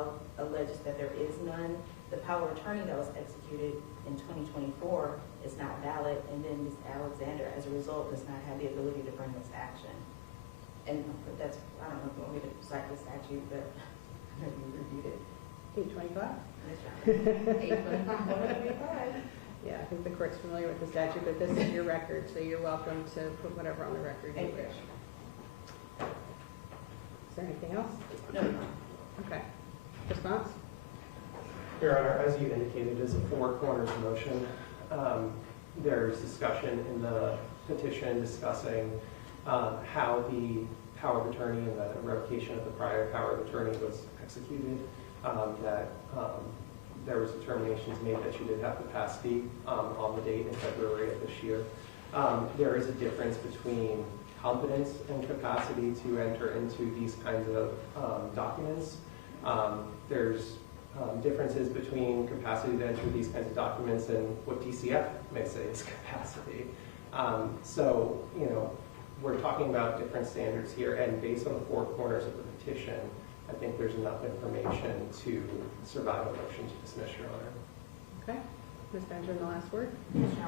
12 alleges that there is none. The power of attorney that was executed in 2024 is not valid, and then Ms. Alexander, as a result, does not have the ability to bring this action. And that's, I don't know if you want me to cite the statute, but I know you reviewed it. 825? That's right. 825. Yeah, I think the court's familiar with the statute, but this is your record, so you're welcome to put whatever on the record you wish. Is there anything else? No. Okay. Response? Your Honor, as you indicated, it is a four corners motion. There's discussion in the petition discussing how the power of attorney and the revocation of the prior power of attorney was executed, that there was determinations made that she did have capacity on the date in February of this year. There is a difference between competence and capacity to enter into these kinds of documents. There's differences between capacity to enter these kinds of documents and what DCF may say is capacity. So, you know, we're talking about different standards here, and based on the four corners of the petition, I think there's enough information to survive a motion to dismiss, Your Honor. Okay. Ms. Benjamin, the last word. Yes, Your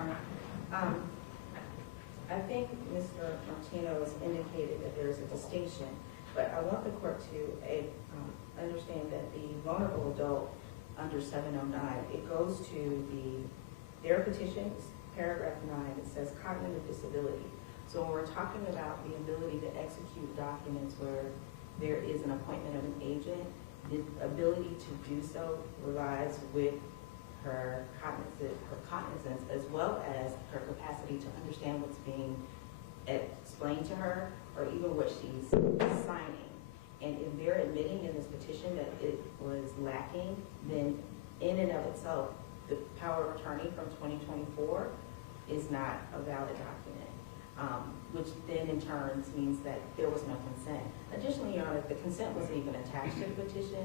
Honor. I think Mr. Martino has indicated that there is a distinction, but I want the court to understand that the vulnerable adult under 709, it goes to their petitions, paragraph 9, it says cognitive disability. So when we're talking about the ability to execute documents where there is an appointment of an agent, the ability to do so relies with her cognizance as well as her capacity to understand what's being explained to her or even what she's signing. And if they're admitting in this petition that it was lacking, then in and of itself, the power of attorney from 2024 is not a valid document, which then in turn means that there was no consent. Additionally, Your Honor, the consent wasn't even attached to the petition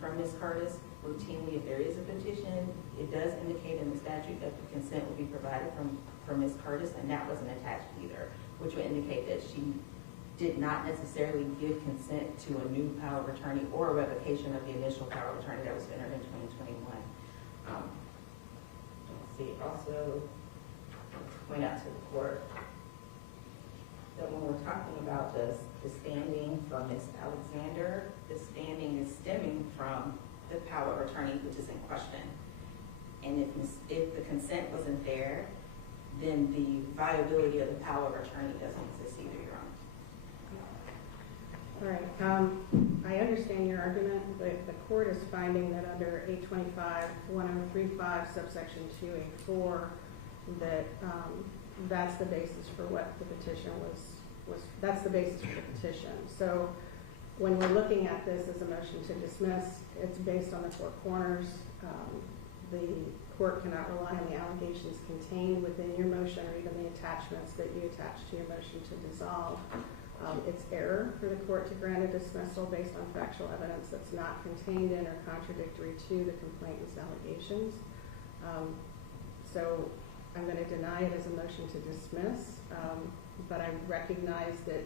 from Ms. Curtis. Routinely, if there is a petition, it does indicate in the statute that the consent will be provided from Ms. Curtis, and that wasn't attached either, which would indicate that she did not necessarily give consent to a new power of attorney or a revocation of the initial power of attorney that was entered in 2021. Let's see, also point out to the court that when we're talking about the standing from Ms. Alexander, the standing is stemming from the power of attorney, which is in question. And if the consent wasn't there, then the viability of the power of attorney doesn't exist either, Your Honor. All right. I understand your argument, but the court is finding that under 825-1035, subsection 2A4, that that's the basis for what the petition was. That's the basis for the petition. So when we're looking at this as a motion to dismiss, it's based on the four corners. The court cannot rely on the allegations contained within your motion or even the attachments that you attach to your motion to dissolve. It's error for the court to grant a dismissal based on factual evidence that's not contained in or contradictory to the complainant's allegations. So I'm going to deny it as a motion to dismiss, but I recognize that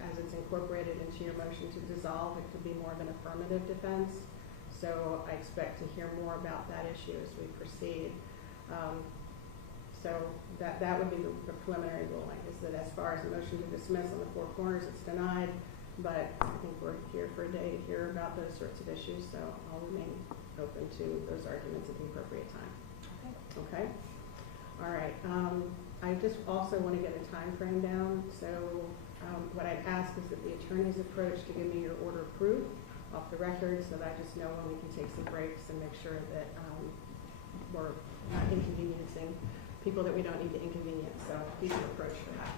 as it's incorporated into your motion to dissolve, it could be more of an affirmative defense. So I expect to hear more about that issue as we proceed. So that would be the preliminary ruling, is that as far as the motion to dismiss on the four corners, it's denied, but I think we're here for a day to hear about those sorts of issues, so I'll remain open to those arguments at the appropriate time. Okay? All right. I just also want to get a time frame down, so what I'd ask is that the attorney's approach to give me your order of proof off the record so that I just know when we can take some breaks and make sure that we're not inconveniencing people that we don't need to inconvenience. So please approach for that.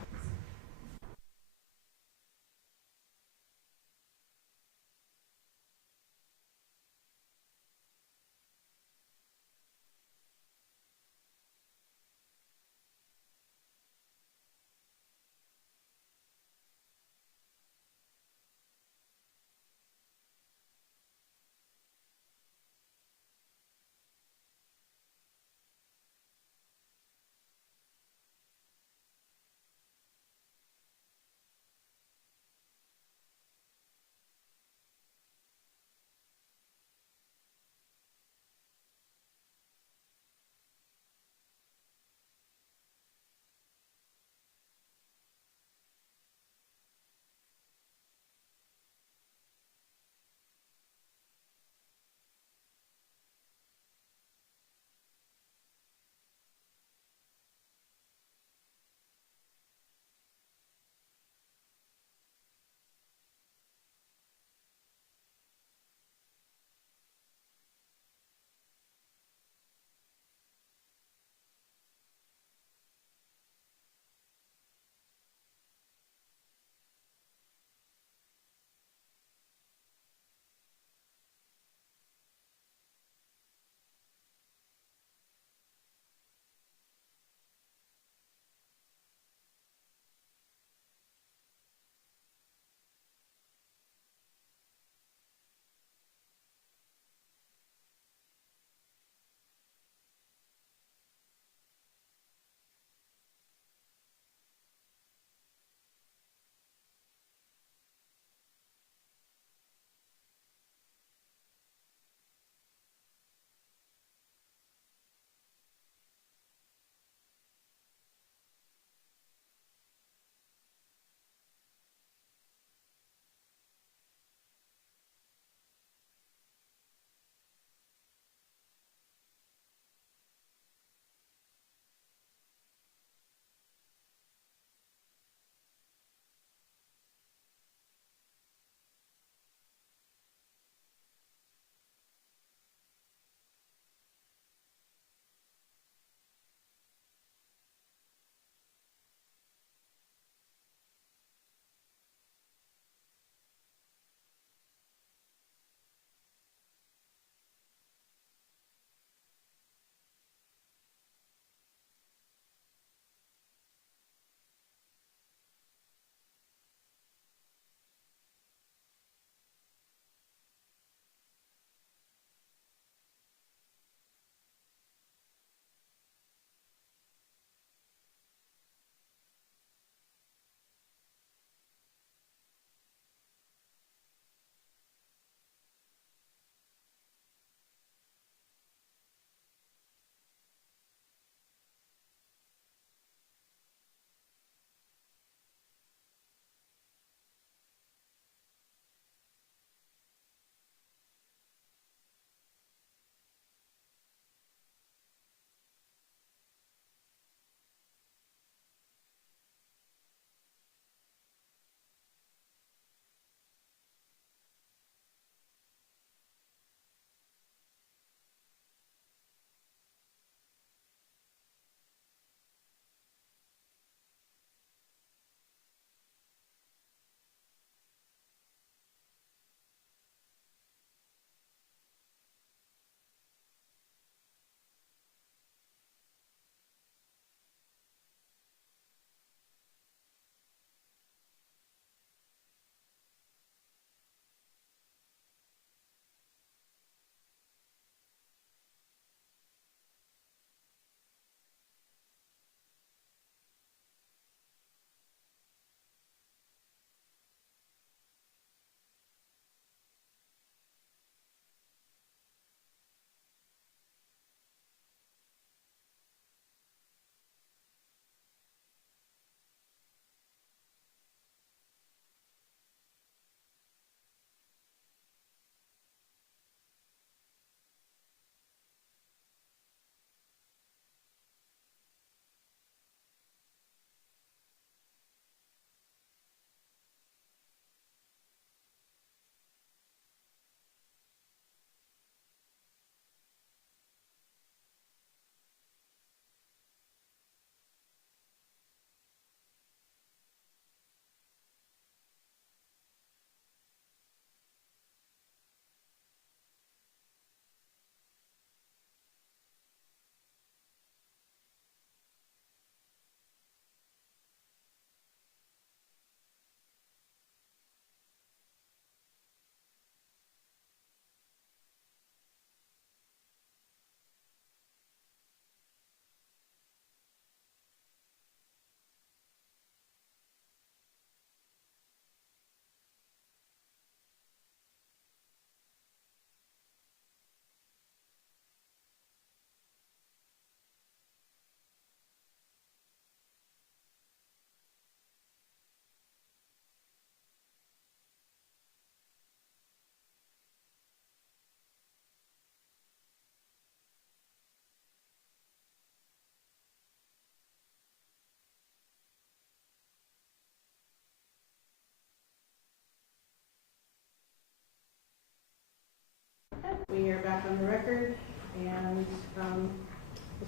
We are back on the record, and Ms.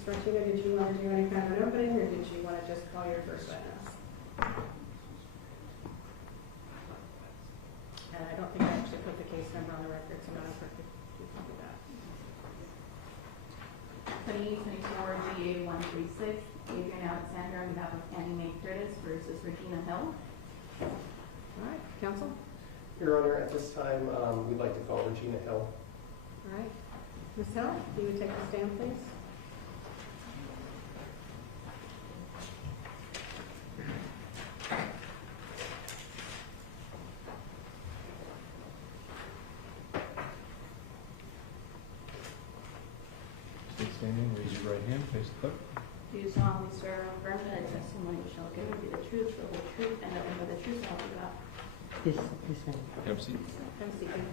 Regina, did you want to do any kind of an opening, or did you want to just call your first witness? And I don't think I actually put the case number on the record, so Madam Clerk, if you can do that. 2024 GA 136, Adrian Alexander on behalf of Annie Mae Curtis versus Regina Hill. All right, counsel? Your Honor, at this time, we'd like to call Regina Hill. All right. Ms. Hill, if you would take the stand, please. Stay standing, raise your right hand, face the clerk. Do you solemnly swear or affirm that the testimony you shall give will be the truth, the whole truth, and nothing but the truth, so help you God? Yes, ma'am. Have a seat. I'm seeking.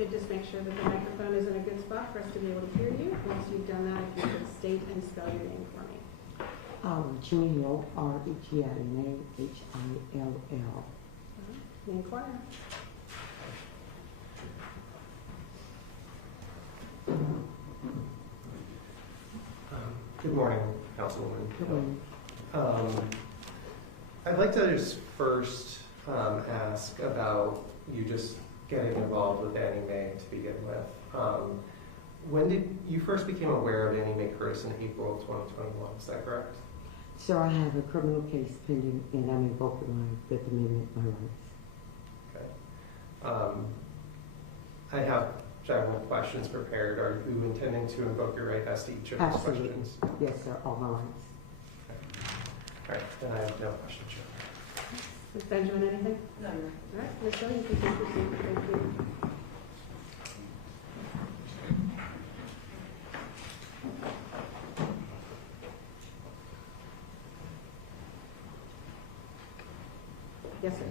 You could just make sure that the microphone is in a good spot for us to be able to hear you. Once you've done that, if you could state and spell your name for me. Regina Hill, R-E-G-I-N-A, H-I-L-L. Name corner. Good morning, Councilwoman. Good morning. I'd like to just first ask about you just getting involved with Annie Mae to begin with. When did you first became aware of Annie Mae Curtis in April of 2021? Is that correct? Sir, I have a criminal case pending, and I'm invoking my Fifth Amendment, my rights. Okay. I have general questions prepared. Are you intending to invoke your right as to each of those Absolutely. questions? Yes, sir, all my rights. All right, then I have no questions. Sure. Ms. Benjamin, anything? No, no. All right, Ms. Hill, you can please proceed. Thank you. Yes, sir.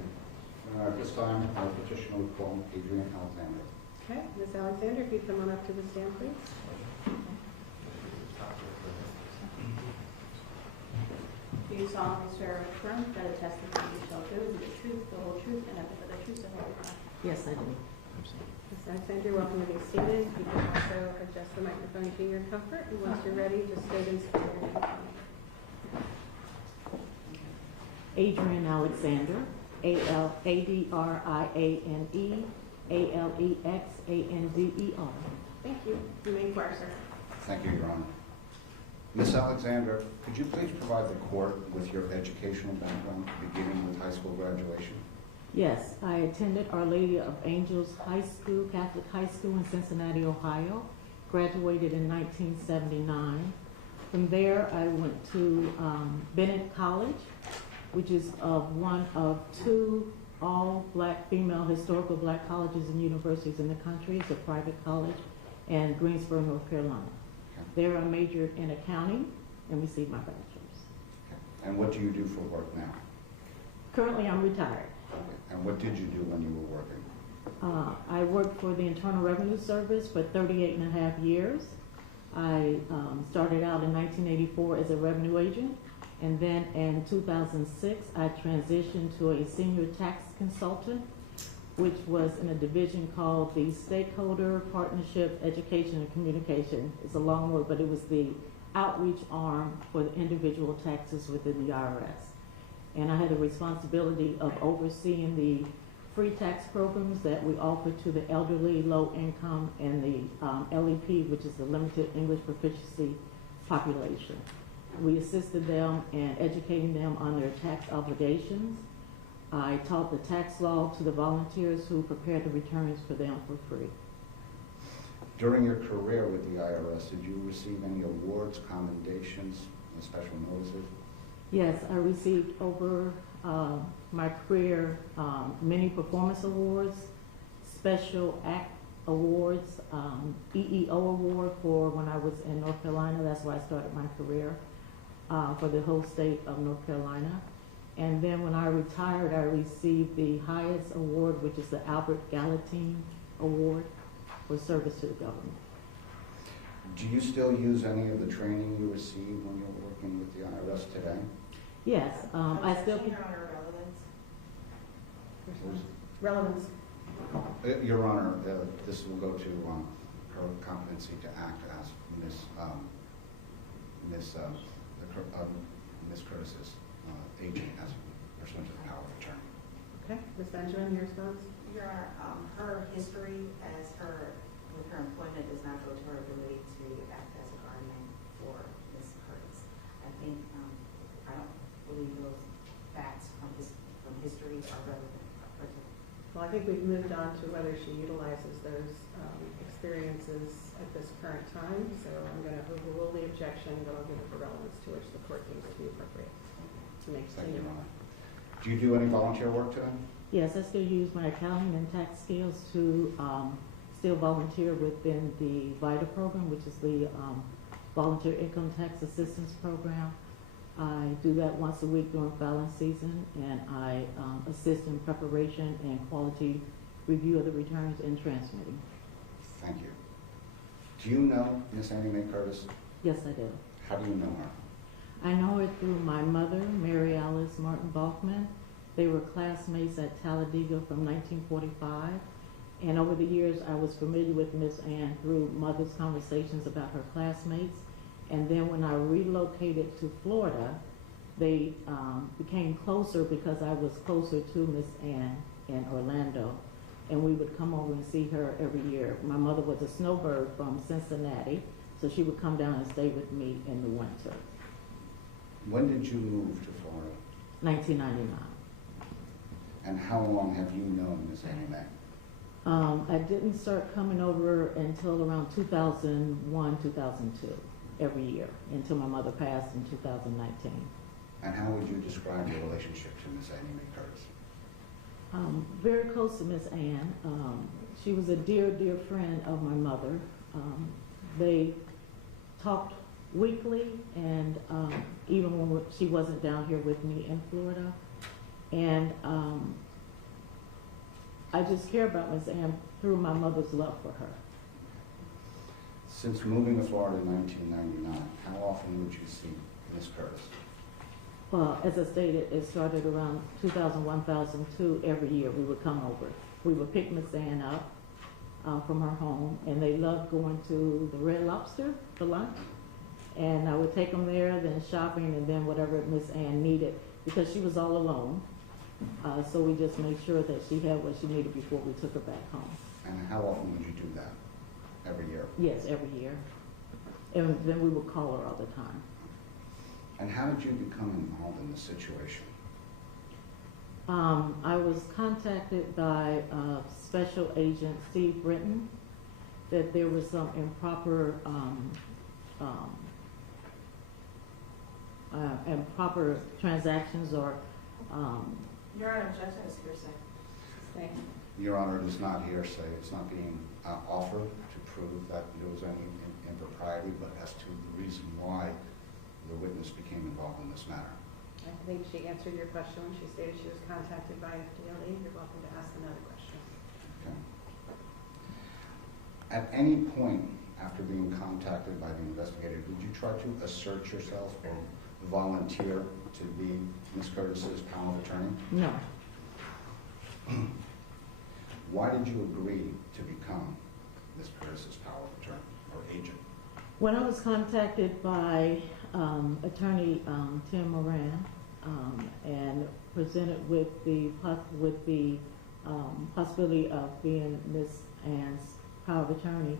At this time, our petitioner would call Adrian Alexander. Okay, Ms. Alexander, if you'd come on up to the stand, please. Do you solemnly swear or affirm that the testimony you shall give will be the truth, the whole truth, and nothing but the truth, so help you God? Yes, I do. Ms. Alexander, welcome to be seated. You can also adjust the microphone to your comfort. And once you're ready, just state and spell your name for me. Adrian Alexander, A-L-A-D-R-I-A-N-E, A-L-E-X-A-N-D-E-R. Thank you. You may inquire, sir. Thank you, Your Honor. Ms. Alexander, could you please provide the court with your educational background, beginning with high school graduation? Yes, I attended Our Lady of Angels High School, Catholic High School in Cincinnati, Ohio. Graduated in 1979. From there, I went to Bennett College, which is one of two all-black female historical black colleges and universities in the country. It's a private college, and Greensboro, North Carolina. Okay. There I majored in accounting and received my bachelor's. Okay. And what do you do for work now? Currently, I'm retired. Okay. And what did you do when you were working? I worked for the Internal Revenue Service for 38 and a half years. I started out in 1984 as a revenue agent, and then in 2006, I transitioned to a senior tax consultant, which was in a division called the Stakeholder Partnership Education and Communication. It's a long word, but it was the outreach arm for the individual taxes within the IRS. And I had the responsibility of overseeing the free tax programs that we offer to the elderly, low income, and the LEP, which is the limited English proficiency population. We assisted them in educating them on their tax obligations. I taught the tax law to the volunteers who prepared the returns for them for free. During your career with the IRS, did you receive any awards, commendations, and special notices? Yes, I received over my career many performance awards, special act awards, EEO award for when I was in North Carolina. That's where I started my career for the whole state of North Carolina. And then when I retired, I received the highest award, which is the Albert Gallatin Award for service to the government. Do you still use any of the training you received when you were working with the IRS today? Yes, I still. Your Honor, relevance. Relevance. Your Honor, this will go to her competency to act as Miss Curtis's agent as pursuant to the power of attorney. Okay, Ms. Benjamin, your response? Your Honor, her history with her employment does not go to her ability to act as a guardian for Ms. Curtis. I think, I don't believe those facts from history are relevant. Well, I think we've moved on to whether she utilizes those experiences at this current time, so I'm going to overrule the objection, but I'll give it the relevance to which the court deems to be appropriate to make. Thank you, Your Honor. Do you do any volunteer work today? Yes, I still use my accounting and tax skills to still volunteer within the VITA program, which is the Volunteer Income Tax Assistance Program. I do that once a week during filing season, and I assist in preparation and quality review of the returns and transmitting. Thank you. Do you know Miss Annie Mae Curtis? Yes, I do. How do you know her? I know her through my mother, Mary Alice Martin Balkman. They were classmates at Talladega from 1945. And over the years, I was familiar with Miss Ann through mother's conversations about her classmates. And then when I relocated to Florida, they became closer because I was closer to Miss Ann in Orlando. And we would come over and see her every year. My mother was a snowbird from Cincinnati, so she would come down and stay with me in the winter. When did you move to Florida? 1999. And how long have you known Miss Annie Mae? I didn't start coming over until around 2001, 2002, every year, until my mother passed in 2019. And how would you describe your relationship to Miss Annie Mae Curtis? Very close to Miss Ann. She was a dear, dear friend of my mother. They talked weekly, and even when she wasn't down here with me in Florida. And I just care about Miss Ann through my mother's love for her. Since moving to Florida in 1999, how often would you see Miss Curtis? Well, as I stated, it started around 2001, 2002. Every year we would come over. We would pick Miss Ann up from her home, and they loved going to the Red Lobster for lunch. And I would take them there, then shopping, and then whatever Miss Ann needed, because she was all alone. So we just made sure that she had what she needed before we took her back home. And how often would you do that? Every year? Yes, every year. And then we would call her all the time. And how did you become involved in the situation? I was contacted by Special Agent Steve Britton that there was some improper transactions or Your Honor, objection is hearsay. Thank you. Your Honor, it is not hearsay. It's not being offered to prove that there was any impropriety, but as to the reason why the witness became involved in this matter. I think she answered your question when she stated she was contacted by FDLE. You're welcome to ask another question. Okay. At any point after being contacted by the investigator, did you try to assert yourself or volunteer to be Ms. Curtis's power of attorney? no. Why did you agree to become Ms. Curtis's power of attorney or agent? When I was contacted by attorney Tim Moran and presented with the possibility of being Ms. Ann's power of attorney,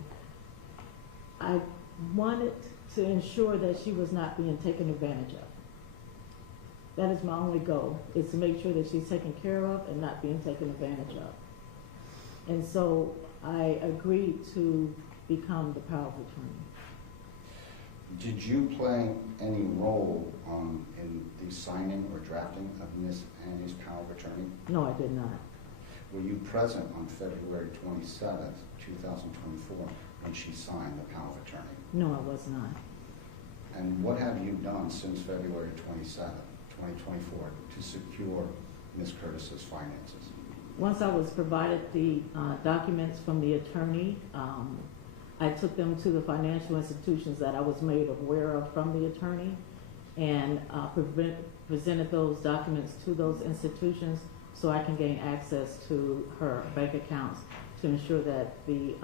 I wanted to ensure that she was not being taken advantage of. That is my only goal, is to make sure that she's taken care of and not being taken advantage of. And so I agreed to become the power of attorney. Did you play any role in the signing or drafting of Ms. Annie's power of attorney? No, I did not. Were you present on February 27th, 2024, when she signed the power of attorney? No, I was not. And what have you done since February 27th, 2024, to secure Ms. Curtis's finances? Once I was provided the documents from the attorney, I took them to the financial institutions that I was made aware of from the attorney and presented those documents to those institutions so I can gain access to her bank accounts to ensure that to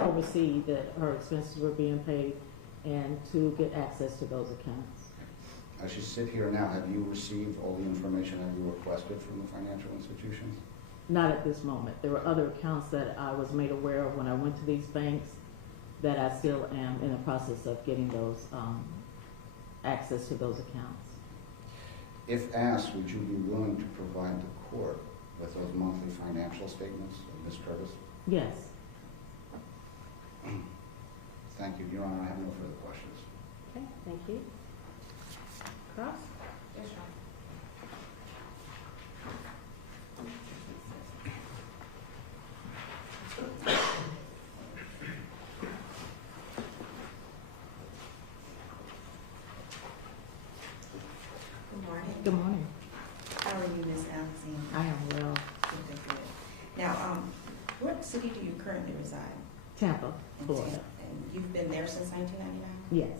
oversee that her expenses were being paid and to get access to those accounts. As you sit here now, have you received all the information that you requested from the financial institutions? Not at this moment. There were other accounts that I was made aware of when I went to these banks that I still am in the process of getting those access to those accounts. If asked, would you be willing to provide the court with those monthly financial statements of Ms. Curtis? Yes. Thank you, Your Honor. I have no further questions. Okay, thank you. Cross? Yes, Your Honor. Good morning. Good morning. How are you, Ms. Alexine? I am well. Good, good. Now, what city do you currently reside? Tampa, In Florida. Tampa. And you've been there since 1999? Yes.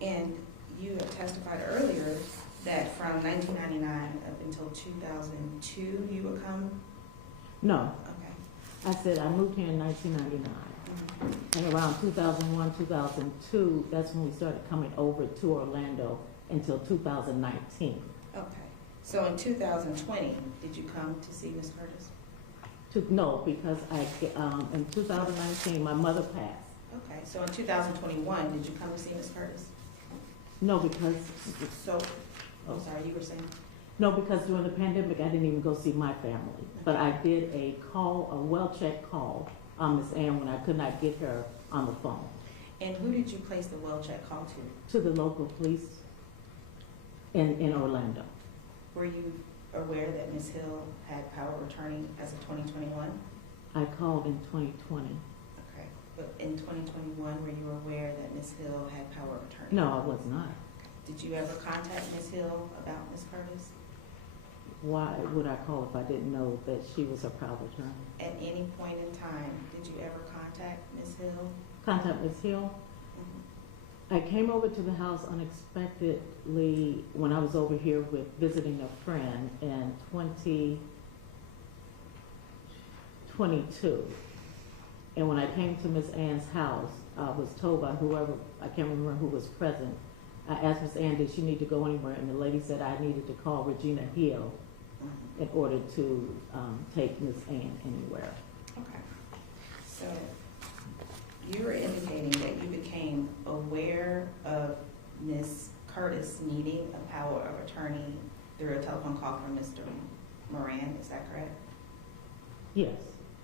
And you have testified earlier that from 1999 up until 2002, you would come? No, Okay. I said I moved here in 1999. Mhm. And around 2001, 2002, that's when we started coming over to Orlando until 2019. Okay. So in 2020, did you come to see Ms. Curtis? No, because in 2019, my mother passed. Okay. So in 2021, did you come to see Ms. Curtis? No, because You were saying? No, because during the pandemic, I didn't even go see my family. But I did a well-check call on Miss Ann when I could not get her on the phone. And who did you place the well-check call to? To the local police in Orlando. Were you aware that Ms. Hill had power of attorney as of 2021? I called in 2020. Okay. But in 2021, were you aware that Ms. Hill had power of attorney? No, I was not. Did you ever contact Ms. Hill about Ms. Curtis? Why would I call if I didn't know that she was a power of attorney? At any point in time, did you ever contact Ms. Hill? Contact Ms. Hill. Mhm. I came over to the house unexpectedly when I was over here with visiting a friend in 2022. And when I came to Miss Ann's house, I was told by whoever, I can't remember who was present, I asked Miss Ann, did she need to go anywhere? And the lady said I needed to call Regina Hill Mhm. in order to take Miss Ann anywhere. Okay. So you were indicating that you became aware of Ms. Curtis needing a power of attorney through a telephone call from Mr. Moran, is that correct? Yes.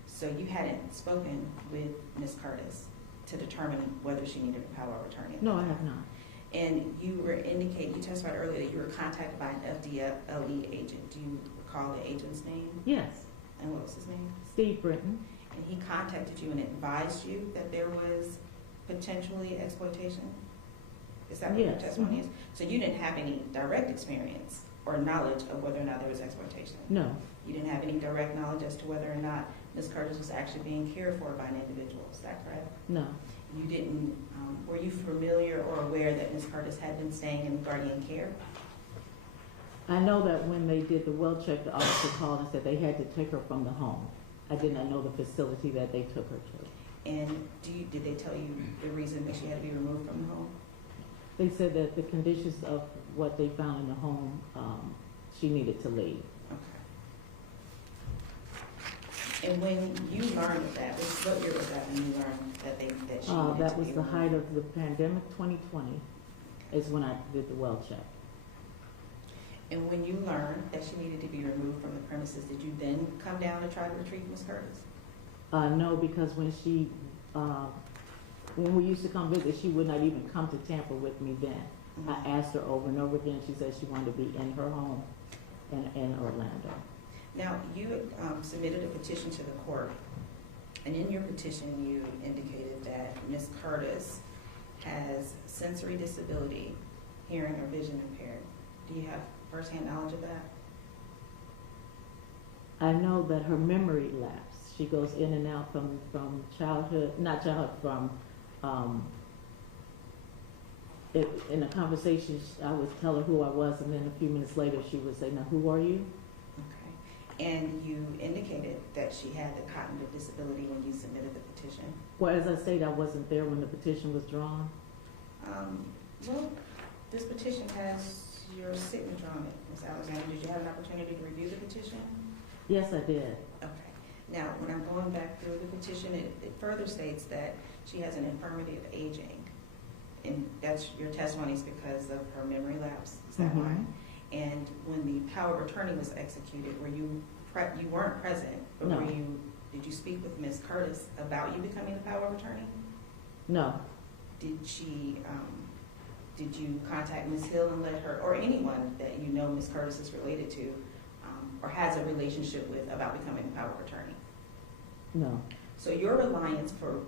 So you hadn't spoken with Ms. Curtis to determine whether she needed a power of attorney? No, I have not. And you were indicating, you testified earlier that you were contacted by an FDLE agent. Do you recall the agent's name? Yes. And what was his name? Steve Britton. And he contacted you and advised you that there was potentially exploitation? Is that what your Yes. testimony is? So you didn't have any direct experience or knowledge of whether or not there was exploitation? No. You didn't have any direct knowledge as to whether or not Ms. Curtis was actually being cared for by an individual, is that correct? No. You didn't, were you familiar or aware that Ms. Curtis had been staying in guardian care? I know that when they did the well check, the officer called and said they had to take her from the home. I did not know the facility that they took her to. And did they tell you the reason that she had to be removed from the home? They said that the conditions of what they found in the home, she needed to leave. Okay. And when you learned of that, what year was that when you learned that she needed to be That was the removed? height of the pandemic, 2020, is when I did the well check. And when you learned that she needed to be removed from the premises, did you then come down to try to retrieve Ms. Curtis? No, because when we used to come visit, she would not even come to Tampa with me then. I asked her over and over again. She said she wanted to be in her home in Orlando. Now, you submitted a petition to the court, and in your petition, you indicated that Ms. Curtis has sensory disability, hearing or vision impaired. Do you have firsthand knowledge of that? I know that her memory lapse. She goes in and out from childhood, not childhood, from in a conversation, I would tell her who I was, and then a few minutes later, she would say, "Now, who are you?" Okay. And you indicated that she had the cognitive disability when you submitted the petition. Well, as I stated, I wasn't there when the petition was drawn. Well, this petition has your signature on it, Ms. Alexander. Did you have an opportunity to review the petition? Yes, I did. Okay. Now, when I'm going back through the petition, it further states that she has an infirmity of aging. And that's your testimony is because of her memory lapse. Is that Mhm. right? And when the power of attorney was executed, were you you weren't present, but No. did you speak with Ms. Curtis about you becoming the power of attorney? No, Did you contact Ms. Hill and let her, or anyone that you know Ms. Curtis is related to, or has a relationship with about becoming the power of attorney? no, So your reliance for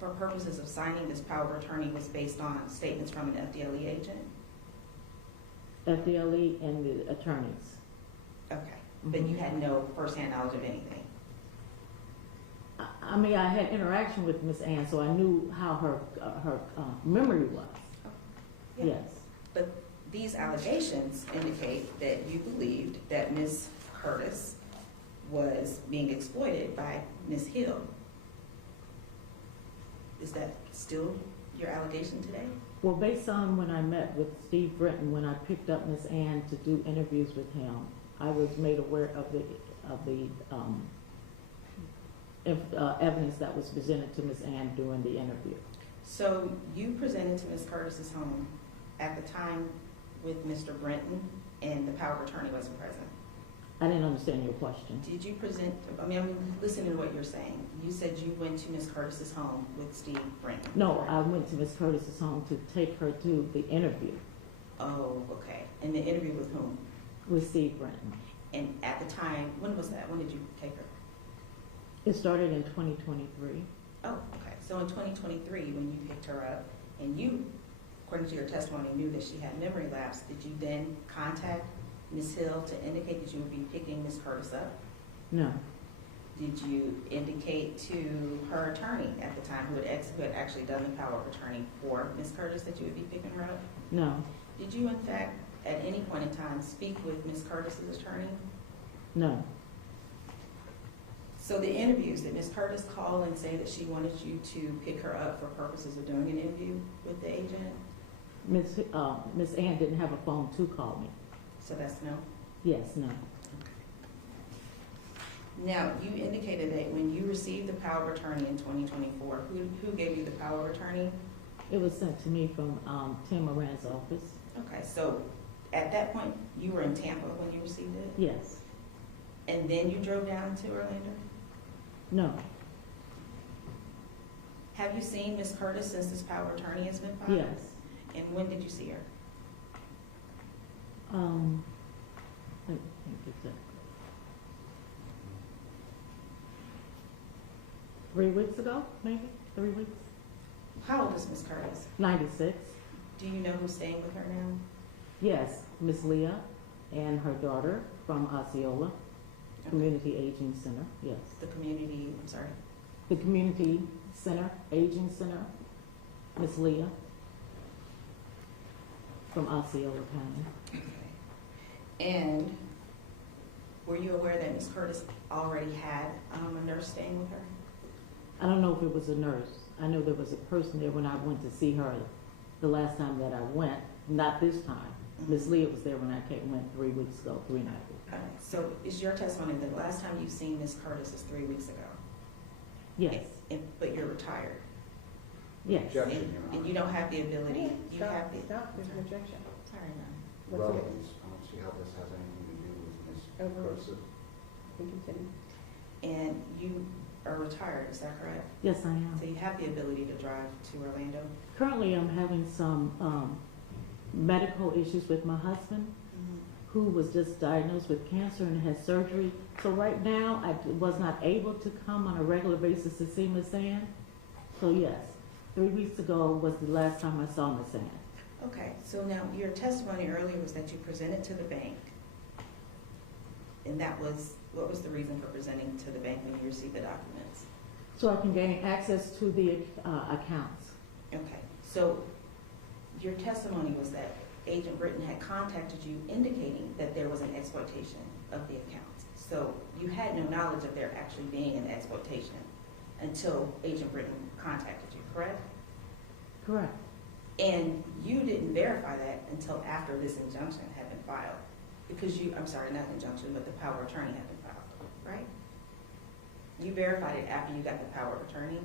purposes of signing this power of attorney was based on statements from an FDLE agent? FDLE and the attorneys. Okay, but you had no firsthand knowledge of anything? I mean, I had interaction with Miss Ann, so I knew how her memory was. Yeah. Yes, But these allegations indicate that you believed that Ms. Curtis was being exploited by Ms. Hill. Is that still your allegation today? well, based on when I met with Steve Britton, when I picked up Miss Ann to do interviews with him, I was made aware of the evidence that was presented to Miss Ann during the interview. So you presented to Ms. Curtis's home at the time with Mr. Britton, and the power of attorney wasn't present. I didn't understand your question. Did you present, I'm listening to what you're saying. You said you went to Ms. Curtis's home with Steve Britton. No, correct? I went to Miss Curtis's home to take her to the interview Oh, okay. And the interview with whom? with Steve Britton. And at the time, when was that? When did you take her? It started in 2023. Oh, okay. So in 2023, when you picked her up, and you, according to your testimony, knew that she had memory lapse, did you then contact Ms. Hill to indicate that you would be picking Ms. Curtis up? No, Did you indicate to her attorney at the time, who had actually done the power of attorney for Ms. Curtis, that you would be picking her up? no, Did you, in fact, at any point in time, speak with Ms. Curtis's attorney? no, So the interviews, did Ms. Curtis call and say that she wanted you to pick her up for purposes of doing an interview with the agent? Miss Ann didn't have a phone to call me. So that's no? Yes, no. Now, you indicated that when you received the power of attorney in 2024, who gave you the power of attorney? It was sent to me from Tim Moran's office. Okay, so at that point, you were in Tampa when you received it? Yes, And then you drove down to Orlando? no, Have you seen Ms. Curtis since this power of attorney has been filed? yes. And when did you see her? I think exactly. 3 weeks ago, maybe 3 weeks. How old is Ms. Curtis? 96. Do you know who's staying with her now? Yes, Miss Leah and her daughter from Osceola Community Aging Center. Yes, The community, I'm sorry. the Community Center, Aging Center. Miss Leah from Osceola County. And were you aware that Ms. Curtis already had a nurse staying with her? I don't know if it was a nurse. I know there was a person there when I went to see her the last time that I went. Not this time. Miss Leah was there when I went 3 weeks ago, 3 nights ago. All right, so is your testimony that the last time you've seen Ms. Curtis is 3 weeks ago? Yes, But you're retired? yes. Objection, Your And Honor. you don't have the ability, you have the... Stop, there's an objection. Sorry, no. Let's get- Relevance, I don't see how this has anything to do with Ms. Over. Curtis. we continue. And you are retired, is that correct? Yes, I am. So you have the ability to drive to Orlando? Currently, I'm having some medical issues with my husband, who was just diagnosed with cancer and had surgery. So right now, I was not able to come on a regular basis to see Miss Ann. So yes, 3 weeks ago was the last time I saw Miss Ann. Okay, so now your testimony earlier was that you presented to the bank. And that was, what was the reason for presenting to the bank when you received the documents? So I can gain access to the accounts. Okay, so your testimony was that Agent Britton had contacted you indicating that there was an exploitation of the accounts. So you had no knowledge of there actually being an exploitation until Agent Britton contacted you, correct? Correct. And you didn't verify that until after this injunction had been filed. Because I'm sorry, not injunction, but the power of attorney had been filed, right? You verified it after you got the power of attorney?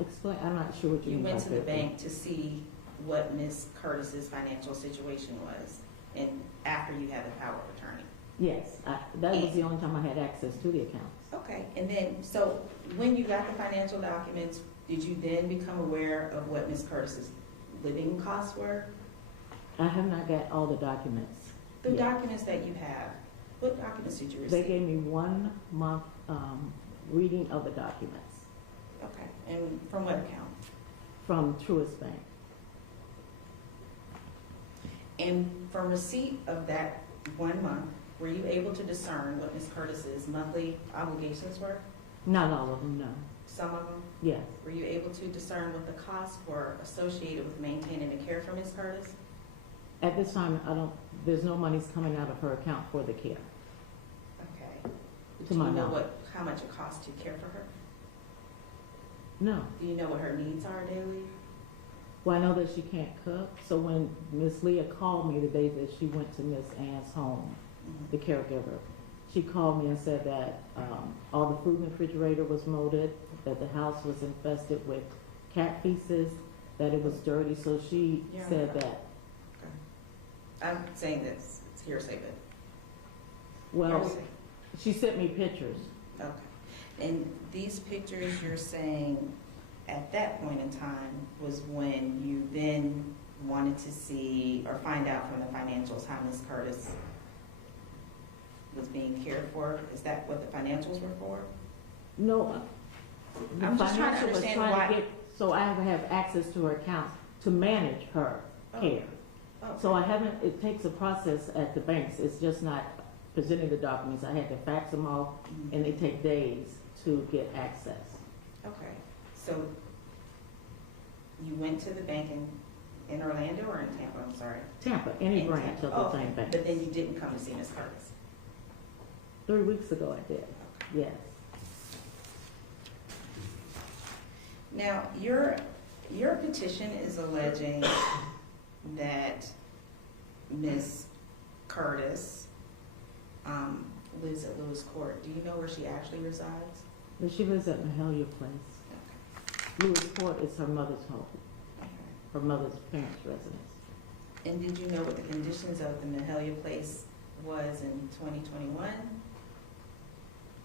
Explain, I'm not sure what you You mean by went to the 50. bank to see what Ms. Curtis's financial situation was, and after you had the power of attorney. Yes, that was the only time I had access to the accounts. Okay, and then, so when you got the financial documents, did you then become aware of what Ms. Curtis's living costs were? I have not got all the documents. The yet. documents that you have, what documents did you They receive? gave me 1 month reading of the documents Okay, and from what account? from Truist Bank. And from receipt of that 1 month, were you able to discern what Ms. Curtis's monthly obligations were? Not all of them, no. Some of them? Yes. Were you able to discern what the costs were associated with maintaining the care for Ms. Curtis? At this time, there's no money's coming out of her account for the care. Okay. To Do my you know knowledge. how much it costs to care for her? No. Do you know what her needs are daily? Well, I know that she can't cook, so when Miss Leah called me the day that she went to Miss Ann's home, the caregiver, she called me and said that all the food in the refrigerator was molded, that the house was infested with cat feces, that it was dirty, so she Yeah. said that, I'm saying this, it's hearsay, but well, hearsay. she sent me pictures. Okay. And these pictures you're saying at that point in time was when you then wanted to see or find out from the financials how Ms. Curtis was being cared for? Is that what the financials were for? No, the I'm just trying to financial was understand trying why- to get, so I would have access to her accounts to manage her care. Oh, So I haven't, it takes a process at the banks, it's just not presenting the documents, I had to fax them off, and they take days to get access. okay. So you went to the bank in Orlando or in Tampa? I'm sorry. Tampa, any In branch Tampa. of Oh, the okay. same bank. But then you didn't come to see Ms. Curtis? 3 weeks ago I did, yes. Now, your petition is alleging that Ms. Curtis lives at Lewis Court. Do you know where she actually resides? But she lives at Mahalia Place. Lewis Court is her mother's home, Okay. her mother's parents' residence. And did you know what the conditions of the Mahalia Place was in 2021?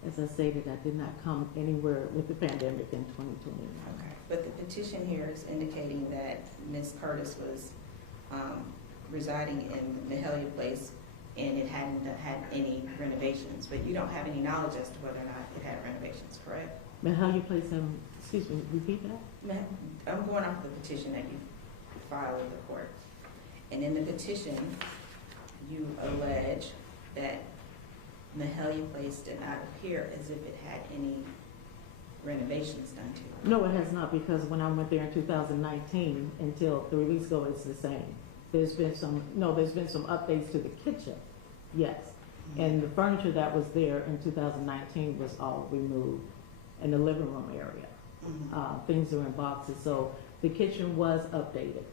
As I stated, I did not come anywhere with the pandemic in 2021. Okay. But the petition here is indicating that Ms. Curtis was residing in Mahalia Place and it hadn't had any renovations, but you don't have any knowledge as to whether or not it had renovations, correct? Mahalia Place, excuse me, repeat that? I'm going off the petition that you filed with the court. And in the petition, you allege that Mahalia Place did not appear as if it had any renovations done to it. No, it has not, because when I went there in 2019, until 3 weeks ago, it's the same. There's been some updates to the kitchen, yes. And the furniture that was there in 2019 was all removed in the living room area. Mhm. Things are in boxes, so the kitchen was updated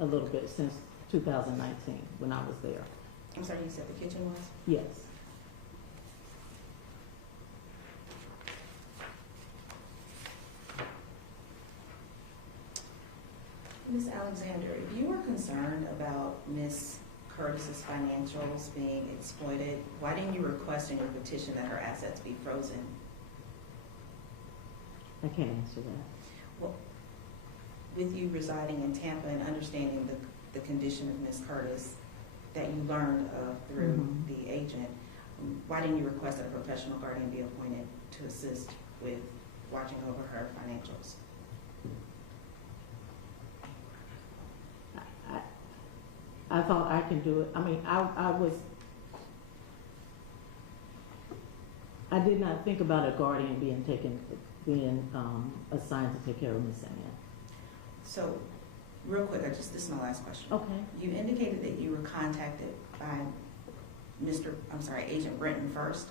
a little bit since 2019 when I was there, I'm sorry, you said the kitchen was? yes. Ms. Alexander, if you were concerned about Ms. Curtis's financials being exploited, why didn't you request in your petition that her assets be frozen? I can't answer that. With you residing in Tampa and understanding the condition of Ms. Curtis that you learned of through Mhm. the agent, why didn't you request that a professional guardian be appointed to assist with watching over her financials? I thought I can do it. I mean, I did not think about a guardian being assigned to take care of Miss Ann. So real quick, this is my last question. Okay. You indicated that you were contacted by Agent Britton first,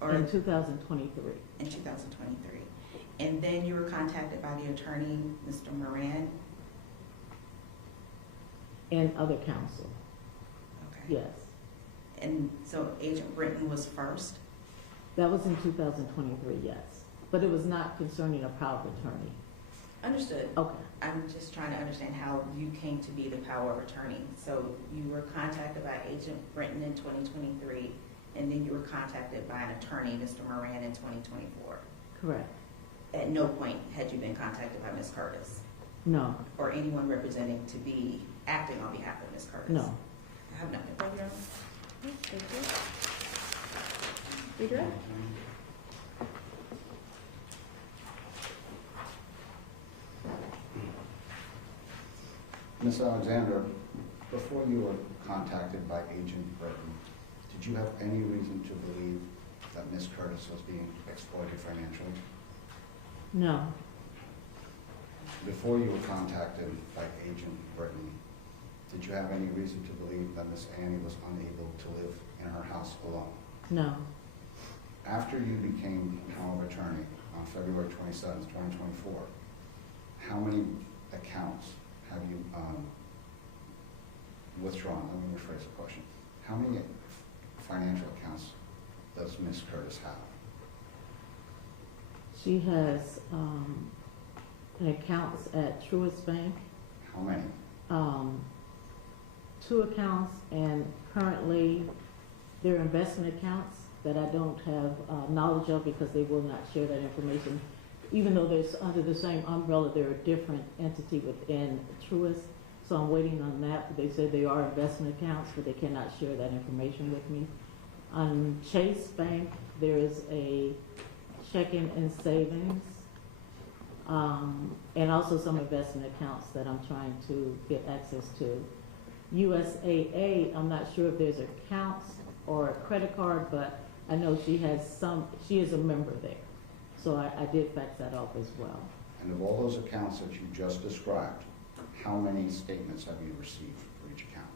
or In 2023. in 2023. And then you were contacted by the attorney, Mr. Moran? And other counsel, Okay. yes. And so Agent Britton was first? That was in 2023, yes. But it was not concerning a power of attorney. Understood. Okay. I'm just trying to understand how you came to be the power of attorney. So you were contacted by Agent Britton in 2023, and then you were contacted by an attorney, Mr. Moran, in 2024. Correct. At no point had you been contacted by Ms. Curtis No, or anyone representing to be acting on behalf of Ms. Curtis? no. I have nothing further. Your Honor. Thank you. Adrian? Ms. Alexander, before you were contacted by Agent Britton, did you have any reason to believe that Ms. Curtis was being exploited financially? No, Before you were contacted by Agent Britton, did you have any reason to believe that Ms. Annie was unable to live in her house alone? no. After you became power of attorney on February 27th, 2024, how many accounts have you withdrawn? Let me rephrase the question. How many financial accounts does Ms. Curtis have? She has an accounts at Truist Bank, How many? 2 accounts, and currently they're investment accounts that I don't have knowledge of because they will not share that information. Even though there's under the same umbrella, they're a different entity within Truist. So I'm waiting on that. They said they are investment accounts, but they cannot share that information with me. On Chase Bank, there is a checking and savings, and also some investment accounts that I'm trying to get access to. USAA, I'm not sure if there's accounts or a credit card, but I know she is a member there. So I did fax that off as well. And of all those accounts that you just described, how many statements have you received for each account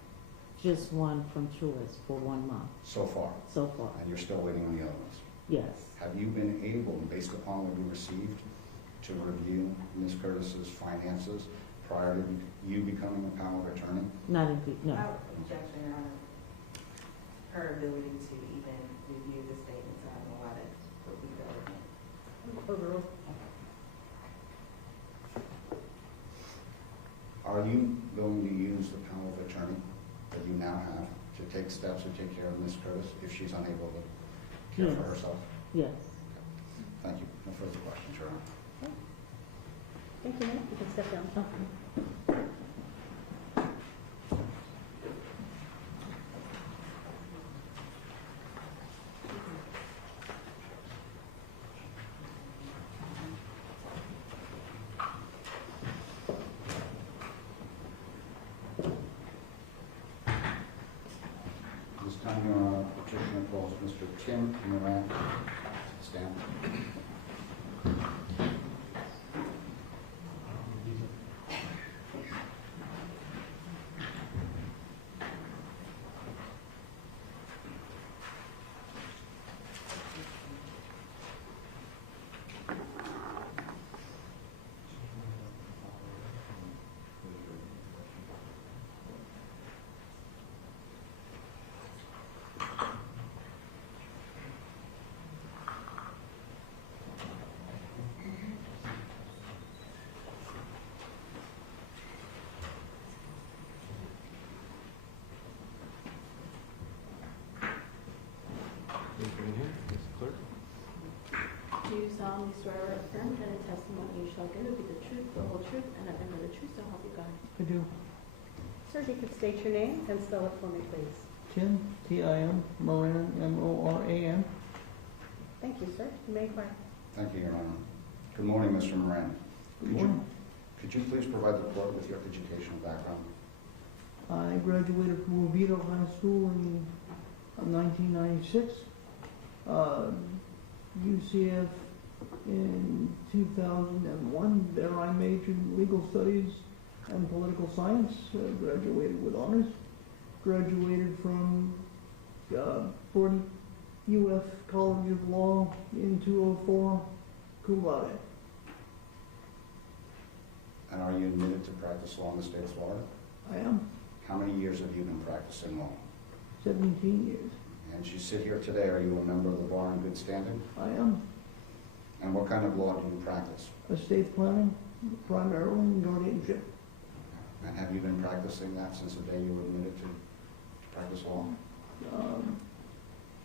Just one from Truist for 1 month so far? so far. And you're still waiting on the other ones? Yes, Have you been able, based upon what you received, to review Ms. Curtis's finances prior to you becoming a power of attorney? not indeed, no. I would object, Your Honor. Her ability to even review the statements, I don't know why that would be relevant. Overruled. Are you going to use the power of attorney that you now have to take steps to take care of Ms. Curtis if she's unable to care for Yes. herself? Yes. Thank you. No further questions, Your Honor. Thank you, ma'am. You can step down. Okay. This time, Your Honor, Petitioner calls Mr. Tim Moran to stand. Raise your right hand, Ms. Clerk. Do you solemnly swear or affirm that the testimony you shall give will be the truth, the whole truth, and nothing but the truth, so help you God? I do. Sir, if you could state your name and spell it for me, please. Tim, T-I-M, Moran, M-O-R-A-N. Thank you, sir. You may inquire. Thank you, Your Honor. Good morning, Mr. Moran. Good morning. Could you please provide the court with your educational background? I graduated from Oviedo High School in 1996. UCF in 2001. There I majored in legal studies. and political science, graduated with honors. Graduated from Britton UF College of Law in 2004, cum laude. And are you admitted to practice law in the state of Florida? I am How many years have you been practicing law? 17 years. And as you sit here today, are you a member of the bar in good standing? I am And what kind of law do you practice? estate planning, primarily in guardianship. And have you been practicing that since the day you were admitted to practice law?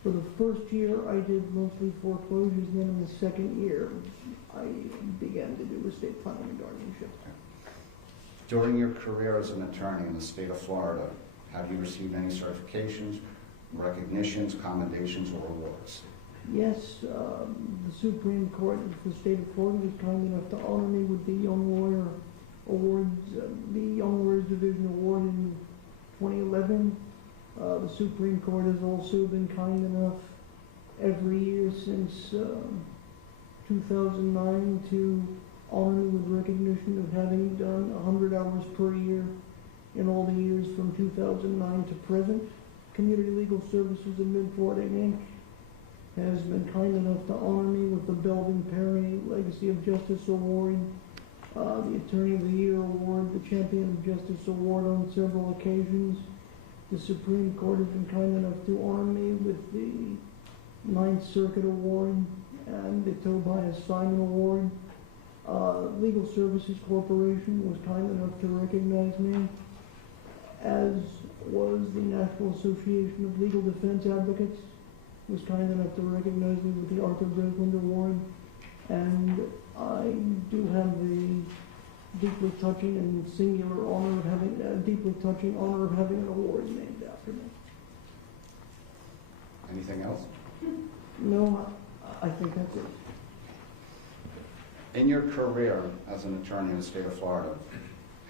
For the first year, I did mostly foreclosures, then in the second year, I began to do estate planning and guardianship. During your career as an attorney in the state of Florida, have you received any certifications, recognitions, commendations, or awards? Yes, the Supreme Court of the state of Florida was kind enough to honor me with the Young Lawyer Awards, the Young Lawyers Division Award in 2011. The Supreme Court has also been kind enough every year since 2009 to honor me with recognition of having done 100 hours per year in all the years from 2009 to present. Community Legal Services of Mid-Florida, Inc. has been kind enough to honor me with the Belvin Perry Legacy of Justice Award, the Attorney of the Year Award, the Champion of Justice Award on several occasions. The Supreme Court has been kind enough to honor me with the Ninth Circuit Award and the Toby Simon Award. Legal Services Corporation was kind enough to recognize me, as was the National Association of Legal Defense Advocates, was kind enough to recognize me with the Arthur Breslin Award, and I do have the deeply touching and singular honor of having, deeply touching honor of having an award named after me. Anything else? No, I think that's it. In your career as an attorney in the state of Florida,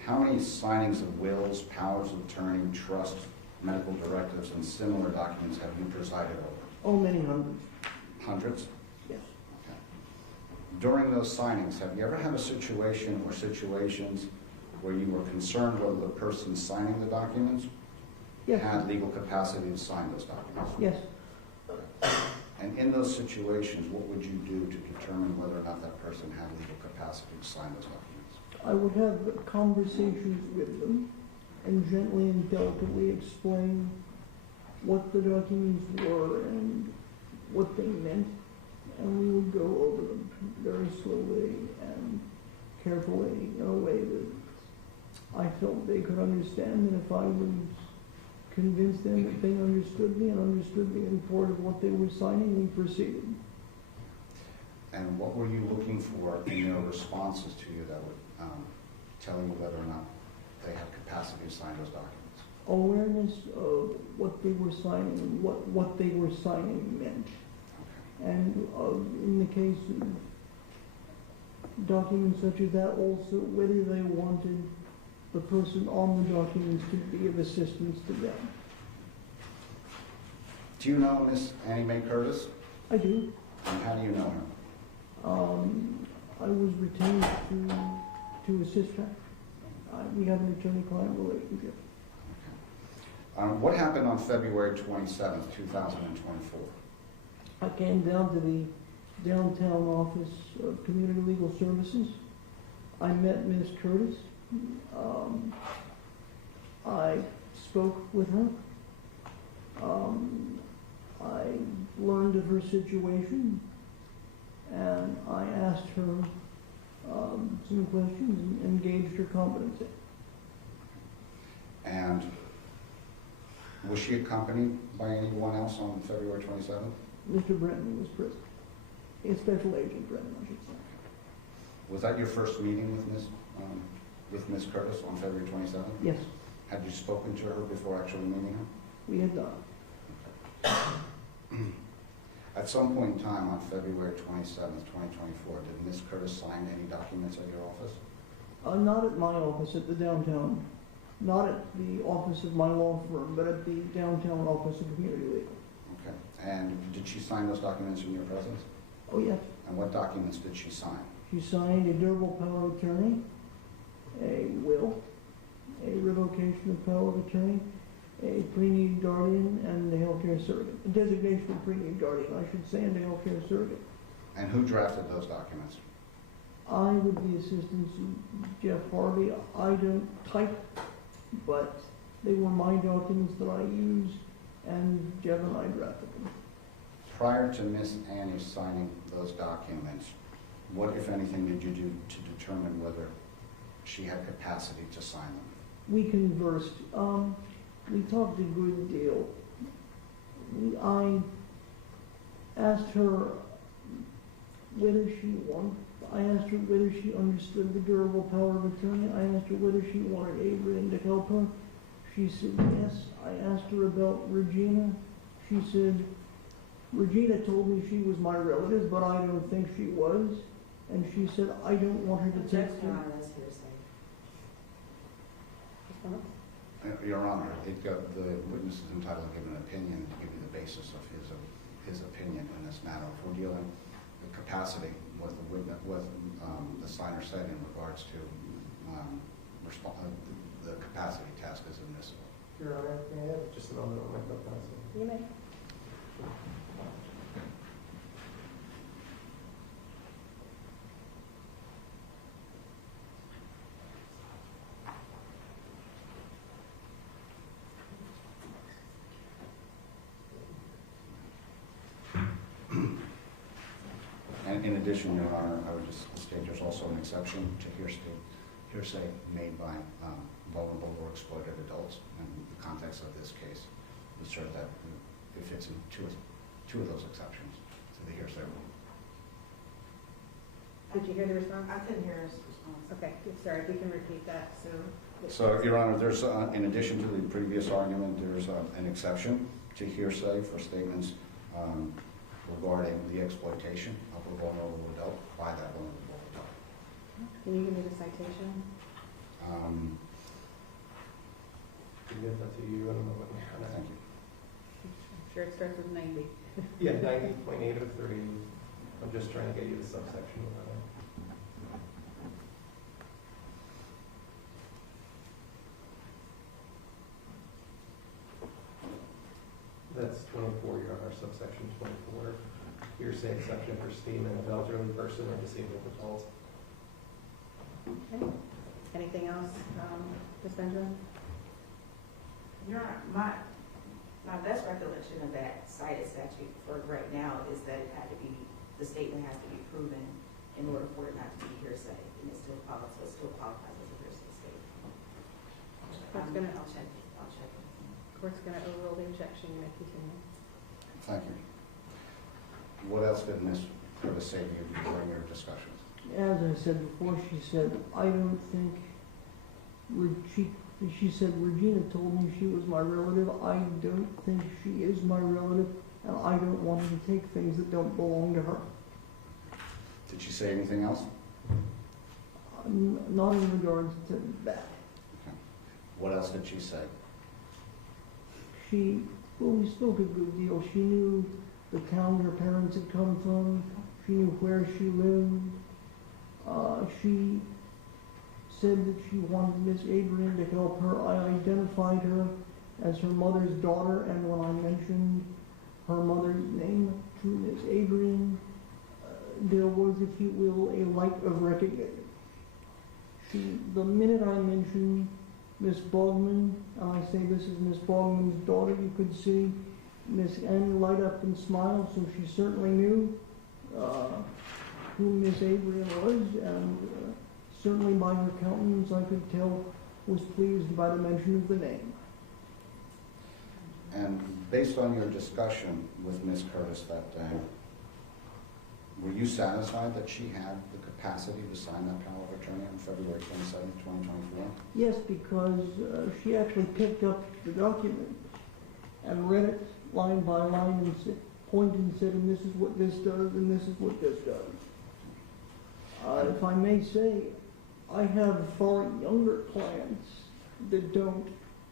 how many signings of wills, powers of attorney, trusts, medical directives, and similar documents have you presided over? Oh, many hundreds, Hundreds? yes. Okay. During those signings, have you ever had a situation or situations where you were concerned whether the person signing the documents Yes, had legal capacity to sign those documents? yes. And in those situations, what would you do to determine whether or not that person had legal capacity to sign those documents? I would have conversations with them and gently and delicately explain what the documents were and what they meant, and we would go over them very slowly and carefully in a way that I felt they could understand, and if I was convinced them that they understood me and understood the import of what they were signing, we proceeded. And what were you looking for in their responses to you that would tell you whether or not they had capacity to sign those documents? Awareness of what they were signing and what they were signing meant. And in the case of documents such as that, also whether they wanted the person on the documents to be of assistance to them. Do you know Miss Annie Mae Curtis? I do. And how do you know her? I was retained to assist her. We have an attorney-client relationship. What happened on February 27th, 2024? I came down to the downtown office of Community Legal Services. I met Ms. Curtis. I spoke with her. I learned of her situation, and I asked her some questions and gauged her competency. And was she accompanied by anyone else on February 27th? Mr. Britton was present. A special agent Britton, I should say. Was that your first meeting with Miss Curtis on February 27th? Yes, Had you spoken to her before actually meeting her? we had done. At some point in time on February 27th, 2024, did Miss Curtis sign any documents at your office? Not at my office at the downtown, not at the office of my law firm, but at the downtown office of Community Legal. Okay. And did she sign those documents in your presence? Oh, yes. And what documents did she sign? She signed a durable power of attorney, a will, a revocation of power of attorney, a pre-need guardian, and a healthcare surrogate. A designation of pre-need guardian, I should say, and a healthcare surrogate. And who drafted those documents? I, with the assistance of Jeff Harvey, I don't type, but they were my documents that I used, and Jeff and I drafted them. Prior to Miss Annie signing those documents, what, if anything, did you do to determine whether she had capacity to sign them? We conversed. We talked a good deal. I asked her whether I asked her whether she understood the durable power of attorney. I asked her whether she wanted Adrian to help her. She said yes. I asked her about Regina. She said, Regina told me she was my relative, but I don't think she was. And she said, I don't want her to take Objection on this hearsay. Your Honor, the witness is entitled to give an opinion, to give you the basis of his opinion in this matter. If we're dealing with capacity, what the witness, what the signer said in regards to the capacity test is admissible. Your Honor, may I have just a moment on my co-counsel? You may. And in addition, Your Honor, I would just state there's also an exception to hearsay made by vulnerable or exploited adults. And the context of this case is sure that it fits in two of those exceptions to the hearsay rule. Did you hear the response? I couldn't hear his response. Okay, sorry, if you can repeat that, so. So, Your Honor, there's, in addition to the previous argument, there's an exception to hearsay for statements regarding the exploitation of a vulnerable adult by that vulnerable adult. Can you give me the citation? Can get that to you in a moment, Your Honor. Thank you. I'm sure it starts with 90. Yeah, 90.8 of 30. I'm just trying to get you the subsection. Your Honor. That's 24, Your Honor, subsection 24. Hearsay exception for statement of elderly person or disabled adult. Okay. Anything else, Ms. Benjamin? Your Honor, my best recollection of that cited statute for right now is that it had to be, the statement has to be proven in order for it not to be hearsay, and it still qualifies as a hearsay statement. I'll check. Court's going to overrule the objection. You may continue. Thank you. What else did Ms. Curtis say to you during your discussions? As I said before, she said, I don't think, she said, Regina told me she was my relative. I don't think she is my relative, and I don't want her to take things that don't belong to her. Did she say anything else? Not in regards to that. Okay. What else did she say? We spoke a good deal. She knew the town her parents had come from. She knew where she lived. She said that she wanted Miss Adrian to help her. I identified her as her mother's daughter, and when I mentioned her mother's name to Miss Adrian, there was, if you will, a light of recognition. The minute I mentioned Miss Bogman, and I say this is Miss Bogman's daughter, you could see Miss N light up and smile, so she certainly knew who Miss Adrian was, and certainly by her countenance I could tell was pleased by the mention of the name. And based on your discussion with Ms. Curtis that day, were you satisfied that she had the capacity to sign that power of attorney on February 27, 2024? Yes, because she actually picked up the document and read it line by line and pointed and said, and this is what this does, and this is what this does. If I may say, I have far younger clients that don't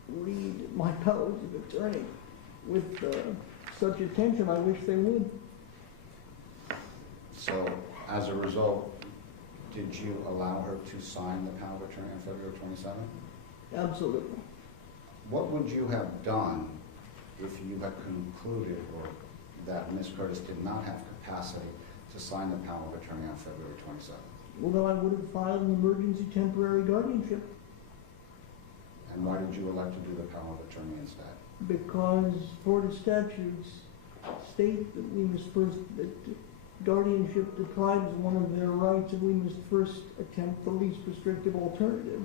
read my powers of attorney with such attention. I wish they would. So, as a result, did you allow her to sign the power of attorney on February 27? Absolutely. What would you have done if you had concluded or that Ms. Curtis did not have capacity to sign the power of attorney on February 27th? Well, then I would have filed an emergency temporary guardianship And why did you elect to do the power of attorney instead? because Florida statutes state that we must first, that guardianship deprives one of their rights and we must first attempt the least restrictive alternative,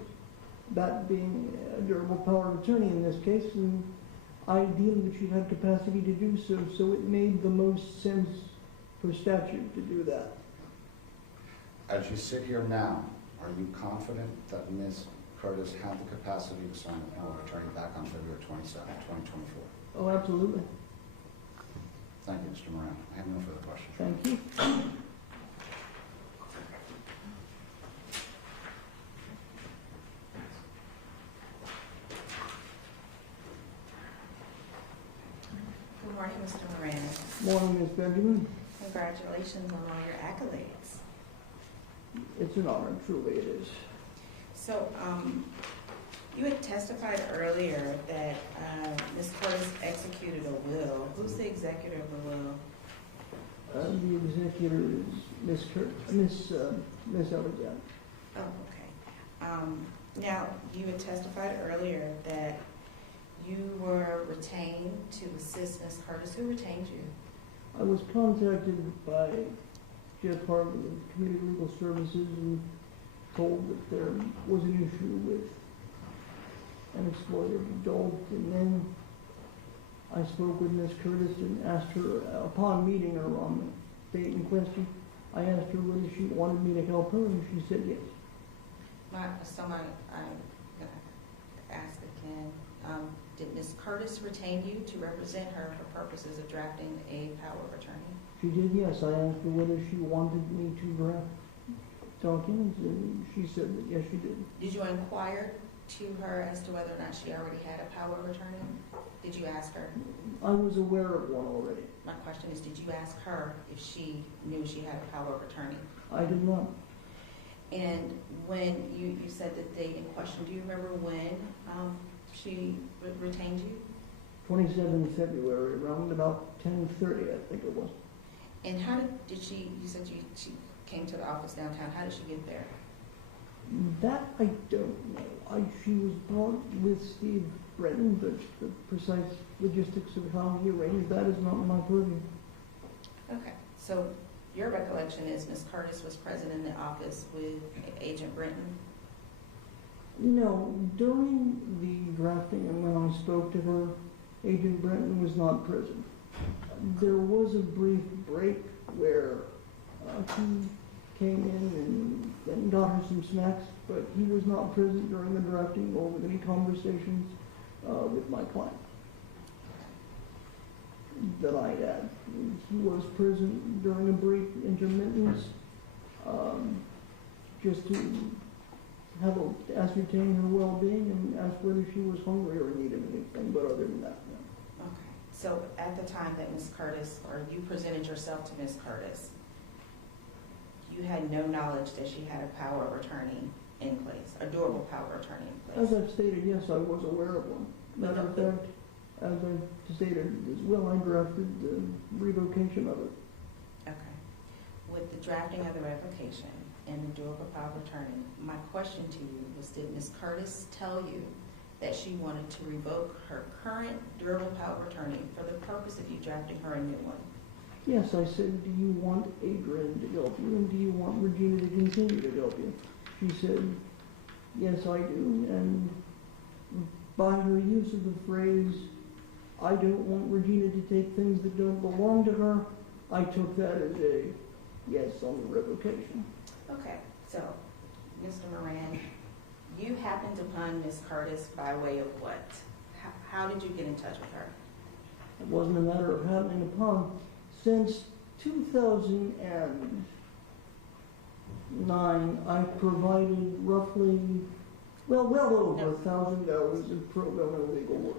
that being a durable power of attorney in this case, and ideally she had capacity to do so, so it made the most sense for statute to do that. As you sit here now, are you confident that Ms. Curtis had the capacity to sign the power of attorney back on February 27th, 2024? Oh, absolutely. Thank you, Mr. Moran. I have no further questions. Thank you. Good morning, Mr. Moran. Morning, Ms. Benjamin. Congratulations on all your accolades. It's an honor, truly it is. So, you had testified earlier that Ms. Curtis executed a will. Who's the executor of the will? The executor is Miss Alexander. Oh, okay. Now, you had testified earlier that you were retained to assist Ms. Curtis. Who retained you? I was contacted by Jeff Harvey of Community Legal Services and told that there was an issue with an exploited adult, and then I spoke with Ms. Curtis and asked her, upon meeting her on the date in question, I asked her whether she wanted me to help her, and she said yes. I'm going to ask again. Did Ms. Curtis retain you to represent her for purposes of drafting a power of attorney? She did, yes. I asked her whether she wanted me to draft documents, and she said that yes, she did. Did you inquire to her as to whether or not she already had a power of attorney? Did you ask her? I was aware of one already. My question is, did you ask her if she knew she had a power of attorney? I did not. And when you said the date in question, do you remember when she retained you? 27th February, around about 10:30, I think it was. And how did she, you said she came to the office downtown, how did she get there? That I don't know. She was brought with Steve Britton, but the precise logistics of how he arranged that is not my purview. Okay, so your recollection is Ms. Curtis was present in the office with Agent Britton? No, during the drafting and when I spoke to her, Agent Britton was not present. There was a brief break where he came in and got her some snacks, but he was not present during the drafting or with any conversations with my client that I had. He was present during a brief intermittence just to ascertain her well-being and ask whether she was hungry or needed anything, but other than that, no. Okay, so at the time that Ms. Curtis, or you presented yourself to Ms. Curtis, you had no knowledge that she had a power of attorney in place, a durable power of attorney in place? As I've stated, yes, I was aware of one. Matter of fact, as I stated as well, I drafted the revocation of it. Okay. With the drafting of the revocation and the durable power of attorney, my question to you was, did Ms. Curtis tell you that she wanted to revoke her current durable power of attorney for the purpose of you drafting her a new one? Yes, I said, do you want Adrian to help you, and do you want Regina to continue to help you? She said, yes, I do, and by her use of the phrase, I don't want Regina to take things that don't belong to her, I took that as a yes on the revocation. Okay, so, Mr. Moran, you happened upon Ms. Curtis by way of what? How did you get in touch with her? It wasn't a matter of happening upon. Since 2009, I've provided roughly, well over $1,000 in pro bono legal work.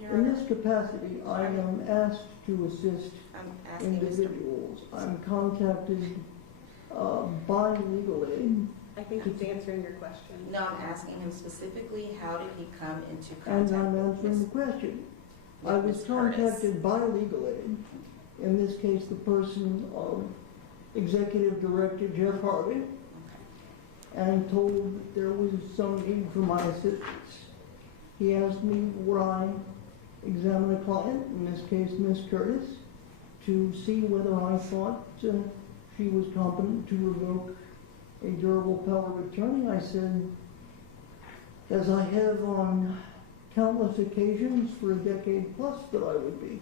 In this capacity, I am asked to assist individuals. I'm contacted by legal aid. I think he's answering your question. No, I'm asking him specifically, how did he come into And contact I'm with answering the question. I with was Ms. Curtis? contacted by legal aid, in this case, the person of Executive Director Jeff Harvey, and told that there was some need for my assistance. He asked me would I examine a client, in this case Ms. Curtis, to see whether I thought she was competent to revoke a durable power of attorney. I said, as I have on countless occasions for a decade plus, that I would be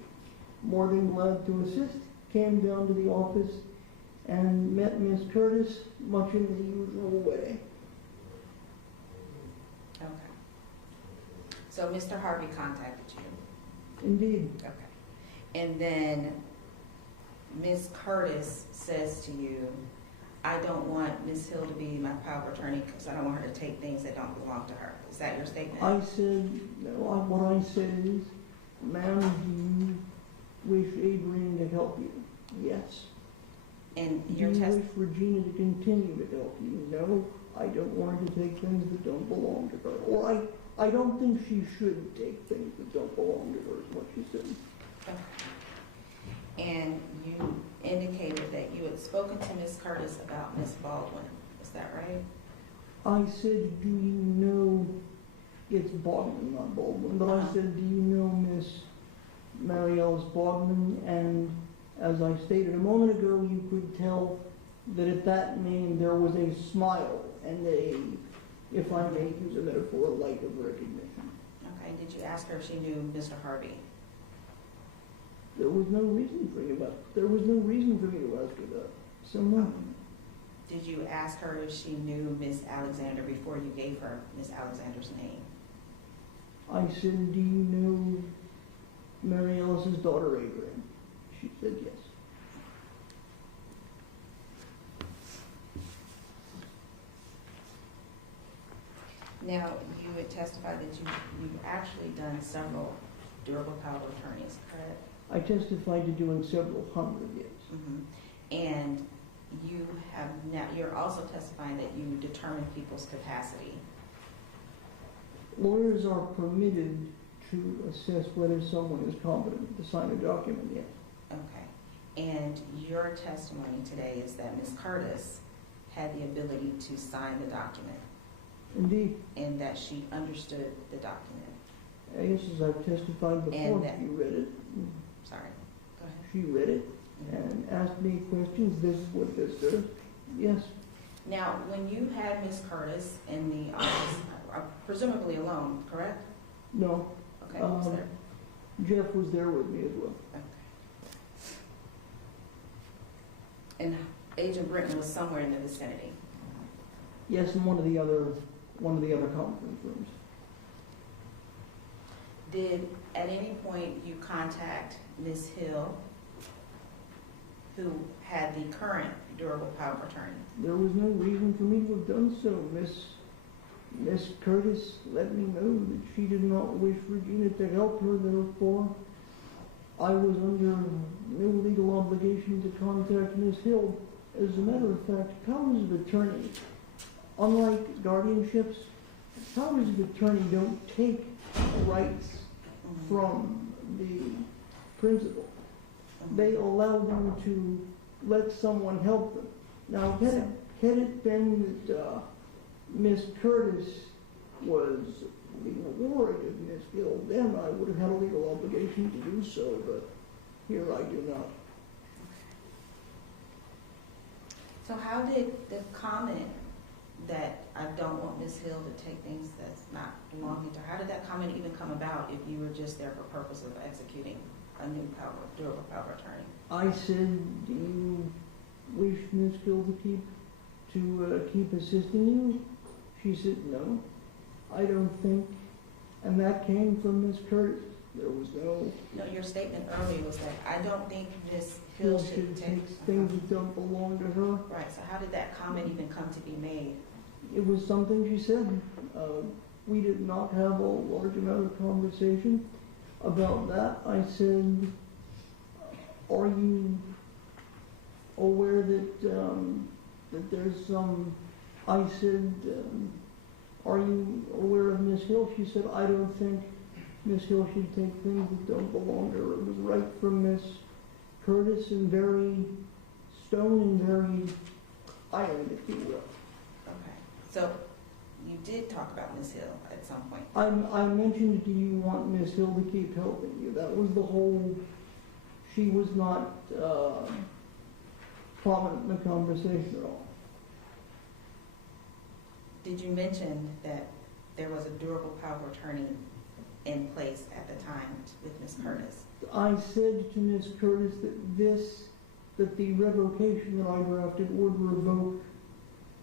more than glad to assist. Came down to the office and met Ms. Curtis, much in the usual way. Okay. So Mr. Harvey contacted you? Indeed. Okay. And then Ms. Curtis says to you, I don't want Ms. Hill to be my power of attorney because I don't want her to take things that don't belong to her. Is that your statement? I said, what I said is, ma'am, do you wish Adrian to help you? Yes. And Do your you test, wish Regina to continue to help you? No, I don't want her to take things that don't belong to her. Or I don't think she should take things that don't belong to her, is what she said. and you indicated that you had spoken to Ms. Curtis about Ms. Baldwin. Is that right? I said, do you know, it's Baldwin, not Baldwin, but I said, do you know Miss Marielle's Baldwin? And as I stated a moment ago, you could tell that at that name there was a smile and a, if I may use a metaphor, light of recognition. Okay. Did you ask her if she knew Mr. Harvey? There was no reason for me to ask her that. So no. Did you ask her if she knew Miss Alexander before you gave her Miss Alexander's name? I said, do you know Mary Ellis's daughter, Adrian? She said yes. Now, you had testified that you've actually done several durable power of attorneys, correct? I testified to doing several hundred, yes. And you have now, you're also testifying that you determine people's capacity. Lawyers are permitted to assess whether someone is competent to sign a document, yes. Okay. And your testimony today is that Ms. Curtis had the ability to sign the document Indeed. and that she understood the document. I guess as I've testified before, And that- she read it. Sorry, go ahead. She read it and asked me questions, this is what this says. Yes. Now, when you had Ms. Curtis in the office, presumably alone, correct? No. Okay, who was there? Jeff was there with me as well. Okay. And Agent Britton was somewhere in the vicinity. Yes, in one of the other conference rooms. Did at any point you contact Ms. Hill, who had the current durable power of attorney? There was no reason for me to have done so. Miss Curtis let me know that she did not wish Regina to help her, therefore I was under no legal obligation to contact Miss Hill. As a matter of fact, powers of attorney, unlike guardianships, powers of attorney don't take rights from the principal. They allow them to let someone help them. Now, had it been that Miss Curtis was the ward of Miss Hill, then I would have had a legal obligation to do so, but here I do not. So how did the comment that I don't want Ms. Hill to take things that's not belonging to her, how did that comment even come about if you were just there for purpose of executing a new durable power of attorney? I said, do you wish Miss Hill to keep assisting you? She said, no, I don't think. And that came from Miss Curtis. There was no... No, your statement earlier was that I don't think Ms. Hill should take things that don't belong to her. Right, so how did that comment even come to be made? It was something she said. We did not have a large amount of conversation about that. I said, are you aware that that there's some I said, are you aware of Miss Hill? She said, I don't think Miss Hill should take things that don't belong to her. It was right from Miss Curtis and very stone and very iron, if you will. Okay, so you did talk about Ms. Hill at some point. I mentioned, do you want Miss Hill to keep helping you? That was the whole, she was not prominent in the conversation at all. Did you mention that there was a durable power of attorney in place at the time with Ms. Curtis? I said to Miss Curtis that the revocation that I drafted would revoke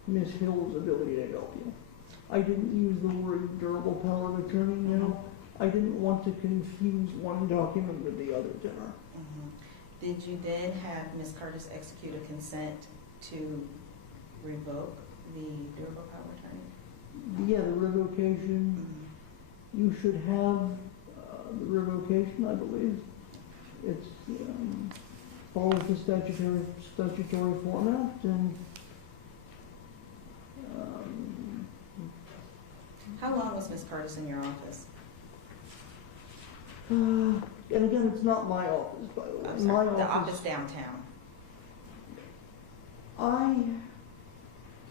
Miss Hill's ability to help you. I didn't use the word durable power of attorney now. I didn't want to confuse one document with the other, Jenna. Did you then have Ms. Curtis execute a consent to revoke the durable power of attorney? Yeah, the revocation, you should have the revocation, I believe. It's follows the statutory format, and how long was Ms. Curtis in your office? and again, it's not my office, by the way. I'm sorry, the office downtown. I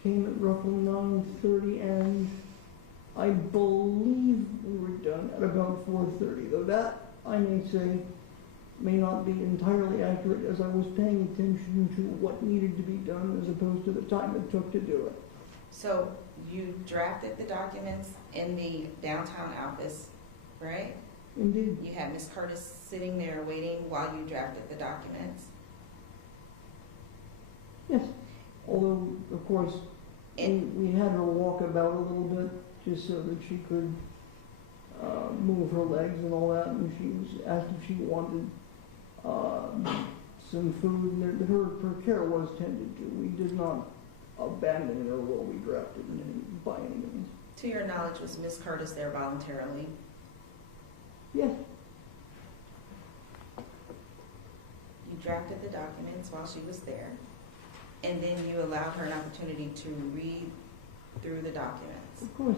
came at roughly 9:30, and I believe we were done at about 4:30, though that, I may say, may not be entirely accurate, as I was paying attention to what needed to be done as opposed to the time it took to do it. So you drafted the documents in the downtown office, right? Indeed. You had Ms. Curtis sitting there waiting while you drafted the documents? Yes. Although, of course, we had her walk about a little bit just so that she could move her legs and all that, and she was asked if she wanted some food, and her care was tended to. We did not abandon her while we drafted by any means. To your knowledge, was Ms. Curtis there voluntarily? Yes. You drafted the documents while she was there, and then you allowed her an opportunity to read through the documents. Of course.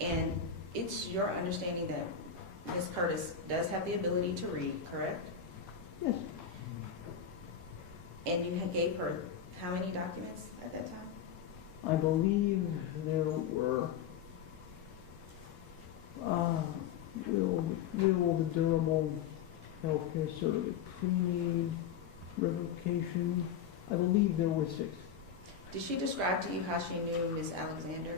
And it's your understanding that Ms. Curtis does have the ability to read, correct? Yes. And you gave her how many documents at that time? I believe there were will the durable healthcare certificate, pre-need, revocation. I believe there were 6. Did she describe to you how she knew Ms. Alexander?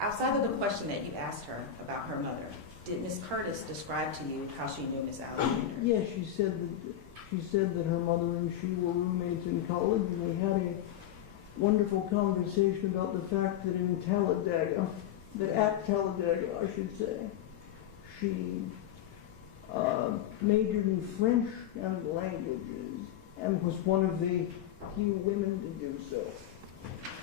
Outside of the question that you asked her about her mother, did Ms. Curtis describe to you how she knew Ms. Alexander? Yes, she said that her mother and she were roommates in college, and we had a wonderful conversation about the fact that at Talladega, I should say, she majored in French and languages and was one of the few women to do so.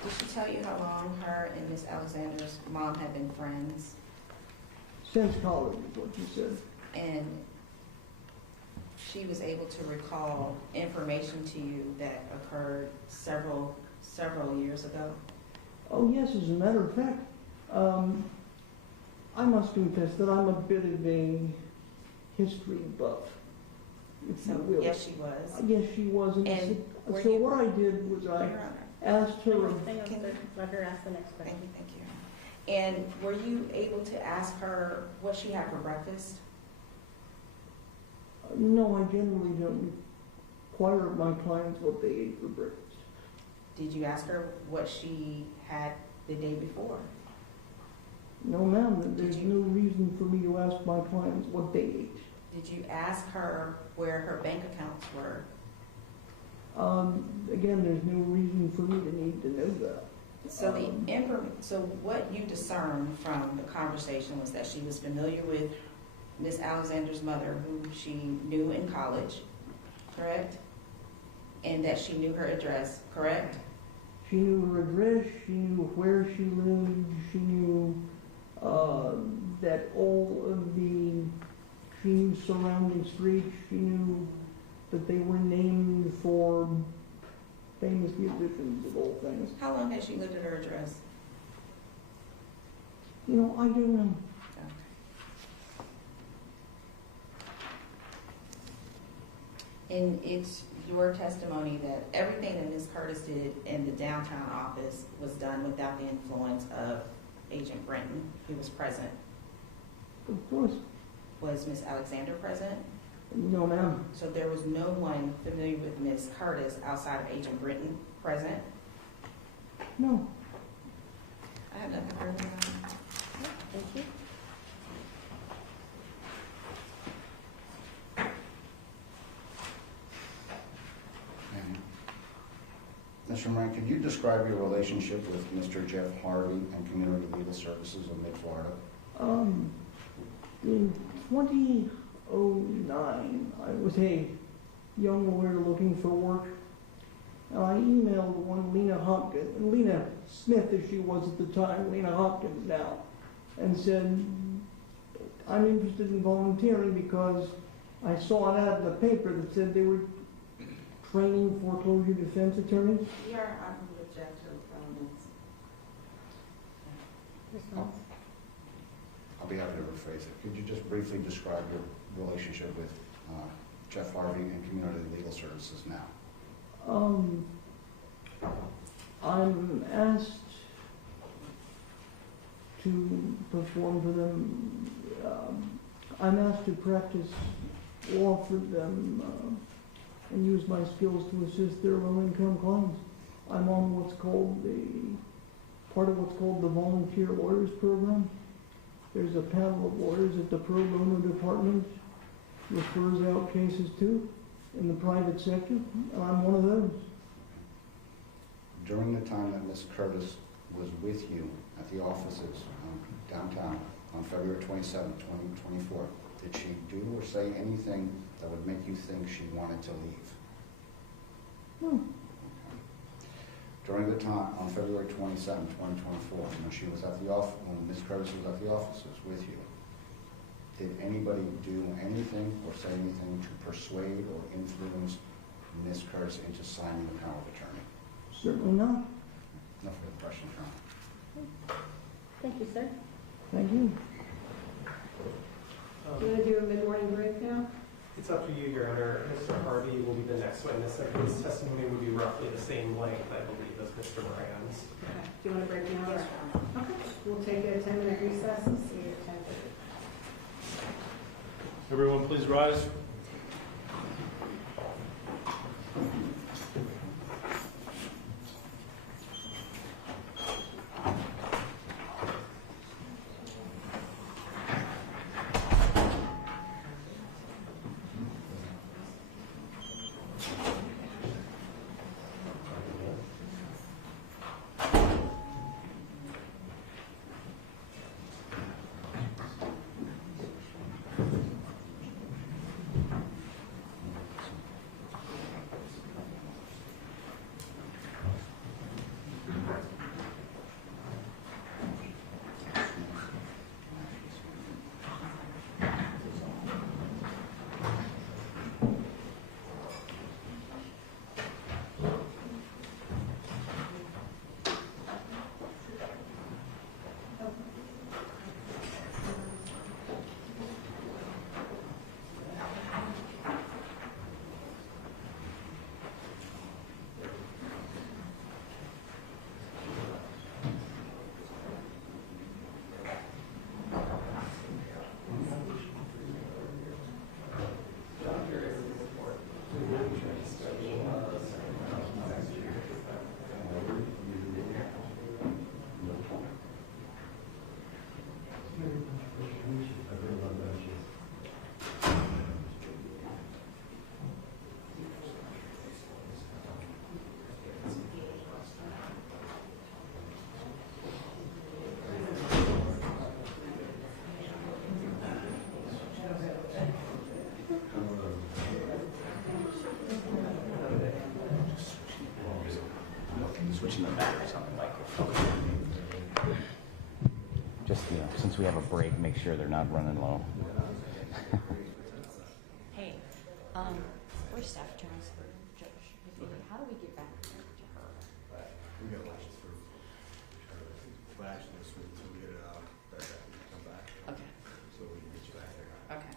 Did she tell you how long her and Ms. Alexander's mom had been friends? Since college is what she said. And she was able to recall information to you that occurred several years ago? Oh yes, as a matter of fact, I must confess that I'm a bit of a history buff, if you will. Yes, she was. Yes, she was. And so what I did was I asked her. Let her ask the next question. Thank you. And were you able to ask her what she had for breakfast? No, I generally don't inquire of my clients what they ate for breakfast. Did you ask her what she had the day before? No, ma'am. There's no reason for me to ask my clients what they ate. Did you ask her where her bank accounts were? Again, there's no reason for me to need to know that. So so what you discerned from the conversation was that she was familiar with Miss Alexander's mother, who she knew in college, correct? And that she knew her address, correct? She knew her address, she knew where she lived, she knew that she knew surrounding streets, she knew that they were named for famous musicians of all things. How long has she lived at her address? You know, I don't know. And it's your testimony that everything that Ms. Curtis did in the downtown office was done without the influence of Agent Britton, who was present. Of course. Was Ms. Alexander present? No, ma'am. So there was no one familiar with Ms. Curtis outside of Agent Britton present? No. I have nothing further than that. Thank you. Mr. Moran, could you describe your relationship with Mr. Jeff Harvey and Community Legal Services of Mid-Florida? In 2009, I was a young lawyer looking for work. And I emailed one Lena Smith as she was at the time, Lena Hopkins now, and said, I'm interested in volunteering because I saw an ad in the paper that said they were training foreclosure defense attorneys. Your Honor, I would object to elements. I'll be happy to rephrase it. Could you just briefly describe your relationship with Jeff Harvey and Community Legal Services now? I'm asked to perform for them. I'm asked to practice law for them and use my skills to assist their low-income clients. I'm on part of what's called the Volunteer Lawyers Program. There's a panel of lawyers at the pro bono department refers out cases to in the private sector, and I'm one of those. During the time that Ms. Curtis was with you at the offices downtown on February 27, 2024, did she do or say anything that would make you think she wanted to leave? No. During the time on February 27, 2024, when she was at the when Ms. Curtis was at the offices with you, did anybody do anything or say anything to persuade or influence Ms. Curtis into signing the power of attorney? Certainly not. No further questions, Your Honor. Thank you, sir. Thank you. Do you want to do a mid-morning break now? It's up to you, Your Honor. Mr. Harvey will be the next witness. His testimony will be roughly the same length, I believe, as Mr. Moran's. Okay. Do you want to break now? Yes, Your Honor. Okay. We'll take a 10-minute recess and see you at 10:30. Everyone, please rise. Switching the batteries on the microphone. Just, since we have a break, make sure they're not running low. Hey, we're staff attorneys for Judge. How do we get back there? action this week to get it out, that we can come back, Okay, so we can get you back there. okay.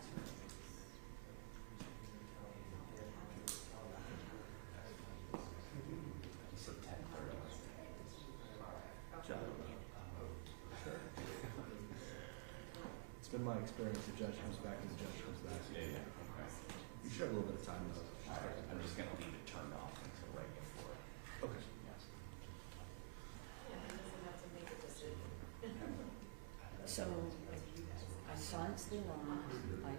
It's been my experience, the judge comes back and the judge comes back. Yeah. You should have a little bit of time though. I'm just gonna leave it turned off until right before. Okay. Yes. So I silenced the alarm, I,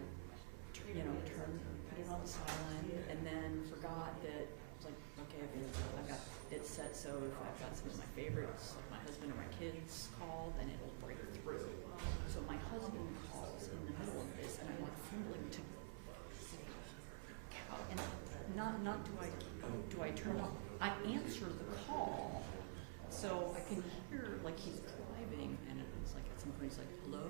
turned, put it on the silent, and then forgot that, like, okay, I've got it set so if I've got some of my favorites, like my husband or my kids call, then it'll break through. So my husband calls in the middle of this, and I'm like fumbling to, and not do I turn off? I answer the call, so I can hear like he's driving, and it's like at some point he's like, "Hello."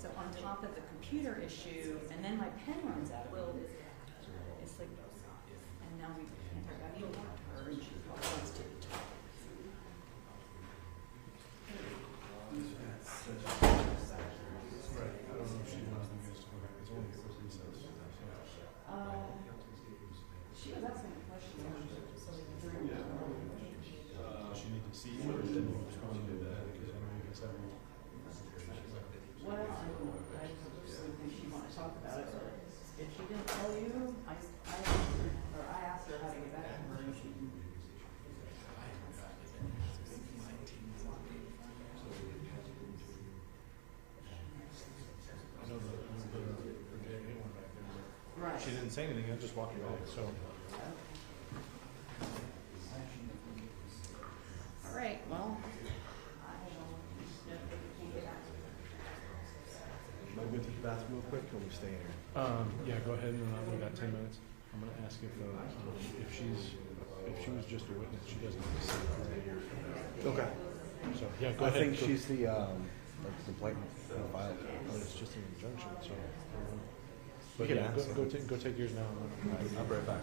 So on top of the computer issue, and then my pen runs out. Well, it's like, and now we can't talk about it. Talk to her, and she probably wants to talk. Right, I don't know if she wants you guys to go back, it's only for recess. She was asking a question during the Does she need to see you or did you respond to that? Because I know you guys have. well, I don't think she wanted to talk about it, but if she didn't tell you, I asked her how to get back to her, and she didn't. I know the Virginia one back there, but Right. she didn't say anything, I just walked away, so. All right, well. Am I good to the bathroom real quick, or we stay here? Yeah, go ahead, and we got 10 minutes. I'm gonna ask if she was just a witness, she doesn't have to sit right here. Okay. So, yeah, go I ahead. think she's the, complainant who filed. But it's just an injunction, so. You But can yeah, ask. go take yours now. I'll be right back.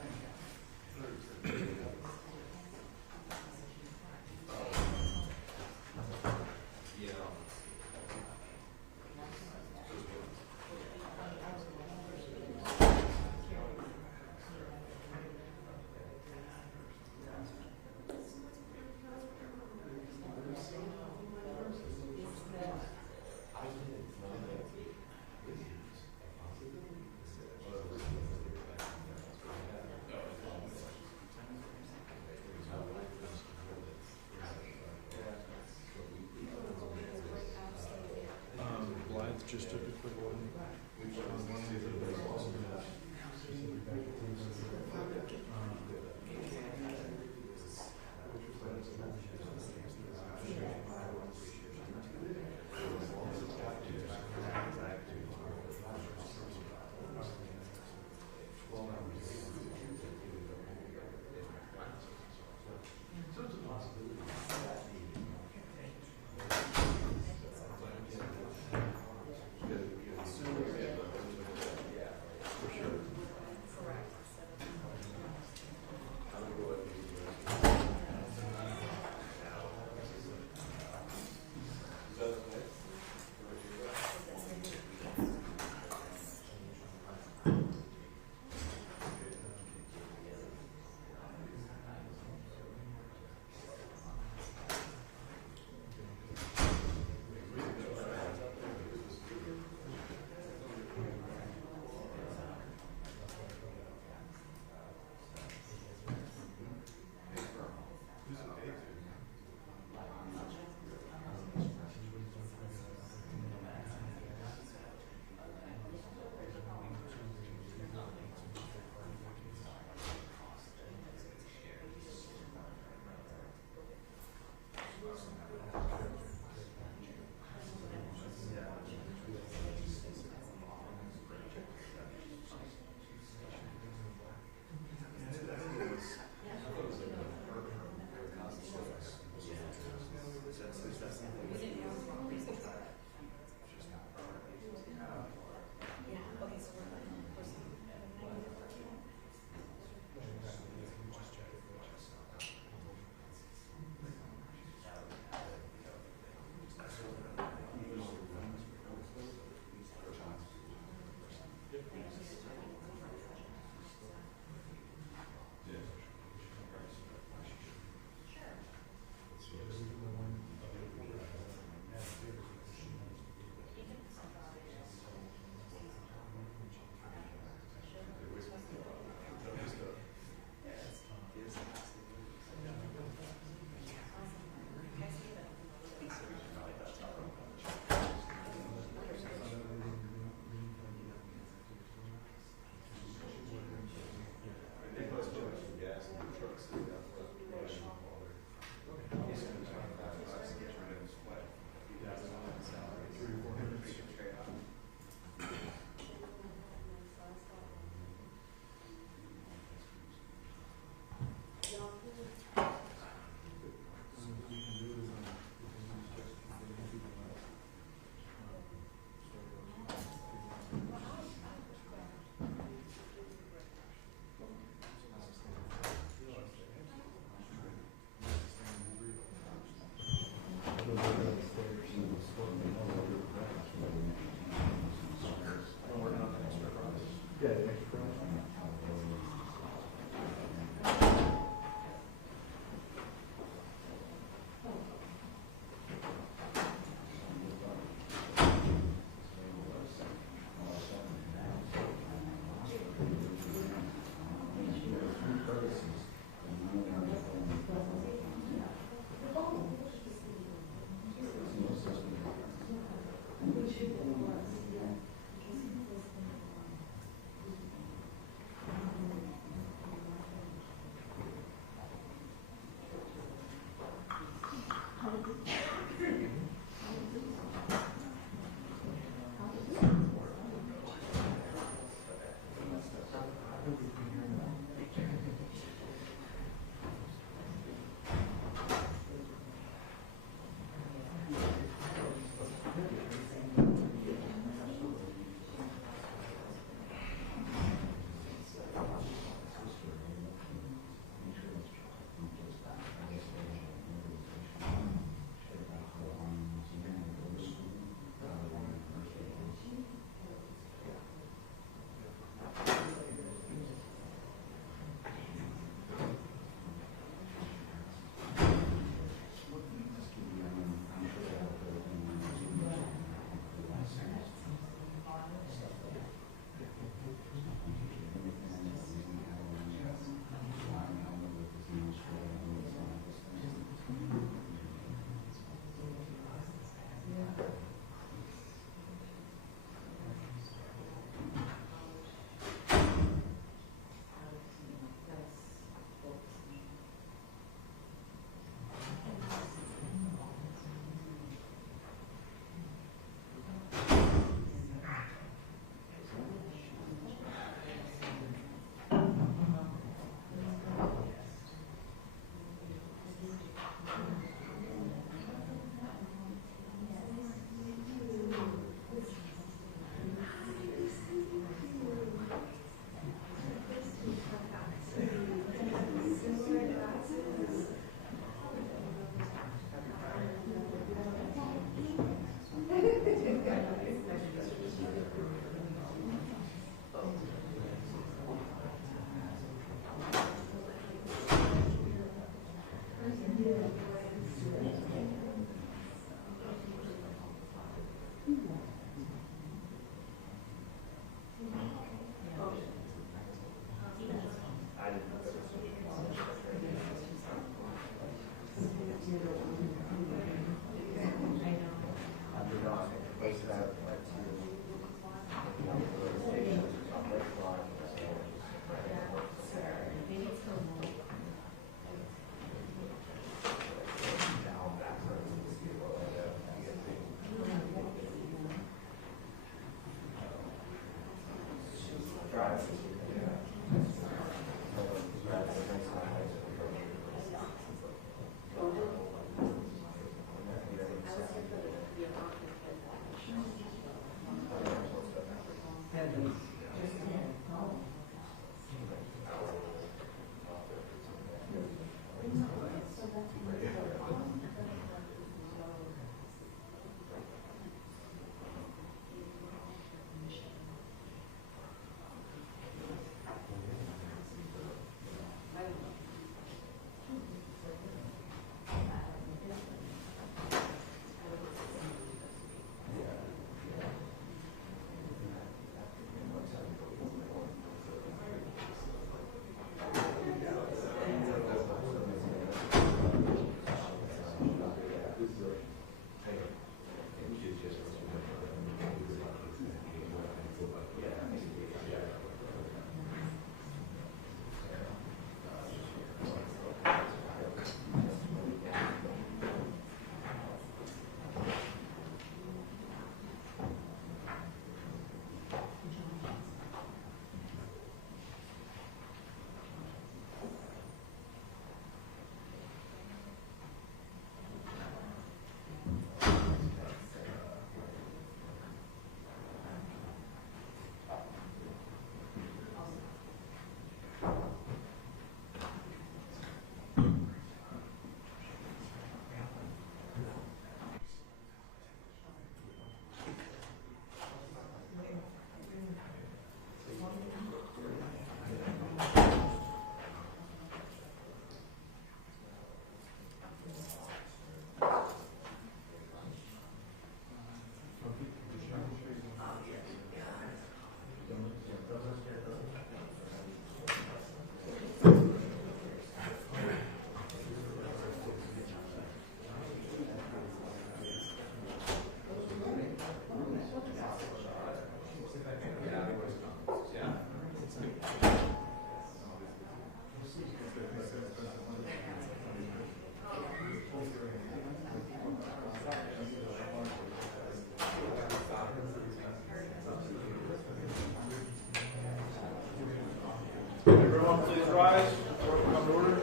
Everyone, please rise. Court will come to order.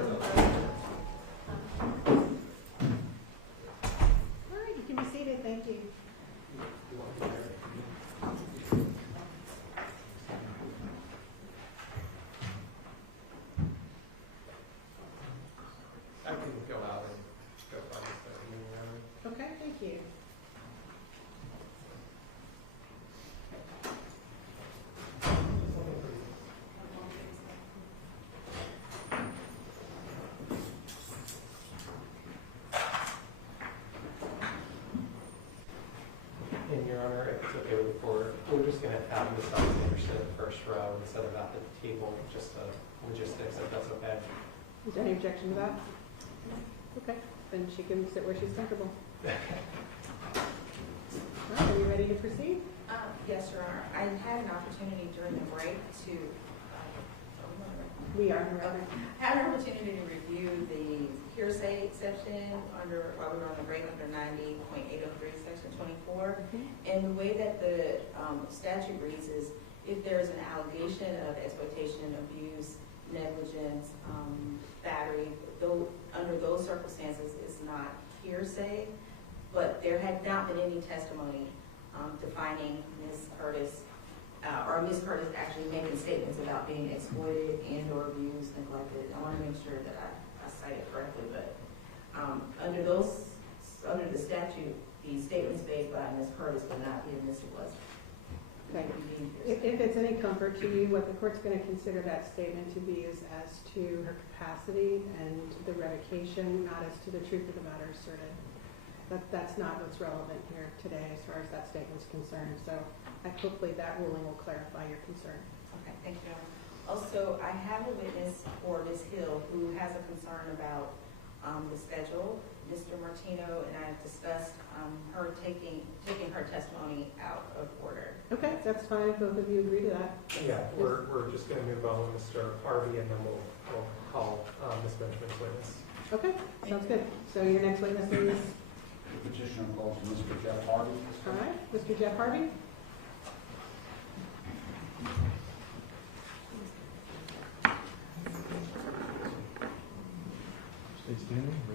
All right, you can be seated, thank you. I can go out and go find the meeting room. Okay, thank you. And Your Honor, if it's okay with the court, we're just going to have Ms. Alexander sit in the first row instead of at the table, just logistics, if that's okay. Is there any objection to that? Okay, then she can sit where she's comfortable. All right, are you ready to proceed? Yes, Your Honor. I had an opportunity during the break to, We are ready. had an opportunity to review the hearsay exception while we were on the break under 90.803, section 24. And the way that the statute reads is if there is an allegation of exploitation, abuse, negligence, battery, though under those circumstances, it's not hearsay. But there had not been any testimony defining Ms. Curtis, or Ms. Curtis actually making statements about being exploited and or abused, neglected. I want to make sure that I cite it correctly, but under the statute, the statements made by Ms. Curtis would not be admissible as Okay. If it's any comfort to you, what the court's going to consider that statement to be is as to her capacity and the revocation, not as to the truth of the matter asserted. That's not what's relevant here today as far as that statement's concerned. So hopefully that ruling will clarify your concern. Okay, thank you. Also, I have a witness for Ms. Hill who has a concern about the schedule. Mr. Martino and I have discussed her taking her testimony out of order. Okay, that's fine if both of you agree to that. Yeah, we're just going to move on with Mr. Harvey, and then we'll call Ms. Benjamin's witness. Okay, sounds good. So your next witness is? The petitioner calls Mr. Jeff Harvey. All right, Mr. Jeff Harvey.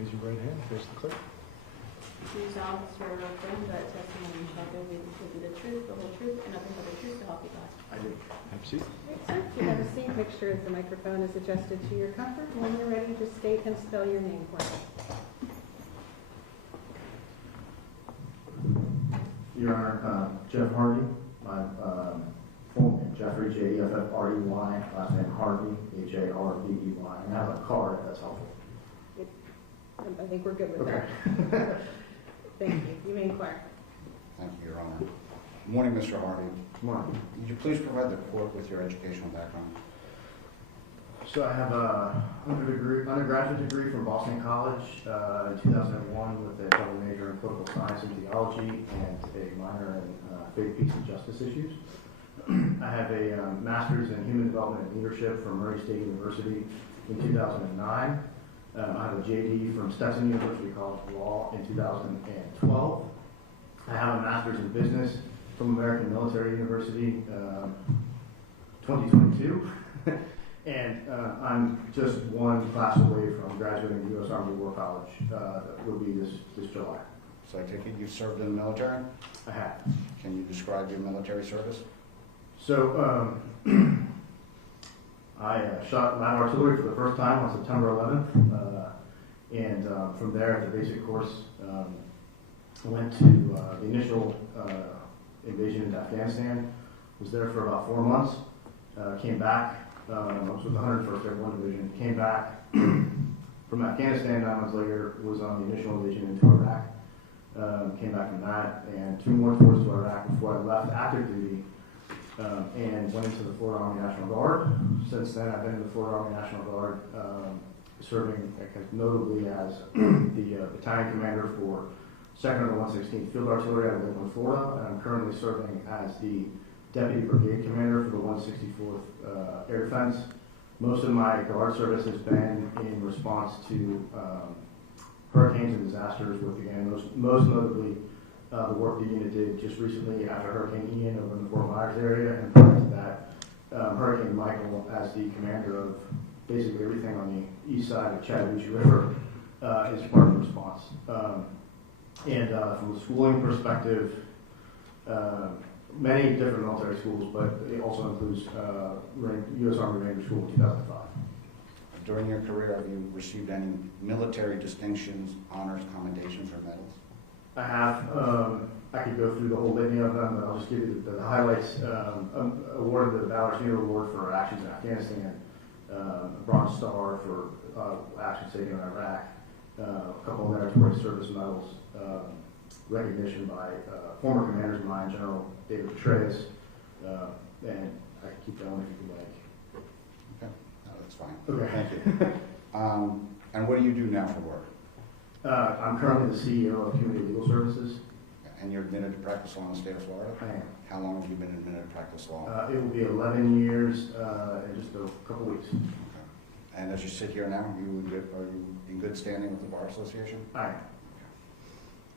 raise your right hand, face the clerk. Do you solemnly swear or affirm that testimony you shall give will be the truth, the whole truth, and nothing but the truth to help you God? I do. Have a seat. Sir, if you have a seat, make sure the microphone is adjusted to your comfort. When you're ready, just state and spell your name for me. Your Honor, Jeff Harvey, my full name, Jeffrey, Jeffrey, last name Harvey, Harvey. And I have a card if that's helpful. I think we're good with Okay. that. Thank you. You may inquire. Thank you, Your Honor. Good morning, Mr. Harvey. Good morning. Would you please provide the court with your educational background? So I have a undergraduate degree from Boston College in 2001 with a double major in political science and theology and a minor in faith, peace, and justice issues. I have a master's in human development and leadership from Murray State University in 2009. I have a JD from Stetson University College of Law in 2012. I have a master's in business from American Military University 2022. And I'm just one class away from graduating the U.S. Army War College. That will be this July. So I take it you served in the military? I have. Can you describe your military service? So I shot live artillery for the first time on September 11th. And from there at the basic course, I went to the initial invasion into Afghanistan. Was there for about 4 months. Came back. I was with the 101st Airborne Division. Came back from Afghanistan 9 months later. Was on the initial invasion into Iraq. Came back from that and 2 more tours to Iraq before I left active duty and went into the Florida Army National Guard. Since then, I've been in the Florida Army National Guard, serving notably as the battalion commander for 2nd of the 116th Field Artillery out of Lakeland, Florida. And I'm currently serving as the Deputy Brigade Commander for the 164th Air Defense. Most of my guard service has been in response to hurricanes and disasters, with, again, most notably the work the unit did just recently after Hurricane Ian over in the Fort Myers area, and prior to that, Hurricane Michael as the commander of basically everything on the east side of Chattahoochee River is part of the response. And from a schooling perspective, many different military schools, but it also includes U.S. Army Ranger School in 2005. During your career, have you received any military distinctions, honors, commendations, or medals? I have. I could go through the whole litany of them, but I'll just give you the highlights. Awarded the Valor Senior Award for actions in Afghanistan, a Bronze Star for actions taken in Iraq, a couple of meritorious service medals, recognition by former commanders of mine, General David Petraeus, and I can keep going if you would like. Okay, no, that's fine. Okay. Thank you. And what do you do now for work? I'm currently the CEO of Community Legal Services. And you're admitted to practice law in the state of Florida? I am. How long have you been admitted to practice law? It will be 11 years in just a couple weeks. Okay. And as you sit here now, are you in good standing with the Bar Association? I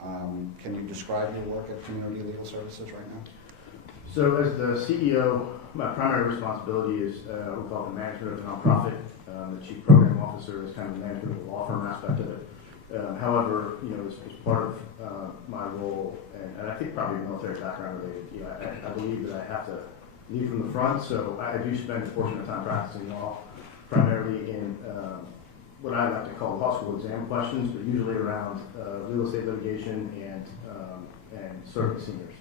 am. Can you describe your work at Community Legal Services right now? So as the CEO, my primary responsibility is what we call the management of the nonprofit. The chief program officer is kind of the management of the law firm aspect of it. However, as part of my role, and I think probably military background related, I believe that I have to lead from the front. So I do spend a portion of time practicing law, primarily in what I like to call law school exam questions, but usually around real estate litigation and serving seniors.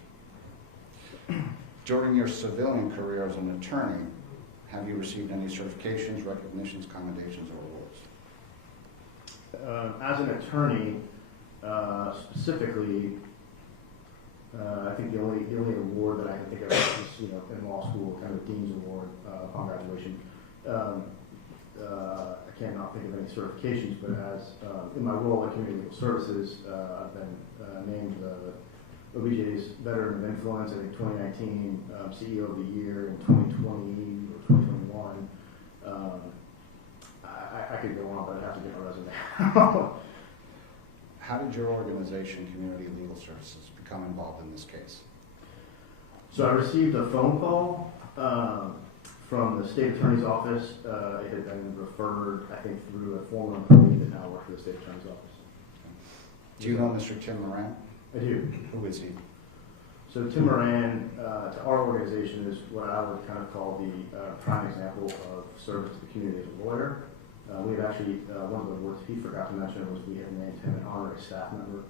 During your civilian career as an attorney, have you received any certifications, recognitions, commendations, or awards? As an attorney, specifically, I think the only award that I can think of is in law school, kind of Dean's Award upon graduation. I cannot think of any certifications, but as in my role at Community Legal Services, I've been named OBJ's Veteran of Influence, I think 2019, CEO of the Year in 2020 or 2021. I could go on, but I'd have to get my resume. How did your organization, Community Legal Services, become involved in this case? So I received a phone call from the state attorney's office. It had been referred, I think, through a former employee that now works for the state attorney's office. Do you know Mr. Tim Moran? I do. Who is he? So Tim Moran, to our organization, is what I would kind of call the prime example of service to the community as a lawyer. We have actually, one of the words he forgot to mention was we have named him an honorary staff member.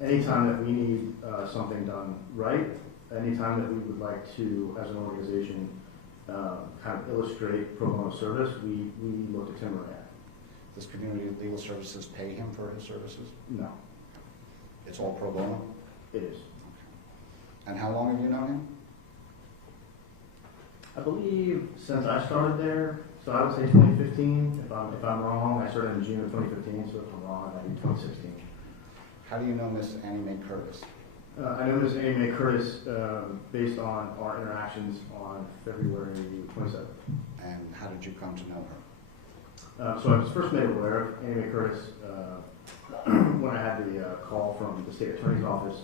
Anytime that we need something done right, anytime that we would like to, as an organization, kind of illustrate pro bono service, we look to Tim Moran. Does Community Legal Services pay him for his services? No, It's all pro bono? it is. And how long have you known him? I believe since I started there, so I would say 2015. If I'm wrong, I started in June of 2015, so if I'm wrong, I'd be 2016. How do you know Miss Annie Mae Curtis? I know Ms. Annie Mae Curtis based on our interactions on February 27th. And how did you come to know her? So I was first made aware of Annie Mae Curtis when I had the call from the state attorney's office.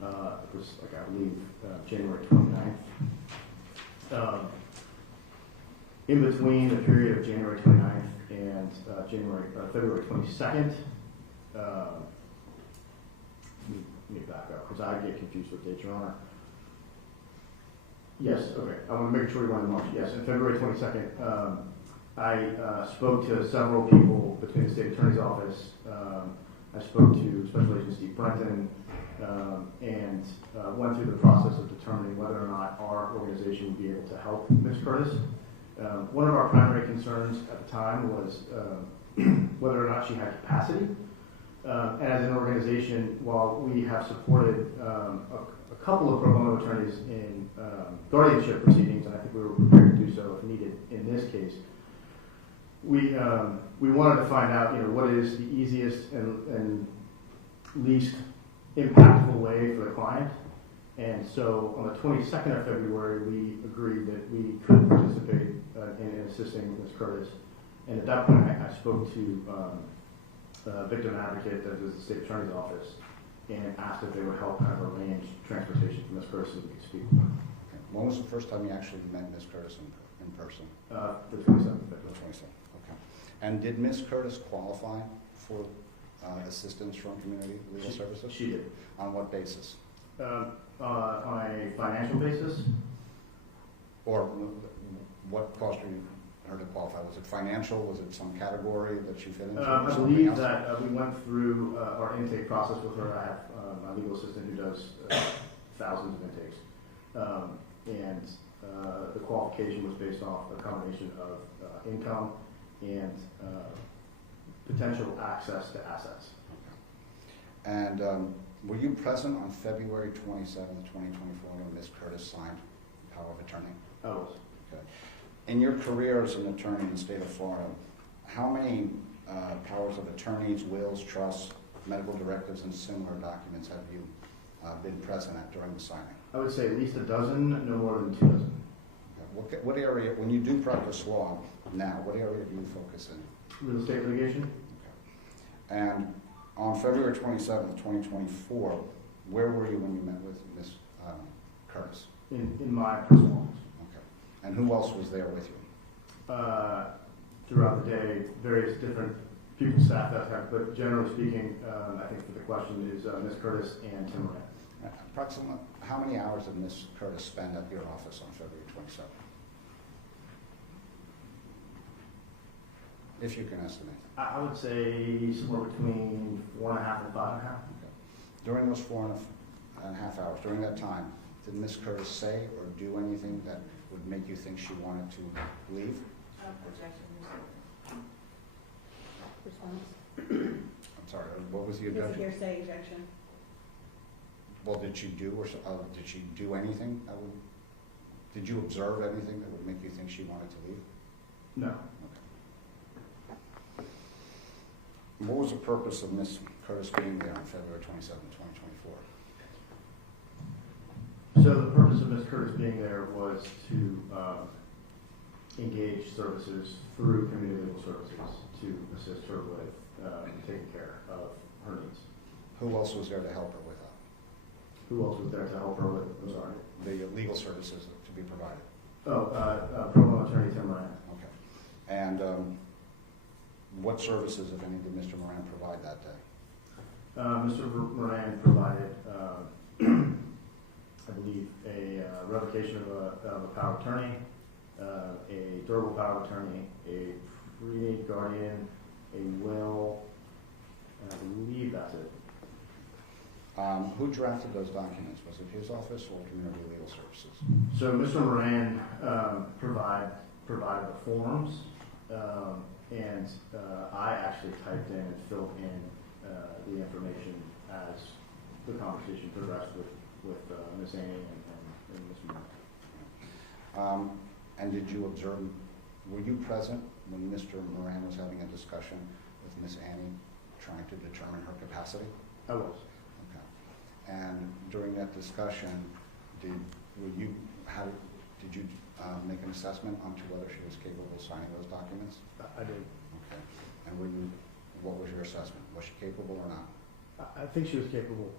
It was, like, I believe, January 29th. In between the period of January 29th and February 22nd, let me back up because I get confused with dates, Your Honor. Yes, okay. I want to make sure we run the motion. Yes, on February 22nd, I spoke to several people between the state attorney's office. I spoke to Special Agent Steve Britton and went through the process of determining whether or not our organization would be able to help Ms. Curtis. One of our primary concerns at the time was whether or not she had capacity. And as an organization, while we have supported a couple of pro bono attorneys in guardianship proceedings, and I think we were prepared to do so if needed in this case, we wanted to find out, what is the easiest and least impactful way for the client. And so on the 22nd of February, we agreed that we could participate in assisting Ms. Curtis. And at that point, I spoke to victim advocate that is the state attorney's office and asked if they would help kind of arrange transportation for Ms. Curtis so we could speak with her. Okay. When was the first time you actually met Miss Curtis in person? The 27th of February. The 27th, okay. And did Miss Curtis qualify for assistance from Community Legal Services? She did. On what basis? On a financial basis. Or what caused her to qualify? Was it financial? Was it some category that she fit into? I believe that we went through our intake process with her. I have a legal assistant who does thousands of intakes. The qualification was based off a combination of income and potential access to assets. Okay. And were you present on February 27th, 2024 when Ms. Curtis signed power of attorney? I was. Okay. In your career as an attorney in the state of Florida, how many powers of attorneys, wills, trusts, medical directives, and similar documents have you been present at during the signing? I would say at least a dozen, no more than 2 dozen. Okay. What area, when you do practice law now, what area do you focus in? Real estate litigation. Okay. And on February 27th, 2024, where were you when you met with Ms. Curtis? In my personal office. Okay. And who else was there with you? Throughout the day, various different people, staff, that type, but generally speaking, I think for the question is Ms. Curtis and Tim Moran. Approximately, how many hours did Ms. Curtis spend at your office on February 27th? If you can estimate. I would say somewhere between 4.5 and 5.5. Okay. During those 4.5 hours, during that time, did Ms. Curtis say or do anything that would make you think she wanted to leave? Response. I'm sorry, what was the It's a objection? hearsay ejection. Well, did she do did she do anything that would, did you observe anything that would make you think she wanted to leave? No. Okay. What was the purpose of Ms. Curtis being there on February 27, 2024? So the purpose of Ms. Curtis being there was to engage services through Community Legal Services to assist her with taking care of her needs. Who else was there to help her with that? Who else was there to help her with, I'm sorry? The legal services to be provided. Oh, pro bono attorney Tim Moran. Okay. And What services, if any, did Mr. Moran provide that day? Mr. Moran provided, I believe, a revocation of a power of attorney, a durable power of attorney, a free guardian, a will, and I believe that's it. Who drafted those documents? Was it his office or Community Legal Services? So Mr. Moran provided the forms, and I actually typed in and filled in the information as the conversation progressed with Ms. Annie and Ms. Moran. And did you observe, were you present when Mr. Moran was having a discussion with Ms. Annie, trying to determine her capacity? I was. Okay. And during that discussion, did you make an assessment onto whether she was capable of signing those documents? I did. Okay. And what was your assessment? Was she capable or not? I think she was capable.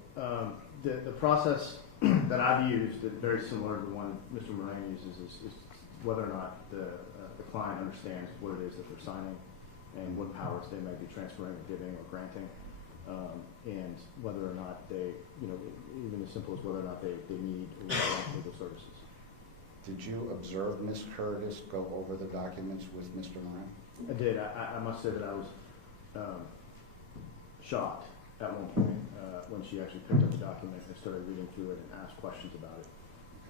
The process that I've used, that very similar to the one Mr. Moran uses, is whether or not the client understands what it is that they're signing and what powers they may be transferring, or giving, or granting, and whether or not they, even as simple as whether or not they need or want legal services. Did you observe Ms. Curtis go over the documents with Mr. Moran? I did. I must say that I was shocked at one point when she actually picked up the document and started reading through it and asked questions about it.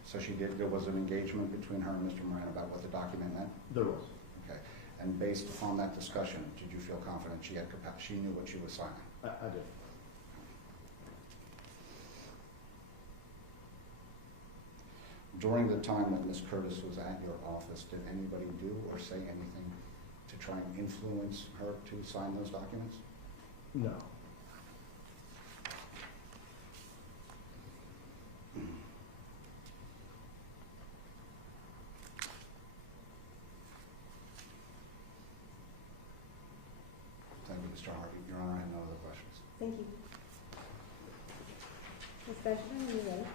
So there was an engagement between her and Mr. Moran about what the document meant? There was. Okay. And based upon that discussion, did you feel confident she knew what she was signing? I did. During the time that Ms. Curtis was at your office, did anybody do or say anything to try and influence her to sign those documents? No. Thank you, Mr. Harvey. Your Honor, I have no other questions. Thank you. Ms. Benjamin, are you ready?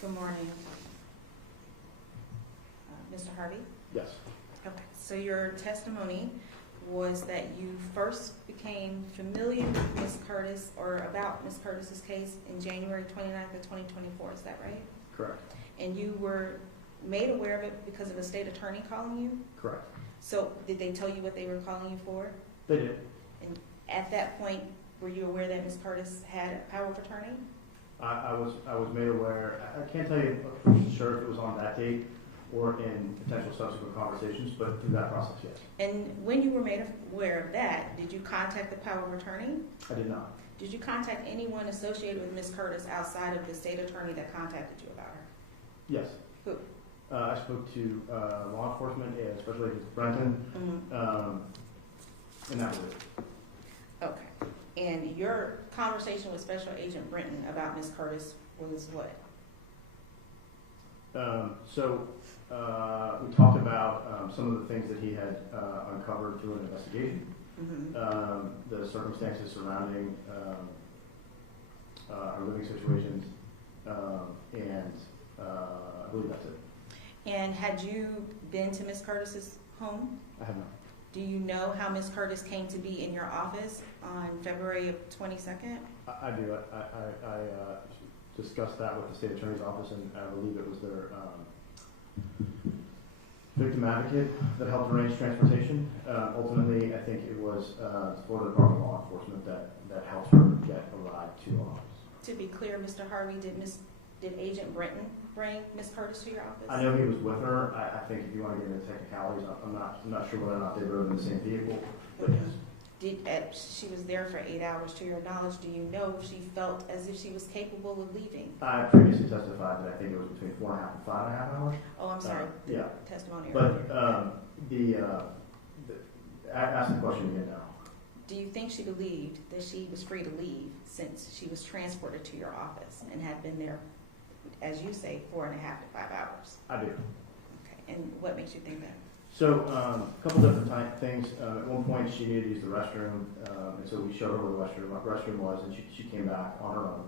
Good morning. Mr. Harvey? Yes. Okay, so your testimony was that you first became familiar with Ms. Curtis or about Ms. Curtis's case in January 29th of 2024, is that right? Correct. And you were made aware of it because of a state attorney calling you? Correct. So did they tell you what they were calling you for? They did. And at that point, were you aware that Ms. Curtis had a power of attorney? I was made aware. I can't tell you for sure if it was on that date or in potential subsequent conversations, but through that process, yes. And when you were made aware of that, did you contact the power of attorney? I did not. Did you contact anyone associated with Ms. Curtis outside of the state attorney that contacted you about her? Yes. Who? I spoke to law enforcement, and especially Britton, and that was it. Okay. And your conversation with Special Agent Britton about Ms. Curtis was what? We talked about some of the things that he had uncovered through an investigation, the circumstances surrounding our living situations, and I believe that's it. And had you been to Ms. Curtis's home? I have not. Do you know how Ms. Curtis came to be in your office on February of 22nd? I do. I discussed that with the state attorney's office, and I believe it was their victim advocate that helped arrange transportation. Ultimately, I think it was the Florida Department of Law Enforcement that helped her get a ride to our office. To be clear, Mr. Harvey, did Agent Britton bring Ms. Curtis to your office? I know he was with her. I think if you want to get into technicalities, I'm not sure whether or not they rode in the same vehicle, but yes. She was there for 8 hours. To your knowledge, do you know if she felt as if she was capable of leaving? I previously testified that I think it was between 4.5 and 5.5 hours. Oh, I'm sorry. Yeah. Testimony. But ask the question again now. Do you think she believed that she was free to leave since she was transported to your office and had been there, as you say, 4.5 to 5 hours? I do. Okay. And what makes you think that? So a couple different things. At one point, she needed to use the restroom, and so we showed her where the restroom was, and she came back on her own.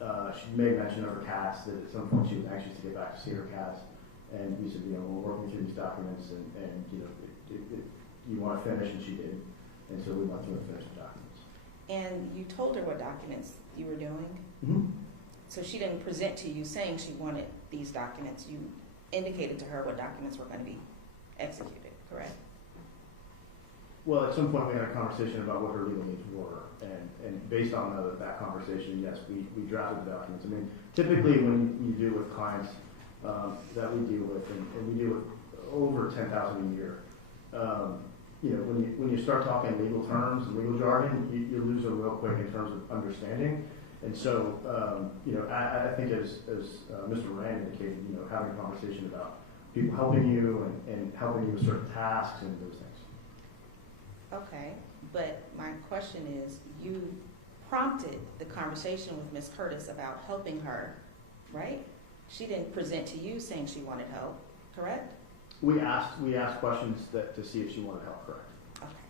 she made mention of her cats, that at some point she was anxious to get back to see her cats. And we said, we're working through these documents and you want to finish, and she did. And so we went through and finished the documents. And you told her what documents you were doing? Mm-hmm. So she didn't present to you saying she wanted these documents. You indicated to her what documents were going to be executed, correct? Well, at some point we had a conversation about what her legal needs were, and based on that conversation, yes, we drafted the documents. I mean, typically when you deal with clients that we deal with, and we deal with over 10,000 a year, when you start talking legal terms and legal jargon, you lose it real quick in terms of understanding. And so, I think as Mr. Moran indicated, having a conversation about people helping you and helping you with certain tasks and those things. Okay, but my question is, you prompted the conversation with Ms. Curtis about helping her, right? She didn't present to you saying she wanted help, correct? We asked questions to see if she wanted help, correct? Okay.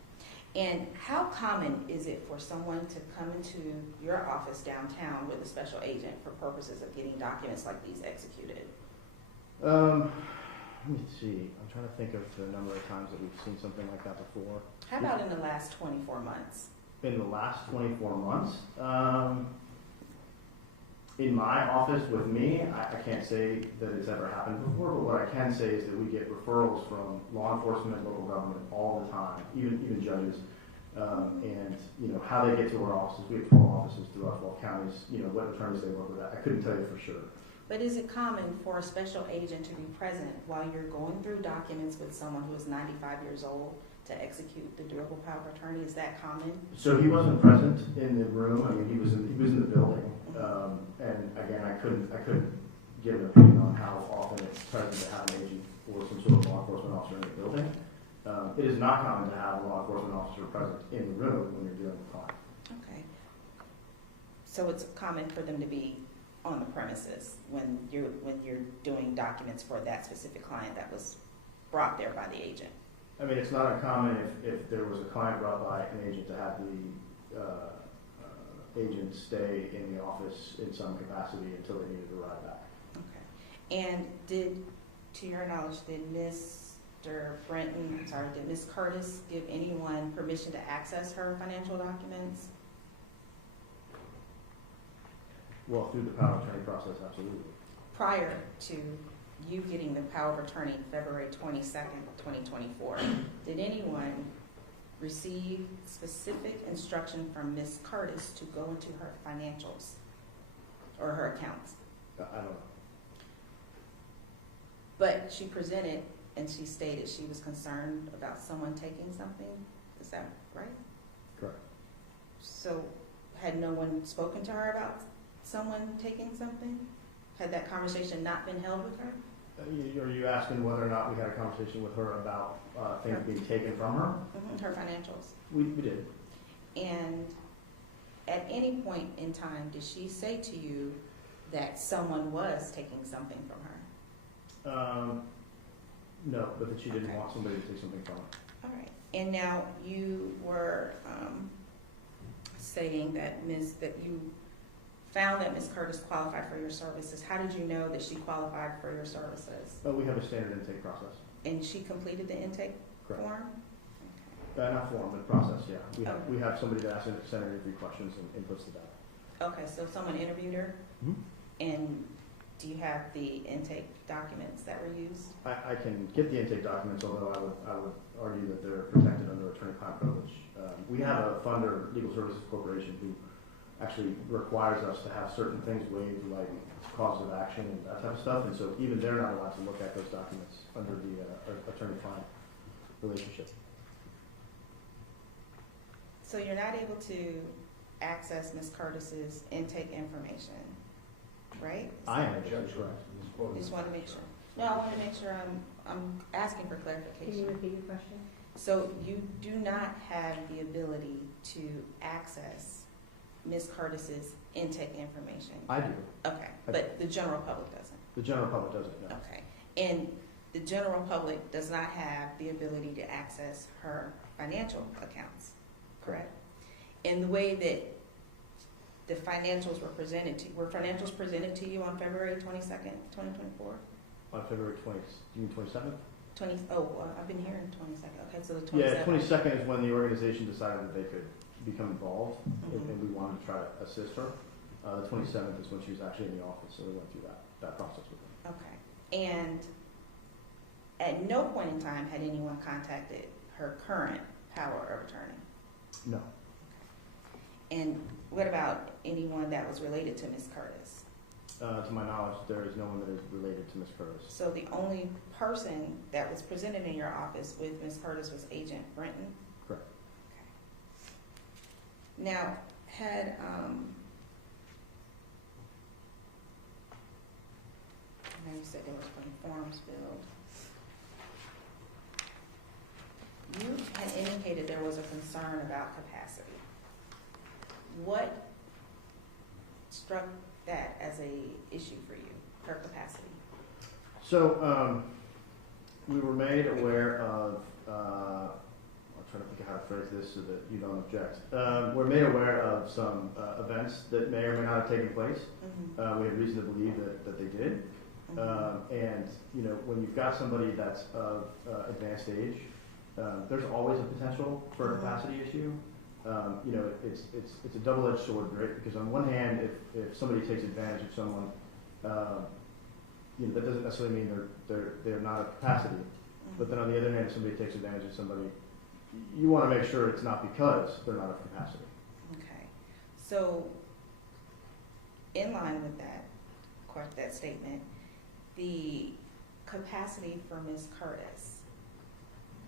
And how common is it for someone to come into your office downtown with a special agent for purposes of getting documents like these executed? Let me see. I'm trying to think of the number of times that we've seen something like that before. How about in the last 24 months? In the last 24 months? In my office with me, I can't say that it's ever happened before, but what I can say is that we get referrals from law enforcement, local government all the time, even judges, and how they get to our offices. We have 12 offices throughout 12 counties. What attorneys they work with. I couldn't tell you for sure. But is it common for a special agent to be present while you're going through documents with someone who is 95 years old to execute the durable power of attorney? Is that common? So he wasn't present in the room. I mean, he was in the building. And again, I couldn't give an opinion on how often it's present to have an agent or some sort of law enforcement officer in the building. It is not common to have a law enforcement officer present in the room when you're dealing with clients. Okay. So it's common for them to be on the premises when you're doing documents for that specific client that was brought there by the agent. I mean, it's not uncommon if there was a client brought by an agent to have the agent stay in the office in some capacity until they needed to ride back. Okay. And to your knowledge, did Ms. Curtis give anyone permission to access her financial documents? Well, through the power of attorney process, absolutely. Prior to you getting the power of attorney February 22nd, 2024, did anyone receive specific instruction from Ms. Curtis to go into her financials or her accounts? I don't know. But she presented and she stated she was concerned about someone taking something. Is that right? Correct. So had no one spoken to her about someone taking something? Had that conversation not been held with her? Are you asking whether or not we had a conversation with her about things being taken from her? Mm-hmm. Her financials. We did. And at any point in time, did she say to you that someone was taking something from her? No, but that she didn't want somebody to take something from her. All right. And now you were saying that you found that Ms. Curtis qualified for your services. How did you know that she qualified for your services? We have a standard intake process. And she completed the intake form? Okay. Not form, but process, yeah. We have somebody that asks send interview questions and inputs to that. Okay, so someone interviewed her? Mm-hmm. And do you have the intake documents that were used? I can get the intake documents, although I would argue that they're protected under attorney-client privilege. We have a funder, Legal Services Corporation, who actually requires us to have certain things waived, like cause of action and that type of stuff, and so even they're not allowed to look at those documents under the attorney-client relationship. So you're not able to access Ms. Curtis's intake information, right? I am, correct. You just want to make sure. No, I want to make sure I'm asking for clarification. Can you repeat your question? So you do not have the ability to access Ms. Curtis's intake information? I do. Okay, but the general public doesn't? The general public doesn't, no. Okay, and the general public does not have the ability to access her financial accounts, correct? In the way that the financials were financials presented to you on February 22nd, 2024? On February 20, June 27th? I've been hearing 22nd. Okay, so the 27th. Yeah, 22nd is when the organization decided that they could become involved, and we wanted to try to assist her. The 27th is when she was actually in the office, so we went through that process with her. Okay. And at no point in time had anyone contacted her current power of attorney? No. And what about anyone that was related to Ms. Curtis? To my knowledge, there is no one that is related to Ms. Curtis. So the only person that was presented in your office with Ms. Curtis was Agent Britton? Correct. Okay. Now, had, I know you said there was some forms filled. You had indicated there was a concern about capacity. What struck that as a issue for you, her capacity? So, we were made aware of, I'm trying to think of how to phrase this so that you don't object. We're made aware of some events that may or may not have taken place. We have reason to believe that they did. And, you know, when you've got somebody that's of advanced age, there's always a potential for a capacity issue. You know, it's a double-edged sword, right? Because on one hand, if somebody takes advantage of someone, you know, that doesn't necessarily mean they're not at capacity. But then on the other hand, if somebody takes advantage of somebody, you want to make sure it's not because they're not at capacity. Okay. So, in line with that statement, the capacity for Ms. Curtis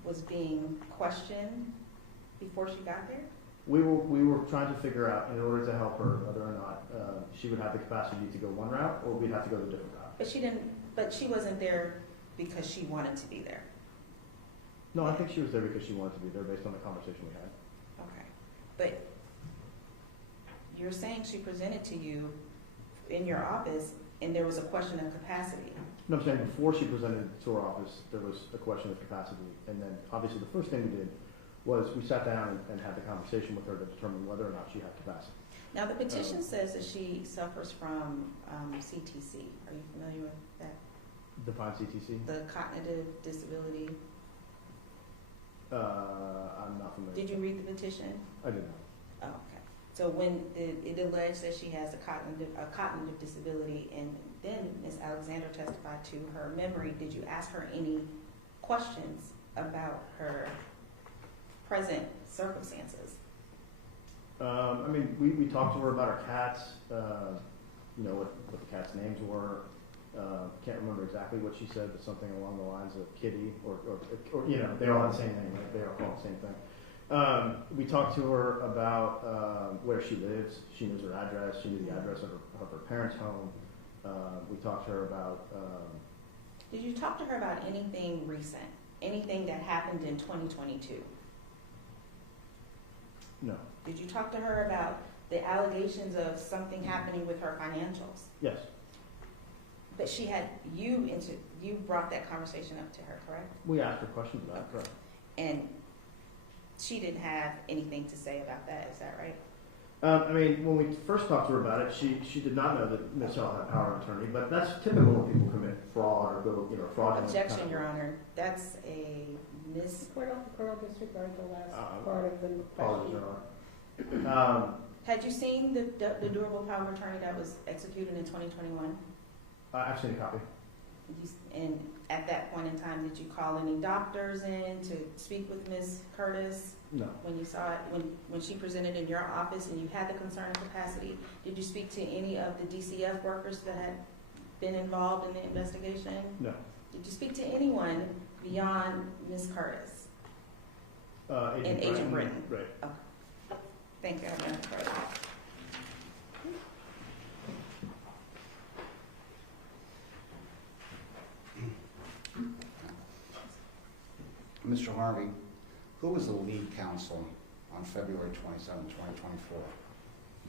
was being questioned before she got there? We were trying to figure out, in order to help her, whether or not she would have the capacity to go one route, or we'd have to go the different route. But she wasn't there because she wanted to be there. No, I think she was there because she wanted to be there, based on the conversation we had. Okay. But you're saying she presented to you in your office, and there was a question of capacity. No, I'm saying before she presented to our office, there was a question of capacity, and then obviously the first thing we did was we sat down and had the conversation with her to determine whether or not she had capacity. Now, the petition says that she suffers from CTC. Are you familiar with that? Define CTC? The cognitive disability. I'm not familiar. Did you read the petition? I did not. Oh, okay. So when it alleged that she has a cognitive disability, and then Ms. Alexander testified to her memory, did you ask her any questions about her present circumstances? I mean, we talked to her about her cats, you know, what the cats' names were. Can't remember exactly what she said, but something along the lines of Kitty, or you know, they all have the same name, right? They all call it the same thing. We talked to her about where she lives. She knows her address. She knew the address of her parents' home. We talked to her about... Did you talk to her about anything recent? Anything that happened in 2022? No. Did you talk to her about the allegations of something happening with her financials? Yes. But she had, you brought that conversation up to her, correct? We asked her questions about it, correct. And she didn't have anything to say about that, is that right? I mean, when we first talked to her about it, she did not know that Ms. Hill had power of attorney, but that's typical when people commit fraud or go, you know, fraudulent. Objection, Your Honor. That's a Court disregard the last part of the Apologies, question. Your Honor. Had you seen the durable power of attorney that was executed in 2021? I've seen a copy. And at that point in time, did you call any doctors in to speak with Ms. Curtis? No. When you saw it, when she presented in your office and you had the concern of capacity, did you speak to any of the DCF workers that had been involved in the investigation? No. Did you speak to anyone beyond Ms. Curtis? And Agent Britton? Right. Okay. Thank you, Madam President. Mr. Harvey, who was the lead counsel on February 27, 2024,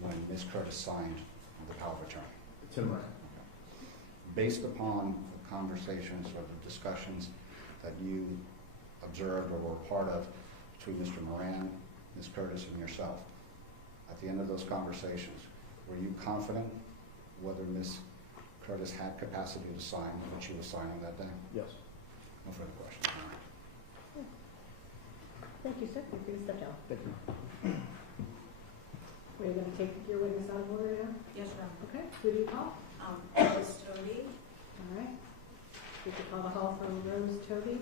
when Ms. Curtis signed the power of attorney? Tim Moran. Based upon the conversations or the discussions that you observed or were part of between Mr. Moran, Ms. Curtis, and yourself, at the end of those conversations, were you confident whether Ms. Curtis had capacity to sign what she was signing that day? Yes. No further questions. Thank you, sir. You're free to step down. Thank you. We're going to take your witness out of order now? Yes, Your Honor. Okay, who do you call? Ms. Toby. All right. We can call the hall from Rose Toby.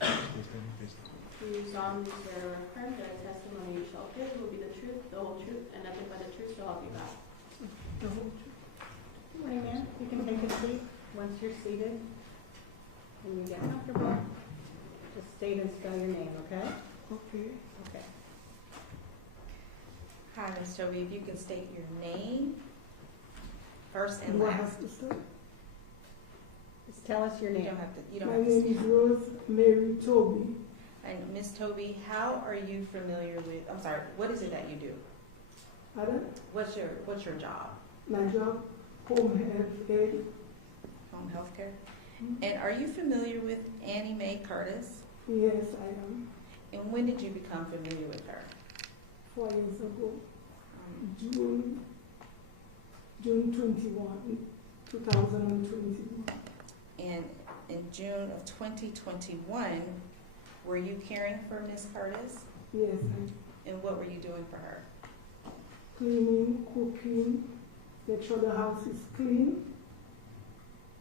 Do you solemnly swear or affirm that the testimony you shall give will be the truth, the whole truth, and nothing but the truth, so help you God? The whole truth. Good morning, ma'am. You can take a seat once you're seated. When you get comfortable, just state and spell your name, okay? Okay. Okay. Hi, Ms. Toby. If you can state your name, first and Do I last. have to start? Just tell us your You name. don't have to. You don't My have to. name is Rose Mary Toby. And Ms. Toby, how are you familiar with? I'm sorry. What is it that you do? Pardon? What's your job? My job, home health aid. Home health care. Mhm. And are you familiar with Annie Mae Curtis? Yes, I am. And when did you become familiar with her? 4 years ago, June 21, 2021. And in June of 2021, were you caring for Ms. Curtis? Yes, And what were you doing for her? cleaning, cooking, make sure the house is clean,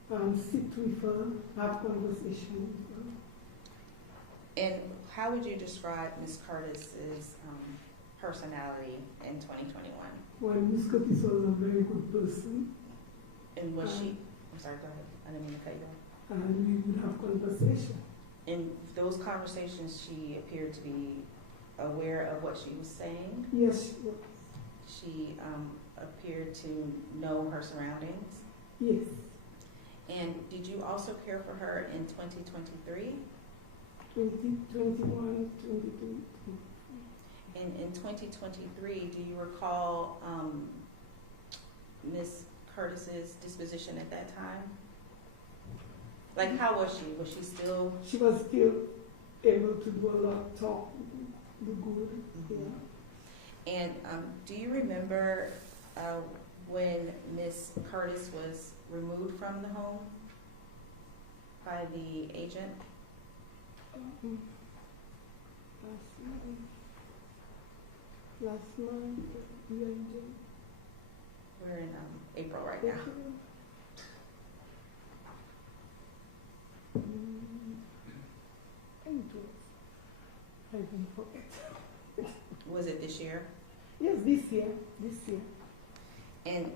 sit with her, have conversation with her. And how would you describe Ms. Curtis's personality in 2021? Well, Miss Curtis was a very good person, And was she? I'm sorry. Go ahead. I didn't mean to cut you off. and we would have conversation. In those conversations, she appeared to be aware of what she was saying. Yes, she was. She appeared to know her surroundings. Yes, And did you also care for her in 2023? 2021, 22. And in 2023, do you recall Ms. Curtis's disposition at that time? Like, how was she? Was she still? She was still able to do a lot, talk, do good, yeah. And do you remember when Ms. Curtis was removed from the home by the agent? Last month, we are in June. We're in April right now. I can forget. Was it this year? Yes, this year. And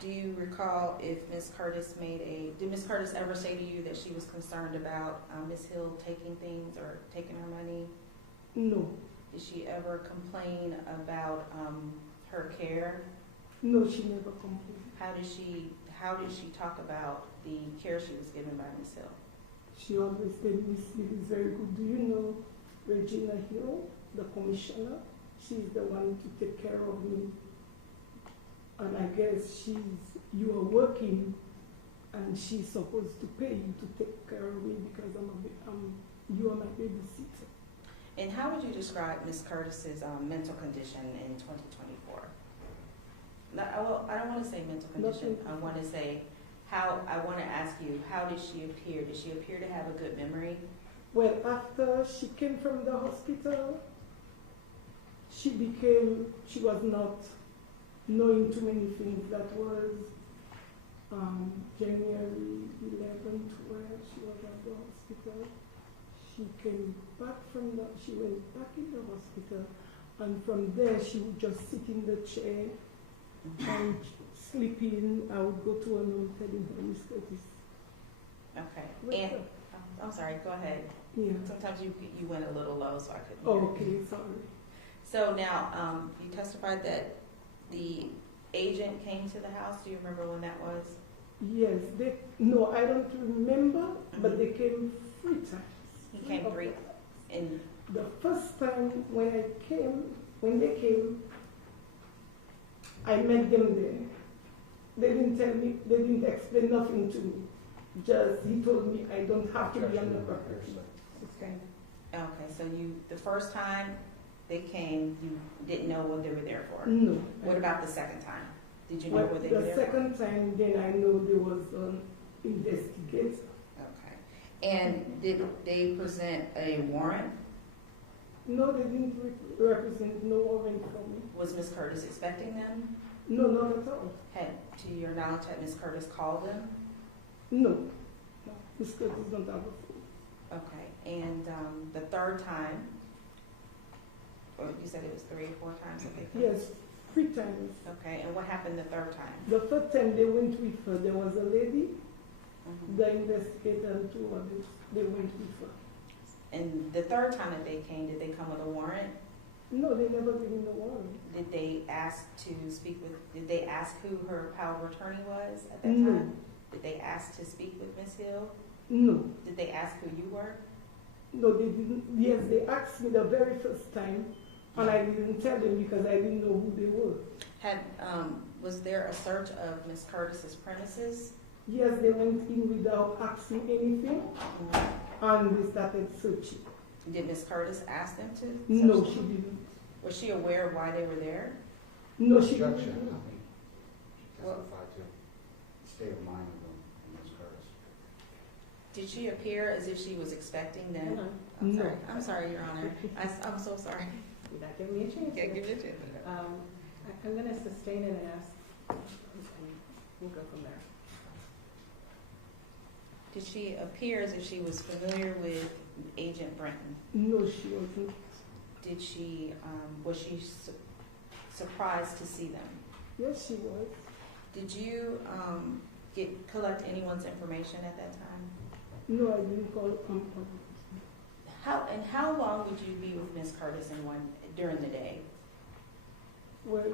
do you recall if Ms. Curtis did Ms. Curtis ever say to you that she was concerned about Ms. Hill taking things or taking her money? No. Did she ever complain about her care? No, she never complained. How did she talk about the care she was given by Ms. Hill? She always said, Miss Hill is very good. Do you know Regina Hill, the commissioner? She's the one to take care of me. And I guess you are working and she's supposed to pay you to take care of me because you are my babysitter. And how would you describe Ms. Curtis's mental condition in 2024? I don't want to say mental condition. I want to say I want to ask you, how did she appear? Did she appear to have a good memory? Well, after she came from the hospital, she was not knowing too many things. That was January 11, 12, she was at the hospital. She went back in the hospital, and from there she would just sit in the chair and sleeping, I would go to her room telling her, Miss Curtis. Okay, and, I'm sorry, go ahead. Yeah. Sometimes you went a little low, so I couldn't Oh, hear you. okay, sorry. So now, you testified that the agent came to the house. Do you remember when that was? Yes, no, I don't remember, but they came 3 times. He came 3, and The first time when they came, I met them there. They didn't tell me, they didn't explain nothing to me. Just, he told me I don't have to be on the property. okay, so the first time they came, you didn't know what they were there for? No. What about the second time? Did you know Well, what they were there the for? second time, then I know there was an investigator. Okay. And did they present a warrant? No, they didn't represent no warrant for me. Was Ms. Curtis expecting them? No, not at all. To your knowledge, had Ms. Curtis called them? No. No, Miss Curtis don't have a phone. Okay, and the third time, or you said it was 3 or 4 times that they came? Yes, 3 times. Okay, and what happened the third time? The first time they went with her, there was a lady, Mhm. the investigator and 2 others, they went with her. And the third time that they came, did they come with a warrant? No, they never gave me the warrant. Did they ask did they ask who her power of attorney was at that No. time? Did they ask to speak with Ms. Hill? No. Did they ask who you were? No, they didn't. Yes, they asked me the very first time, and I didn't tell them because I didn't know who they were. Was there a search of Ms. Curtis's premises? Yes, they went in without asking anything, and they started searching. Did Ms. Curtis ask them to search? No, them? she didn't. Was she aware of why they were there? No, she didn't. Objection. Testified to state of mind of Ms. Curtis. Did she appear as if she was expecting them? No. I'm No. sorry. I'm sorry, Your Honor. I'm so sorry. You're not giving me a chance. Yeah, give it a chance. I'm going to sustain it and ask, and we'll go from there. Did she appear as if she was familiar with Agent Britton? No, she wasn't. Did she, was she surprised to see them? Yes, she was. Did you collect anyone's information at that time? No, I didn't call. How long would you be with Ms. Curtis during the day? Well,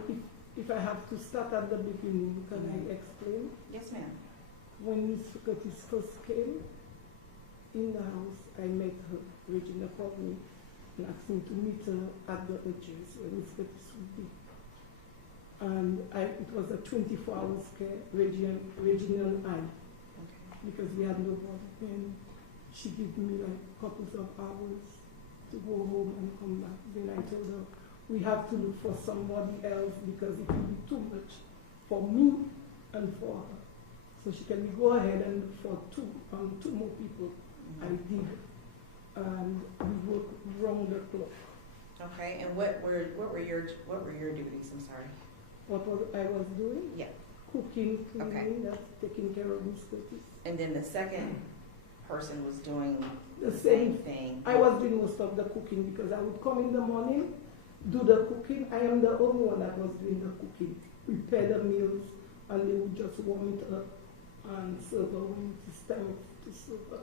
if I have to start at the beginning, can I explain? Yes, ma'am. When Miss Curtis first came in the house, I met her. Regina called me and asked me to meet her at the address where Miss Curtis would be. And it was a 24-hour care, Regina and I, because we had nobody. And she gave me like couples of hours to go home and come back. Then I told her, we have to look for somebody else because it will be too much for me and for her. So she can go ahead and look for two more people. I did. And we worked round the clock. Okay, and what were your duties? I'm sorry. What I was doing? Yeah. Cooking, cleaning, Okay. that's taking care of Miss Curtis. And then the second person was doing The same same thing. I was doing most of the cooking because I would come in the morning, do the cooking. I am the only one that was doing the cooking. Prepare the meals, and they would just warm it up and serve her when it is time to serve her.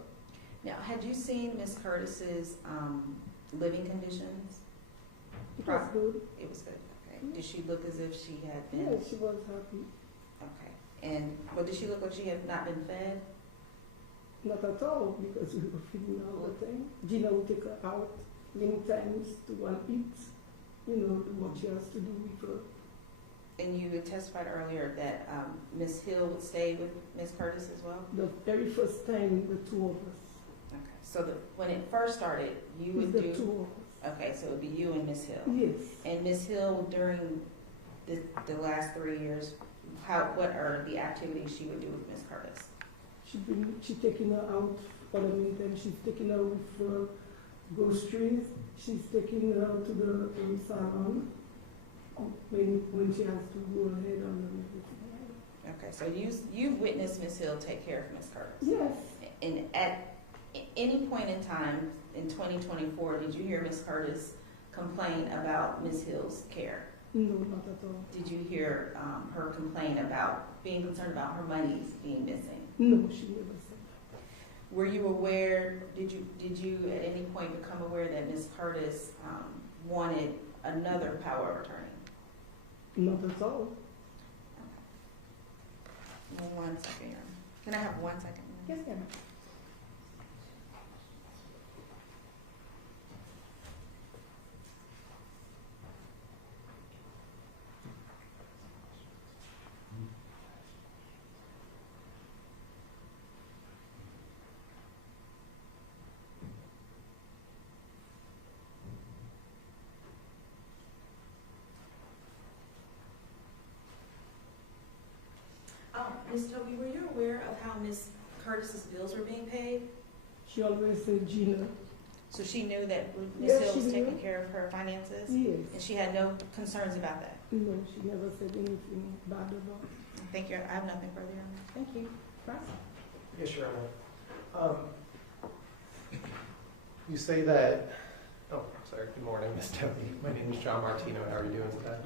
Now, had you seen Ms. Curtis's living conditions? It was good. It was good. Okay. Did she look as if she had been? Yeah, she was happy. Okay. And did she look like she had not been fed? Not at all, because we were feeding her all the time. Gina would take her out many times to go and eat, do what she has to do with her. And you had testified earlier that Ms. Hill would stay with Ms. Curtis as well? The very first time, the 2 of us. Okay. So when it first started, you would the do... 2 of us. Okay, so it would be you and Ms. Hill. Yes. And Ms. Hill, during the last 3 years, what are the activities she would do with Ms. Curtis? She taking her out for the meantime. She's taking her with groceries. She's taking her to the salon when she has to go ahead and everything. Okay, so you've witnessed Ms. Hill take care of Ms. Curtis? Yes. And at any point in time in 2024, did you hear Ms. Curtis complain about Ms. Hill's care? No, not at all. Did you hear her complain about being concerned about her monies being missing? No, she never said that. Were you aware, did you at any point become aware that Ms. Curtis wanted another power of attorney? Not at all. Okay. 1 second. Can I have 1 second? Yes, ma'am. Ms. Toby, were you aware of how Ms. Curtis's bills were being paid? She always said, Gina. So she knew that Ms. Yes, Hill she was knew. taking care of her finances? Yes. And she had no concerns about that? No, she never said anything bad about it. Thank you. I have nothing further on that. Thank you. Ross? Yes, Your Honor. You say that, oh, sorry, good morning, Ms. Toby. My name is John Martino. How are you doing today?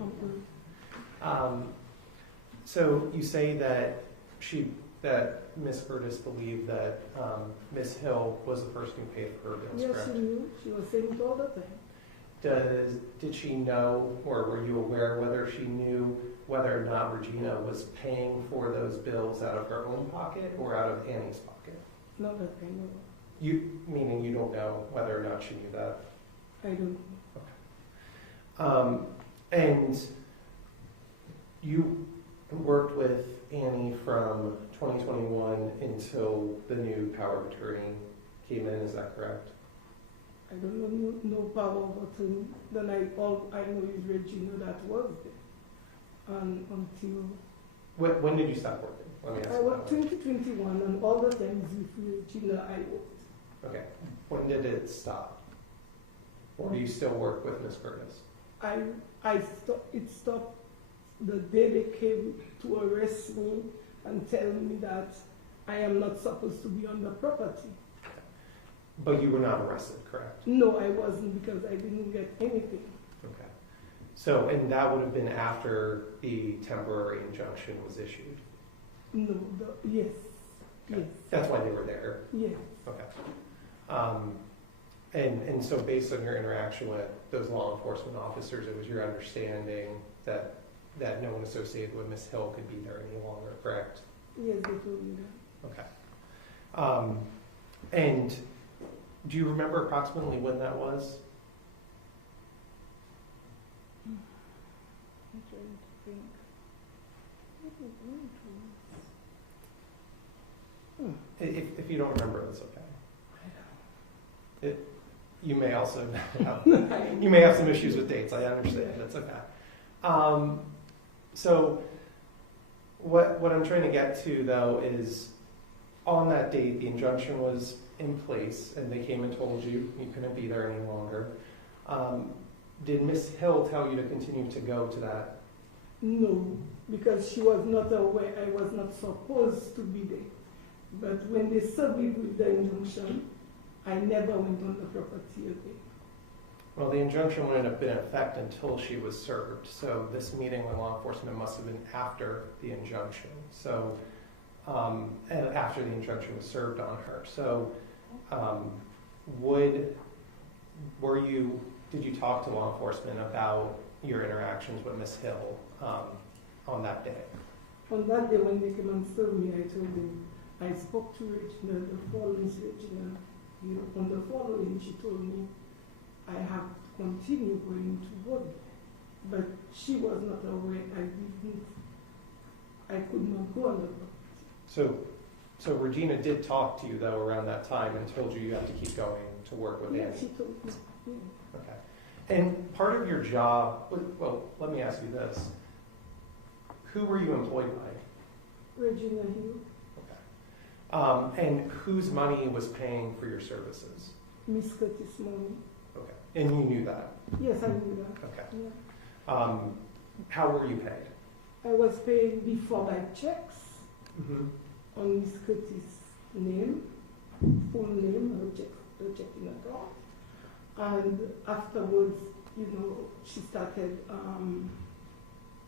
So you say that Ms. Curtis believed that Ms. Hill was the person who paid for her bills, Yes, correct? she knew. She was saying it all the time. Did she know, or were you aware whether she knew whether or not Regina was paying for those bills out of her own pocket or out of Annie's pocket? Not that I know. Meaning you don't know whether or not she knew that? I don't Okay. know. And you worked with Annie from 2021 until the new power of attorney came in, is that correct? I don't know no power of attorney. Then all I know is Regina that was there. And until When did you stop working? Let me ask I you worked that. 2021 and all the times with Regina I worked. Okay. When did it stop? Or do you still work with Ms. Curtis? It stopped the day they came to arrest me and tell me that I am not supposed to be on the property. But you were not arrested, correct? No, I wasn't because I didn't get anything. Okay. So, and that would have been after the temporary injunction was issued? No, yes. Okay. Yes. That's why they were there? Yes. Okay. And so based on your interaction with those law enforcement officers, it was your understanding that no one associated with Ms. Hill could be there any longer, correct? Yes, they told me that. Okay. And do you remember approximately when that was? I'm trying to think. If you don't remember, that's okay. You may also you may have some issues with dates. I understand. That's okay. So what I'm trying to get to though is on that date the injunction was in place and they came and told you you couldn't be there any longer. Did Ms. Hill tell you to continue to go to that? No, because she was not aware I was not supposed to be there. But when they served me with the injunction, I never went on the property again. Well, the injunction wouldn't have been in effect until she was served. So this meeting with law enforcement must have been after the injunction. So, and after the injunction was served on her. So, did you talk to law enforcement about your interactions with Ms. Hill on that day? On that day when they came and served me, I told them, I spoke to Regina, the following Regina. On the following, she told me I have to continue going to work. But she was not aware I could not go on the property. So Regina did talk to you though around that time and told you have to keep going to work with Annie? Yeah, she told me. Yeah. Okay. And part of your job, well, let me ask you this. Who were you employed by? Regina Hill. And whose money was paying for your services? Miss Curtis money. Okay. And you knew that? Yes, I knew that. Okay. Yeah. How were you paid? I was paid before by checks Mm-hmm. on Miss Curtis' name, full name, her checking account. And afterwards, she started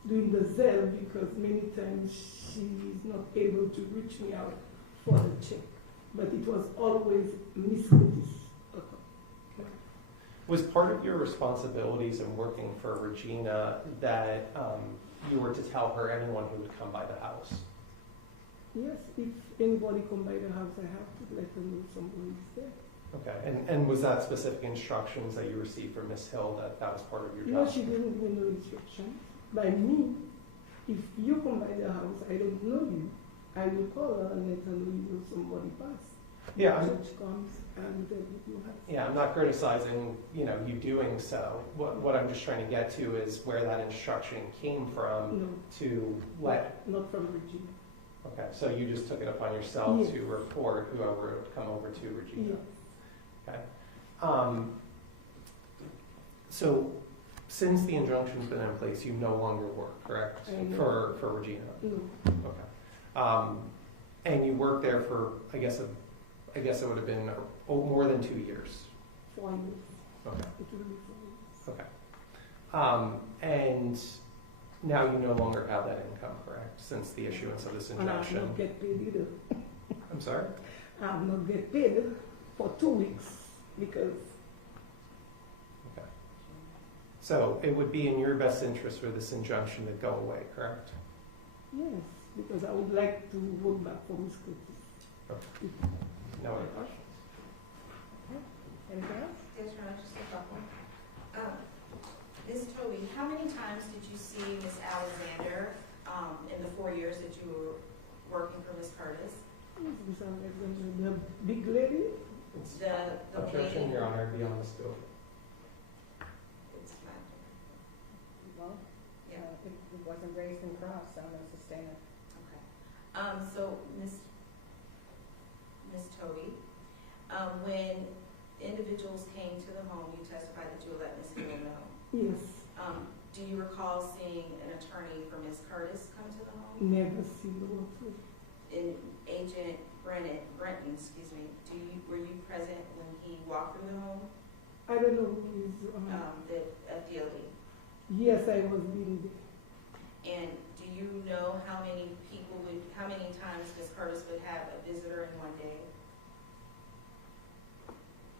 doing the Zelle because many times she's not able to reach me out for the check. But it was always Miss Curtis. Was part of your responsibilities in working for Regina that you were to tell her anyone who would come by the house? Yes, if anybody come by the house, I have to let them know somebody's there. Okay, and was that specific instructions that you received from Miss Hill that that was part of your No, job? she didn't even know instructions. By me, if you come by the house, I don't know you. I will call her and let her know you know somebody passed. Yeah, The judge comes and then you have. Yeah, I'm not criticizing, you doing so. What I'm just trying to get to is where that instruction came from No, to let, not from Regina. okay, so you just took it upon yourself Yes. to report whoever would come over to Regina? Yes. Okay. So since the injunction's been in place, you no longer work, correct? I know. For Regina? No, Okay. And you worked there for, I guess it would have been more than 2 years. 4 years. Okay. It will be 4 years. Okay. And now you no longer have that income, correct? Since the issuance of this And I have injunction. not get paid either. I'm sorry? I have not get paid for 2 weeks because Okay. So it would be in your best interest for this injunction to go away, correct? yes, because I would like to vote back for Miss Curtis. Okay. No other questions? Anything else? Yes, Your Honor, just a couple. Ms. Toby, how many times did you see Ms. Alexander in the 4 years that you were working for Ms. Curtis? Yes, Miss Alexander, the big lady. The Objection, lady- Your Honor, beyond the scope. It's not. Well, Yeah. it wasn't raised in cross, so I'm going to sustain it. Okay. So, Ms. Toby, when individuals came to the home, you testified that you would let Ms. Hill know. Yes, Do you recall seeing an attorney for Ms. Curtis come to the home? never seen the water. And Agent Britton, were you present when he walked through the home? I don't know who is. At the LD? Yes, I was being there. And do you know how many times Ms. Curtis would have a visitor in one day?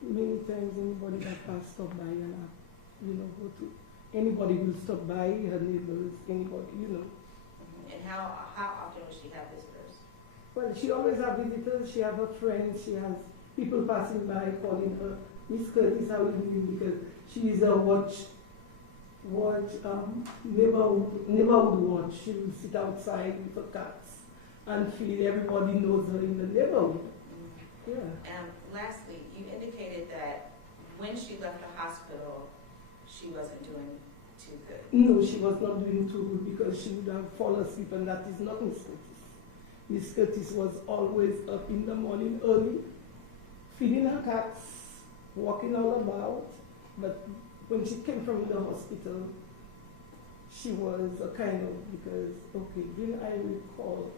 Many times anybody that passed stop by and go to, anybody will stop by, her neighbors, anybody. And how often would she have visitors? Well, she always have visitors, she have her friends, she has people passing by calling her, Miss Curtis, how are you doing? Because she is a neighborhood watch. She will sit outside with her cats and feel everybody knows her in the neighborhood. Yeah. And lastly, you indicated that when she left the hospital, she wasn't doing too good. No, she was not doing too good because she would have fallen asleep, and that is not Miss Curtis. Miss Curtis was always up in the morning early, feeding her cats, walking all about. But when she came from the hospital, she was because then I recall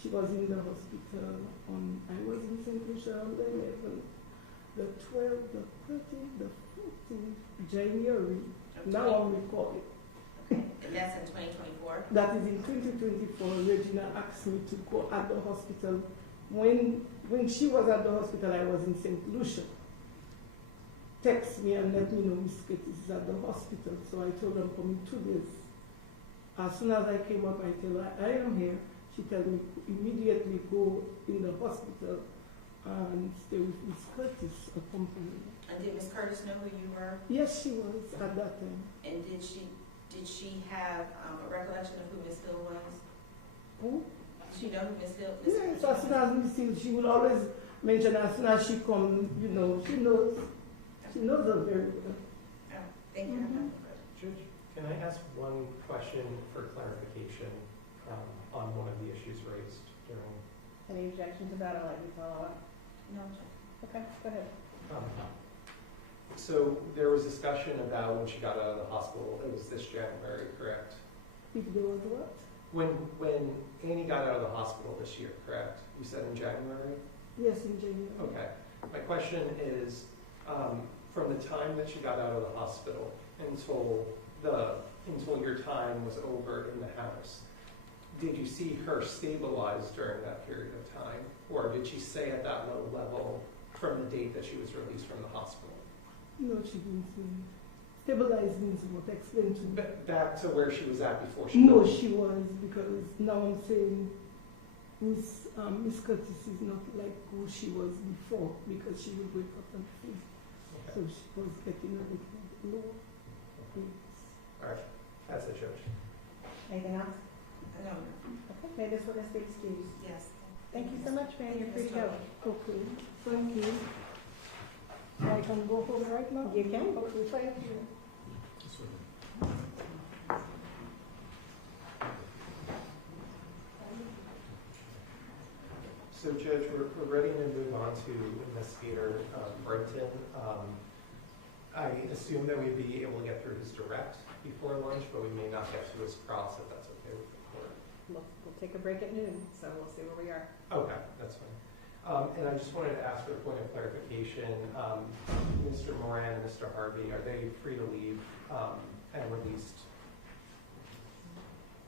she was in the hospital I was in St. Lucia on the 11th, the 12th, the 13th, the 14th, January. Now I recall it. Okay. And that's in 2024? That is in 2024. Regina asked me to go at the hospital. When she was at the hospital, I was in St. Lucia. Text me and let me know Miss Curtis is at the hospital. So I told her I'm coming 2 days. As soon as I came up, I tell her I am here. She told me immediately go in the hospital and stay with Miss Curtis, accompany me. And did Ms. Curtis know who you were? Yes, she was at that time. And did she have a recollection of who Ms. Hill was? Who? Did she know who Ms. Hill? Yes, as soon as Miss Hill, she will always mention as soon as she comes, she knows. She knows her very well. Oh, thank you. Judge, can I ask one question for clarification on one of the issues raised during? Any objections to that? I'll let you follow up. No. Okay, go ahead. So there was discussion about when she got out of the hospital. It was this January, correct? If there was what? When Annie got out of the hospital this year, correct? You said in January? Yes, in January. Okay. My question is, from the time that she got out of the hospital until the until your time was over in the house, did you see her stabilize during that period of time? Or did she stay at that low level from the date that she was released from the hospital? No, she didn't say. Stabilize means what? Explain to me. Back to where she was at before she No, died. she was, because now I'm saying Miss Curtis is not like who she was before, because she would wake up and feel. Okay. So she was getting a little lower. All right, that's it, Judge. Anything else? No. Okay, may this witness be excused? Yes. Thank you so much, ma'am. You're free to go. Okay, thank you. I can go home right now? You can. Okay, thank you. So, Judge, we're ready to move on to Investigator Britton. I assume that we'd be able to get through his direct before lunch, but we may not get to his cross if that's okay with the court. We'll take a break at noon, so we'll see where we are. Okay, that's fine. And I just wanted to ask for a point of clarification. Mr. Moran and Mr. Harvey, are they free to leave and released?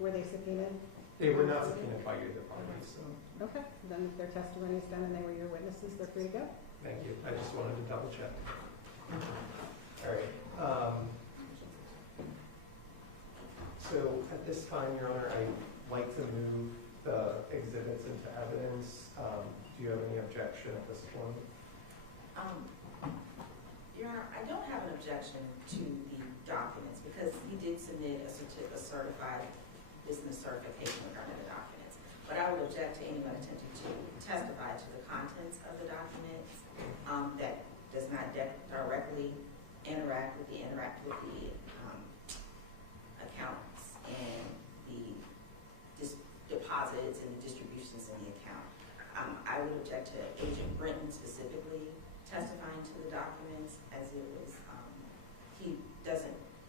Were they subpoenaed? They were not subpoenaed by either party, so Okay, then if their testimony is done and they were your witnesses, they're free to go. thank you. I just wanted to double check. All right. So at this time, Your Honor, I'd like to move the exhibits into evidence. Do you have any objection at this point? Your Honor, I don't have an objection to the documents because he did submit a certified business certification regarding the documents. But I would object to anyone attempting to testify to the contents of the documents that does not directly interact with the accounts and the deposits and the distributions in the account. I would object to Agent Britton specifically testifying to the documents as it was,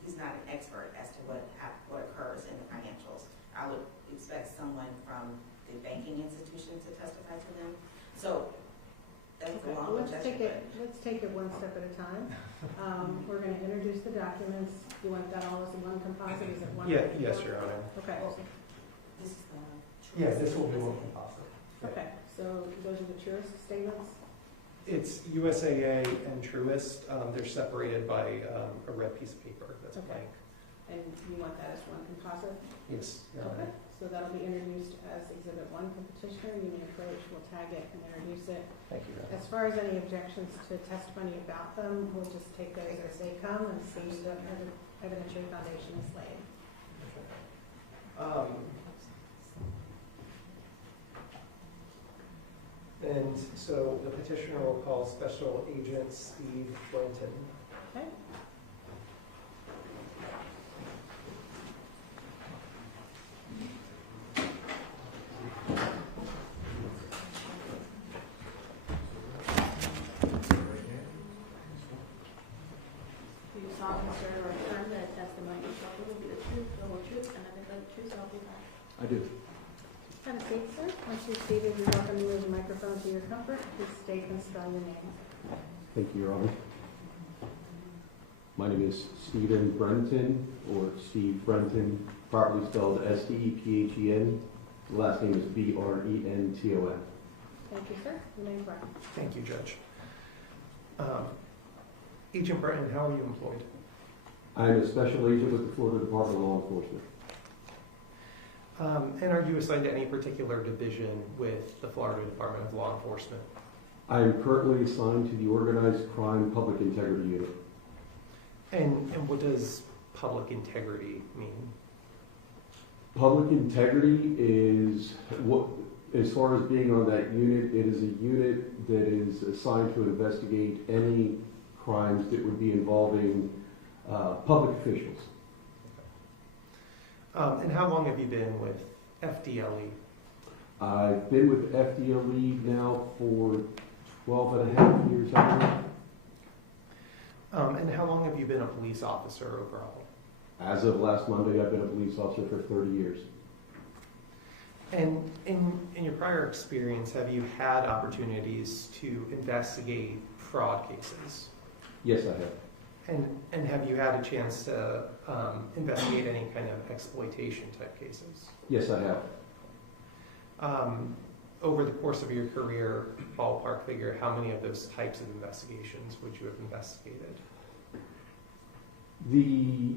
he's not an expert as to what occurs in the financials. I would expect someone from the banking institution to testify to them. So that's Okay, a long let's take objection. let's take it one step at a time. We're going to introduce the documents. You want that all as one composite? Is it one? Yeah, yes, Your Honor. Okay. This is the. Yes, this will be one composite. Okay, so those are the truest statements? It's USAA and Truist. They're separated by a red piece of paper that's Okay. blank. And you want that as one composite? Yes, Your Okay, Honor. so that'll be introduced as Exhibit 1 from Petitioner. Union Approach will tag it and introduce it. Thank you, Your Honor. As far as any objections to testimony about them, we'll just take those as they come and see the evidentiary foundation is laid. And so the petitioner will call Special Agent Steve Britton. Okay. Do you solemnly swear or affirm that the testimony you shall give will be the truth, the whole truth, and nothing but the truth, so help you God? I do. Have a seat, sir. Once you're seated, you're welcome to move the microphone to your comfort. Please state and spell your name. Thank you, Your Honor. My name is Stephen Brenton, or Steve Brenton, properly spelled S-T-E-P-H-E-N. The last name is B-R-E-N-T-O-N. Thank you, sir. Your name, correct. Thank you, Judge. Agent Britton, how are you employed? I am a special agent with the Florida Department of Law Enforcement. And are you assigned to any particular division with the Florida Department of Law Enforcement? I am currently assigned to the Organized Crime Public Integrity Unit. And what does public integrity mean? Public integrity is what, as far as being on that unit, it is a unit that is assigned to investigate any crimes that would be involving public officials. And how long have you been with FDLE? I've been with FDLE now for 12 and a half years, I think. And how long have you been a police officer overall? As of last Monday, I've been a police officer for 30 years. And in your prior experience, have you had opportunities to investigate fraud cases? Yes, I have. And have you had a chance to investigate any kind of exploitation type cases? Yes, I have. Over the course of your career, ballpark figure, how many of those types of investigations would you have investigated? The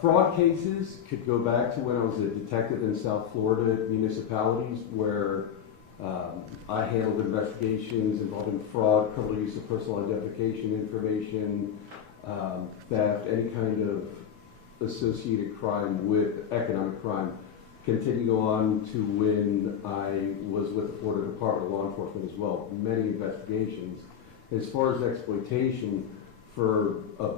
fraud cases could go back to when I was a detective in South Florida municipalities where I handled investigations involving fraud, criminal use of personal identification information, theft, any kind of associated crime with economic crime. Continue on to when I was with the Florida Department of Law Enforcement as well. Many investigations. As far as exploitation, for a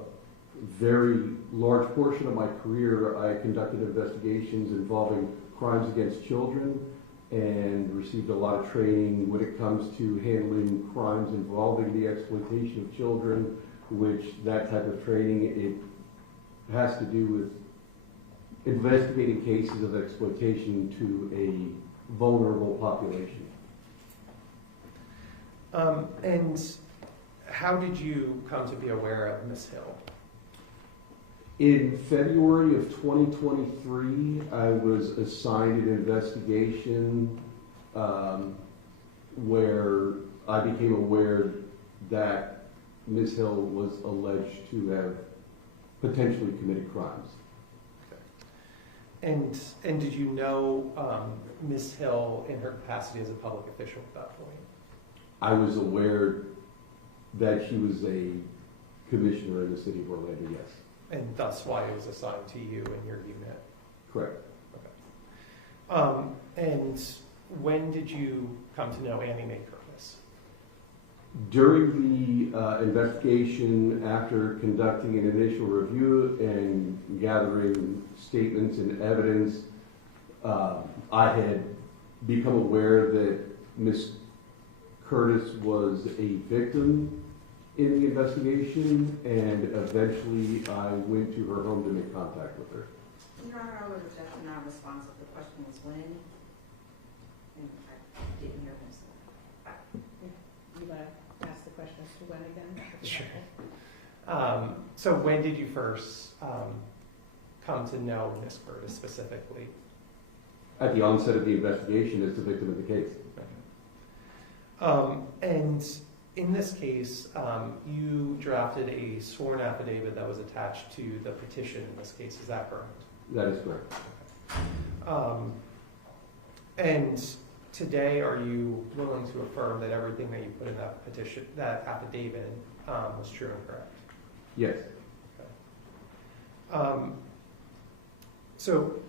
very large portion of my career, I conducted investigations involving crimes against children and received a lot of training when it comes to handling crimes involving the exploitation of children, which that type of training, it has to do with investigating cases of exploitation to a vulnerable population. And how did you come to be aware of Ms. Hill? In February of 2023, I was assigned an investigation where I became aware that Ms. Hill was alleged to have potentially committed crimes. And did you know Ms. Hill in her capacity as a public official at that point? I was aware that she was a commissioner in the city of Orlando, yes. And that's why it was assigned to you and your unit? Correct. Okay. And when did you come to know Annie Mae Curtis? During the investigation, after conducting an initial review and gathering statements and evidence, I had become aware that Ms. Curtis was a victim in the investigation, and eventually I went to her home to make contact with her. Your Honor, I would object to non-responsive. The question was when, and I didn't hear him say. You want to ask the question as to when again? Sure. So when did you first come to know Ms. Curtis specifically? At the onset of the investigation as the victim of the case. And in this case, you drafted a sworn affidavit that was attached to the petition in this case. Is that correct? That is correct. Okay. And today, are you willing to affirm that everything that you put in that petition, that affidavit, was true and correct? Yes. Okay. So,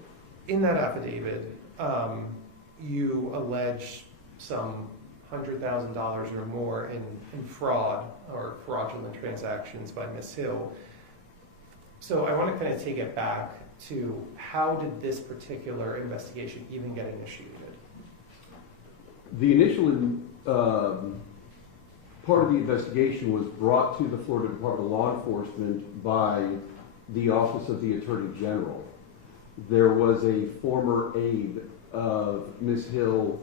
in that affidavit, you allege some $100,000 or more in fraud or fraudulent transactions by Ms. Hill. So I want to kind of take it back to how did this particular investigation even get initiated? The initial part of the investigation was brought to the Florida Department of Law Enforcement by the Office of the Attorney General. There was a former aide of Ms. Hill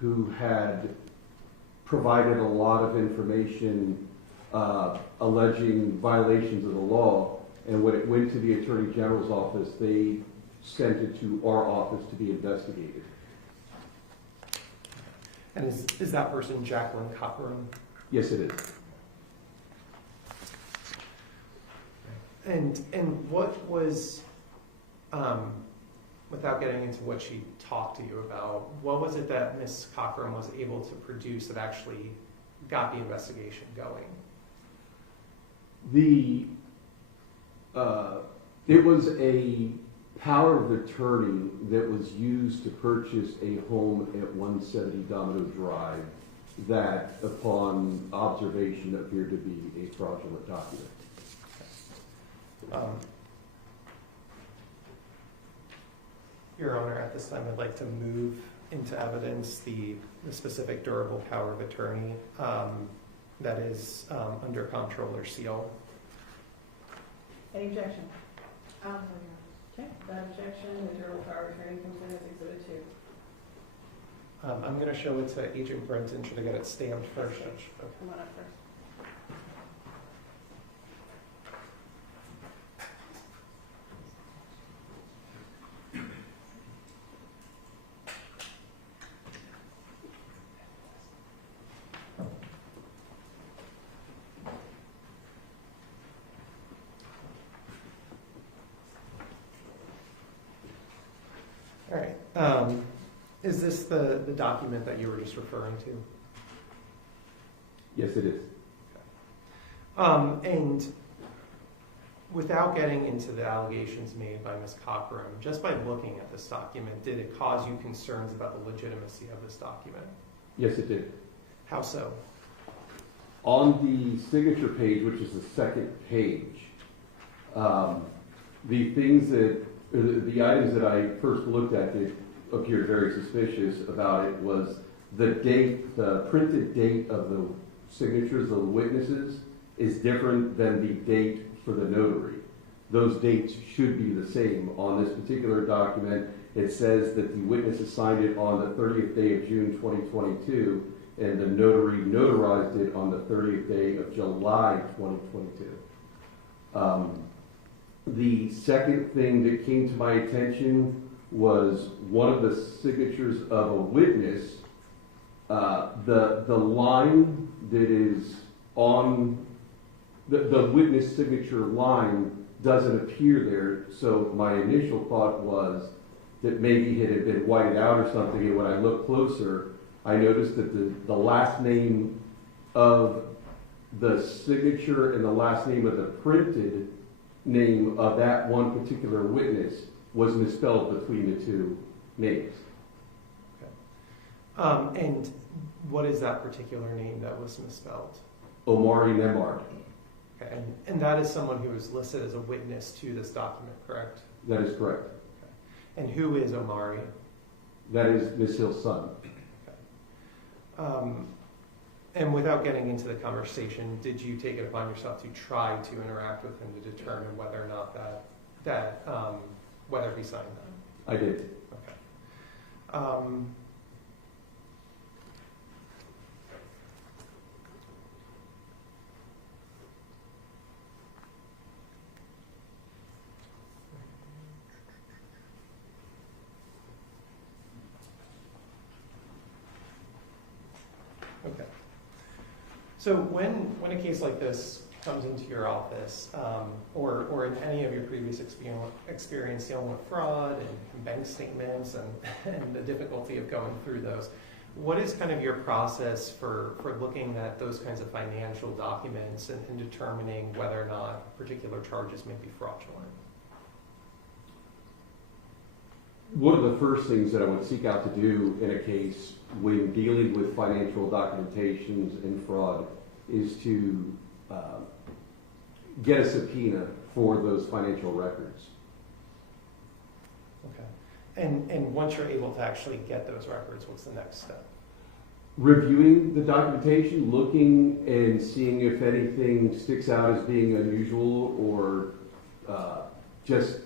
who had provided a lot of information alleging violations of the law, and when it went to the Attorney General's office, they sent it to our office to be investigated. And is that person Jacqueline Cochran? Yes, it is. And what was, without getting into what she talked to you about, what was it that Ms. Cochran was able to produce that actually got the investigation going? It was a power of attorney that was used to purchase a home at 170 Domino Drive that, upon observation, appeared to be a fraudulent document. Your Honor, at this time I'd like to move into evidence the specific durable power of attorney that is under comptroller seal. Any objection? Okay, without objection, the durable power of attorney comes in as Exhibit 2. I'm going to show it to Agent Britton. Should I get it stamped first? Come on up first. All right. Is this the document that you were just referring to? Yes, it is. And without getting into the allegations made by Ms. Cockrum, just by looking at this document, did it cause you concerns about the legitimacy of this document? Yes, it did. How so? On the signature page, which is the second page, the items that I first looked at that appeared very suspicious about it was the date, the printed date of the signatures of the witnesses is different than the date for the notary. Those dates should be the same. On this particular document, it says that the witnesses signed it on the 30th day of June 2022, and the notary notarized it on the 30th day of July 2022. The second thing that came to my attention was one of the signatures of a witness. The line that is on the witness signature line doesn't appear there, so my initial thought was that maybe it had been whited out or something, and when I looked closer, I noticed that the last name of the signature and the last name of the printed name of that one particular witness was misspelled between the two names. Okay. And what is that particular name that was misspelled? Omari Nemard. Okay. And that is someone who is listed as a witness to this document, correct? That is correct. Okay. And who is Omari? That is Ms. Hill's son. And without getting into the conversation, did you take it upon yourself to try to interact with him to determine whether or not whether he signed that? I did. Okay. Okay. So when a case like this comes into your office, or in any of your previous experience dealing with fraud and bank statements and the difficulty of going through those, what is kind of your process for looking at those kinds of financial documents and determining whether or not particular charges may be fraudulent? One of the first things that I would seek out to do in a case when dealing with financial documentations and fraud is to get a subpoena for those financial records. Okay. And once you're able to actually get those records, what's the next step? Reviewing the documentation, looking and seeing if anything sticks out as being unusual, or just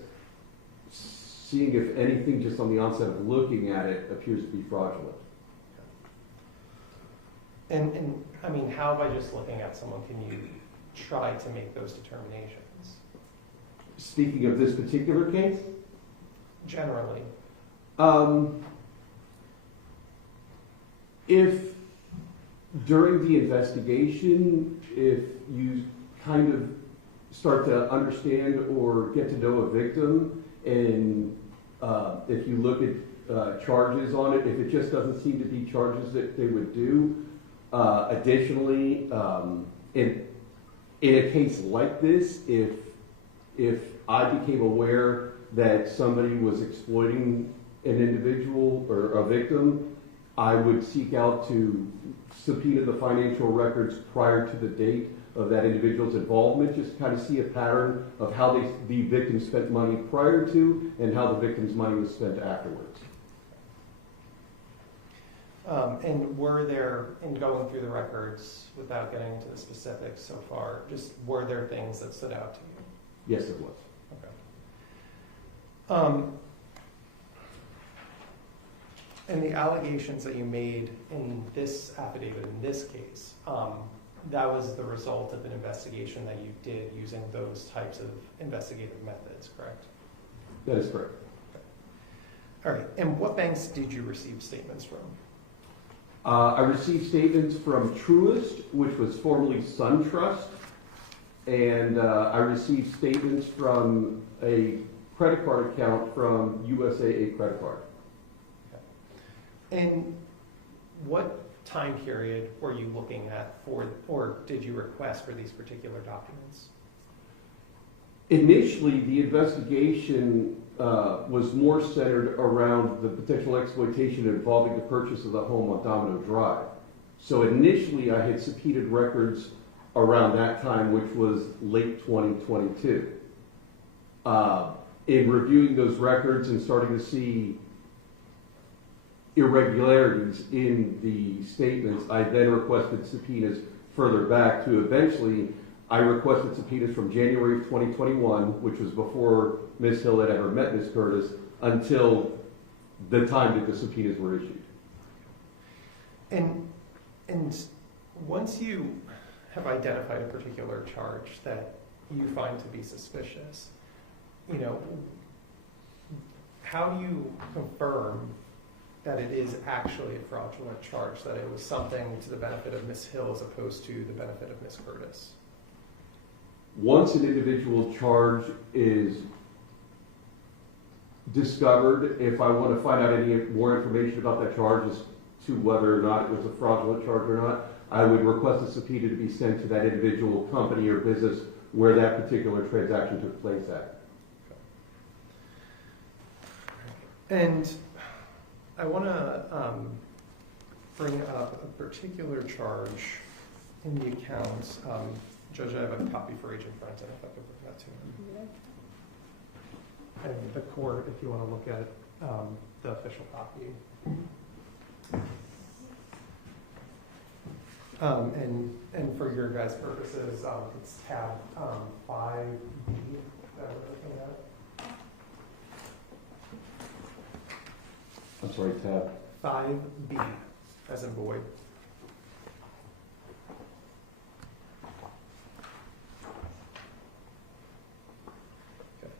seeing if anything just on the onset of looking at it appears to be fraudulent. And I mean, how by just looking at someone can you try to make those determinations? Speaking of this particular case? Generally. If during the investigation, if you kind of start to understand or get to know a victim, and if you look at charges on it, if it just doesn't seem to be charges that they would do. Additionally, in a case like this, if I became aware that somebody was exploiting an individual or a victim, I would seek out to subpoena the financial records prior to the date of that individual's involvement, just kind of see a pattern of how the victim spent money prior to and how the victim's money was spent afterwards. And were there, in going through the records, without getting into the specifics so far, just were there things that stood out to you? Yes, it was. Okay. And the allegations that you made in this affidavit, in this case, that was the result of an investigation that you did using those types of investigative methods, correct? That is correct. Okay. All right. And what banks did you receive statements from? I received statements from Truist, which was formerly SunTrust, and I received statements from a credit card account from USAA Credit Card. And what time period were you looking at for, or did you request for these particular documents? Initially, the investigation was more centered around the potential exploitation involving the purchase of the home on Domino Drive. So initially, I had subpoenaed records around that time, which was late 2022. In reviewing those records and starting to see irregularities in the statements, I then requested subpoenas further back to eventually, I requested subpoenas from January of 2021, which was before Ms. Hill had ever met Ms. Curtis, until the time that the subpoenas were issued. And once you have identified a particular charge that you find to be suspicious, you know, how do you confirm that it is actually a fraudulent charge, that it was something to the benefit of Ms. Hill as opposed to the benefit of Ms. Curtis? Once an individual charge is discovered, if I want to find out any more information about that charge as to whether or not it was a fraudulent charge or not, I would request a subpoena to be sent to that individual company or business where that particular transaction took place at. And I want to bring up a particular charge in the accounts. Judge, I have a copy for Agent Britton, if I could bring that to him. Yeah. And the court, if you want to look at the official copy. And for your guys' purposes, it's tab 5B that we're looking at. I'm sorry, tab 5B, as in Boyd. Okay.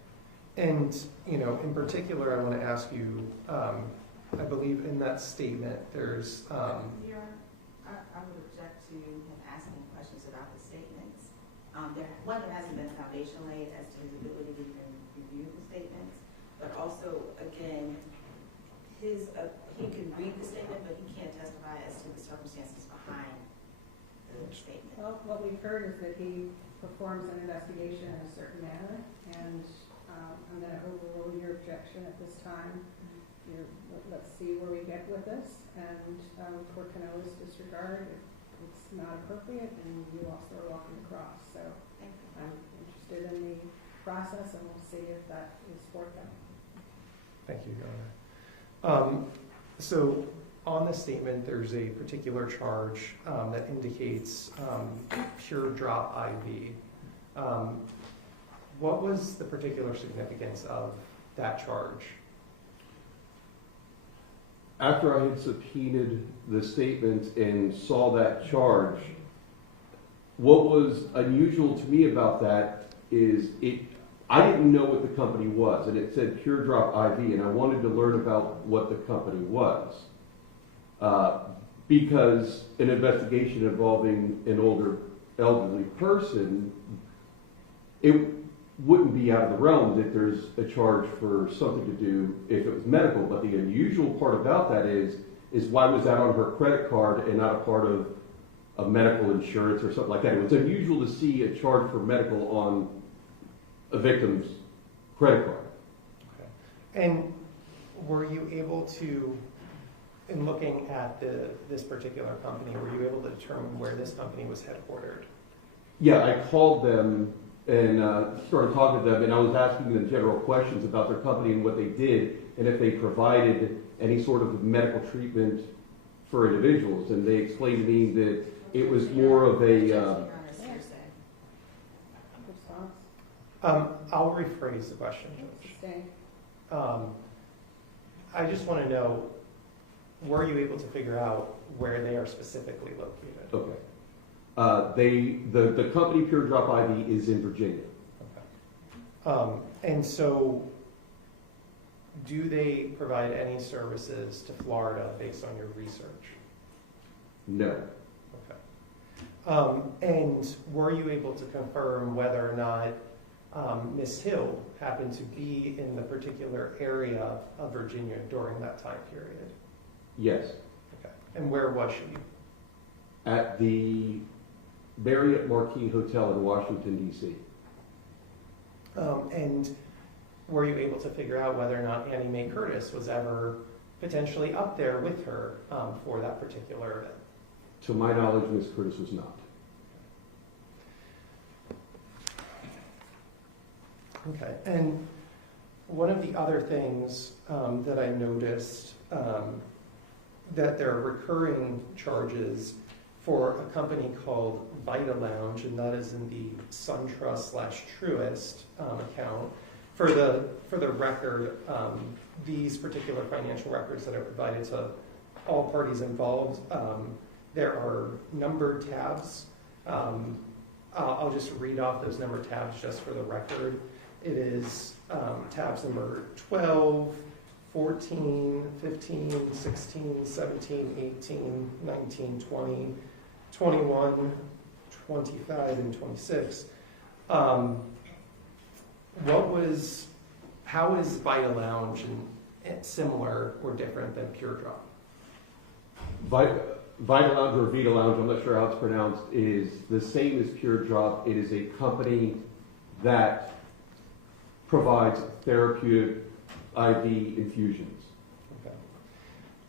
And, you know, in particular, I want to ask you, I believe in that statement, there's... I would object to him asking questions about the statements. There hasn't been a foundation laid as to his ability to even review the statements, but also, again, he can read the statement, but he can't testify as to the circumstances behind the statement. Well, what we've heard is that he performs an investigation in a certain manner, and I'm going to overrule your objection at this time. Let's see where we get with this, and the court can always disregard if it's not appropriate, and you also are walking across. So I'm interested in the process, and we'll see if that is forthcoming. Thank you, Your Honor. So on the statement, there's a particular charge that indicates pure drop IV. What was the particular significance of that charge? After I had subpoenaed the statement and saw that charge, what was unusual to me about that is I didn't know what the company was, and it said Pure Drop IV, and I wanted to learn about what the company was. Because an investigation involving an older elderly person, it wouldn't be out of the realm that there's a charge for something to do if it was medical. But the unusual part about that is why was that on her credit card and not a part of medical insurance or something like that? It was unusual to see a charge for medical on a victim's credit card. Okay. And were you able to, in looking at this particular company, were you able to determine where this company was headquartered? Yeah, I called them and started talking to them, and I was asking them general questions about their company and what they did, and if they provided any sort of medical treatment for individuals. And they explained to me that it was more of a... I'll rephrase the question, Judge. I just want to know, were you able to figure out where they are specifically located? Okay. The company Pure Drop IV is in Virginia. Okay. And so, do they provide any services to Florida based on your research? No. Okay. And were you able to confirm whether or not Ms. Hill happened to be in the particular area of Virginia during that time period? Yes. Okay. And where was she? At the Marriott Marquis Hotel in Washington, D.C. And were you able to figure out whether or not Annie Mae Curtis was ever potentially up there with her for that particular event? To my knowledge, Ms. Curtis was not. Okay. And one of the other things that I noticed that there are recurring charges for a company called Vita Lounge, and that is in the SunTrust/Truist account. For the record, these particular financial records that are provided to all parties involved, there are numbered tabs. I'll just read off those numbered tabs just for the record. It is tabs number 12, 14, 15, 16, 17, 18, 19, 20, 21, 25, and 26. How is Vita Lounge similar or different than Pure Drop? Vita Lounge or Vita Lounge, I'm not sure how it's pronounced, is the same as Pure Drop. It is a company that provides therapeutic IV infusions.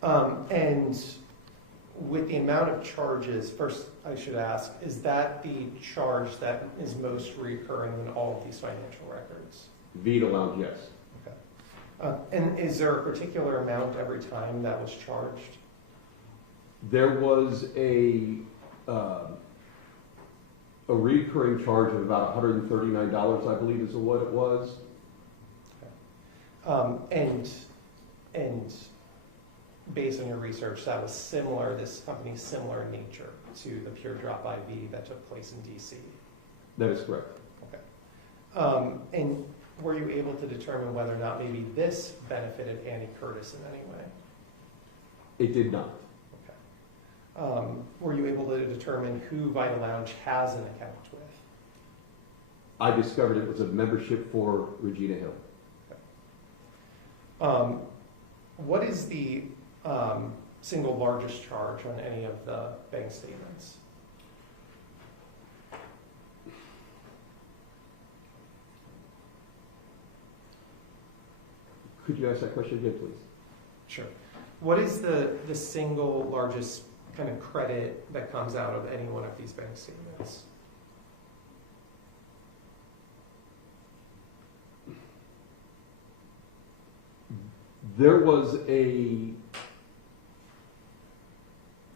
Okay. And with the amount of charges, first I should ask, is that the charge that is most recurring in all of these financial records? Vita Lounge, yes. Okay. And is there a particular amount every time that was charged? There was a recurring charge of about $139, I believe is what it was. Okay. And based on your research, that was similar, this company's similar in nature to the Pure Drop IV that took place in DC? That is correct. Okay. And were you able to determine whether or not maybe this benefited Annie Curtis in any way? It did not. Okay. Were you able to determine who Vita Lounge has an account with? I discovered it was a membership for Regina Hill. Okay. What is the single largest charge on any of the bank statements? Could you ask that question again, please? Sure. What is the single largest kind of credit that comes out of any one of these bank statements? There was a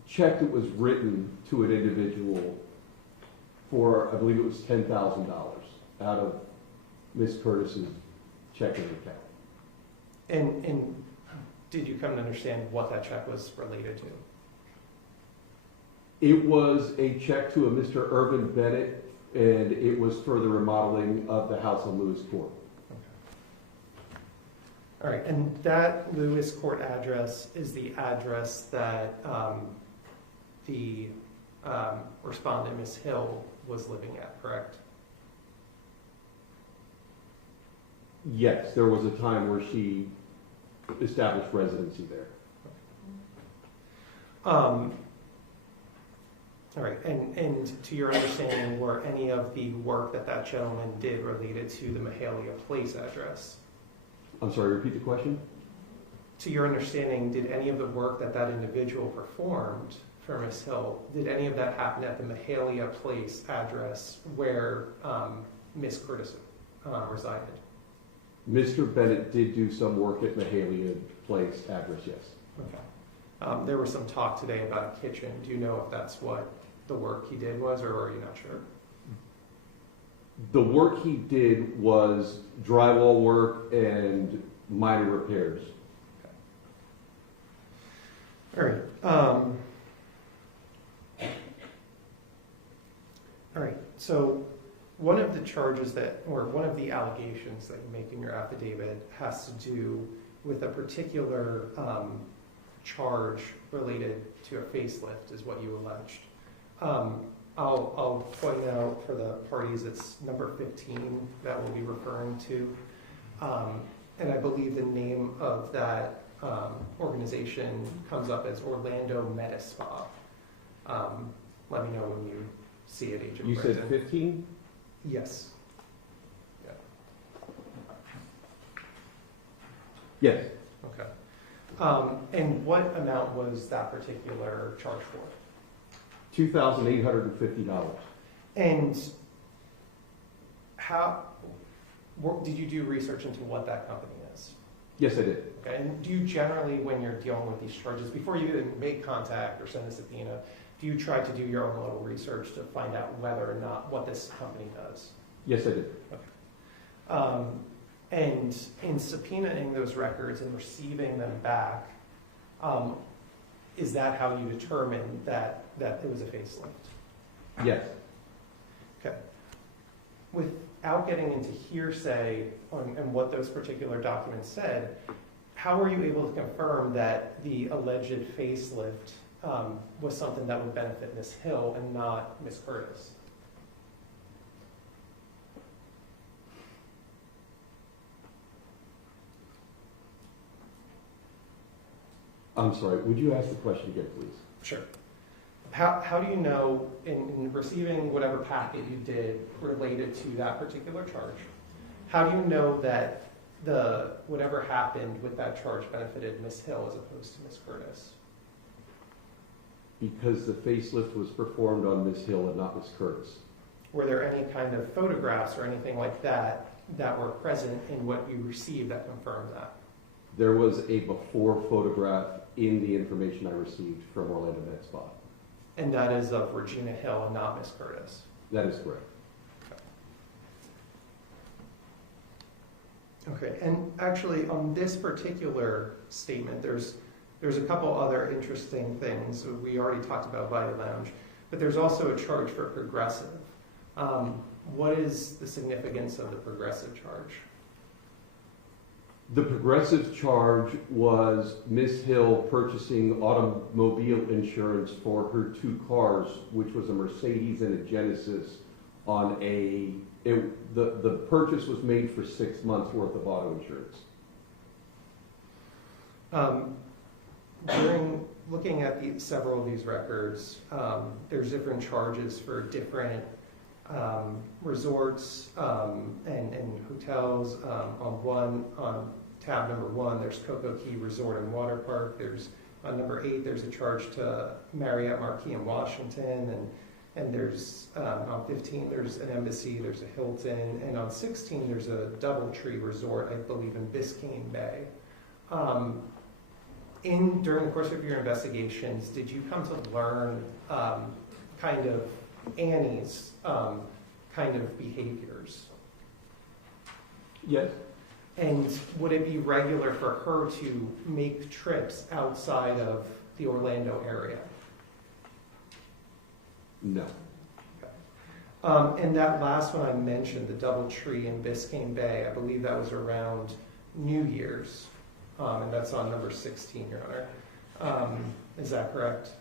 check that was written to an individual for, I believe it was $10,000 out of Ms. Curtis's checking account. And did you come to understand what that check was related to? It was a check to a Mr. Irvin Bennett, and it was for the remodeling of the house on Lewis Court. All right, and that Lewis Court address is the address that the respondent, Ms. Hill, was living at, correct? Yes, there was a time where she established residency there. All right, and to your understanding, were any of the work that gentleman did related to the Mahalia Place address? I'm sorry, repeat the question? To your understanding, did any of the work that individual performed for Ms. Hill, did any of that happen at the Mahalia Place address where Ms. Curtis resided? Mr. Bennett did do some work at Mahalia Place address, yes. Okay. There was some talk today about a kitchen. Do you know if that's what the work he did was, or are you not sure? The work he did was drywall work and minor repairs. Okay. All right. So one of the charges or one of the allegations that you make in your affidavit has to do with a particular charge related to a facelift, is what you alleged. I'll point out for the parties, it's number 15 that we'll be referring to. And I believe the name of that organization organization comes up as Orlando Meta Spa. Let me know when you see it, Agent You Britton. said 15? Yes. Yeah. Yes. Okay. And what amount was that particular charge for? $2,850. And did you do research into what that company is? Yes, I did. Okay. And do you generally, when you're dealing with these charges, before you even make contact or send a subpoena, do you try to do your own little research to find out whether or not what this company does? Yes, I did. Okay. And in subpoenaing those records and receiving them back, is that how you determine that it was a facelift? Yes. Okay. Without getting into hearsay and what those particular documents said, how were you able to confirm that the alleged facelift was something that would benefit Ms. Hill and not Ms. Curtis? I'm sorry, would you ask the question again, please? Sure. How do you know, in receiving whatever packet you did related to that particular charge, how do you know that whatever happened with that charge benefited Ms. Hill as opposed to Ms. Curtis? Because the facelift was performed on Ms. Hill and not Ms. Curtis. Were there any kind of photographs or anything like that that were present in what you received that confirmed that? There was a before photograph in the information I received from Orlando Med Spa. And that is of Regina Hill and not Ms. Curtis? That is correct. Okay, and actually on this particular statement, there's a couple other interesting things. We already talked about Vita Lounge, but there's also a charge for progressive. What is the significance of the progressive charge? The progressive charge was Ms. Hill purchasing automobile insurance for her two cars, which was a Mercedes and a Genesis. The purchase was made for 6 months worth of auto insurance. During looking at several of these records, there's different charges for different resorts and hotels. On tab number 1, there's Cocoa Key Resort and Water Park. There's on number 8, there's a charge to Marriott Marquis in Washington, and there's on 15, there's an Embassy, there's a Hilton, and on 16, there's a DoubleTree Resort, I believe, in Biscayne Bay. During the course of your investigations, did you come to learn kind of Annie's kind of behaviors? Yes. And would it be regular for her to make trips outside of the Orlando area? No. Okay. And that last one I mentioned, the DoubleTree in Biscayne Bay, I believe that was around New Year's, and that's on number 16, Your Honor. Is that correct?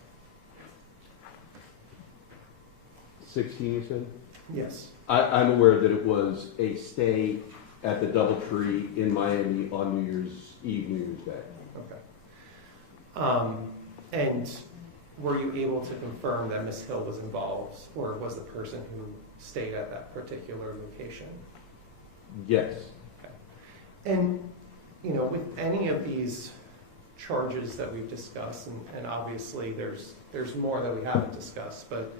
16, you said? Yes. I'm aware that it was a stay at the DoubleTree in Miami on New Year's Eve, New Year's Day. Okay. And were you able to confirm that Ms. Hill was involved, or was the person who stayed at that particular location? Yes. Okay. And, with any of these charges that we've discussed, and obviously there's more that we haven't discussed, but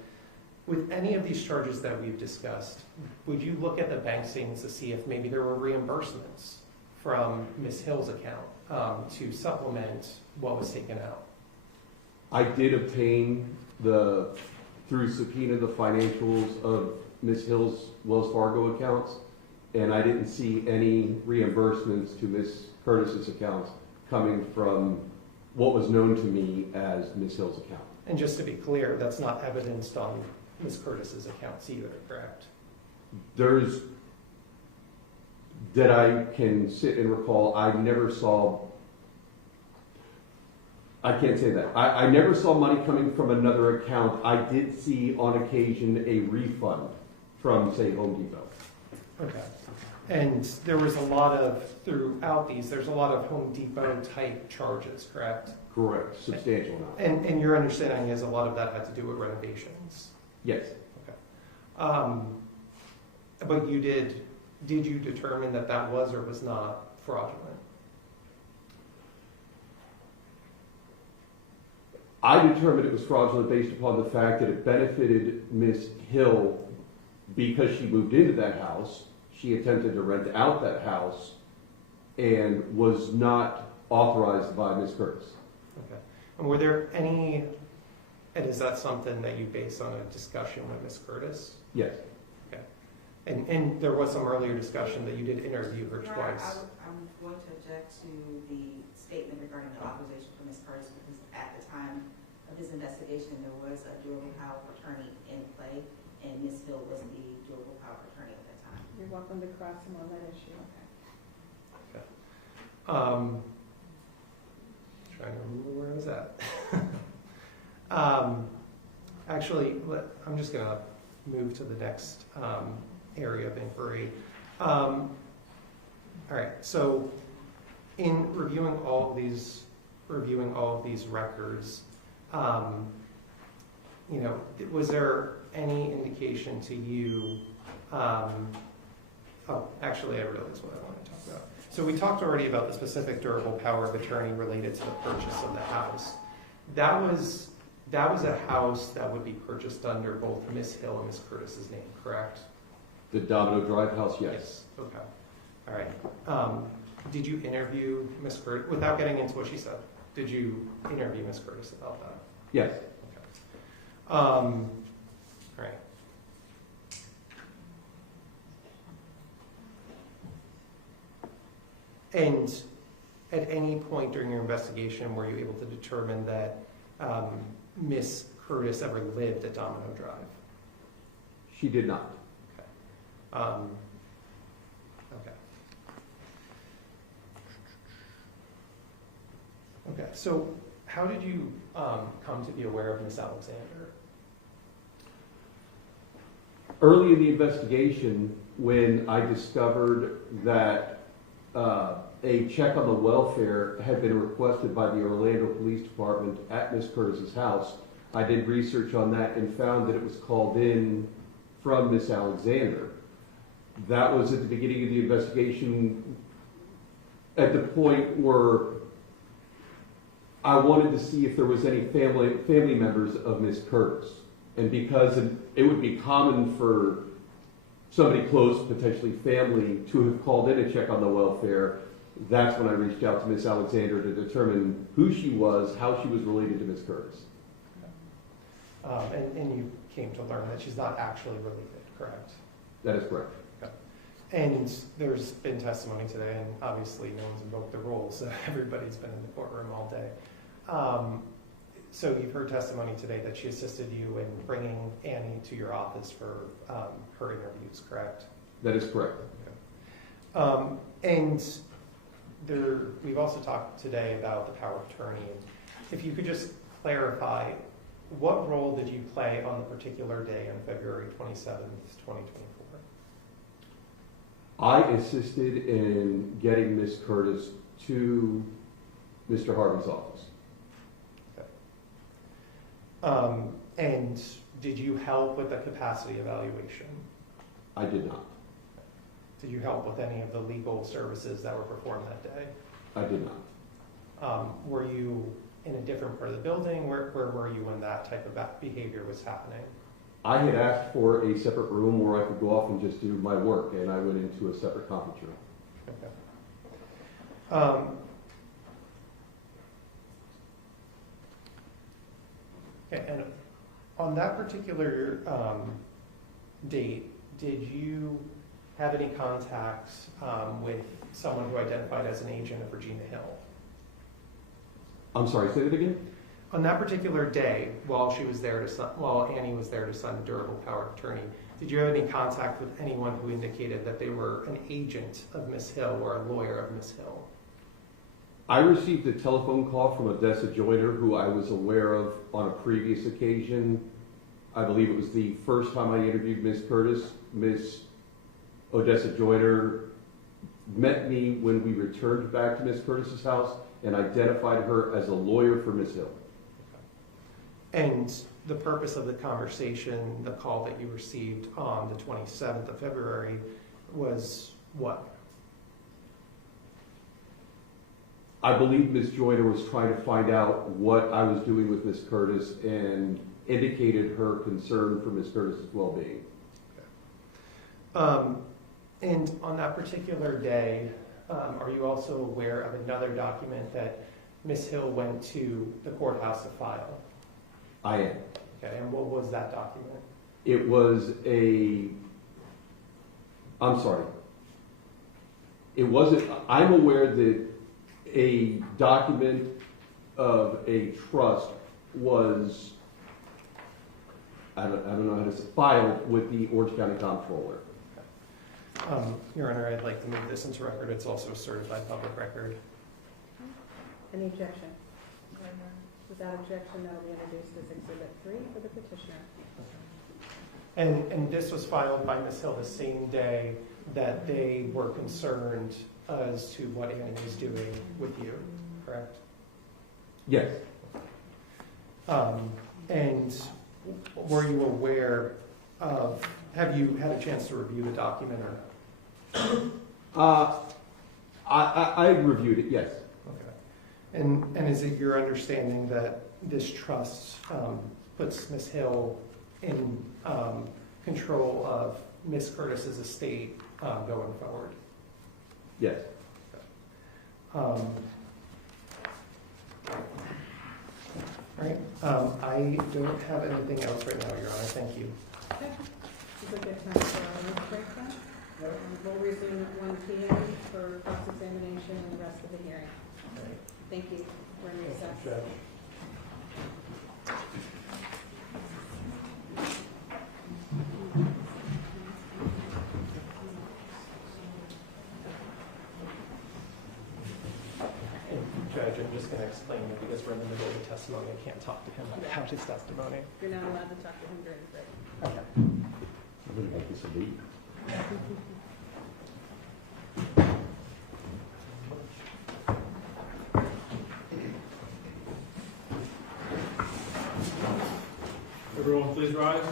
with any of these charges that we've discussed, would you look at the bank statements to see if maybe there were reimbursements from Ms. Hill's account to supplement what was taken out? I did obtain through subpoena the financials of Ms. Hill's Wells Fargo accounts, and I didn't see any reimbursements to Ms. Curtis's accounts coming from what was known to me as Ms. Hill's account. And just to be clear, that's not evidenced on Ms. Curtis's accounts either, correct? That I can sit and recall, I never saw, I can't say that. I never saw money coming from another account. I did see on occasion a refund from, say, Home Depot. Okay. And there was a lot of, throughout these, there's a lot of Home Depot type charges, correct? Correct, substantial amount. And your understanding is a lot of that had to do with renovations? Yes. Okay. But did you determine that that was or was not fraudulent? I determined it was fraudulent based upon the fact that it benefited Ms. Hill because she moved into that house. She attempted to rent out that house and was not authorized by Ms. Curtis. Okay. And were there any, and is that something that you base on a discussion with Ms. Curtis? Yes. Okay. And there was some earlier discussion that you did interview her Your twice. Honor, I'm going to object to the statement regarding the authorization for Ms. Curtis because at the time of his investigation, there was a durable power of attorney in play, and Ms. Hill was the durable power of attorney at that time. You're welcome to cross him on that issue. Okay. Trying to remember where I was at. Actually, I'm just going to move to the next area of inquiry. All right. So, in reviewing all of these records, was there any indication to you? Actually, I realize what I want to talk about. So we talked already about the specific durable power of attorney related to the purchase of the house. That was a house that would be purchased under both Ms. Hill and Ms. Curtis's name, correct? The Domino Drive house, yes. Okay. All right. Did you interview Ms. Curtis, without getting into what she said, did you interview Ms. Curtis about that? Yes. Okay. All right. And at any point during your investigation, were you able to determine that Ms. Curtis ever lived at Domino Drive? She did not. Okay. Okay. Okay. So, how did you come to be aware of Ms. Alexander? Early in the investigation, when I discovered that a check on the welfare had been requested by the Orlando Police Department at Ms. Curtis's house, I did research on that and found that it was called in from Ms. Alexander. That was at the beginning of the investigation, at the point where I wanted to see if there was any family members of Ms. Curtis. And because it would be common for somebody close, potentially family, to have called in a check on the welfare, that's when I reached out to Ms. Alexander to determine who she was, how she was related to Ms. Curtis. And you came to learn that she's not actually related, correct? That is correct. Okay. And there's been testimony today, and obviously no one's invoked the rules, so everybody's been in the courtroom all day. So you've heard testimony today that she assisted you in bringing Annie to your office for her interviews, correct? That is correct. Okay. And we've also talked today about the power of attorney. If you could just clarify, what role did you play on the particular day on February 27th, 2024? I assisted in getting Ms. Curtis to Mr. Harvey's office. Okay. And did you help with the capacity evaluation? I did not. Did you help with any of the legal services that were performed that day? I did not. Were you in a different part of the building? Where were you when that type of behavior was happening? I had asked for a separate room where I could go off and just do my work, and I went into a separate conference room. Okay. And on that particular date, did you have any contacts with someone who identified as an agent of Regina Hill? I'm sorry, say that again? On that particular day, while Annie was there to sign the durable power of attorney, did you have any contact with anyone who indicated that they were an agent of Ms. Hill or a lawyer of Ms. Hill? I received a telephone call from Odessa Joyner, who I was aware of on a previous occasion. I believe it was the first time I interviewed Ms. Curtis. Ms. Odessa Joyner met me when we returned back to Miss Curtis's house and identified her as a lawyer for Miss Hill. And the purpose of the conversation, the call that you received on the 27th of February was what? I believe Ms. Joyner was trying to find out what I was doing with Miss Curtis and indicated her concern for Miss Curtis's well-being. And on that particular day, are you also aware of another document that Ms. Hill went to the courthouse to file? I am. Okay, and what was that document? It was I'm sorry. It wasn't, I'm aware that a document of a trust was, I don't know how to say, filed with the Orange County Comptroller. Your Honor, I'd like to move this into record. It's also a certified public record. Any objection? Without objection, that will be introduced as Exhibit 3 for the petitioner. And this was filed by Ms. Hill the same day that they were concerned as to what Annie was doing with you, correct? Yes. And were you aware of, have you had a chance to review the document or? I reviewed it, yes. Okay. And is it your understanding that this trust puts Ms. Hill in control of Ms. Curtis's estate going forward? Yes. All right. I don't have anything else right now, Your Honor. Thank you. Okay. Is it good time for our lunch break then? We'll resume at 1 p.m. for cross-examination and the rest of the hearing. Thank you. We're in recess. Judge, I'm just going to explain that because we're in the middle of the testimony, I can't talk to him about his testimony. You're not allowed to talk to him during the break. Okay. I'm going to make this a beat. Everyone, please rise.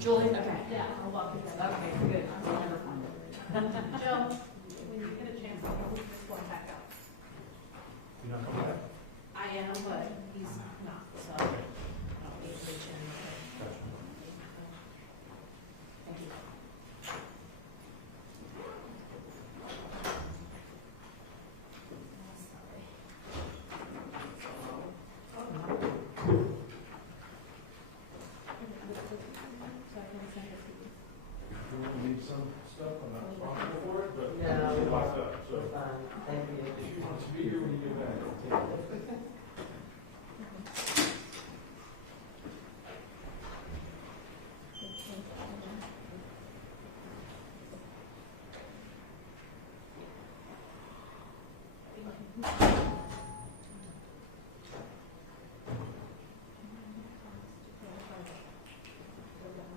Julie? Okay. Yeah, I'll walk you down. Okay, good. I'll never find it. Joe, when you get a chance, I'll just go back out. You're not coming back? I am, but he's not, so I don't need to reach in. Thank you. You need some stuff, I'm not responsible for it, but No. it's locked up, so. Thank you. If you want to be here when you get back, I'll take it.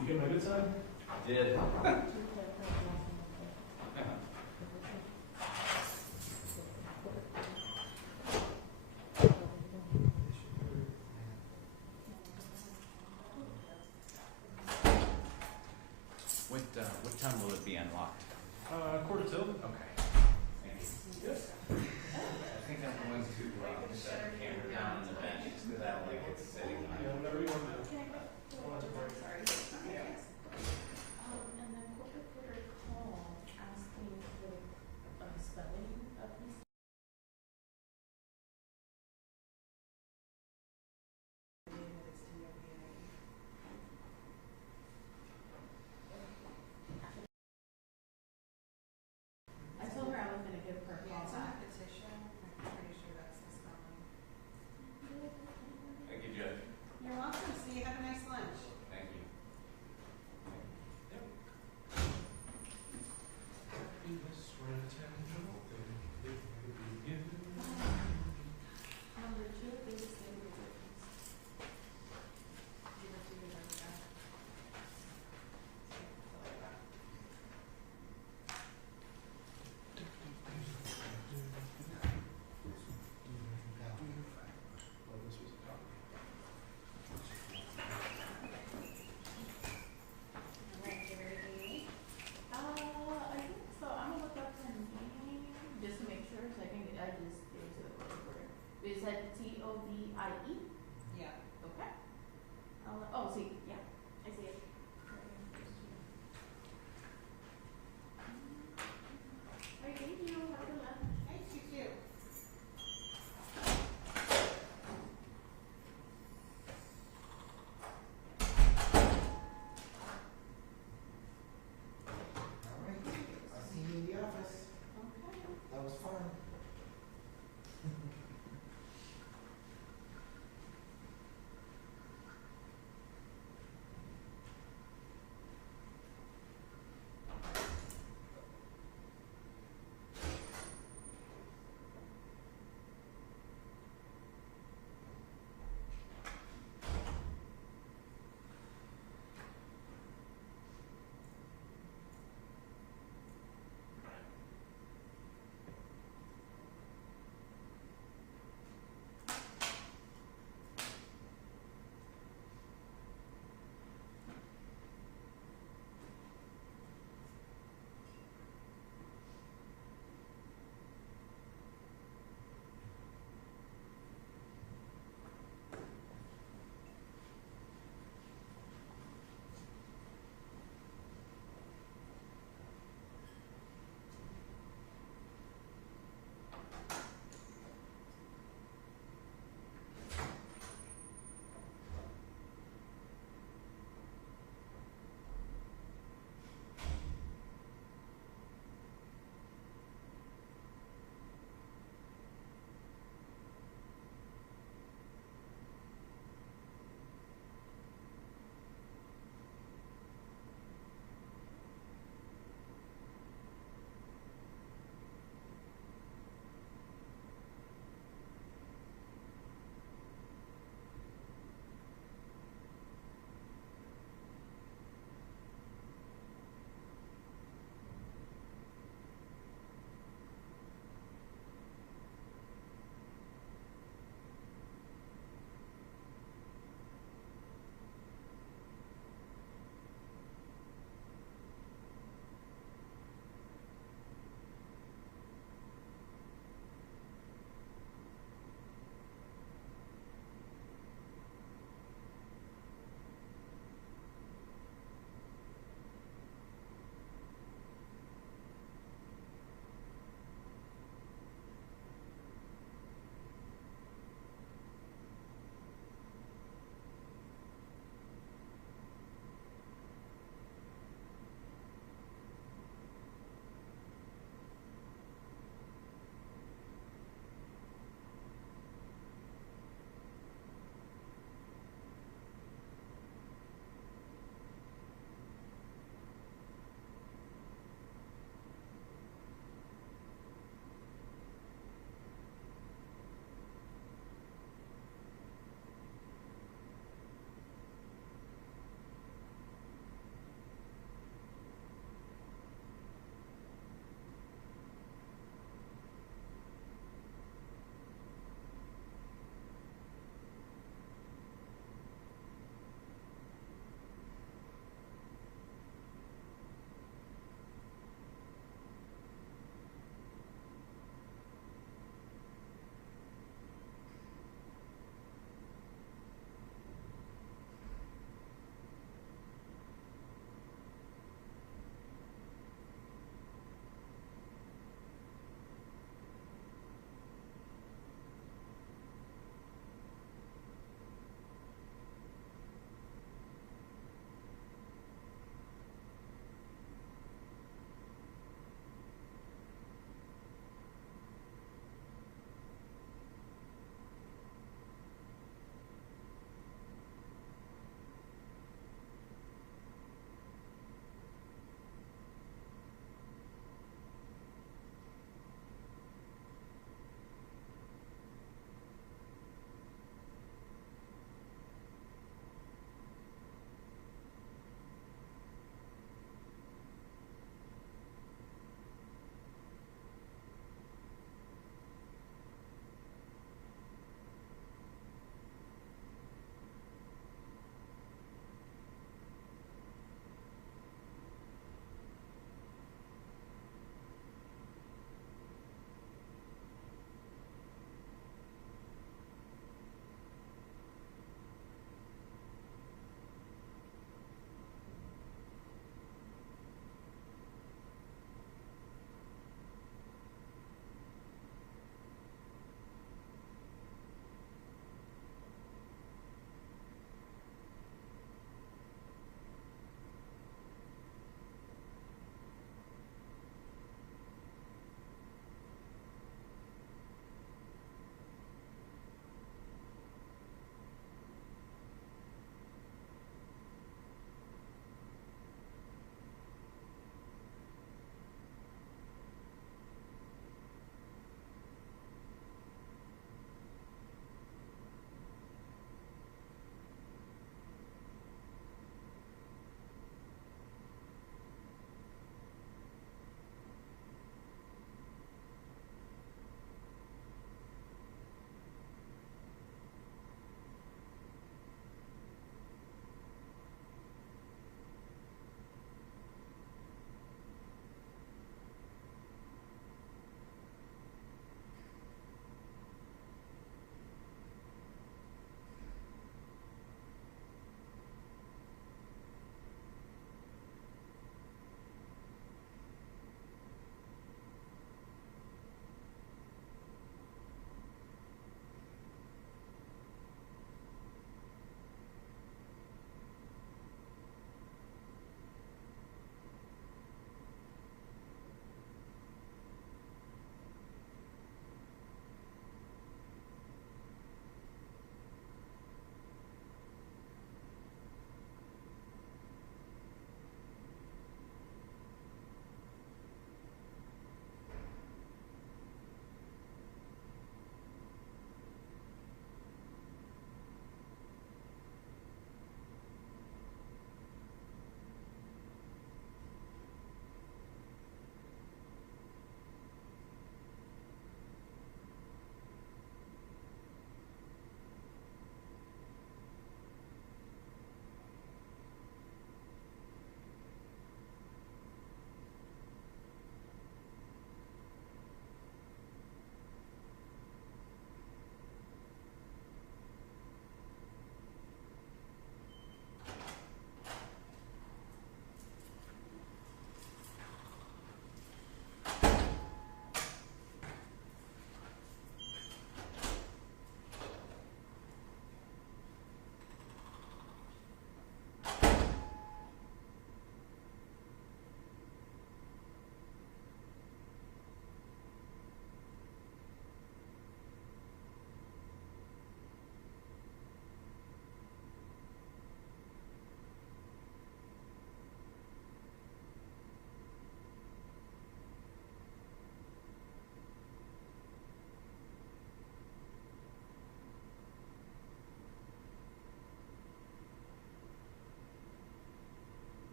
You get my good side? Did. What time will it be unlocked? Quarter till. Okay. Thank you. Yes. I think I'm going to set the camera down in the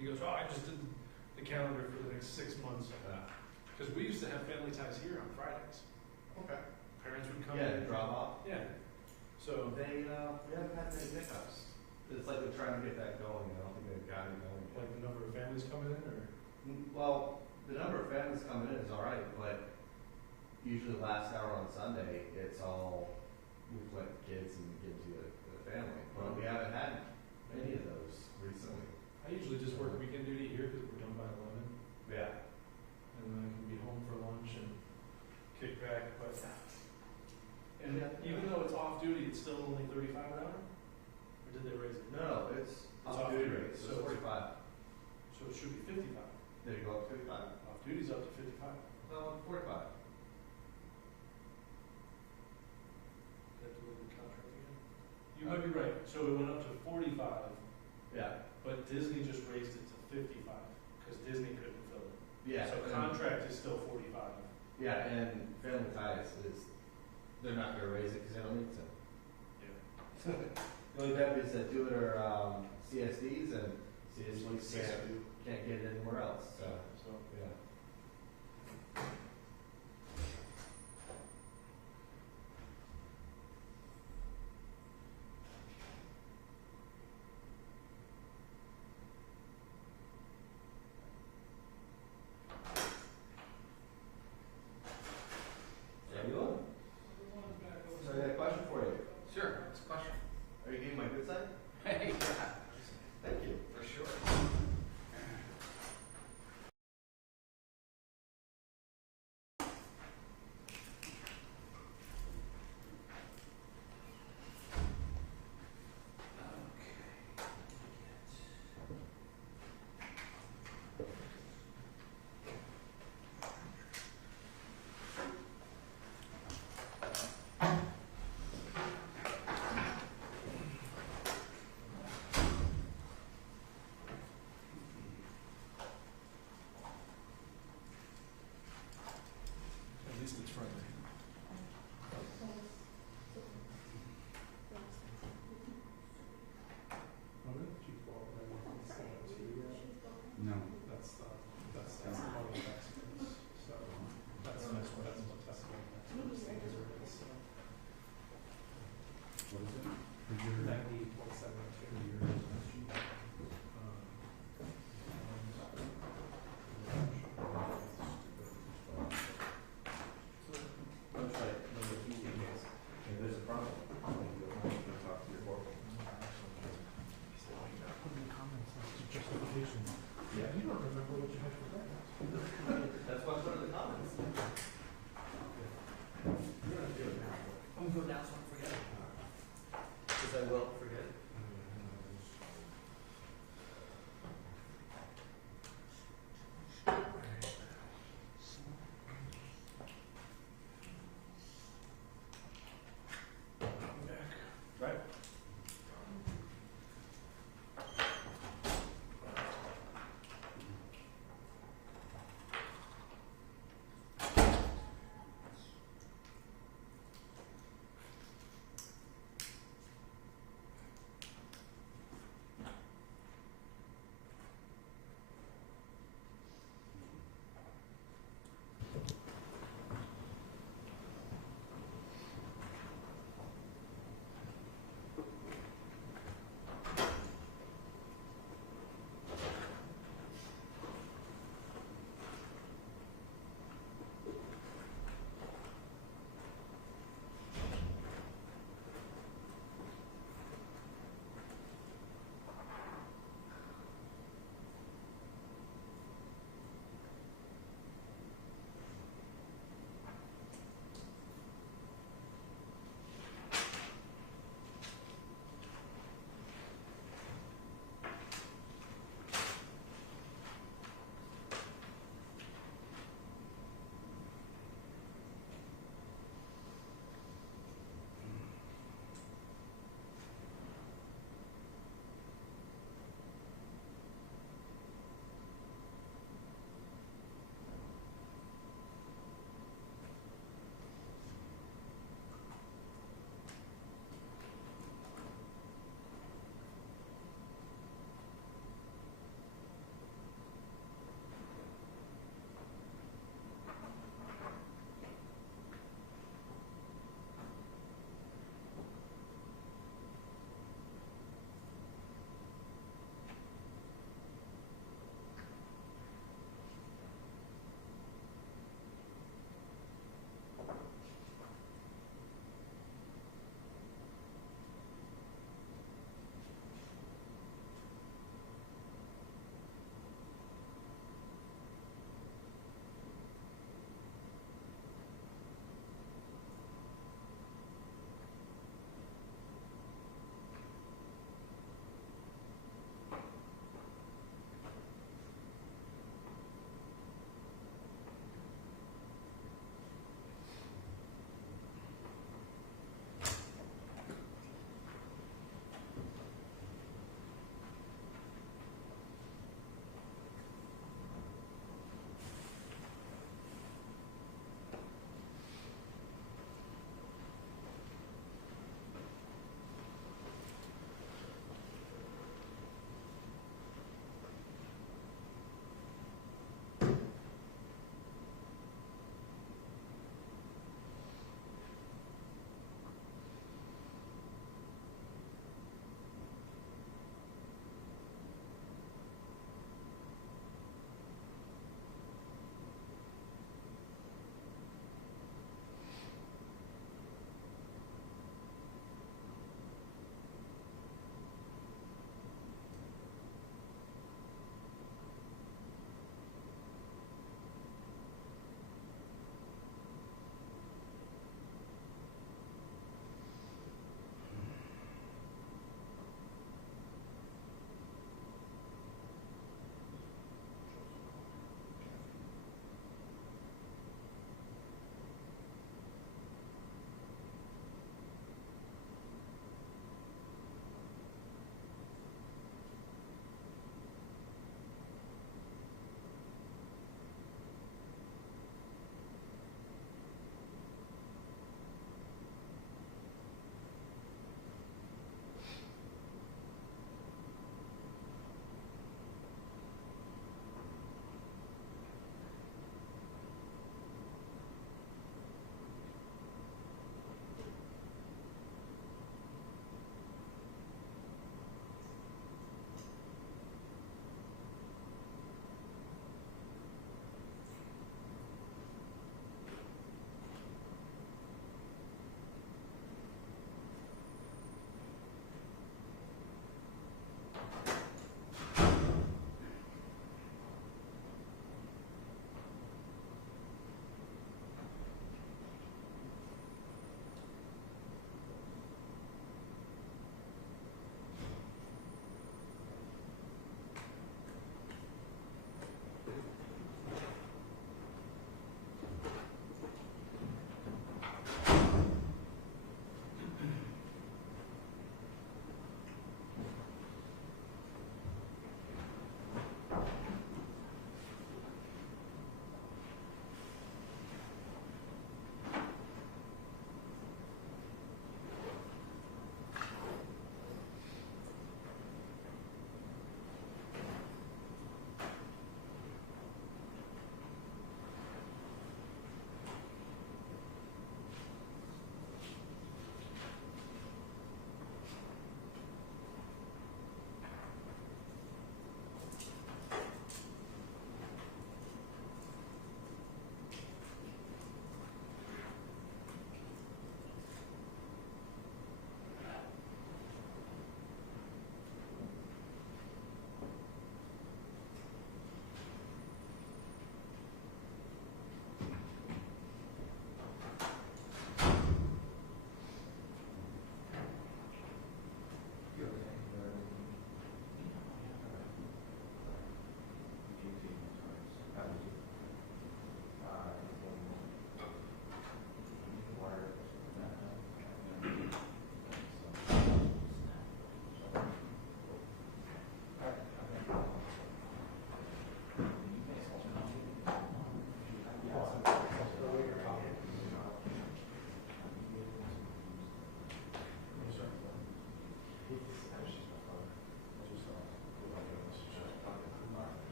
He goes, oh, I just did the calendar for the next 6 months. Because we used to have family ties here on Fridays. Okay. Parents would come Yeah, in. to drop off. Yeah. So They, we haven't had many pickups. It's like they're trying to get that going, I don't think they've got it going yet. like the number of families coming in, or Well, the number of families coming in is all right, but usually the last hour on Sunday, it's all, we collect the kids and give to the family. But we haven't had any of those recently. I usually just work weekend duty here because we're done by 11, Yeah. and then I can be home for lunch and kick back. But and even though it's off duty, it's still only 35 an hour. Or did they raise it? No, it's off off duty duty, rate, so so it's 45. So it should be 55. Did it go up to 55? Off duty's up to 55. No, 45. Have to look at the contract again. You might be right. So it went up to 45, Yeah. but Disney just raised it to 55 because Disney couldn't fill it. Yeah. So and- contract is still 45. Yeah, and family ties is, they're not gonna raise it because they don't need to. Yeah. The only benefits that do it are, CSDs, and CSDs Like can't get it anywhere else, so, So yeah.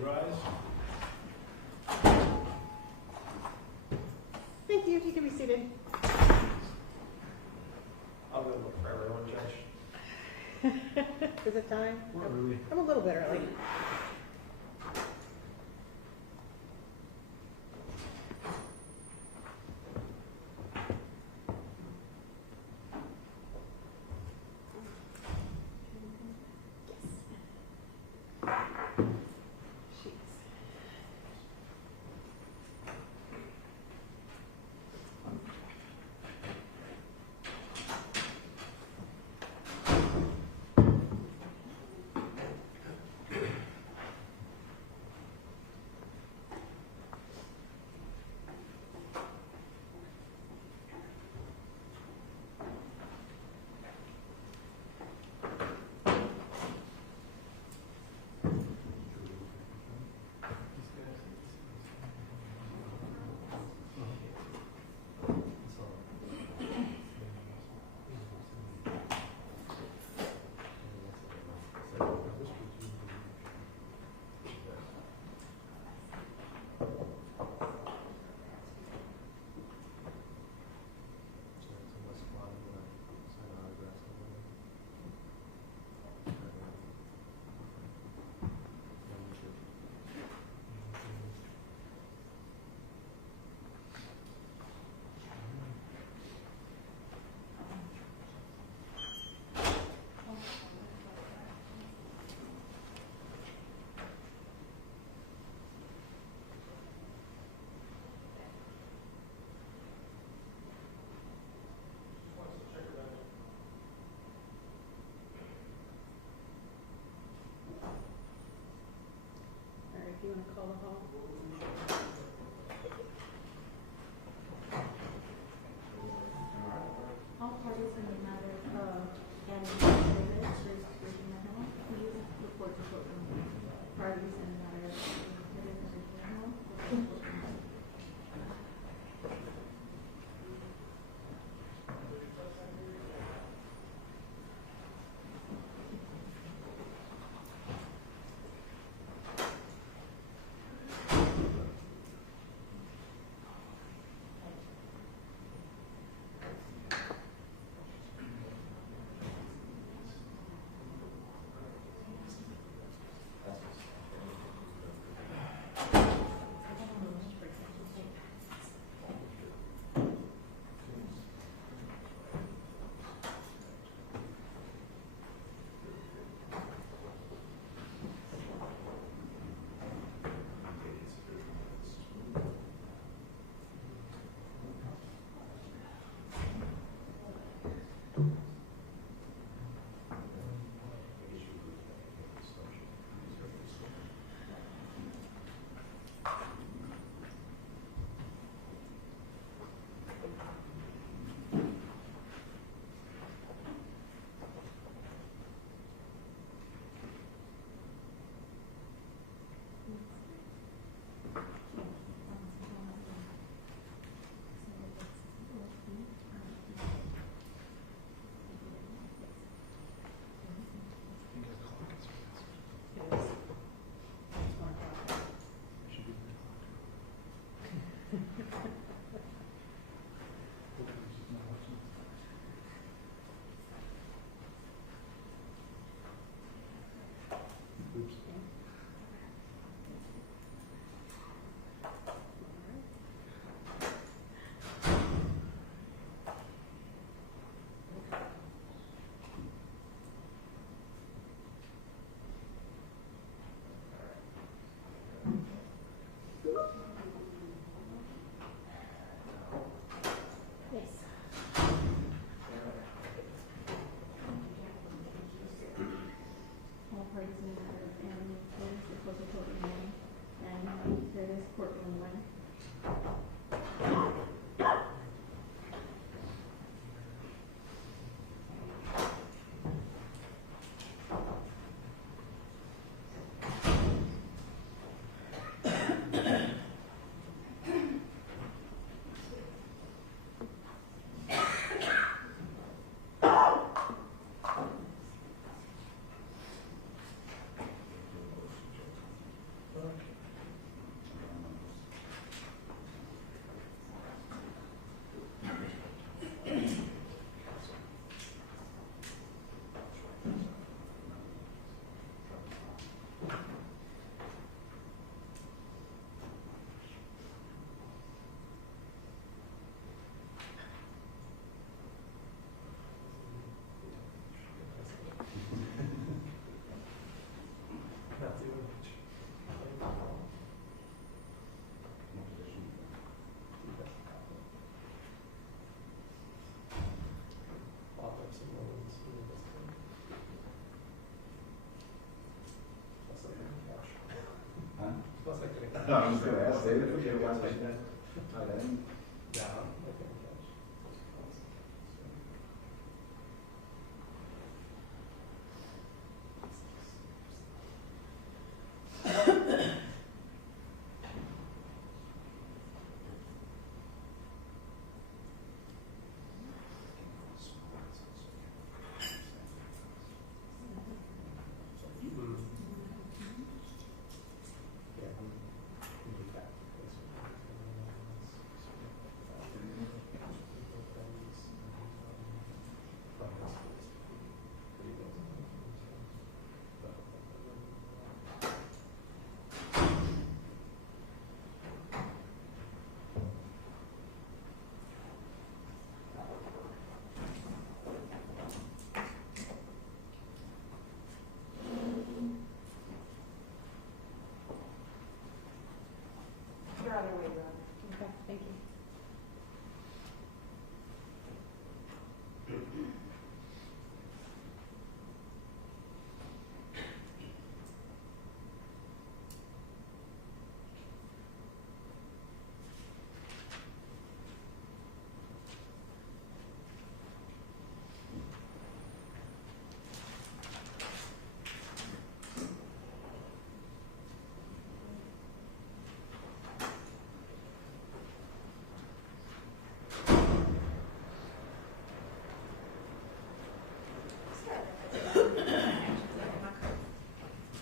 rise. Thank you. You can be seated. I'll go look for everyone, Judge. Is it time? Not really. I'm a little bit early. If you want to call the hall. All parties in the matter of Davis versus Regina Hill, please report to courtroom. Parties in the matter of Davis versus Regina Hill, report to courtroom. I'm just gonna ask David if we get one question. Yeah. You're on your way, Veronica. Okay, thank you.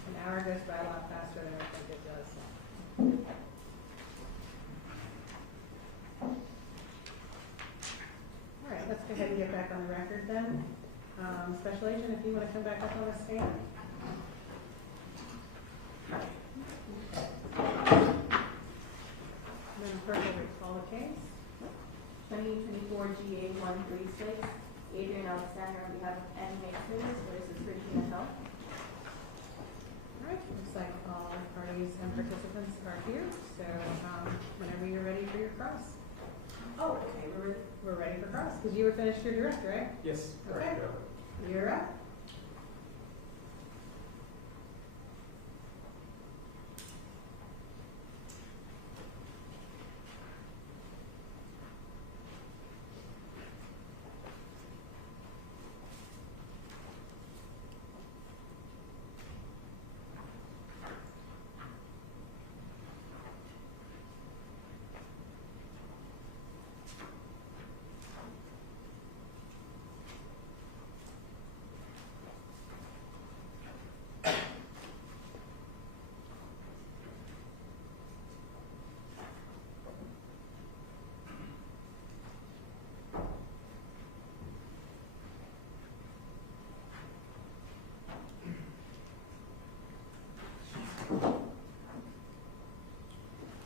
An hour goes by a lot faster than I think it does. All right, let's go ahead and get back on the record then. Special Agent, if you want to come back up on the stand. Madam Clerk, will you call the case? 2024 GA 136, Adrian Alexander on behalf of N. Service versus Regina Hill. All right, looks like all parties and participants are here, so whenever you're ready for your cross. Oh, okay, We're ready for cross, because you were finished your direct, right? Yes. Okay. You're up.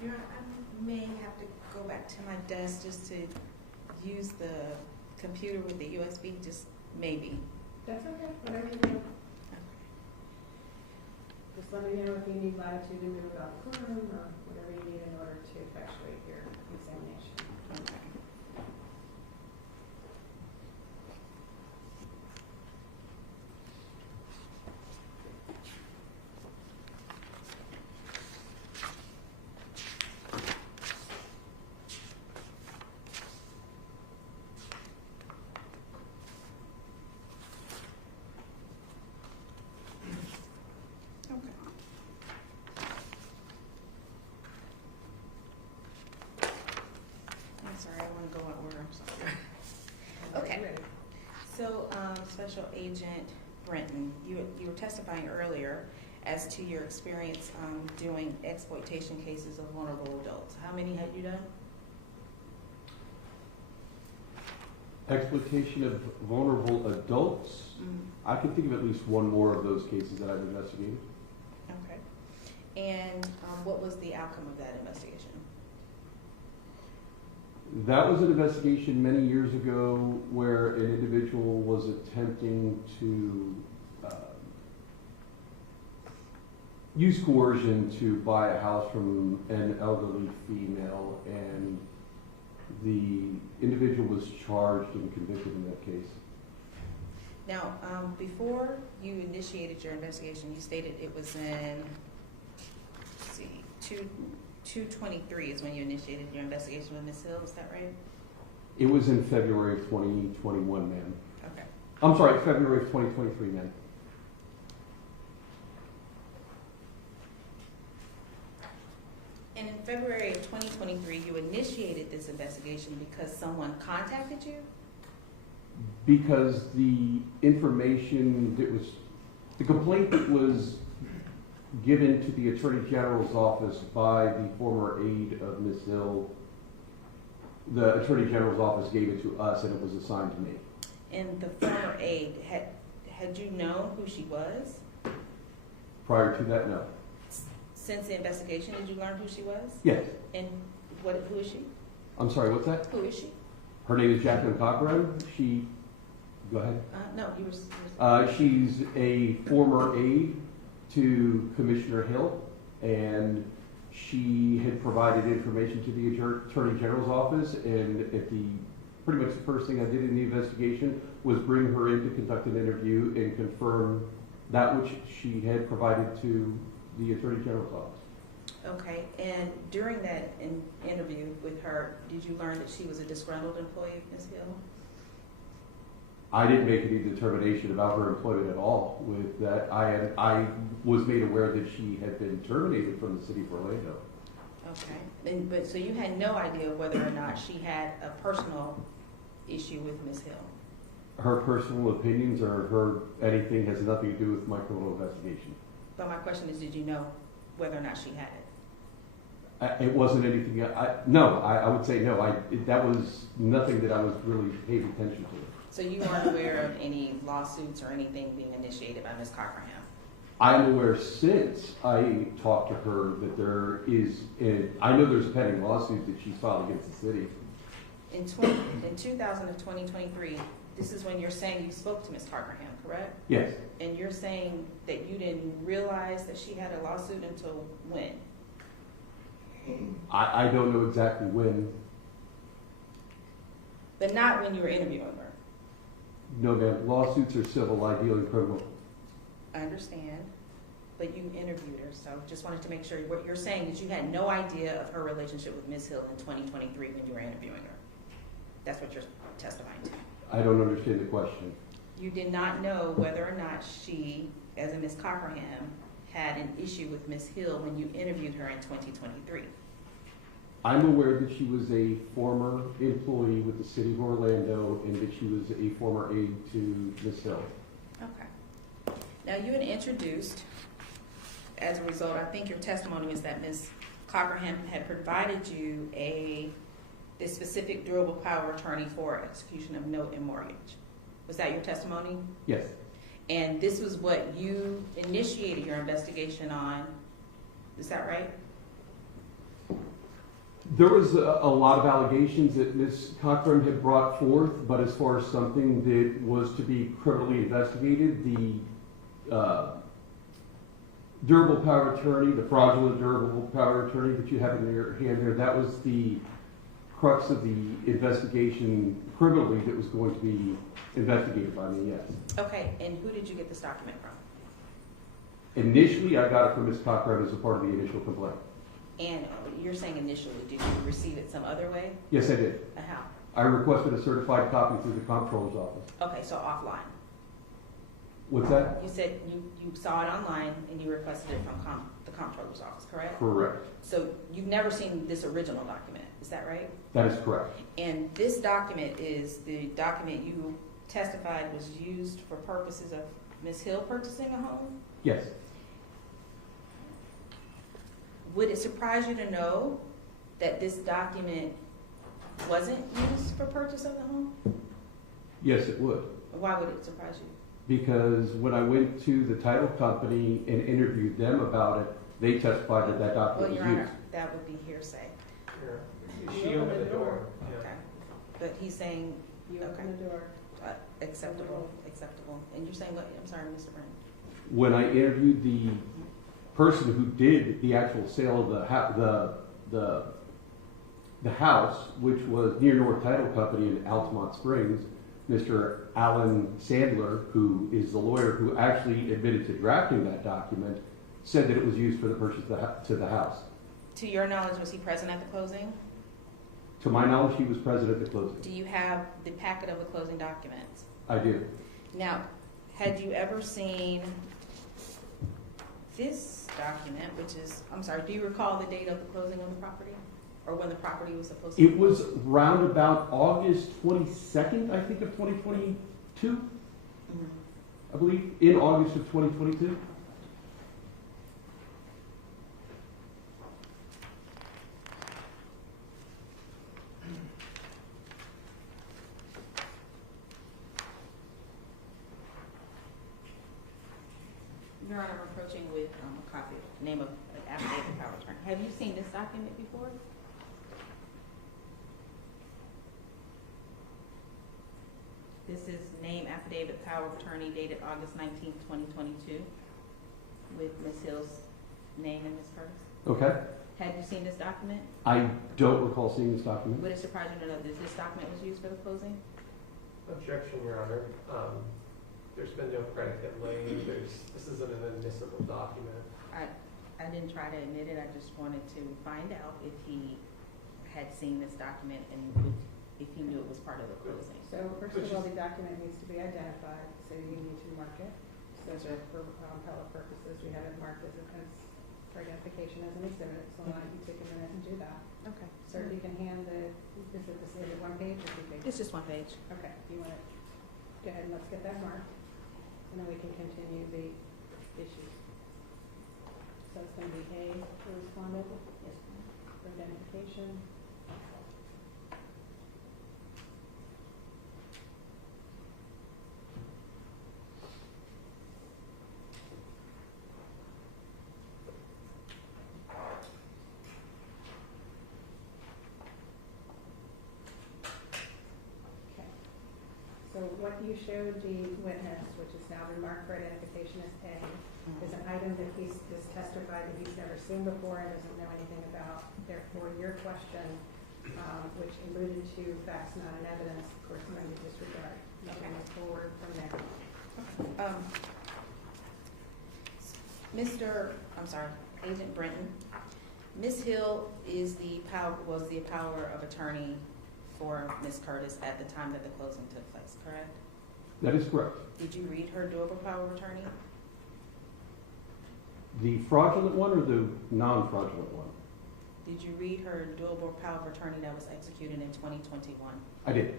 Your Honor, I may have to go back to my desk just to use the computer with the USB, just maybe. That's okay, whatever you do. Just let me know if you need latitude to move about the courtroom or whatever you need in order to effectuate your examination. Okay. I'm sorry, I want to go in order, I'm sorry. Okay. So, Special Agent Britton, you were testifying earlier as to your experience doing exploitation cases of vulnerable adults. How many had you done? Exploitation of vulnerable adults? I can think of at least one more of those cases that I've investigated. Okay. And what was the outcome of that investigation? That was an investigation many years ago where an individual was attempting to use coercion to buy a house from an elderly female, and the individual was charged and convicted in that case. Now, before you initiated your investigation, you stated it was in, let's see, 2/23 is when you initiated your investigation with Ms. Hill, is that right? It was in February of 2021, ma'am. Okay. I'm sorry, February of 2023, ma'am. And in February of 2023, you initiated this investigation because someone contacted you? Because the information that was, the complaint that was given to the Attorney General's office by the former aide of Ms. Hill, the Attorney General's office gave it to us and it was assigned to me. And the former aide, had you known who she was? Prior to that, no. Since the investigation, did you learn who she was? Yes. And who is she? I'm sorry, what's that? Who is she? Her name is Jacqueline Cochran. She, go ahead. No, you were. She's a former aide to Commissioner Hill, and she had provided information to the Attorney General's office, and pretty much the first thing I did in the investigation was bring her in to conduct an interview and confirm that which she had provided to the Attorney General's office. Okay, and during that interview with her, did you learn that she was a disgruntled employee of Ms. Hill? I didn't make any determination about her employment at all with that. I was made aware that she had been terminated from the city of Orlando. Okay, but so you had no idea whether or not she had a personal issue with Ms. Hill? Her personal opinions or her anything has nothing to do with my criminal investigation. But my question is, did you know whether or not she had it? It wasn't anything, I would say no. That was nothing that I was really paying attention to. So you aren't aware of any lawsuits or anything being initiated by Ms. Cochran? I'm aware since I talked to her that there is, I know there's a pending lawsuit that she's filed against the city. In 2023, this is when you're saying you spoke to Ms. Cochran, correct? Yes. And you're saying that you didn't realize that she had a lawsuit until when? I don't know exactly when. But not when you were interviewing her? No, ma'am. Lawsuits are civil. I deal in criminal. I understand, but you interviewed her, so just wanted to make sure what you're saying is you had no idea of her relationship with Ms. Hill in 2023 when you were interviewing her. That's what you're testifying to. I don't understand the question. You did not know whether or not she, as in Ms. Cochran, had an issue with Ms. Hill when you interviewed her in 2023. I'm aware that she was a former employee with the city of Orlando and that she was a former aide to Ms. Hill. Okay. Now you had introduced, as a result, I think your testimony is that Ms. Cochran had provided you this specific durable power attorney for execution of note and mortgage. Was that your testimony? Yes. And this was what you initiated your investigation on. Is that right? There was a lot of allegations that Ms. Cochran had brought forth, but as far as something that was to be criminally investigated, the durable power attorney, the fraudulent durable power attorney that you have in your hand there, that was the crux of the investigation criminally that was going to be investigated by me, yes. Okay, and who did you get this document from? Initially, I got it from Ms. Cochran as a part of the initial complaint. And you're saying initially, did you receive it some other way? Yes, I did. How? I requested a certified copy through the comptroller's office. Okay, so offline. What's that? You said you saw it online and you requested it from the comptroller's office, correct? Correct. So you've never seen this original document, is that right? That is correct. And this document is the document you testified was used for purposes of Ms. Hill purchasing a home? Yes. Would it surprise you to know that this document wasn't used for purchase of the home? Yes, it would. Why would it surprise you? Because when I went to the title company and interviewed them about it, they testified that that document Well, Your was Honor, used. that would be hearsay. She opened the door. Okay. But he's saying, You open the door. acceptable. And you're saying what? I'm sorry, Mr. Britton. When I interviewed the person who did the actual sale of the house, which was near North Title Company in Altamont Springs, Mr. Alan Sandler, who is the lawyer who actually admitted to drafting that document, said that it was used for the purchase to the house. To your knowledge, was he present at the closing? To my knowledge, he was present at the closing. Do you have the packet of the closing documents? I do. Now, had you ever seen this document, which is, I'm sorry, do you recall the date of the closing of the property? Or when the property was supposed to be It was round about August 22nd, I think, of 2022, I believe, in August of 2022. Your Honor, I'm approaching with a copy, name of an affidavit of power of attorney. Have you seen this document before? This is name affidavit power of attorney dated August 19th, 2022, with Ms. Hill's name and Ms. Curtis. Okay. Had you seen this document? I don't recall seeing this document. Would it surprise you to know that this document was used for the closing? Objection, Your Honor. There's been no predicate laid. This isn't an admissible document. I didn't try to admit it. I just wanted to find out if he had seen this document and if he knew it was part of the closing. So first of all, the document needs to be identified, so you need to mark it. So for appellate purposes, we have it marked as for identification as an exhibit, so why don't you take a minute and do that? Okay. Sir, if you can hand is it one page or 2 pages? It's just one page. Okay, you want to, go ahead and let's get that marked, and then we can continue the issues. So it's going to be A for respondent, Yes. for identification. So what you showed the witness, which is now been marked for identification as A, is an item that he's just testified that he's never seen before and doesn't know anything about. Therefore, your question, which alluded to facts not in evidence, of course, I'm going to disregard. You can move forward from there. Agent Britton, Ms. Hill was the power of attorney for Ms. Curtis at the time that the closing took place, correct? That is correct. Did you read her doable power of attorney? The fraudulent one or the non-fraudulent one? Did you read her doable power of attorney that was executed in 2021? I did.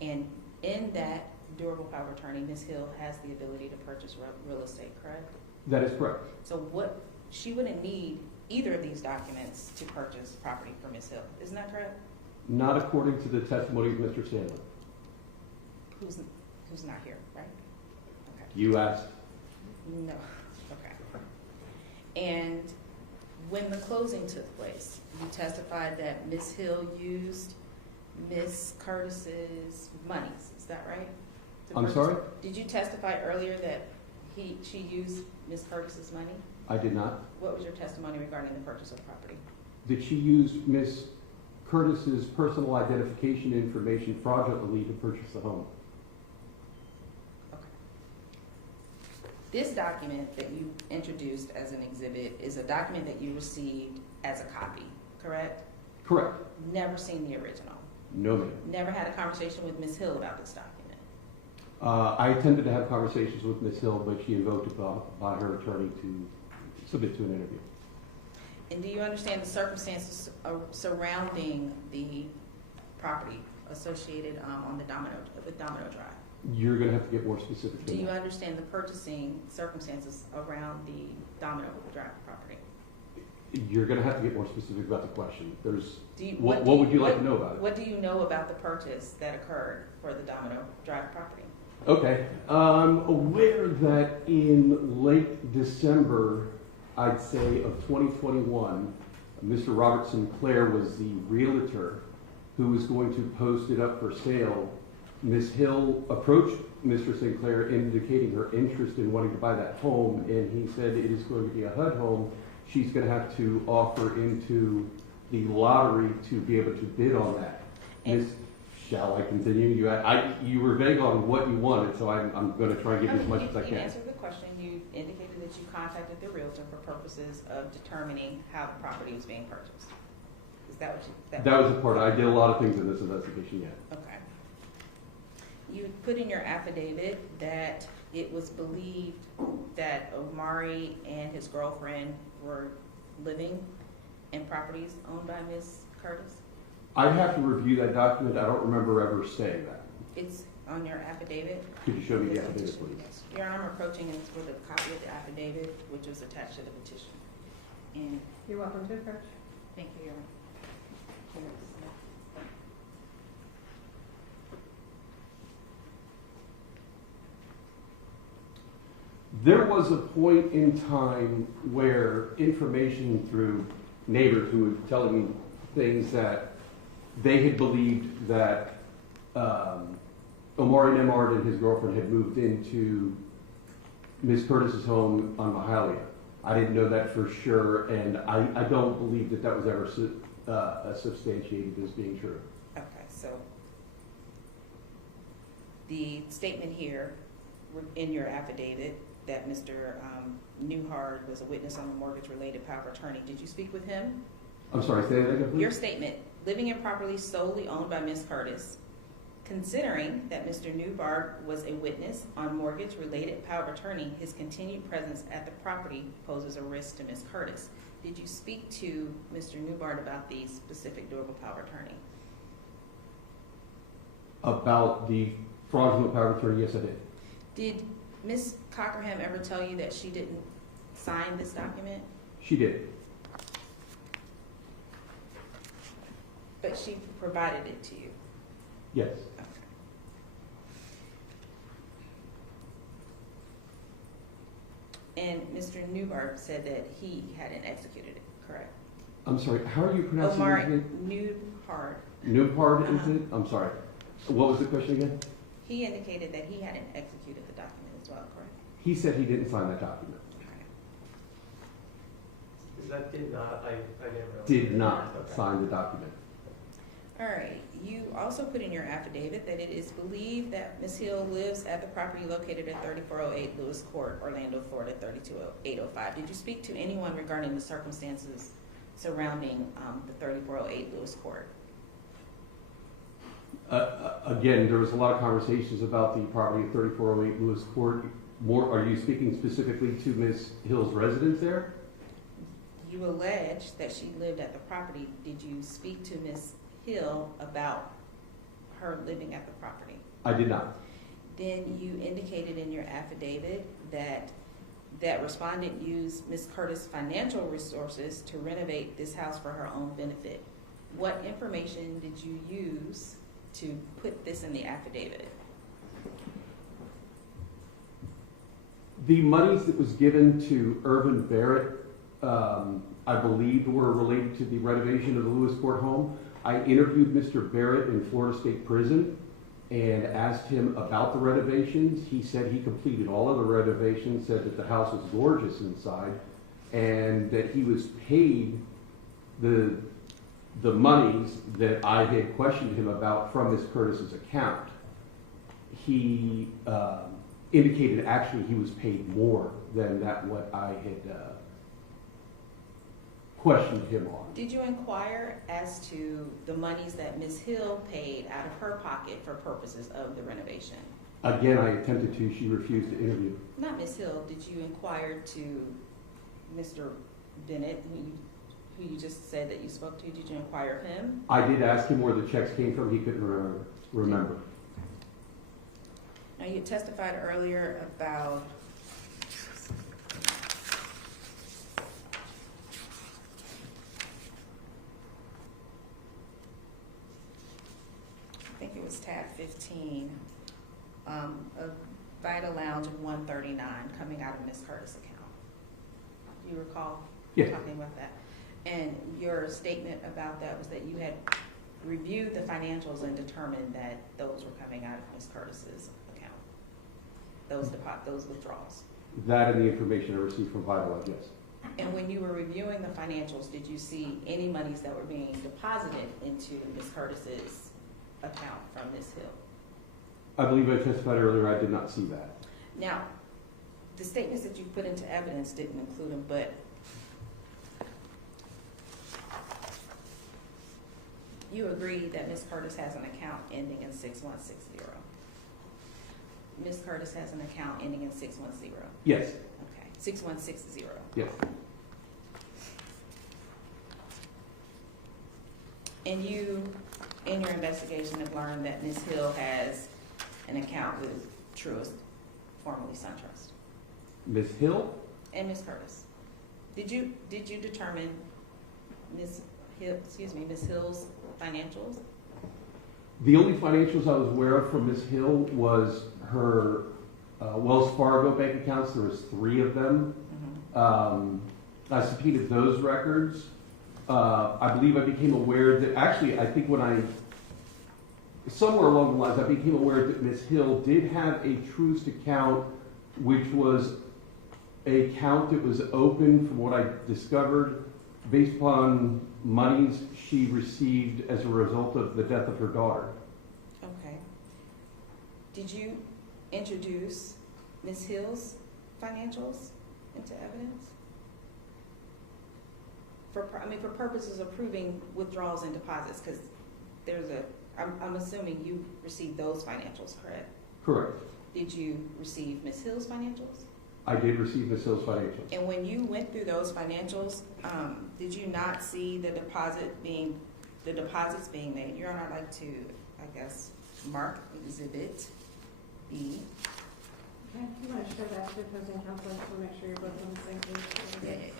And in that durable power of attorney, Ms. Hill has the ability to purchase real estate, correct? That is correct. So she wouldn't need either of these documents to purchase property for Ms. Hill, isn't that correct? Not according to the testimony of Mr. Sandler. Who's not here, right? Okay. You asked. No. Okay. And when the closing took place, you testified that Ms. Hill used Ms. Curtis's monies. Is that right? I'm sorry? Did you testify earlier that she used Ms. Curtis's money? I did not. What was your testimony regarding the purchase of property? Did she use Ms. Curtis's personal identification information fraudulently to purchase the home? Okay. This document that you introduced as an exhibit is a document that you received as a copy, correct? Correct. Never seen the original? No, ma'am. Never had a conversation with Ms. Hill about this document? I attempted to have conversations with Ms. Hill, but she invoked by her attorney to submit to an interview. And do you understand the circumstances surrounding the property associated with Domino Drive? You're going to have to get more specific. Do you understand the purchasing circumstances around the Domino Drive property? You're going to have to get more specific about the question. What would would you like to know about it? What do you know about the purchase that occurred for the Domino Drive property? Okay. I'm aware that in late December, I'd say, of 2021, Mr. Robert Sinclair was the realtor who was going to post it up for sale. Ms. Hill approached Mr. Sinclair indicating her interest in wanting to buy that home, and he said it is going to be a HUD home. She's going to have to offer into the lottery to be able to bid on that. Shall I continue? You were vague on what you wanted, so I'm going to try and give you as much as I You can. answered the question. You indicated that you contacted the realtor for purposes of determining how the property was being purchased. Is that what you? That was the part. I did a lot of things in this investigation, yeah. Okay. You put in your affidavit that it was believed that Omari and his girlfriend were living in properties owned by Ms. Curtis? I'd have to review that document. I don't remember ever saying that. It's on your affidavit? Could you show me the affidavit, please? Yes. Your Honor, I'm approaching it with a copy of the affidavit, which was attached to the petition. And You're welcome to approach. thank you, Your Honor. There was a point in time where information through neighbors who were telling me things that they had believed that Omari Nemard and his girlfriend had moved into Ms. Curtis's home on Mahalia. I didn't know that for sure, and I don't believe that that was ever substantiated as being true. Okay, so the statement here in your affidavit that Mr. Newhart was a witness on a mortgage-related power of attorney, did you speak with him? I'm sorry, say that again, please? Your statement, living in property solely owned by Ms. Curtis, considering that Mr. Newhart was a witness on mortgage-related power of attorney, his continued presence at the property poses a risk to Ms. Curtis. Did you speak to Mr. Newhart about the specific durable power of attorney? About the fraudulent power of attorney, yes, I did. Did Ms. Cockerham ever tell you that she didn't sign this document? She did. But she provided it to you? Yes. Okay. And Mr. Newhart said that he hadn't executed it, correct? I'm sorry, how are you pronouncing Omar his name? Newhart. Newhart, is it? I'm sorry. What was the question again? He indicated that he hadn't executed the document as well, correct? He said he didn't sign that document. Is that did not, I didn't realize. Did not Okay. sign the document. All right. You also put in your affidavit that it is believed that Ms. Hill lives at the property located at 3408 Lewis Court, Orlando, Florida, 32805. Did you speak to anyone regarding the circumstances surrounding the 3408 Lewis Court? Again, there was a lot of conversations about the property at 3408 Lewis Court. Are you speaking specifically to Ms. Hill's residence there? You allege that she lived at the property. Did you speak to Ms. Hill about her living at the property? I did not. Then you indicated in your affidavit that respondent used Ms. Curtis' financial resources to renovate this house for her own benefit. What information did you use to put this in the affidavit? The monies that was given to Irvin Barrett, I believe, were related to the renovation of the Lewis Court home. I interviewed Mr. Barrett in Florida State Prison and asked him about the renovations. He said he completed all of the renovations, said that the house was gorgeous inside, and that he was paid the monies that I had questioned him about from Ms. Curtis's account. He indicated actually he was paid more than what I had questioned him on. Did you inquire as to the monies that Ms. Hill paid out of her pocket for purposes of the renovation? Again, I attempted to. She refused to interview. Not Ms. Hill. Did you inquire to Mr. Bennett, who you just said that you spoke to? Did you inquire of him? I did ask him where the checks came from. He couldn't remember. Now, you testified earlier about I think it was tab 15, a Vita Lounge of 139 coming out of Ms. Curtis' account. Do you recall talking about that? And your statement about that was that you had reviewed the financials and determined that those were coming out of Ms. Curtis's account, those withdrawals. That and the information I received from Vita Lounge, yes. And when you were reviewing the financials, did you see any monies that were being deposited into Ms. Curtis's account from Ms. Hill. I believe I testified earlier, I did not see that. Now, the statements that you put into evidence didn't include them, but you agree that Ms. Curtis has an account ending in 6160. Ms. Curtis has an account ending in 610. Yes. Okay, 6160. Yes. And you, in your investigation, have learned that Ms. Hill has an account with Truist, formerly SunTrust. Ms. Hill? And Ms. Curtis. Did you determine Ms. Hill's financials? The only financials I was aware of from Ms. Hill was her Wells Fargo bank accounts. There was 3 of them. I subpoenaed those records. I believe I became aware that, actually, I think somewhere along the lines, I became aware that Ms. Hill did have a Truist account, which was an account that was open, from what I discovered, based upon monies she received as a result of the death of her daughter. Okay. Did you introduce Ms. Hill's financials into evidence? For purposes of proving withdrawals and deposits, because I'm assuming you received those financials, correct? Correct. Did you receive Ms. Hill's financials? I did receive Ms. Hill's financials. And when you went through those financials, did you not see the deposits being made? Your Honor, I'd like to, I guess, mark Exhibit B. Okay, you want to show that to opposing counsel to make sure you're both on the same page? Yeah.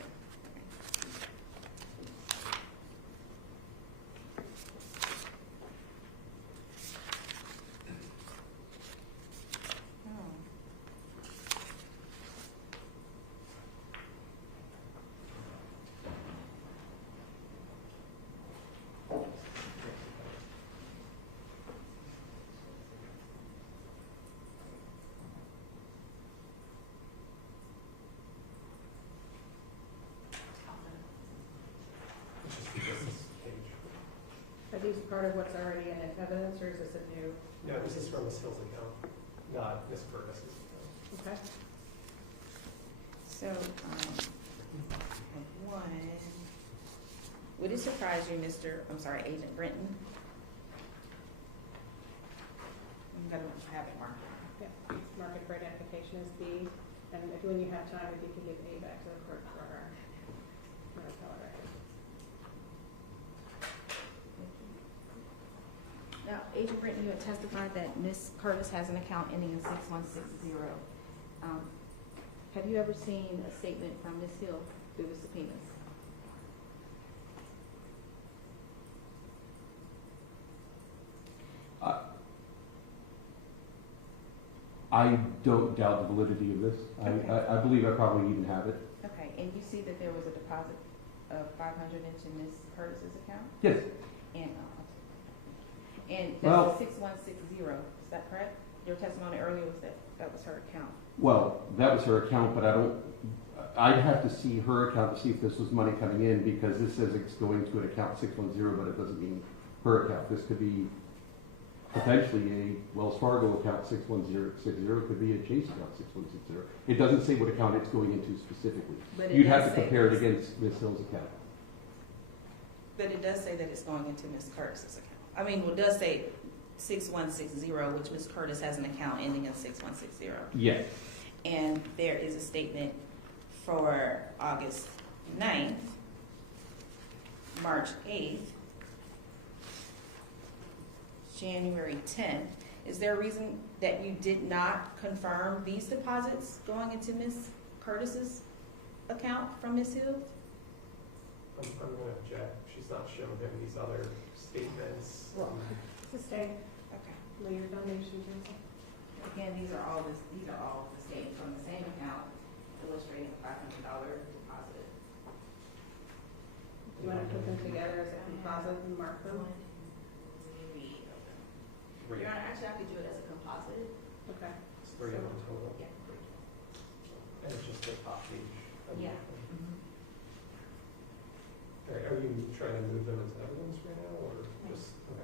Are these part of what's already in evidence, or is this a new? No, this is from Ms. Hill's account, not Ms. Curtis's account. Okay. So, would it surprise you, Agent Britton? I'm gonna have it marked. Yeah, market for identification is B, and when you have time, if you could give A back to the clerk for our appellate record. Now, Agent Britton, you had testified that Ms. Curtis has an account ending in 6160. Have you ever seen a statement from Ms. Hill through the subpoenas? I don't doubt the validity of this. Okay. I believe I probably even have it. Okay, and you see that there was a deposit of $500 into Ms. Curtis's account? Yes. And that's 6160, is that correct? Your testimony earlier was that was her account. Well, that was her account, but I'd have to see her account to see if this was money coming in, because this says it's going to an account 610, but it doesn't mean her account. This could be potentially a Wells Fargo account 61060, it could be a Chase account 6160. It doesn't say what account it's going into specifically. You'd have to compare it against Ms. Hill's account. But it does say that it's going into Ms. Curtis's account. I mean, it does say 6160, which Ms. Curtis has an account ending in 6160. Yes. And there is a statement for August 9th, March 8th, January 10th. Is there a reason that you did not confirm these deposits going into Ms. Curtis's account from Ms. Hill? I'm going to object. She's not shown him these other statements. Well, sustain. Okay. Lay your foundation, counsel. Again, these are all the statements from the same account illustrating a $500 deposit. You want to put them together as a composite and mark them? Your Honor, actually, I could do it as a composite. Okay. It's 3 of them total. Yeah. And it's just a top page. Yeah. Are you trying to move them into evidence right now, or just, okay?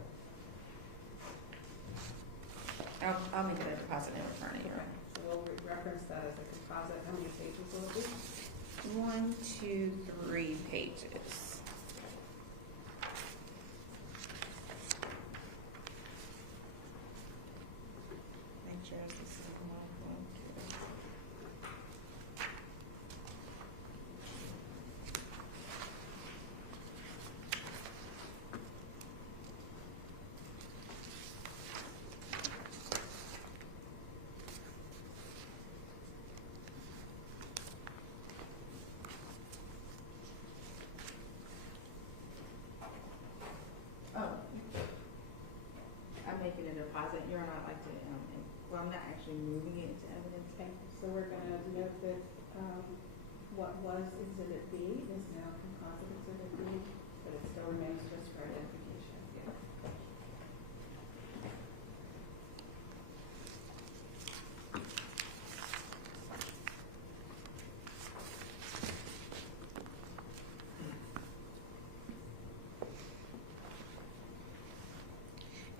I'll make it a deposit and return it, Your Honor. So we'll reference that as a composite. How many pages will it be? 1, 2, 3 pages. Make sure this is the one I'm going to. I'm making a deposit, Your Honor. I'd like to, well, I'm not actually moving it into evidence. Okay, so we're gonna note that, what was Exhibit B is now composite Exhibit B, but it still remains just for identification.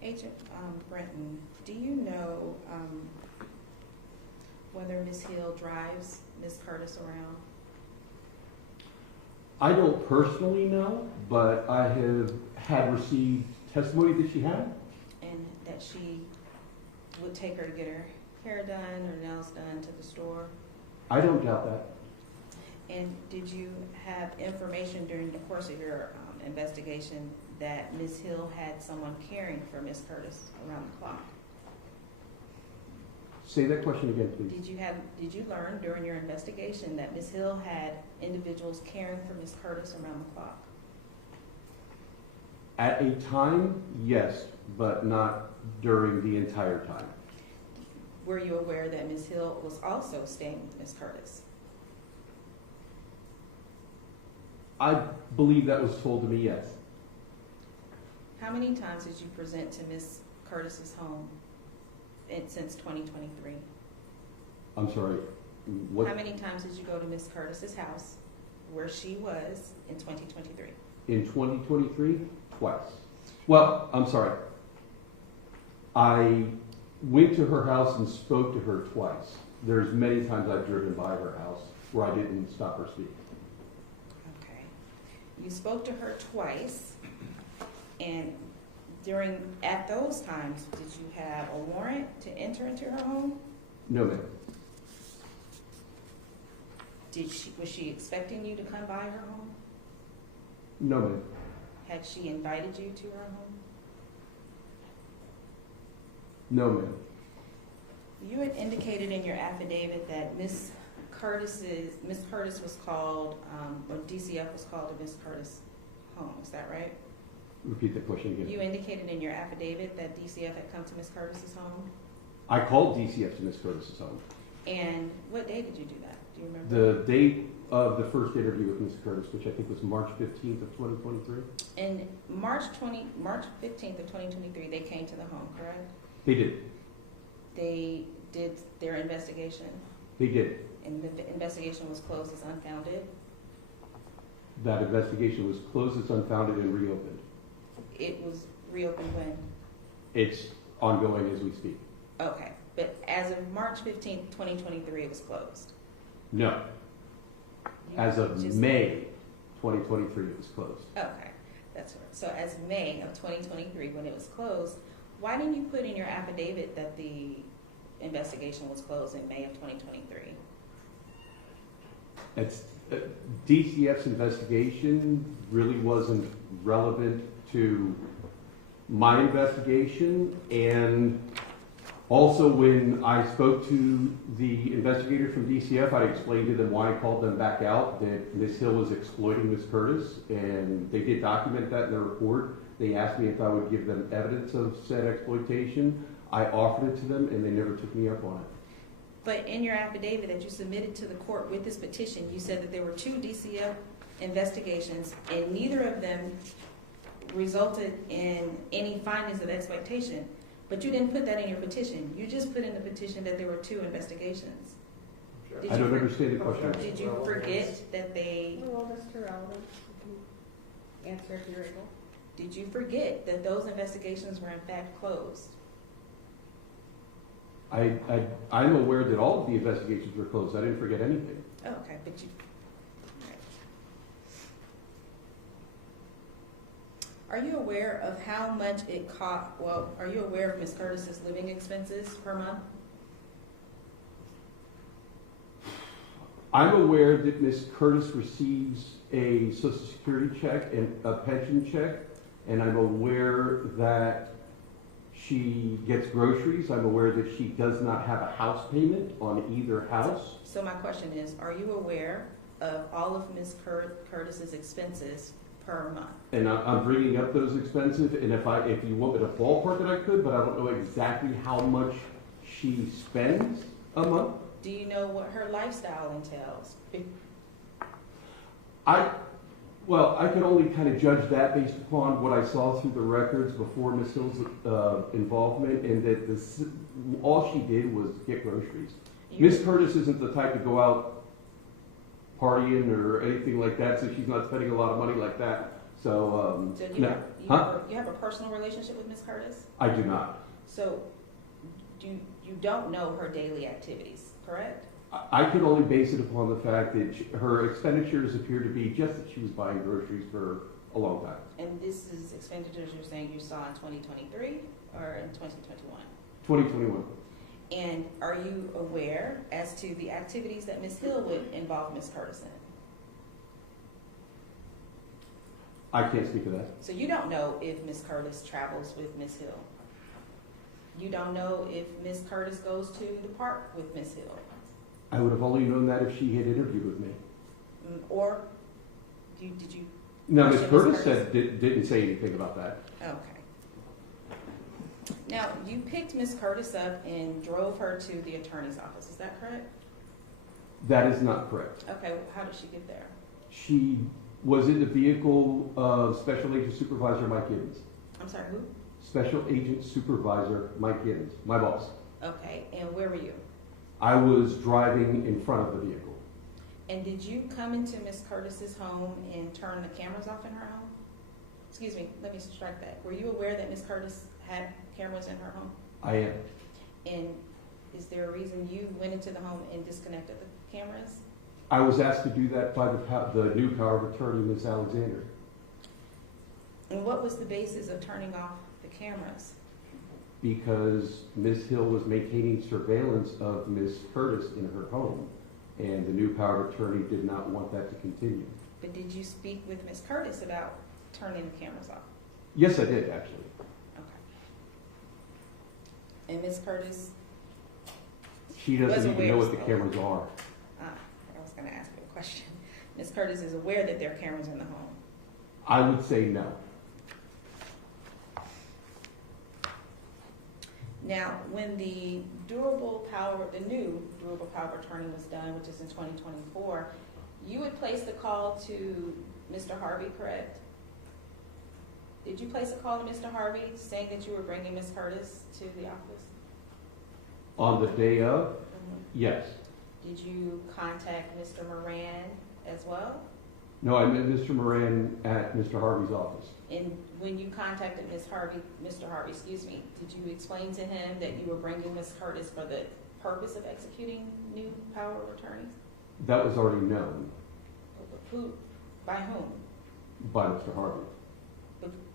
Agent Britton, do you know whether Ms. Hill drives Ms. Curtis around? I don't personally know, but I have had received testimony that she had. And that she would take her to get her hair done or nails done to the store? I don't doubt that. And did you have information during the course of your investigation that Ms. Hill had someone caring for Ms. Curtis around the clock? Say that question again, please. Did you learn during your investigation that Ms. Hill had individuals caring for Ms. Curtis around the clock? At a time, yes, but not during the entire time. Were you aware that Ms. Hill was also staying with Ms. Curtis? I believe that was told to me, yes. How many times did you present to Ms. Curtis's home since 2023? I'm sorry, what? How many times did you go to Ms. Curtis's house where she was in 2023? In 2023, twice. Well, I'm sorry. I went to her house and spoke to her twice. There's many times I've driven by her house where I didn't stop her speak. Okay. You spoke to her twice, and at those times, did you have a warrant to enter into her home? No, ma'am. Was she expecting you to come by her home? No, ma'am. Had she invited you to her home? No, ma'am. You had indicated in your affidavit that Ms. Curtis was called, or DCF was called to Ms. Curtis' home. Is that right? Repeat that question again. You indicated in your affidavit that DCF had come to Ms. Curtis' home? I called DCF to Ms. Curtis's home. And what day did you do that? Do you remember? The date of the first interview with Ms. Curtis, which I think was March 15th of 2023. In March 15th of 2023, they came to the home, correct? They did. They did their investigation? They did. And the investigation was closed as unfounded? That investigation was closed as unfounded and reopened. It was reopened when? It's ongoing as we speak. Okay, but as of March 15th, 2023, it was closed? No. As of May 2023, it was closed. Okay, that's right. So as of May of 2023, when it was closed, why didn't you put in your affidavit that the investigation was closed in May of 2023? It's, DCF's investigation really wasn't relevant to my investigation, and also when I spoke to the investigator from DCF, I explained to them why I called them back out, that Ms. Hill was exploiting Ms. Curtis, and they did document that in their report. They asked me if I would give them evidence of said exploitation. I offered it to them, and they never took me up on it. But in your affidavit that you submitted to the court with this petition, you said that there were 2 DCF investigations, and neither of them resulted in any findings of exploitation. But you didn't put that in your petition. You just put in the petition that there were 2 investigations. I don't understand the question. Did you forget that they... Well, that's irrelevant. You can answer if you're able. Did you forget that those investigations were in fact closed? I'm aware that all of the investigations were closed. I didn't forget anything. Oh, okay, but you, right. Are you aware of how much it cost, well, are you aware of Ms. Curtis's living expenses per month? I'm aware that Ms. Curtis receives a Social Security check and a pension check, and I'm aware that she gets groceries. I'm aware that she does not have a house payment on either house. So my question is, are you aware of all of Ms. Curtis's expenses per month? And I'm bringing up those expenses, and if you want me to ballpark it, I could, but I don't know exactly how much she spends a month. Do you know what her lifestyle entails? I can only kind of judge that based upon what I saw through the records before Ms. Hill's involvement, and that all she did was get groceries. Ms. Curtis isn't the type to go out partying or anything like that, so she's not spending a lot of money like that. So, you have a personal relationship with Ms. Curtis? I do not. So you don't know her daily activities, correct? I can only base it upon the fact that her expenditures appear to be just that she was buying groceries for a long time. And this is expenditures you're saying you saw in 2023 or in 2021? 2021. And are you aware as to the activities that Ms. Hill would involve Ms. Curtis in? I can't speak to that. So you don't know if Ms. Curtis travels with Ms. Hill? You don't know if Ms. Curtis goes to the park with Ms. Hill? I would have only known that if she had interviewed with me. Or did you? No, Ms. Curtis didn't say anything about that. Okay. Now, you picked Ms. Curtis up and drove her to the attorney's office. Is that correct? That is not correct. Okay, how did she get there? She was in the vehicle of Special Agent Supervisor Mike Gibbons. I'm sorry, who? Special Agent Supervisor Mike Gibbons, my boss. Okay, and where were you? I was driving in front of the vehicle. And did you come into Ms. Curtis's home and turn the cameras off in her home? Excuse me, let me strike that. Were you aware that Ms. Curtis had cameras in her home? I am. And is there a reason you went into the home and disconnected the cameras? I was asked to do that by the new power of attorney, Ms. Alexander. And what was the basis of turning off the cameras? Because Ms. Hill was maintaining surveillance of Ms. Curtis in her home, and the new power of attorney did not want that to continue. But did you speak with Ms. Curtis about turning the cameras off? Yes, I did, actually. Okay. And Ms. Curtis? She doesn't even know what the cameras are. I was going to ask you a question. Ms. Curtis is aware that there are cameras in the home? I would say no. Now, when the new durable power of attorney was done, which is in 2024, you would place the call to Mr. Harvey, correct? Did you place a call to Mr. Harvey saying that you were bringing Ms. Curtis to the office? On the day of? Yes. Did you contact Mr. Moran as well? No, I met Mr. Moran at Mr. Harvey's office. And when you contacted Mr. Harvey, did you explain to him that you were bringing Ms. Curtis for the purpose of executing new power of attorneys? That was already known. Who? By whom? By Mr. Harvey.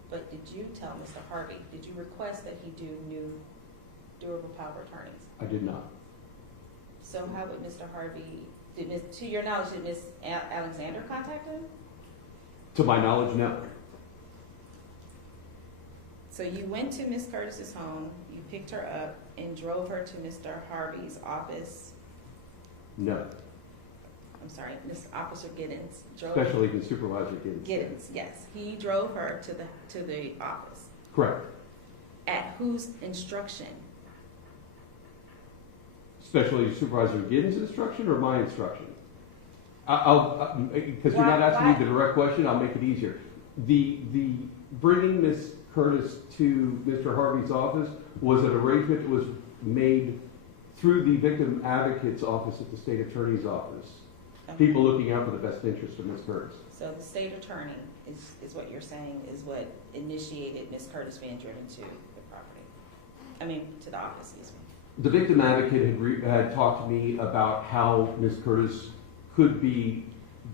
But did you tell Mr. Harvey, did you request that he do new durable power of attorneys? I did not. So how would Mr. Harvey, to your knowledge, did Ms. Alexander contact him? To my knowledge, no. So you went to Ms. Curtis's home, you picked her up, and drove her to Mr. Harvey's office? No. I'm sorry, Ms. Officer Giddens. Special Agent Supervisor Giddens. Giddens, yes. He drove her to the office. Correct. At whose instruction? Special Agent Supervisor Giddens' instruction or my instruction? Because you're not asking me the direct question, I'll make it easier. The bringing Ms. Curtis to Mr. Harvey's office was an arrangement that was made through the victim advocate's office at the state attorney's office. Okay. People looking out for the best interest of Ms. Curtis. So the state attorney is what you're saying is what initiated Ms. Curtis being driven to the property. To the office, excuse me. The victim advocate had talked to me about how Ms. Curtis could be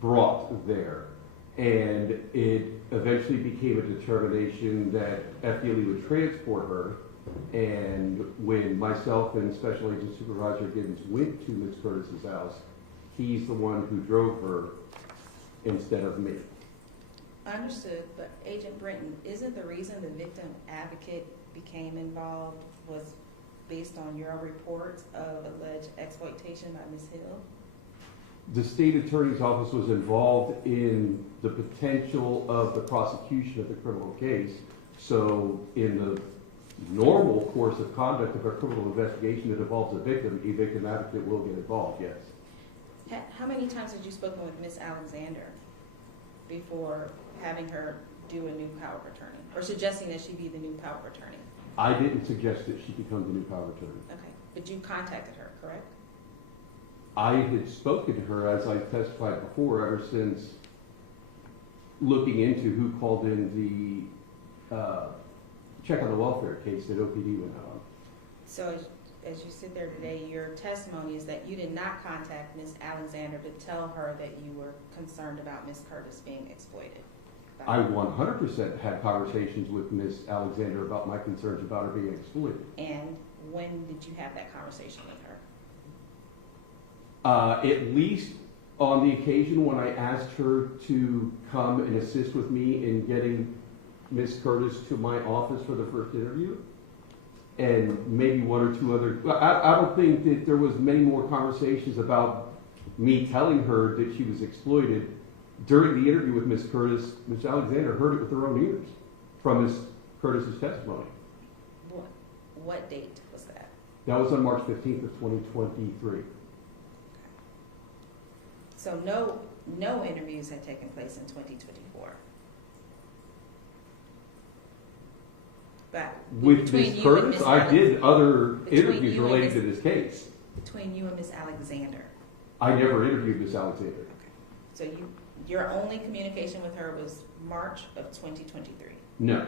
brought there. And it eventually became a determination that FDLE would transport her. And when myself and Special Agent Supervisor Gibbons went to Ms. Curtis's house, he's the one who drove her instead of me. Understood, but Agent Britton, isn't the reason the victim advocate became involved was based on your reports of alleged exploitation by Ms. Hill? The state attorney's office was involved in the potential of the prosecution of the criminal case. So in the normal course of conduct of a criminal investigation that involves a victim advocate will get involved, yes. How many times had you spoken with Ms. Alexander before having her do a new power of attorney, or suggesting that she be the new power of attorney? I didn't suggest that she become the new power of attorney. Okay, but you contacted her, correct? I had spoken to her, as I testified before, ever since looking into who called in the check on the welfare case that OPD went out on. So as you sit there today, your testimony is that you did not contact Ms. Alexander to tell her that you were concerned about Ms. Curtis being exploited. I 100% had conversations with Ms. Alexander about my concerns about her being exploited. And when did you have that conversation with her? At least on the occasion when I asked her to come and assist with me in getting Ms. Curtis to my office for the first interview, and maybe one or two other. I don't think that there was many more conversations about me telling her that she was exploited. During the interview with Ms. Curtis, Ms. Alexander heard it with her own ears from Ms. Curtis's testimony. What date was that? That was on March 15th of 2023. So no interviews had taken place in 2024. But With Ms. Curtis, I did other interviews related to this case. Between you and Ms. Alexander? I never interviewed Ms. Alexander. Okay. So your only communication with her was March of 2023? No.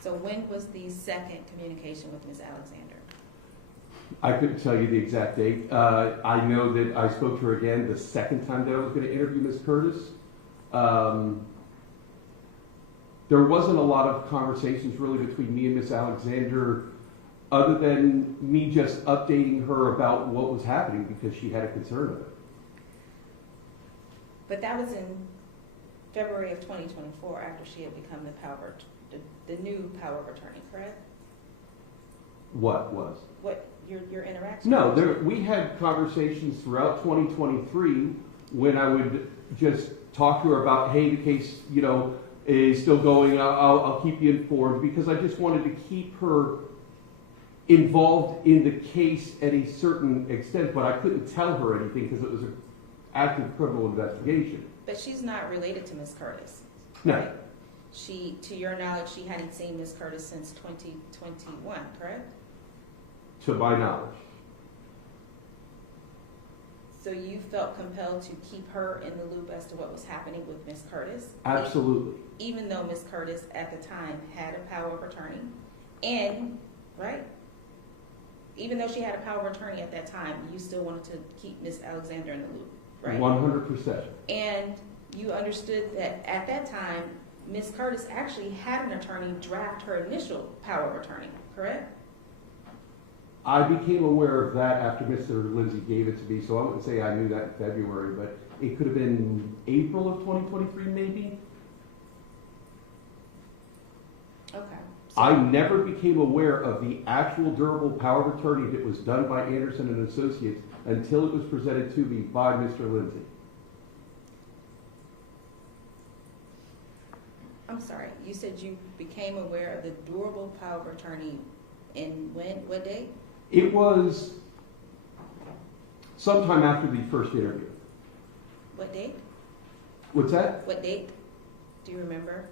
So when was the second communication with Ms. Alexander? I couldn't tell you the exact date. I know that I spoke to her again the second time that I was going to interview Ms. Curtis. There wasn't a lot of conversations really between me and Ms. Alexander other than me just updating her about what was happening because she had a concern of it. But that was in February of 2024 after she had become the new power of attorney, correct? What was? What your interaction? No, we had conversations throughout 2023 when I would just talk to her about, hey, the case, is still going. I'll keep you informed, because I just wanted to keep her involved in the case at a certain extent, but I couldn't tell her anything because it was an active criminal investigation. But she's not related to Ms. Curtis. No. Right? To your knowledge, she hadn't seen Ms. Curtis since 2021, correct? To my knowledge. So you felt compelled to keep her in the loop as to what was happening with Ms. Curtis? Absolutely. Even though Ms. Curtis at the time had a power of attorney, and, right? Even though she had a power of attorney at that time, you still wanted to keep Ms. Alexander in the loop, right? 100%. And you understood that at that time, Ms. Curtis actually had an attorney draft her initial power of attorney, correct? I became aware of that after Mr. Lindsay gave it to me, so I wouldn't say I knew that in February, but it could have been April of 2023 maybe. Okay. I never became aware of the actual durable power of attorney that was done by Anderson and Associates until it was presented to me by Mr. Lindsay. I'm sorry, you said you became aware of the durable power of attorney in what date? It was sometime after the first interview. What date? What's that? What date? Do you remember?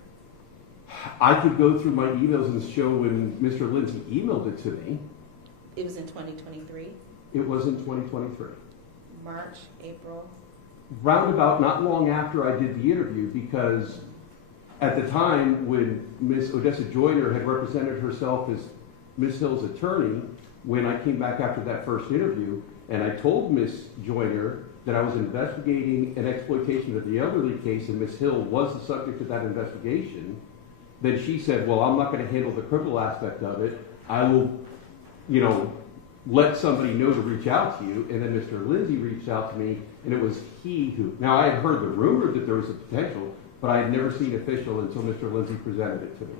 I could go through my emails and show when Mr. Lindsay emailed it to me. It was in 2023? It was in 2023. March, April? Roundabout, not long after I did the interview, because at the time when Ms. Odessa Joyner had represented herself as Ms. Hill's attorney when I came back after that first interview, and I told Ms. Joyner that I was investigating an exploitation of the elderly case, and Ms. Hill was the subject of that investigation. Then she said, well, I'm not going to handle the criminal aspect of it. I will, let somebody know to reach out to you. And then Mr. Lindsay reached out to me, and it was he who, now I had heard the rumor that there was a potential, but I had never seen official until Mr. Lindsay presented it to me.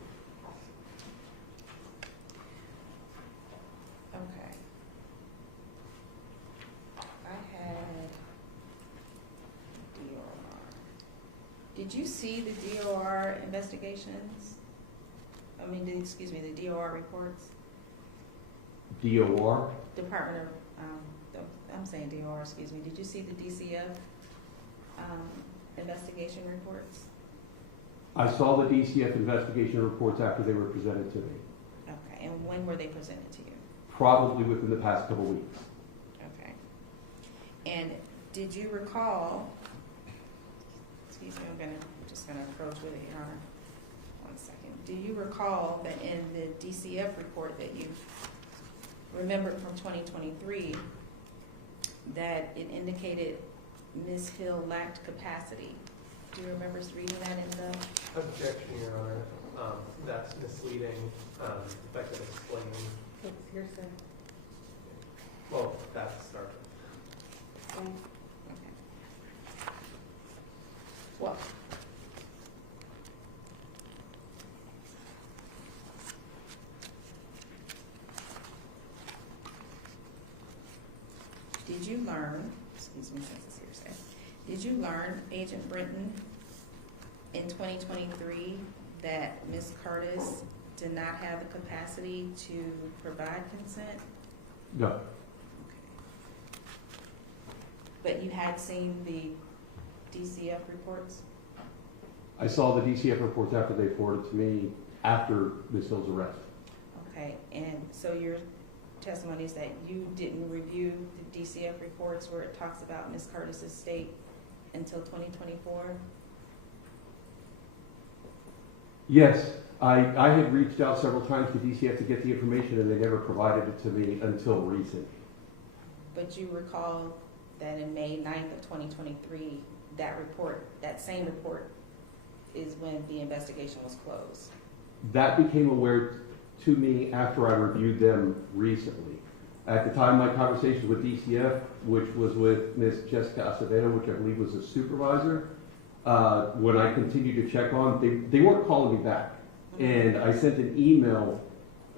Okay. I had DOR. Did you see the DOR investigations? The DOR reports? DOR? Department of, I'm saying DOR, excuse me. Did you see the DCF investigation reports? I saw the DCF investigation reports after they were presented to me. Okay, and when were they presented to you? Probably within the past couple weeks. Okay. And did you recall, excuse me, I'm just gonna approach with it, Your Honor. 1 second. Do you recall that in the DCF report that you remembered from 2023 that it indicated Ms. Hill lacked capacity? Do you remember reading that in the? Objection, Your Honor. That's misleading. That could explain. It's hearsay. Well, that's the start. Okay. Well. Did you learn, excuse me, since it's hearsay, did you learn, Agent Britton, in 2023 that Ms. Curtis did not have the capacity to provide consent? No. Okay. But you had seen the DCF reports? I saw the DCF reports after they forwarded to me after Ms. Hill's arrest. Okay, and so your testimony is that you didn't review the DCF reports where it talks about Ms. Curtis's state until 2024? Yes, I had reached out several times to DCF to get the information, and they never provided it to me until recent. But you recall that in May 9th of 2023, that same report is when the investigation was closed. That became aware to me after I reviewed them recently. At the time, my conversation with DCF, which was with Ms. Jessica Acevedo, which I believe was a supervisor, when I continued to check on, they weren't calling me back. And I sent an email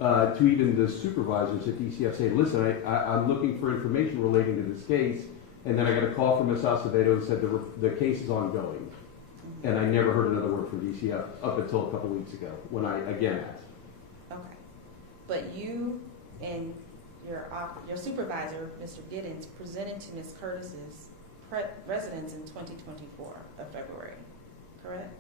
to even the supervisors at DCF saying, listen, I'm looking for information relating to this case. And then I got a call from Ms. Acevedo who said the case is ongoing. And I never heard another word from DCF up until a couple weeks ago when I again asked. Okay. But you and your supervisor, Mr. Giddens, presented to Ms. Curtis's residence in 2024 of February, correct?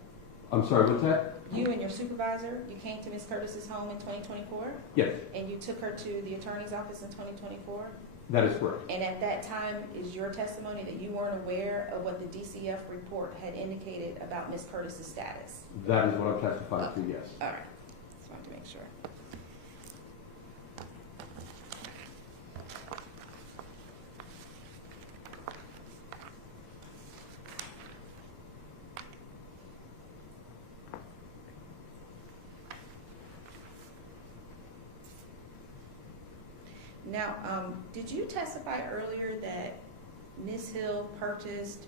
I'm sorry, what's that? You and your supervisor, you came to Ms. Curtis's home in 2024? Yes. And you took her to the attorney's office in 2024? That is correct. And at that time, is your testimony that you weren't aware of what the DCF report had indicated about Ms. Curtis's status? That is what I'm testifying to, yes. All right. Just wanted to make sure. Now, did you testify earlier that Ms. Hill purchased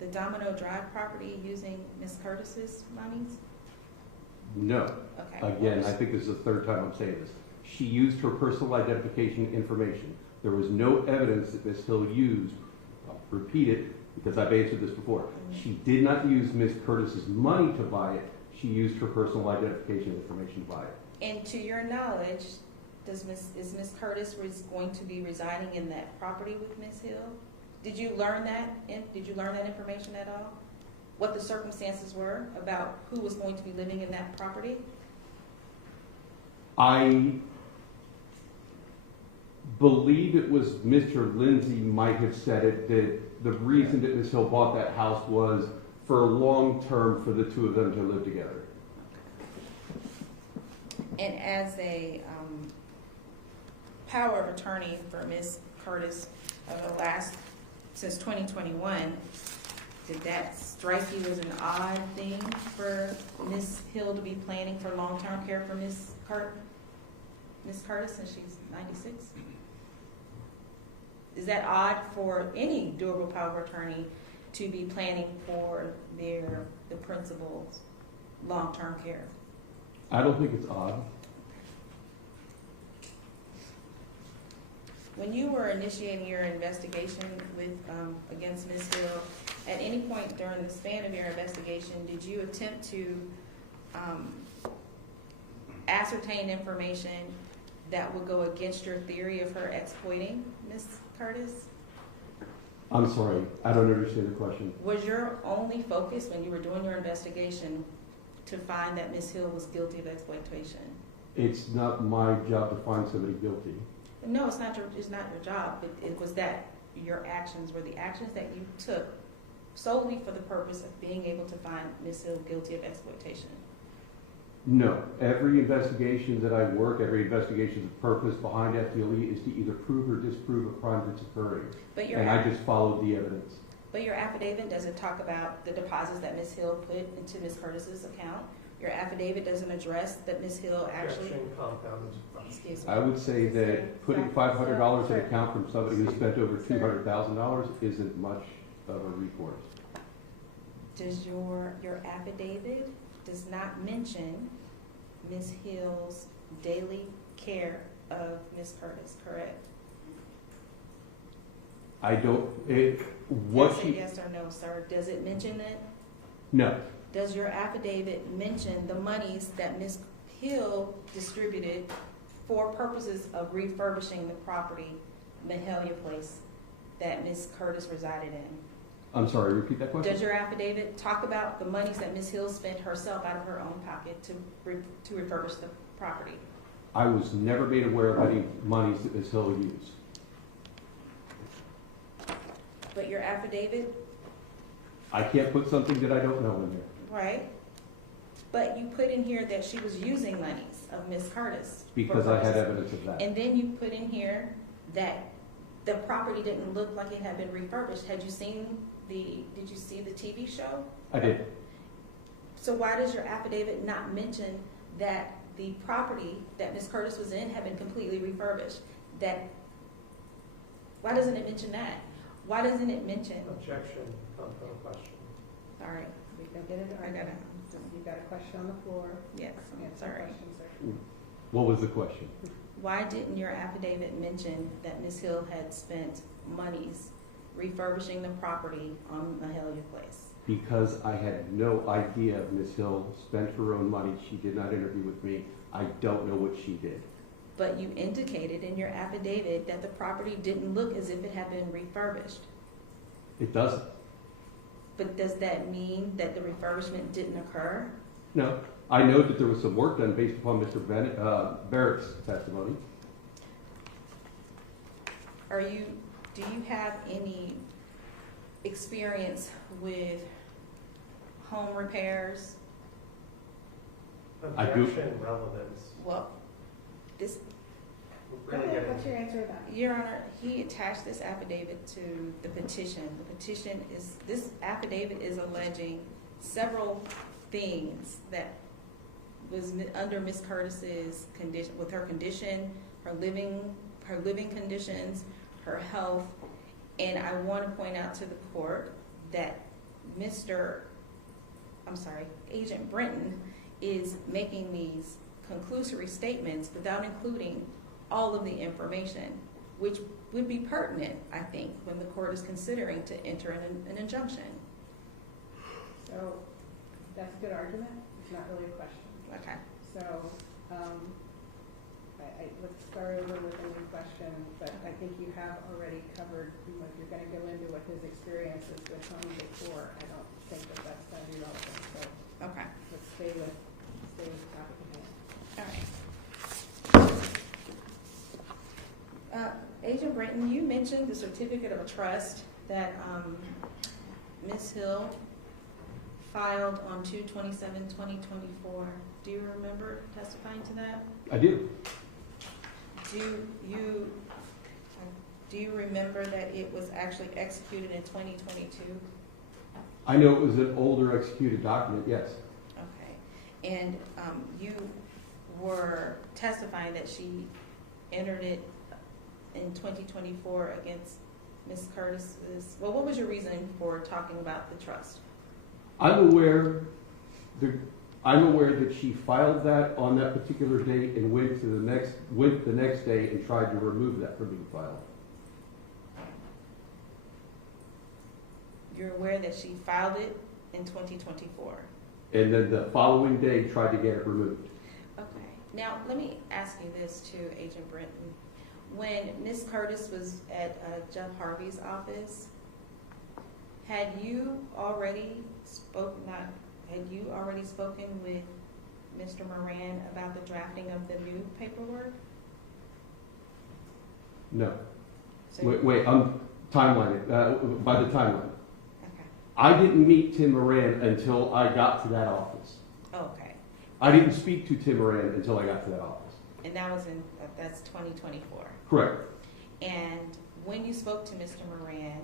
the Domino Drive property using Ms. Curtis's monies? No. Okay. Again, I think this is the third time I'm saying this. She used her personal identification information. There was no evidence that Ms. Hill used, I'll repeat it because I've answered this before. She did not use Ms. Curtis's money to buy it. She used her personal identification information to buy it. And to your knowledge, is Ms. Curtis going to be residing in that property with Ms. Hill? Did you learn that? Did you learn that information at all? What the circumstances were about who was going to be living in that property? I believe it was Mr. Lindsay might have said it, that the reason that Ms. Hill bought that house was for a long term for the two of them to live together. And as a power of attorney for Ms. Curtis since 2021, did that strike you as an odd thing for Ms. Hill to be planning for long-term care for Ms. Curtis since she's 96? Is that odd for any durable power of attorney to be planning for the principal's long-term care? I don't think it's odd. When you were initiating your investigation against Ms. Hill, at any point during the span of your investigation, did you attempt to ascertain information that would go against your theory of her exploiting Ms. Curtis? I'm sorry, I don't understand the question. Was your only focus when you were doing your investigation to find that Ms. Hill was guilty of exploitation? It's not my job to find somebody guilty. No, it's not your job, but it was that your actions were the actions that you took solely for the purpose of being able to find Ms. Hill guilty of exploitation. No, every investigation that I work, every investigation's purpose behind FDLE is to either prove or disprove a crime that's occurring. And I just followed the evidence. But your affidavit doesn't talk about the deposits that Ms. Hill put into Ms. Curtis's account. Your affidavit doesn't address that Ms. Hill actually... Excuse me. I would say that putting $500 in an account from somebody who spent over $200,000 isn't much of a recourse. Does your affidavit does not mention Ms. Hill's daily care of Ms. Curtis, correct? I don't... Yes or no, sir. Does it mention it? No. Does your affidavit mention the monies that Ms. Hill distributed for purposes of refurbishing the property, Mahalia Place, that Ms. Curtis resided in? I'm sorry, repeat that question? Does your affidavit talk about the monies that Ms. Hill spent herself out of her own pocket to refurbish the property? I was never made aware of any monies that Ms. Hill used. But your affidavit? I can't put something that I don't know in there. Right. But you put in here that she was using monies of Ms. Curtis. Because I had evidence of that. And then you put in here that the property didn't look like it had been refurbished. Did you see the TV show? I did. So why does your affidavit not mention that the property that Ms. Curtis was in had been completely refurbished? Why doesn't it mention that? Why doesn't it mention? Objection, question. All right. We can get it. You got a question on the floor? Yes. Sorry. What was the question? Why didn't your affidavit mention that Ms. Hill had spent monies refurbishing the property on Mahalia Place? Because I had no idea Ms. Hill spent her own money. She did not interview with me. I don't know what she did. But you indicated in your affidavit that the property didn't look as if it had been refurbished. It doesn't. But does that mean that the refurbishment didn't occur? No. I know that there was some work done based upon Mr. Barrett's testimony. Do you have any experience with home repairs? Objection, relevance. Well, this... What's your answer to that? Your Honor, he attached this affidavit to the petition. This affidavit is alleging several things that was under Ms. Curtis's condition, with her condition, her living conditions, her health, and I want to point out to the court that Agent Britton is making these conclusory statements without including all of the information, which would be pertinent, I think, when the court is considering to enter an injunction. So that's a good argument. It's not really a question. Okay. So let's start over with a new question, but I think you have already covered, if you're going to go into what his experiences with home before, I don't think that that's going to be relevant. So okay. Let's stay with the topic at hand. All right. Agent Britton, you mentioned the certificate of a trust that Ms. Hill filed on 2/27/2024. Do you remember testifying to that? I do. do you remember that it was actually executed in 2022? I know it was an older executed document, yes. Okay. And you were testifying that she entered it in 2024 against Ms. Curtis's, well, what was your reason for talking about the trust? I'm aware that she filed that on that particular date and went the next day and tried to remove that from being filed. You're aware that she filed it in 2024? And then the following day tried to get it removed. Okay. Now, let me ask you this too, Agent Britton. When Ms. Curtis was at Jeff Harvey's office, had you already spoken with Mr. Moran about the drafting of the new paperwork? No. So Wait, timeline, by the timeline. Okay. I didn't meet Tim Moran until I got to that office. Okay. I didn't speak to Tim Moran until I got to that office. And that was that's 2024. Correct. And when you spoke to Mr. Moran,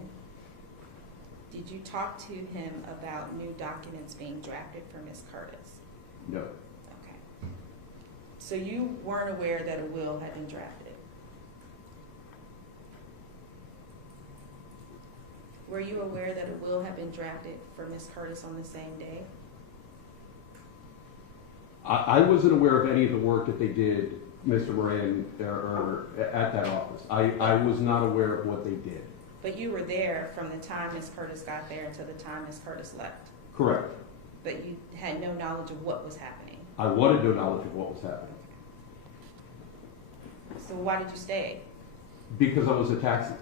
did you talk to him about new documents being drafted for Ms. Curtis? No. Okay. So you weren't aware that a will had been drafted? Were you aware that a will had been drafted for Ms. Curtis on the same day? I wasn't aware of any of the work that they did, Mr. Moran, or at that office. I was not aware of what they did. But you were there from the time Ms. Curtis got there until the time Ms. Curtis left? Correct. But you had no knowledge of what was happening? I wanted no knowledge of what was happening. So why did you stay? Because I was a taxi.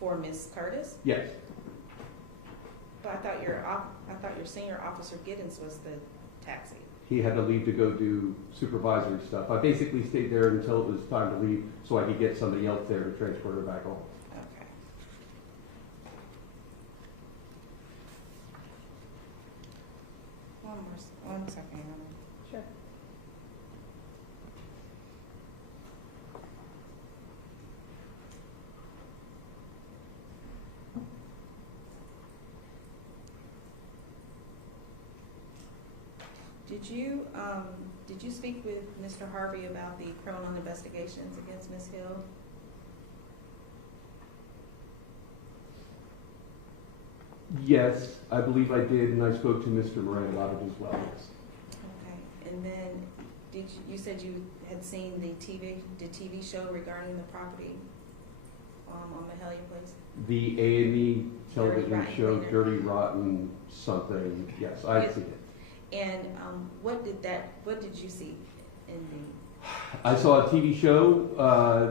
For Ms. Curtis? Yes. But I thought your senior officer Giddens was the taxi. He had to leave to go do supervisory stuff. I basically stayed there until it was time to leave so I could get somebody else there to transport her back home. Okay. One second. Sure. Did you speak with Mr. Harvey about the criminal investigations against Ms. Hill? Yes, I believe I did, and I spoke to Mr. Moran about it as well, yes. Okay, and then you said you had seen the TV show regarding the property on Mahalia Place? The A&E television Dirty Rotten show, Cleaner. Dirty Rotten something, yes, I've seen it. And what did you see in the? I saw a TV show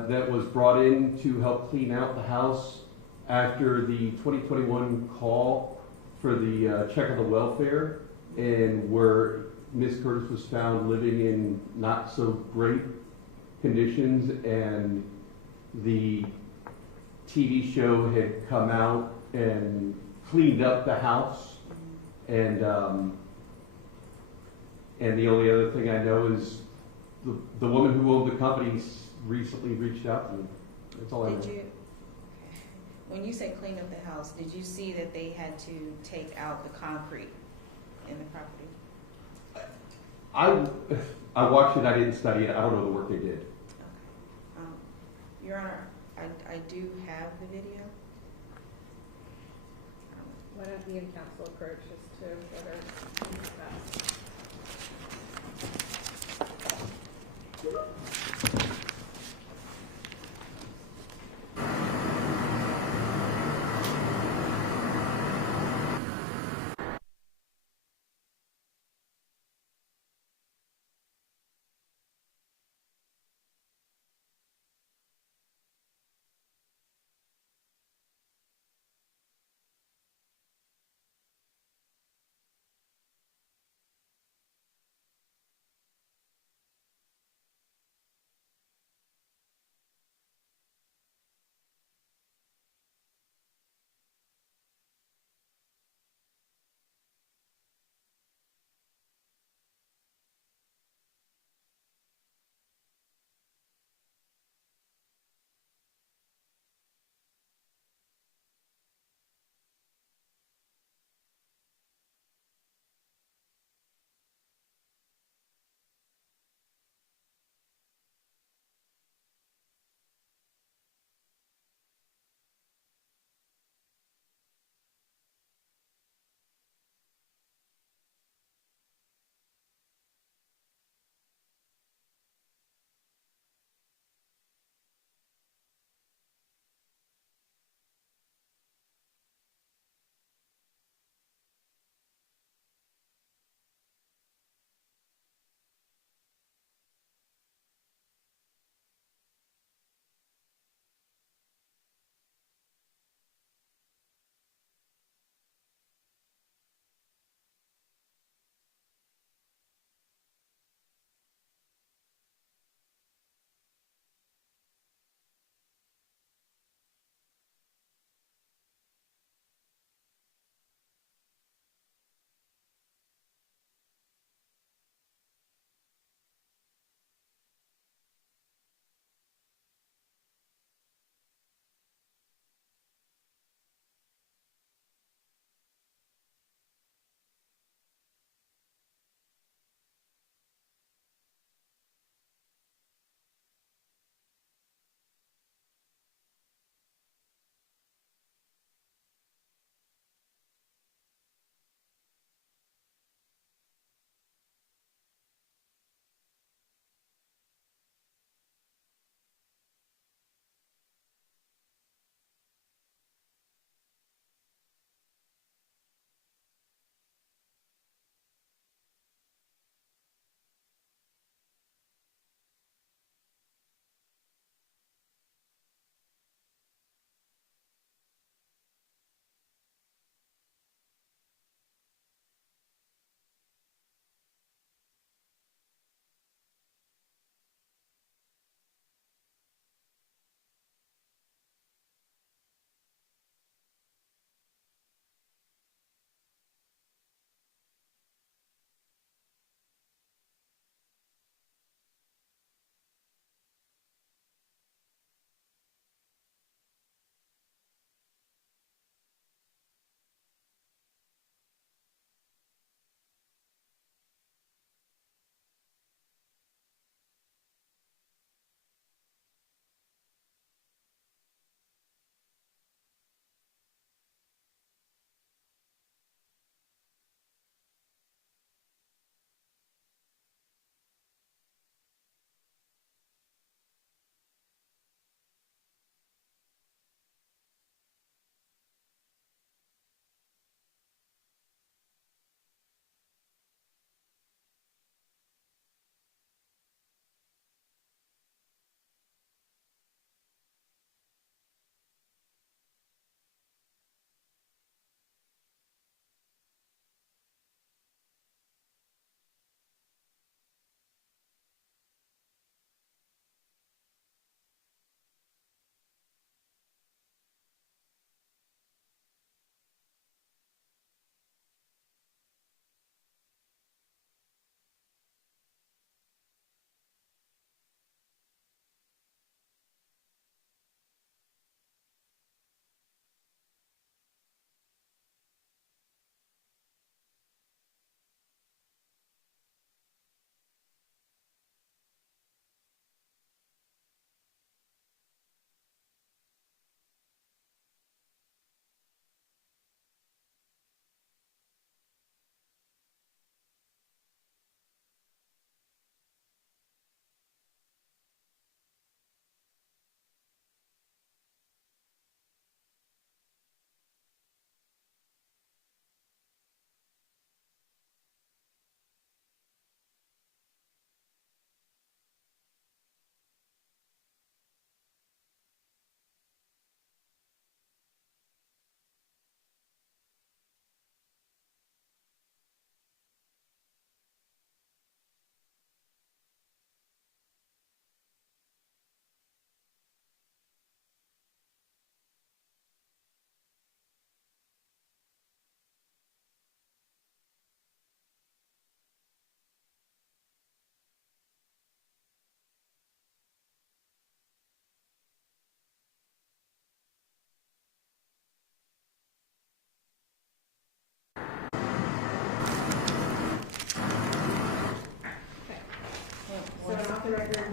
that was brought in to help clean out the house after the 2021 call for the check on the welfare, and where Miss Curtis was found living in not so great conditions, and the TV show had come out and cleaned up the house, and the only other thing I know is the woman who owned the company recently reached out to me. That's all I know. When you say clean up the house, did you see that they had to take out the concrete in the property? I watched it. I didn't study it. I don't know the work they did. Okay. Your Honor, I do have the video. Why don't me and counsel approach as to whether that's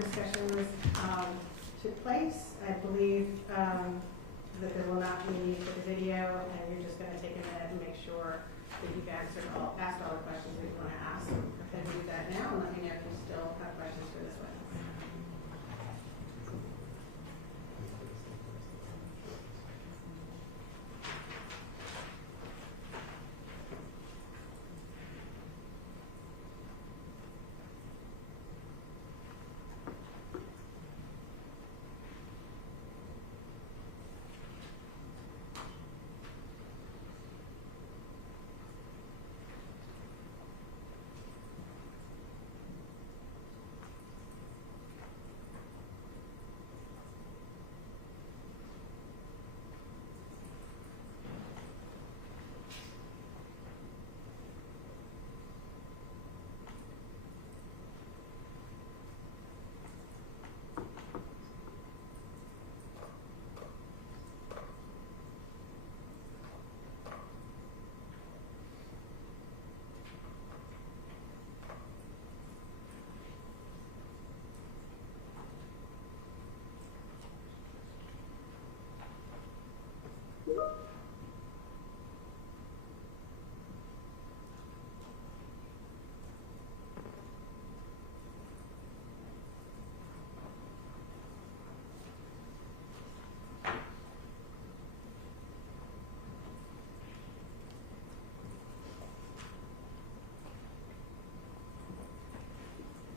discussions took place. I believe that there will not be a need for the video, and you're just going to take a minute and make sure that you've asked all the questions that you want to ask. So go ahead and do that now, and let me know if you still have questions for this witness.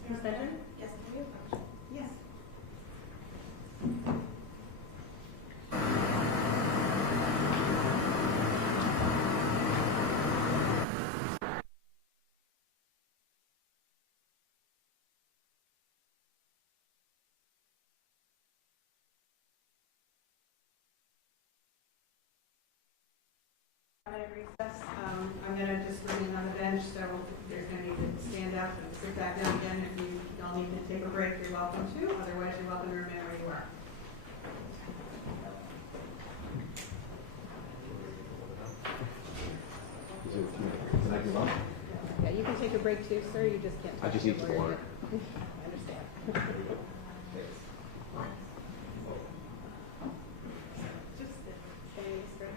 Ms. Benjamin? Yes, I have a question. Yes. Recess. I'm going to just remain on the bench, so there's going to need to stand up and sit back down again. If you all need to take a break, you're welcome to. Otherwise, you're welcome to remain where you are. Can I give up? Yeah, you can take a break too, sir. You just can't. I just need to work. I understand. Just stay straight.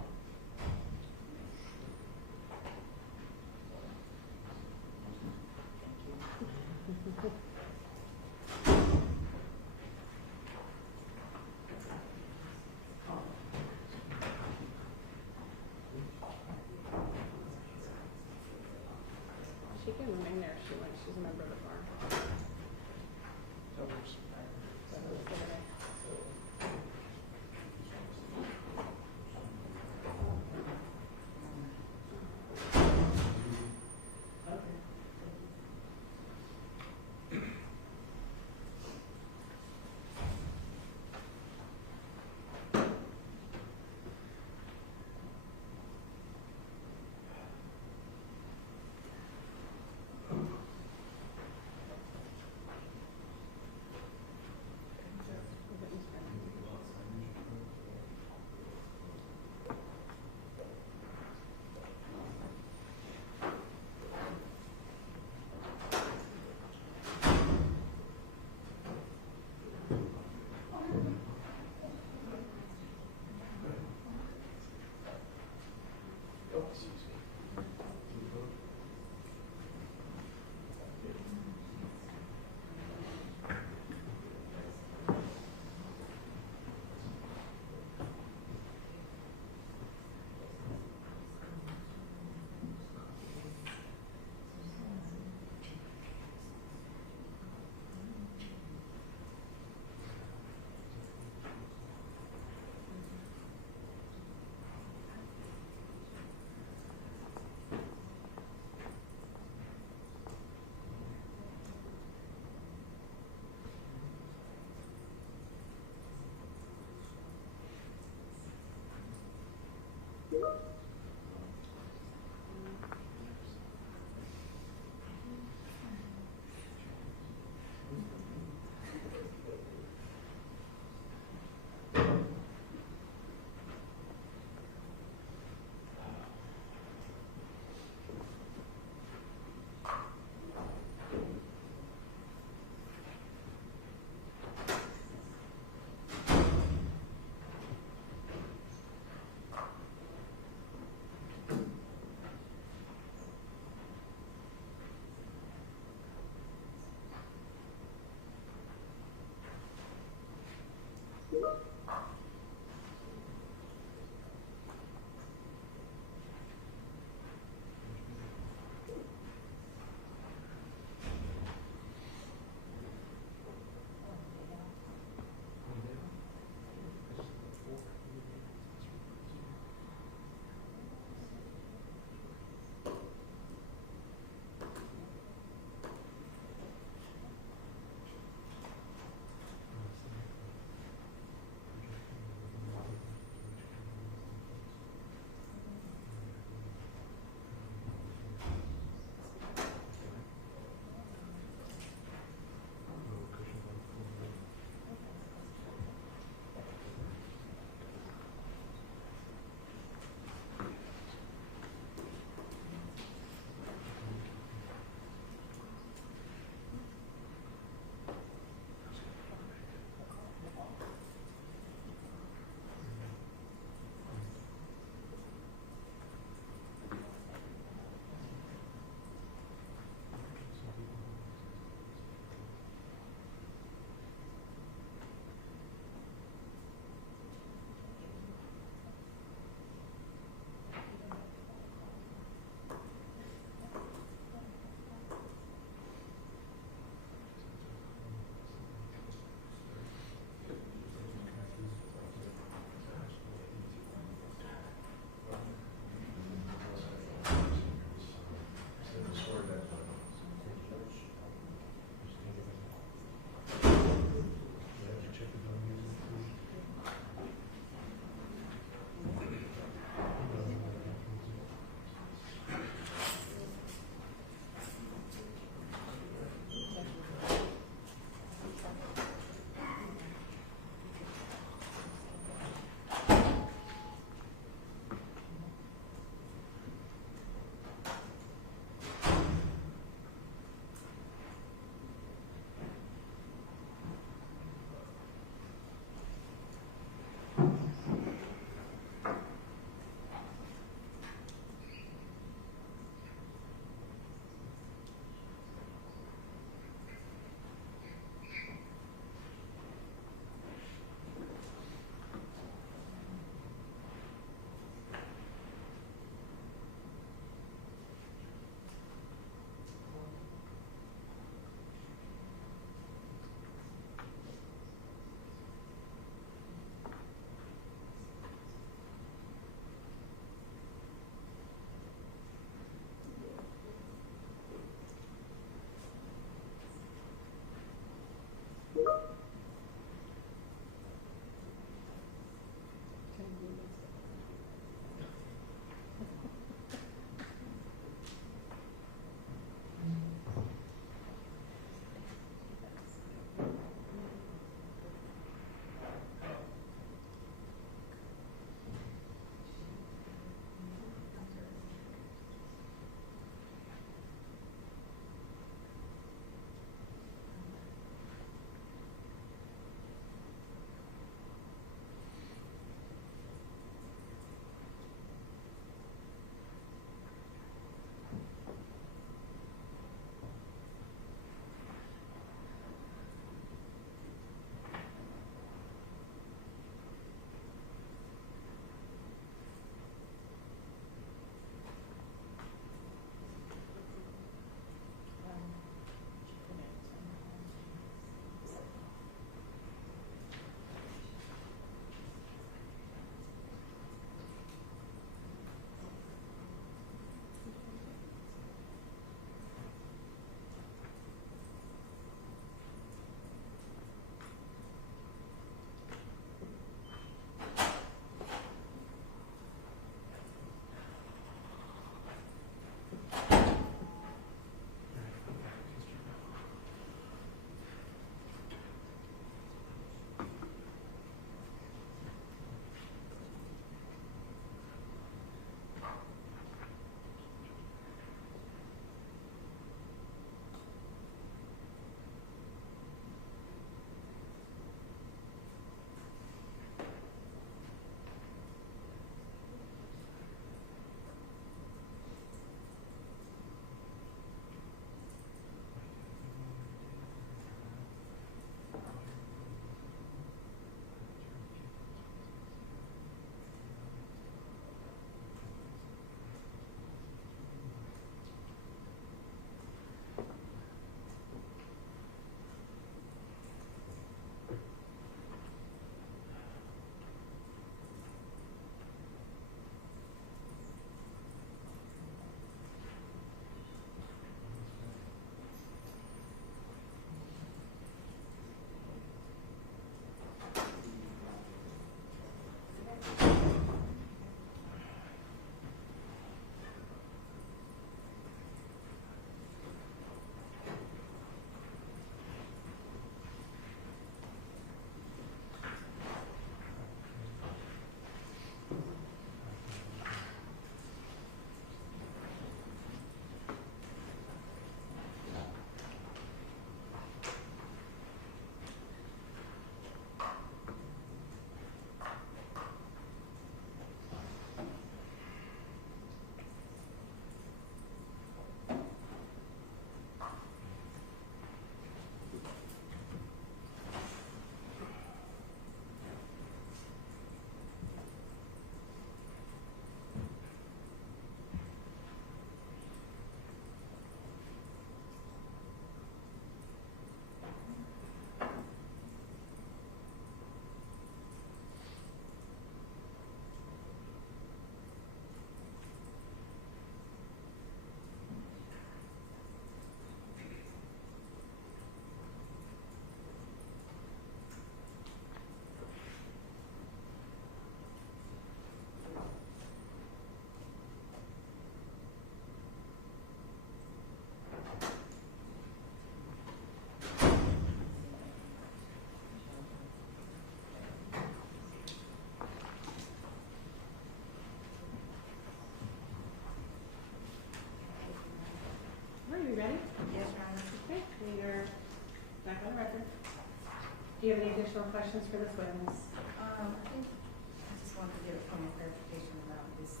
questions for this witness? I think I just wanted to get a point of clarification about this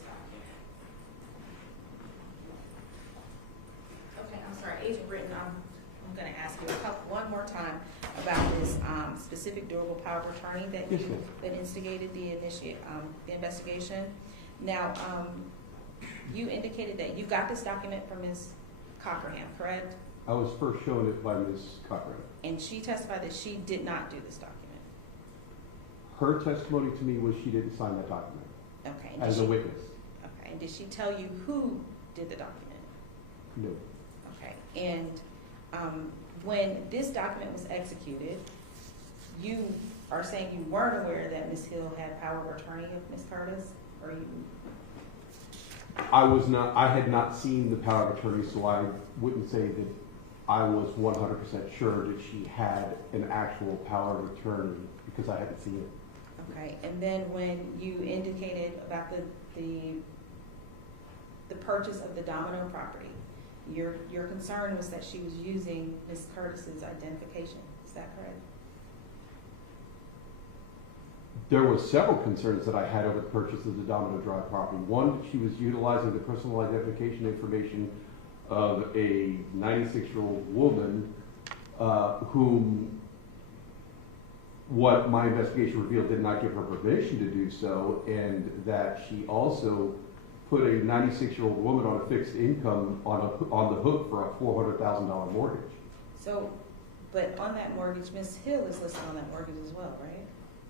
document. Okay, I'm sorry, Agent Britton, I'm gonna ask you one more time about this specific durable power of attorney that Yes, you, ma'am. that instigated the investigation. Now, you indicated that you got this document from Ms. Cockerham, correct? I was first shown it by Ms. Cochran. And she testified that she did not do this document. Her testimony to me was she didn't sign that document Okay. And as a witness. Okay, and did she tell you who did the document? No. Okay, and when this document was executed, you are saying you weren't aware that Ms. Hill had power of attorney of Ms. Curtis, or you? I had not seen the power of attorney, so I wouldn't say that I was 100% sure that she had an actual power of attorney because I hadn't seen it. Okay, and then when you indicated about the purchase of the Domino property, your concern was that she was using Ms. Curtis's identification. Is that correct? There were several concerns that I had over the purchase of the Domino Drive property. One, she was utilizing the personal identification information of a 96-year-old woman whom what my investigation revealed did not give her permission to do so, and that she also put a 96-year-old woman on a fixed income on the hook for a $400,000 mortgage. So, but on that mortgage, Ms. Hill is listed on that mortgage as well, right?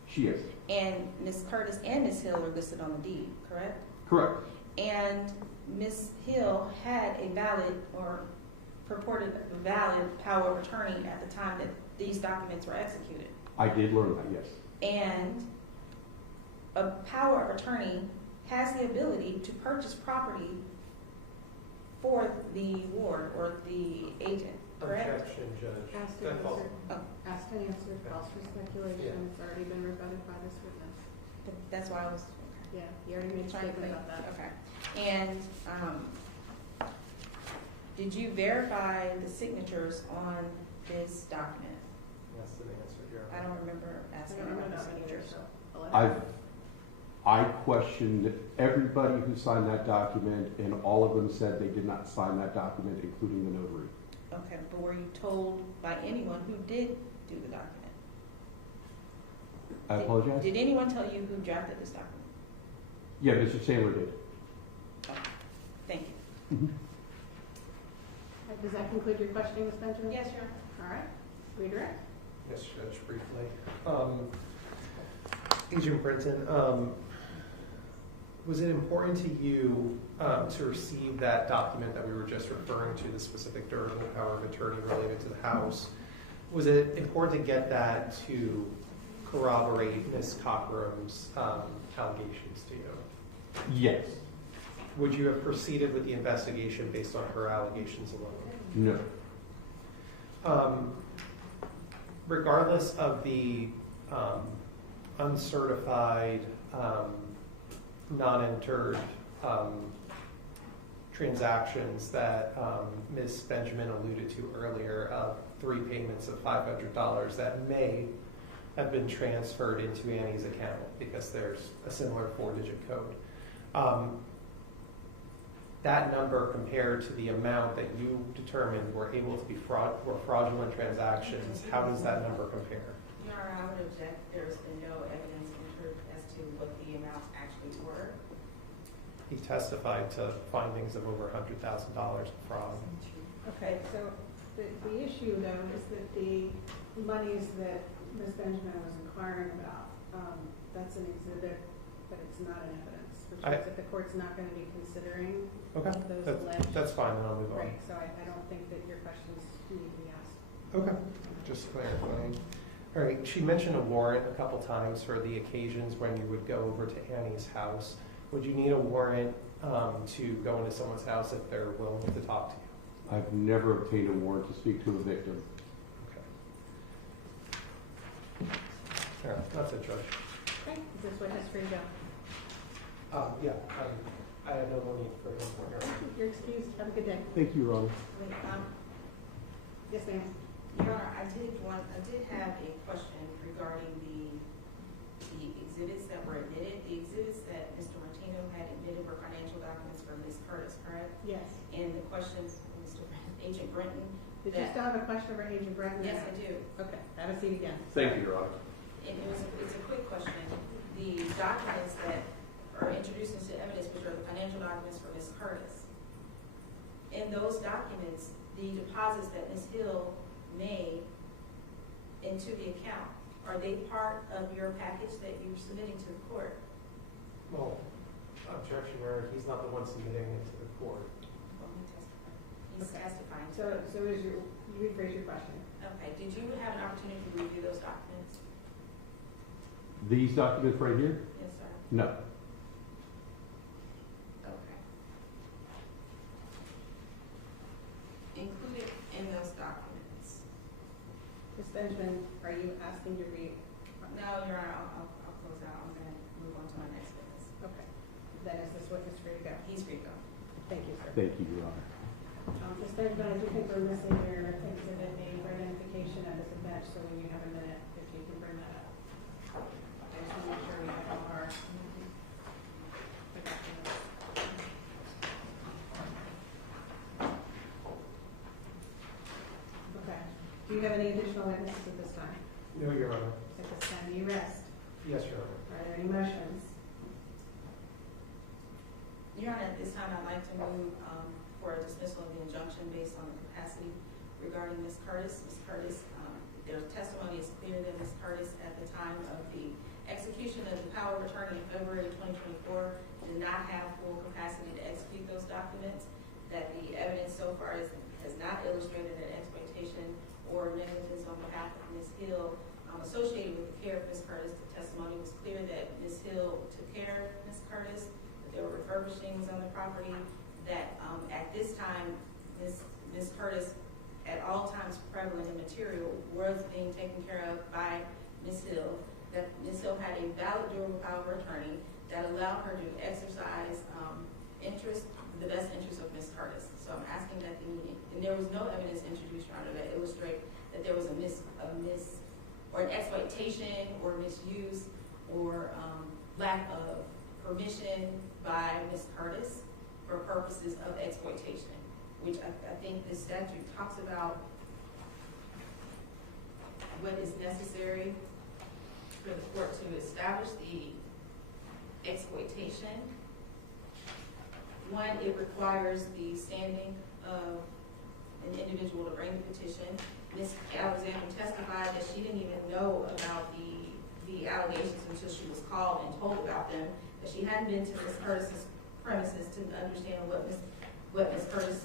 She is. And Ms. Curtis and Ms. Hill are listed on the deed, correct? Correct. And Ms. Hill had a valid or purported valid power of attorney at the time that these documents were executed. I did learn that, yes. And a power of attorney has the ability to purchase property for the ward or the agent, correct? Objection, Judge. Asked Go and ahead, Paul. answered. Asked and answered. Calls for speculation. Yeah. It's already been rebutted by this witness. That's why I was Yeah, you already made a trying to statement think. about that. Okay. And did you verify the signatures on this document? That's the answer here. I don't remember I asking don't about remember the that either, signatures. so I'll let I questioned everybody who signed that document, and all of them said they did not sign that document, including the notary. Okay, but were you told by anyone who did do the document? I apologize? Did anyone tell you who drafted this document? Yeah, Mr. Saylor did. Okay, thank you. Does that conclude your questioning, Ms. Benjamin? Yes, Your Honor. All right. Redirect. Yes, Judge, briefly. Agent Britton, was it important to you to receive that document that we were just referring to, the specific durable power of attorney related to the house? Was it important to get that to corroborate Ms. Cochran's allegations to you? Yes. Would you have proceeded with the investigation based on her allegations alone? No. Regardless of the uncertified, non-entered transactions that Ms. Benjamin alluded to earlier of 3 payments of $500 that may have been transferred into Annie's account because there's a similar 4-digit code. That number compared to the amount that you determined were able to be fraudulent transactions, how does that number compare? Your Honor, I would object. There's been no evidence entered as to what the amounts actually were. He testified to findings of over $100,000 in fraud. Okay, so the issue though is that the monies that Ms. Benjamin was inquiring about, that's an exhibit, but it's not an evidence, which means that the court's not going to be considering those alleged. That's fine, then I'll move on. Right, so I don't think that your questions need to be asked. Okay, just clarifying. All right, she mentioned a warrant a couple times for the occasions when you would go over to Annie's house. Would you need a warrant to go into someone's house if they're willing to talk to you? I've never obtained a warrant to speak to a victim. Okay. All right, that's it, Judge. Okay, is this witness free to go? Yeah, I have no more need for him. You're excused. Have a good day. Thank you, Your Honor. Wait, yes, ma'am. Your Honor, I did have a question regarding the exhibits that were admitted. The exhibits that Mr. Martino had admitted were financial documents for Ms. Curtis, correct? Yes. And the questions, Agent Britton. Did you still have a question for Agent Britton? Yes, I do. Okay, have a seat again. Thank you, Your Honor. And it's a quick question. The documents that are introduced into evidence, which are the financial documents for Ms. Curtis, in those documents, the deposits that Ms. Hill made into the account, are they part of your package that you're submitting to the court? Well, objection, Your Honor, he's not the one submitting it to the court. Well, he's testifying. So is you rephrase your question. Okay, did you have an opportunity to review those documents? These documents right here? Yes, sir. No. Okay. Included in those documents. Ms. Benjamin, are you asking to read? No, Your Honor, I'll close out. I'm going to move on to my next witness. Okay. Then is this witness free to go? He's free to go. Thank you, sir. Thank you, Your Honor. Ms. Benjamin, I do think we're missing your exhibit name for identification at this event, so when you have a minute, if you can bring that up. I just want to make sure we have all our documents. Okay. Do you have any additional witnesses at this time? No, Your Honor. At this time, do you rest? Yes, Your Honor. Are there any motions? Your Honor, at this time, I'd like to move for a dismissal of the injunction based on the capacity regarding Ms. Curtis. Ms. Curtis, their testimony is clear that Ms. Curtis, at the time of the execution of the power of attorney in February 2024, did not have full capacity to execute those documents, that the evidence so far has not illustrated an exploitation or negligence on behalf of Ms. Hill associated with the care of Ms. Curtis. The testimony was clear that Ms. Hill took care of Ms. Curtis, that there were refurbishings on the property, that at this time, Ms. Curtis, at all times prevalent in material, was being taken care of by Ms. Hill, that Ms. Hill had a valid durable power of attorney that allowed her to exercise the best interest of Ms. Curtis. So I'm asking that and there was no evidence introduced, Your Honor, that illustrate that there was or an exploitation or misuse or lack of permission by Ms. Curtis for purposes of exploitation, which I think this statute talks about what is necessary for the court to establish the exploitation. One, it requires the standing of an individual to bring the petition. Ms. Alexander testified that she didn't even know about the allegations until she was called and told about them, that she hadn't been to Ms. Curtis's premises to understand what Ms. Curtis'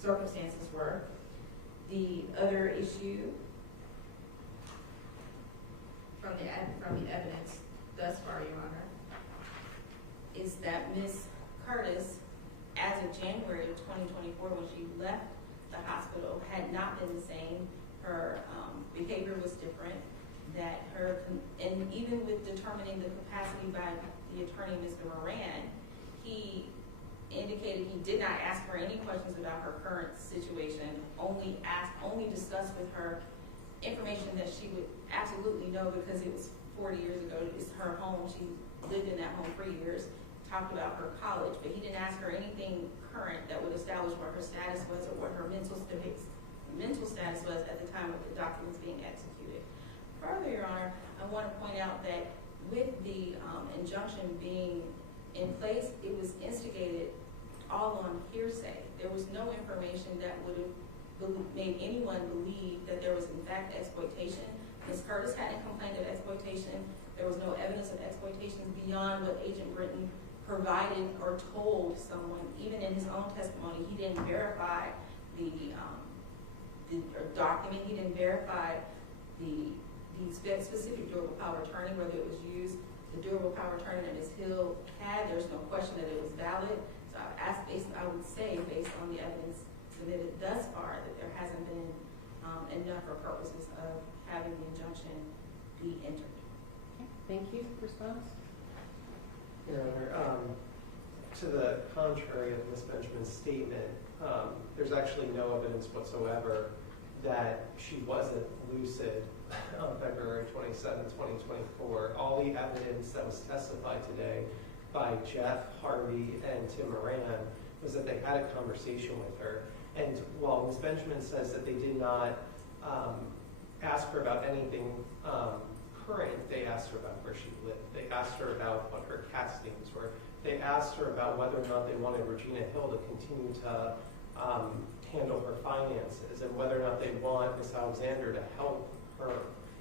circumstances were. The other issue from the evidence thus far, Your Honor, is that Ms. Curtis, as of January of 2024, when she left the hospital, had not been the same. Her behavior was different. And even with determining the capacity by the attorney, Mr. Moran, he indicated he did not ask her any questions about her current situation, only discussed with her information that she would absolutely know because it was 40 years ago. It's her home. She lived in that home for years, talked about her college, but he didn't ask her anything current that would establish what her status was or what her mental status was at the time of the documents being executed. Further, Your Honor, I want to point out that with the injunction being in place, it was instigated all on hearsay. There was no information that would have made anyone believe that there was in fact exploitation. Ms. Curtis hadn't complained of exploitation. There was no evidence of exploitation beyond what Agent Britton provided or told someone. Even in his own testimony, he didn't verify the document. He didn't verify the specific durable power of attorney, whether it was used. The durable power of attorney that Ms. Hill had, there's no question that it was valid. So I would say, based on the evidence submitted thus far, that there hasn't been enough for purposes of having the injunction be entered. Okay. Thank you. Response? Your Honor, to the contrary of Ms. Benjamin's statement, there's actually no evidence whatsoever that she wasn't lucid on February 27, 2024. All the evidence that was testified today by Jeff, Harvey, and Tim Moran was that they had a conversation with her. And while Ms. Benjamin says that they did not ask her about anything current, they asked her about where she lived. They asked her about what her CAT names were. They asked her about whether or not they wanted Regina Hill to continue to handle her finances and whether or not they want Ms. Alexander to help her.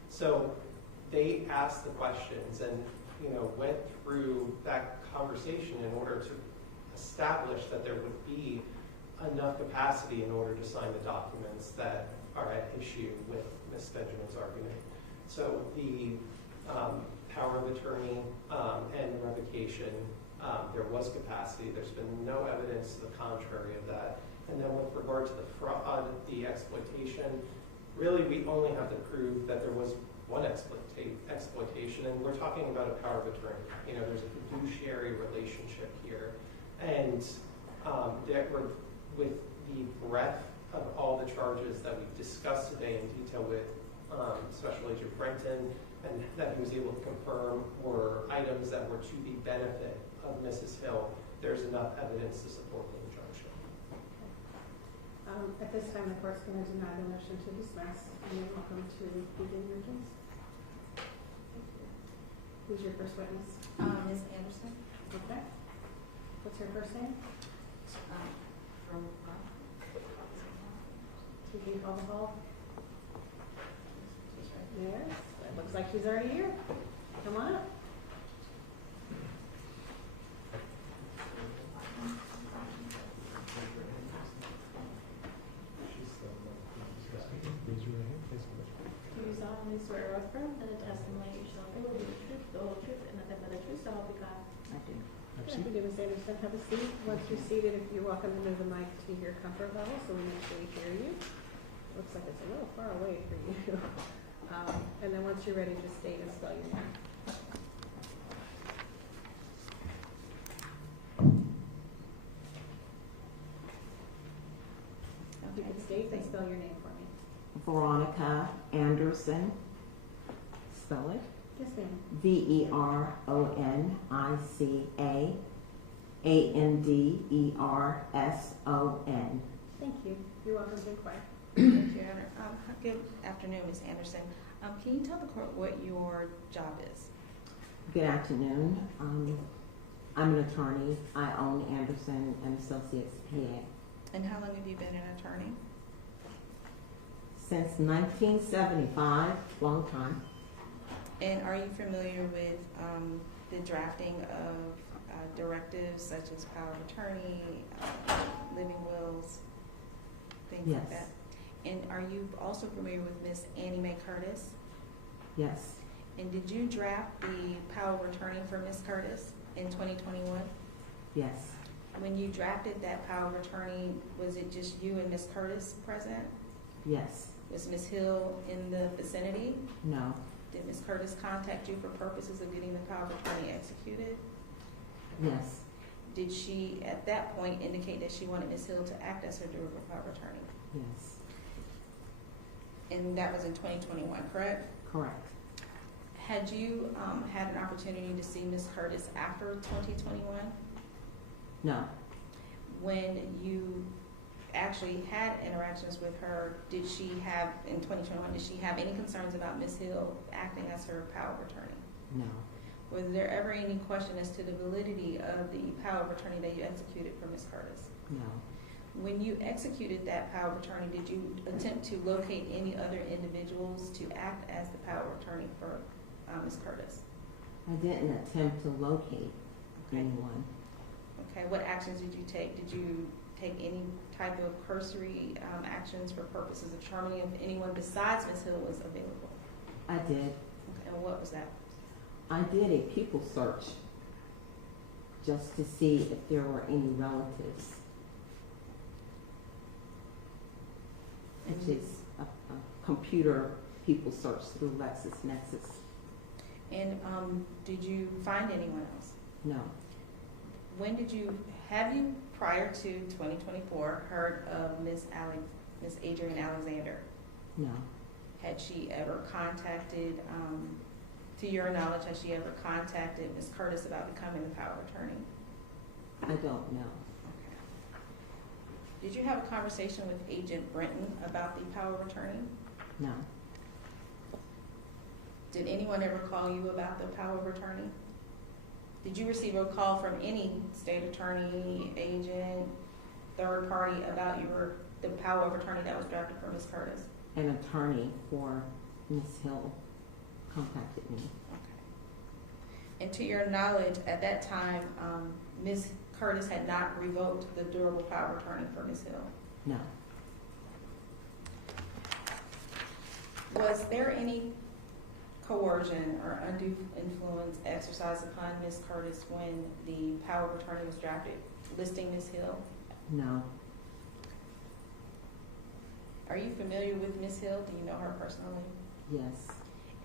So they asked the questions and went through that conversation in order to establish that there would be enough capacity in order to sign the documents that are at issue with Ms. Benjamin's argument. So the power of attorney and the revocation, there was capacity. There's been no evidence to the contrary of that. And then with regard to the fraud, the exploitation, really we only have to prove that there was one exploitation, and we're talking about a power of attorney. There's a fiduciary relationship here. And that we're, with the breadth of all the charges that we've discussed today in detail with Special Agent Britton, and that he was able to confirm were items that were to the benefit of Mrs. Hill, there's enough evidence to support the injunction. At this time, the court's going to deny the motion to dismiss, and you're welcome to begin your case. Who's your first witness? Ms. Anderson. Okay. What's her first name? From Can you call the hall? Yes. It looks like she's already here. Come on up. Do you solemnly swear or affirm that the testimony you shall give will be the truth, the whole truth, and nothing but the truth, so help you God? I do. Thank you, Ms. Anderson. Have a seat. Once you're seated, if you're welcome to move the mic to your comfort level so we make sure we hear you. Looks like it's a little far away for you. And then once you're ready, just state and spell your name. You can state and spell your name for me. Veronica Anderson. Spell it. Yes, ma'am. VERONICA ANDERSON. Thank you. You're welcome to inquire. Thank you, Your Honor. Good afternoon, Ms. Anderson. Can you tell the court what your job is? Good afternoon. I'm an attorney. I own Anderson and Associates PA. And how long have you been an attorney? Since 1975, long time. And are you familiar with the drafting of directives such as power of attorney, living wills, things like that? And are you also familiar with Miss Annie Mae Curtis? Yes. And did you draft the power of attorney for Miss Curtis in 2021? Yes. When you drafted that power of attorney, was it just you and Miss Curtis present? Yes. Was Miss Hill in the vicinity? No. Did Miss Curtis contact you for purposes of getting the power of attorney executed? Yes. Did she, at that point, indicate that she wanted Miss Hill to act as her durable power of attorney? Yes. And that was in 2021, correct? Correct. Had you had an opportunity to see Miss Curtis after 2021? No. When you actually had interactions with her, did she have, in 2021, did she have any concerns about Miss Hill acting as her power of attorney? No. Was there ever any question as to the validity of the power of attorney that you executed for Miss Curtis? No. When you executed that power of attorney, did you attempt to locate any other individuals to act as the power of attorney for Miss Curtis? I didn't attempt to locate anyone. Okay, what actions did you take? Did you take any type of cursory actions for purposes of determining if anyone besides Miss Hill was available? I did. Okay, and what was that? I did a people search just to see if there were any relatives. Which is a computer people search through LexisNexis. And did you find anyone else? No. When did you, have you, prior to 2024, heard of Miss Adrian Alexander? No, Had she ever contacted, to your knowledge, has she ever contacted Ms. Curtis about becoming the power of attorney? I don't know. Okay. Did you have a conversation with Agent Britton about the power of attorney? No, Did anyone ever call you about the power of attorney? Did you receive a call from any state attorney, agent, third party about the power of attorney that was drafted for Ms. Curtis? an attorney for Ms. Hill contacted me. Okay. And to your knowledge, at that time, Ms. Curtis had not revoked the durable power of attorney for Ms. Hill. No, Was there any coercion or undue influence exercised upon Ms. Curtis when the power of attorney was drafted, listing Ms. Hill? no, Are you familiar with Ms. Hill? Do you know her personally? yes,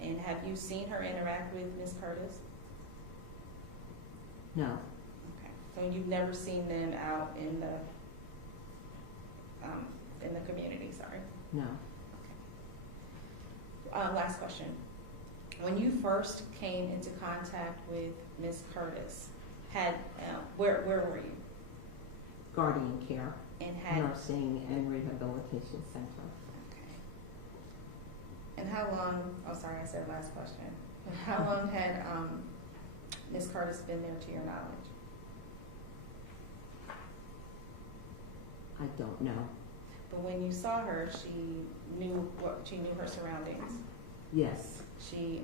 And have you seen her interact with Ms. Curtis? no, Okay. So you've never seen them out in the community, sorry. no. Last question. When you first came into contact with Ms. Curtis, where were you? Guardian care, And had nursing and rehabilitation center. okay. And how long? Oh, sorry, I said last question. How long had Ms. Curtis been there, to your knowledge? I don't know. But when you saw her, she knew her surroundings. Yes, She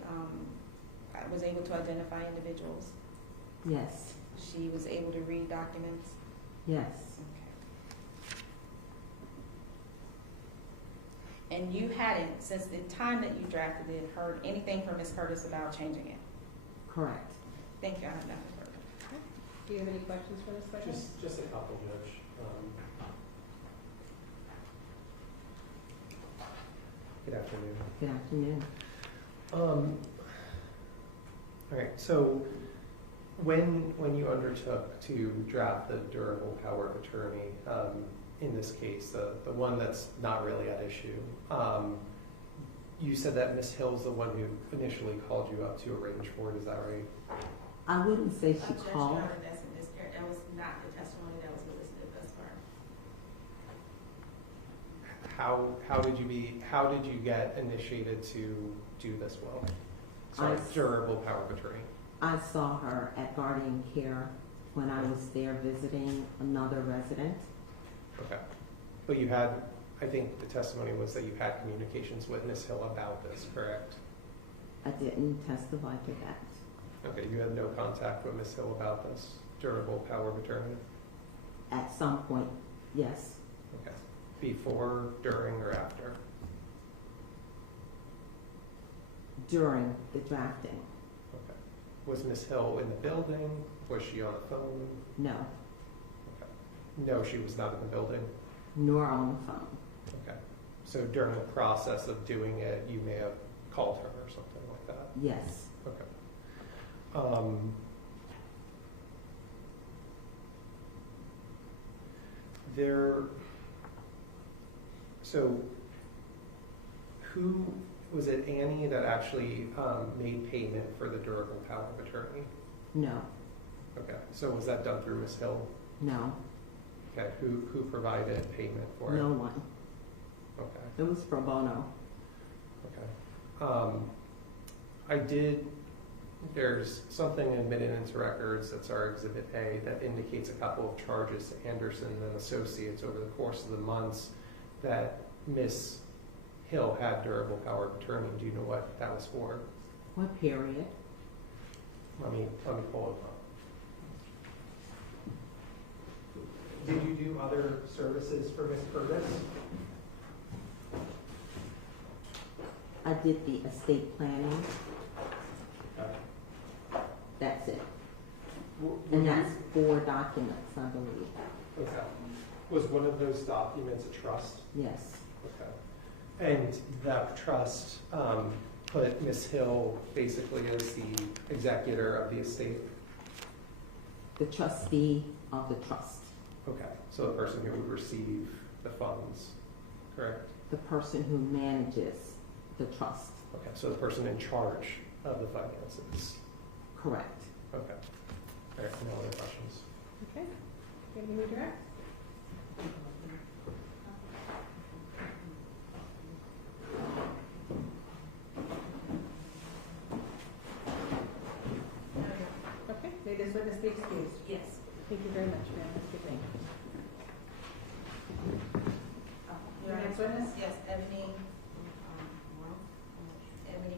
was able to identify individuals. yes, She was able to read documents. yes, Okay. And you hadn't, since the time that you drafted it, heard anything from Ms. Curtis about changing it? correct. Thank you. I have nothing further. Do you have any questions for Ms. Britton? Just a couple, Judge. Good afternoon. Good afternoon. All right, so when you undertook to draft the durable power of attorney, in this case, the one that's not really at issue, you said that Ms. Hill's the one who initially called you up to arrange for it, is that right? I wouldn't say she Judge called. Yoder, that's a miscarriage. That was not the testimony that was elicited thus far. How did you get initiated to do this will? Sorry, durable power of attorney. I saw her at Guardian Care when I was there visiting another resident. Okay. But you had, I think the testimony was that you had communications with Ms. Hill about this, correct? I didn't testify to that. Okay, you had no contact with Ms. Hill about this durable power of attorney? At some point, yes, Okay. Before, during, or after? during the drafting. Okay. Was Ms. Hill in the building? Was she on the phone? No, Okay. No, she was not in the building? nor on the phone. Okay. So during the process of doing it, you may have called her or something like that? Yes, Okay. So who, was it Annie that actually made payment for the durable power of attorney? no, Okay, so was that done through Ms. Hill? no, Okay, who provided payment for it? no one. Okay. It was pro bono. Okay. There's something admitted into records, that's our Exhibit A, that indicates a couple of charges to Anderson and Associates over the course of the months that Ms. Hill had durable power of attorney. Do you know what that was for? What period? Let me pull it up. Did you do other services for Ms. Curtis? I did the estate planning. That's it. And that's 4 documents, I believe. Okay. Was one of those documents a trust? Yes, Okay. And that trust put Ms. Hill basically as the executor of the estate? the trustee of the trust. Okay. So the person who would receive the funds, correct? the person who manages the trust. Okay, so the person in charge of the finances. Correct. Okay. All right, no other questions? Okay, can you redirect? Okay, may this witness be excused? Yes. Thank you very much, ma'am. Have a good day. Your next witness? Yes, Ebony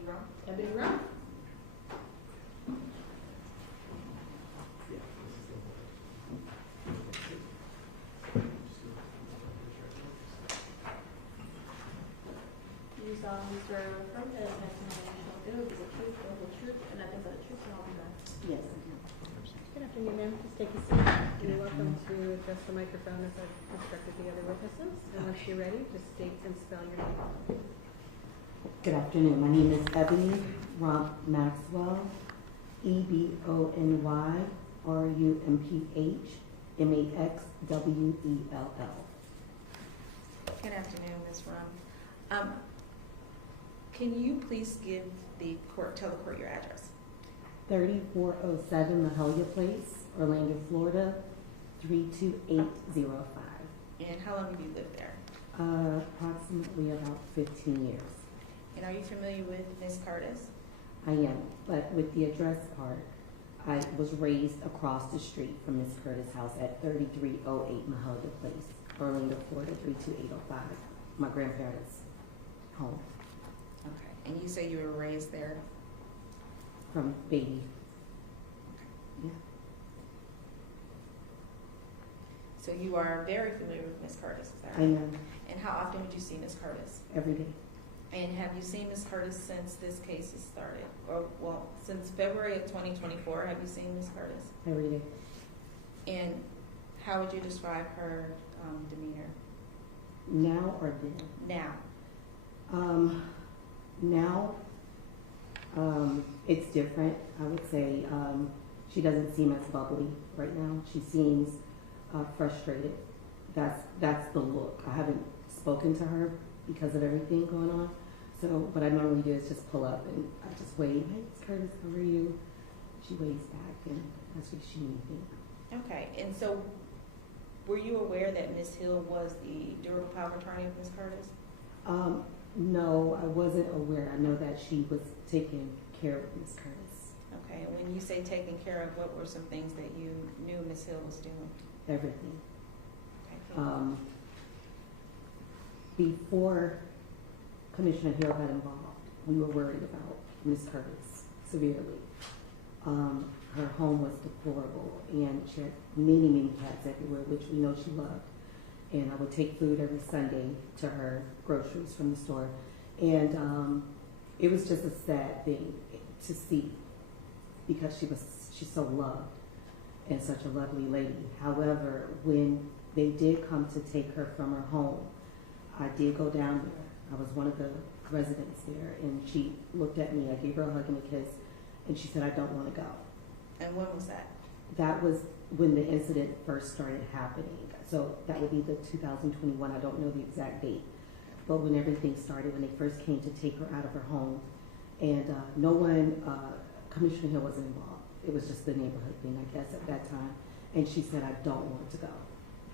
Rum. Ebony Rum? You saw Mr. Protest testimony, shall do is the truth, the whole truth, and nothing but the truth, and all the God. Yes. Good afternoon, ma'am. Please take a seat. You're welcome to adjust the microphone as I've instructed the other witnesses. And once you're ready, just state and spell your name. Good afternoon. My name is Ebony Rump Maxwell, EBONYRUMPHMAXWELL. Good afternoon, Ms. Rum. Can you please tell the court your address? 3407 Mahalia Place, Orlando, Florida, 32805. And how long have you lived there? Approximately about 15 years. And are you familiar with Ms. Curtis? I am, but with the address part, I was raised across the street from Miss Curtis' house at 3308 Mahalia Place, Orlando, Florida, 32805. My grandparents' home. Okay. And you say you were raised there? From baby. Yeah. So you are very familiar with Ms. Curtis, is that right? I am. And how often would you see Ms. Curtis? Every day. And have you seen Ms. Curtis since this case has started? Or, well, since February of 2024, have you seen Ms. Curtis? Every day. And how would you describe her demeanor? Now or then? Now. Now, it's different. I would say she doesn't seem as bubbly right now. She seems frustrated. That's the look. I haven't spoken to her because of everything going on. So what I normally do is just pull up and I just wave. Hey, Ms. Curtis, how are you? She waves back, and that's what she needs me. Okay. And so were you aware that Ms. Hill was the durable power of attorney of Ms. Curtis? No, I wasn't aware. I know that she was taking care of Ms. Curtis. Okay. And when you say taking care of, what were some things that you knew Ms. Hill was doing? Everything. Okay. Before Commissioner Hill got involved, we were worried about Ms. Curtis severely. Her home was deplorable, and she had many, many cats everywhere, which we know she loved. And I would take food every Sunday to her, groceries from the store. And it was just a sad thing to see because she's so loved and such a lovely lady. However, when they did come to take her from her home, I did go down there. I was one of the residents there, and she looked at me. I gave her a hug and a kiss, and she said, "I don't want to go." And when was that? That was when the incident first started happening. So that would be the 2021. I don't know the exact date. But when everything started, when they first came to take her out of her home, and no one, Commissioner Hill wasn't involved. It was just the neighborhood thing, I guess, at that time. And she said, "I don't want to go."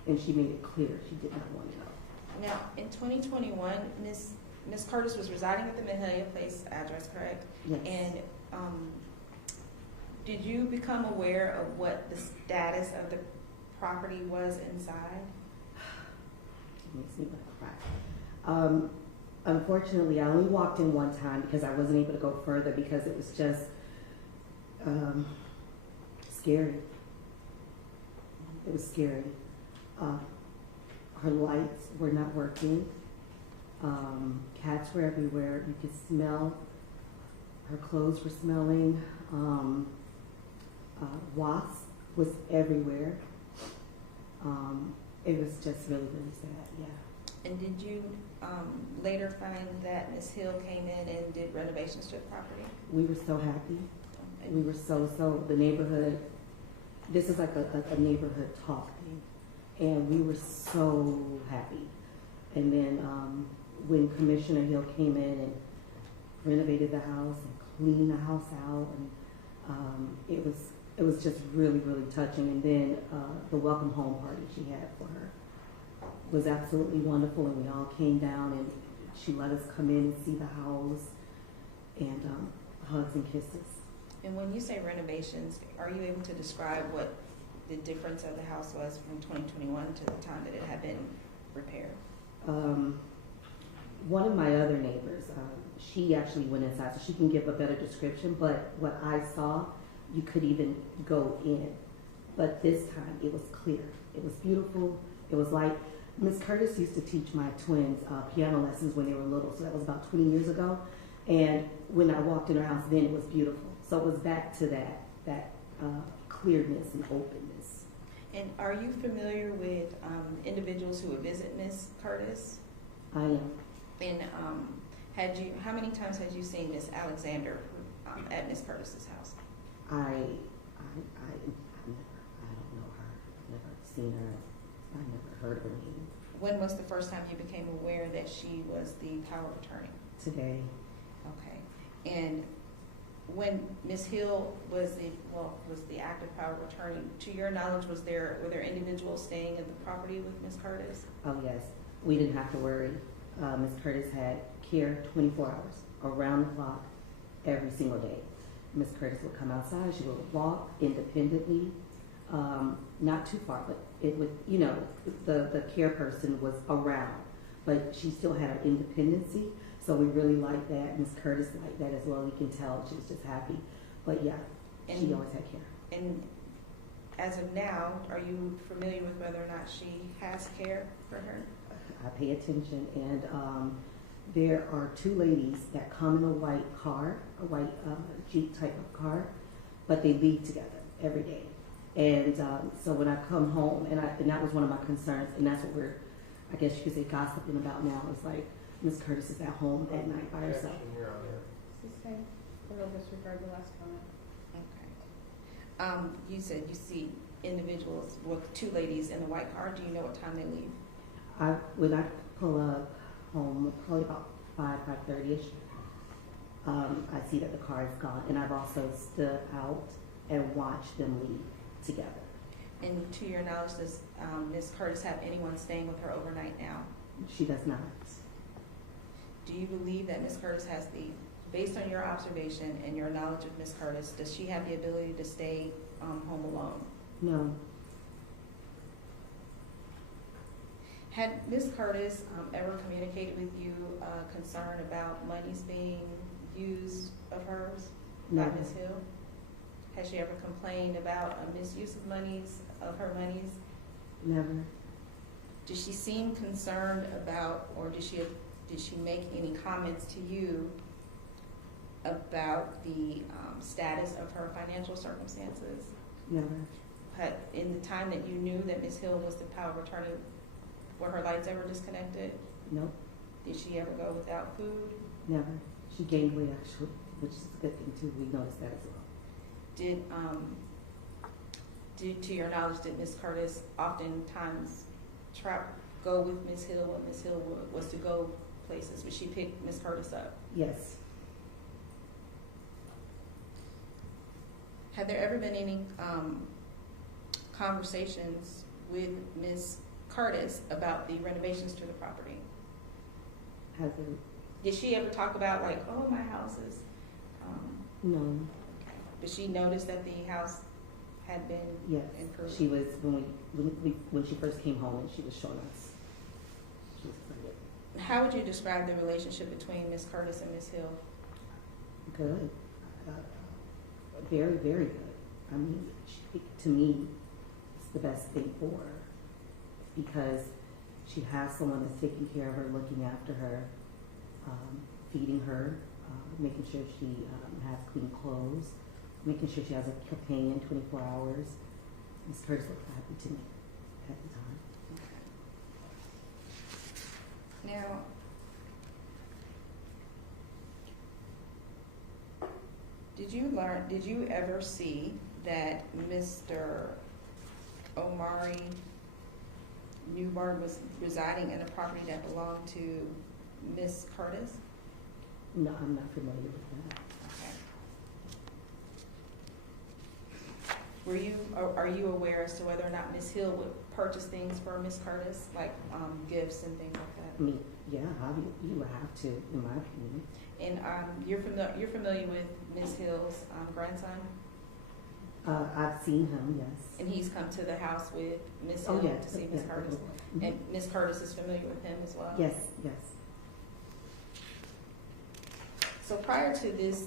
And she made it clear she did not want to go. Now, in 2021, Ms. Curtis was residing at the Mahalia Place address, correct? Yes. And did you become aware of what the status of the property was inside? It makes me want to cry. Unfortunately, I only walked in one time because I wasn't able to go further because it was just scary. It was scary. Her lights were not working. Cats were everywhere. You could smell. Her clothes were smelling. Wasp was everywhere. It was just really, really sad, yeah. And did you later find that Ms. Hill came in and did renovations to the property? We were so happy. We were so, the neighborhood, this is like a neighborhood talk thing. And we were so happy. And then when Commissioner Hill came in and renovated the house and cleaned the house out, and it was just really, really touching. And then the welcome home party she had for her was absolutely wonderful, and we all came down, and she let us come in and see the house, and hugs and kisses. And when you say renovations, are you able to describe what the difference of the house was from 2021 to the time that it had been repaired? One of my other neighbors, she actually went inside, so she can give a better description, but what I saw, you could even go in. But this time, it was clear. It was beautiful. It was like, Miss Curtis used to teach my twins piano lessons when they were little, so that was about 20 years ago. And when I walked in her house, then it was beautiful. So it was back to that clearness and openness. And are you familiar with individuals who would visit Miss Curtis? I am. And how many times had you seen Miss Alexander at Miss Curtis's house? I don't know her. I've never seen her. I never heard her name. When was the first time you became aware that she was the power of attorney? Today. Okay. And when Ms. Hill was the active power of attorney, to your knowledge, were there individuals staying at the property with Ms. Curtis? Oh yes, we didn't have to worry. Ms. Curtis had care 24 hours, around the clock, every single day. Ms. Curtis would come outside. She would walk independently, not too far, but it would, the care person was around, but she still had her independency. So we really liked that. Ms. Curtis liked that as well. You can tell she was just happy. But yeah, she always had care. And as of now, are you familiar with whether or not she has care for her? I pay attention, and there are two ladies that come in a white car, a white Jeep type of car, but they leave together every day. And so when I come home, and that was one of my concerns, and that's what we're, I guess you could say, gossiping about now. It's like, Ms. Curtis is at home at night by herself. Sustained. We'll disregard the last comment. Okay. You said you see individuals with two ladies in the white car. Do you know what time they leave? When I pull up home, probably about 5:30ish, I see that the car is gone, and I've also stood out and watched them leave together. And to your knowledge, does Ms. Curtis have anyone staying with her overnight now? She does not. Do you believe that Ms. Curtis has based on your observation and your knowledge of Ms. Curtis, does she have the ability to stay home alone? No. Had Ms. Curtis ever communicated with you concern about monies being used of hers by Ms. Hill? Has she ever complained about a misuse of her monies? Never. Did she seem concerned about, or did she make any comments to you about the status of her financial circumstances? Never. But in the time that you knew that Ms. Hill was the power of attorney, were her lights ever disconnected? Nope. Did she ever go without food? Never. She gained weight actually, which is a good thing too. We noticed that as well. To your knowledge, did Ms. Curtis oftentimes go with Ms. Hill when Ms. Hill was to go places? Would she pick Ms. Curtis up? Yes. Had there ever been any conversations with Ms. Curtis about the renovations to the property? Has there? Did she ever talk about like, oh, my house is? No. Okay. Did she notice that the house had been improved? She was when she first came home, and she was showing us. She was excited. How would you describe the relationship between Ms. Curtis and Ms. Hill? Good. Very, very good. I mean, to me, it's the best thing for her because she has someone that's taking care of her, looking after her, feeding her, making sure she has clean clothes, making sure she has a companion 24 hours. Ms. Curtis looked happy to me at the time. Now, did you ever see that Mr. Omari Newburn was residing in a property that belonged to Miss Curtis? No, I'm not familiar with that. Okay. Are you aware as to whether or not Miss Hill would purchase things for Miss Curtis, like gifts and things like that? I mean, yeah, you would have to, in my opinion. And you're familiar with Miss Hill's grandson? I've seen him, yes. And he's come to the house with Miss Hill to see Miss Curtis? Mm-hmm. And Miss Curtis is familiar with him as well? Yes, yes. So prior to this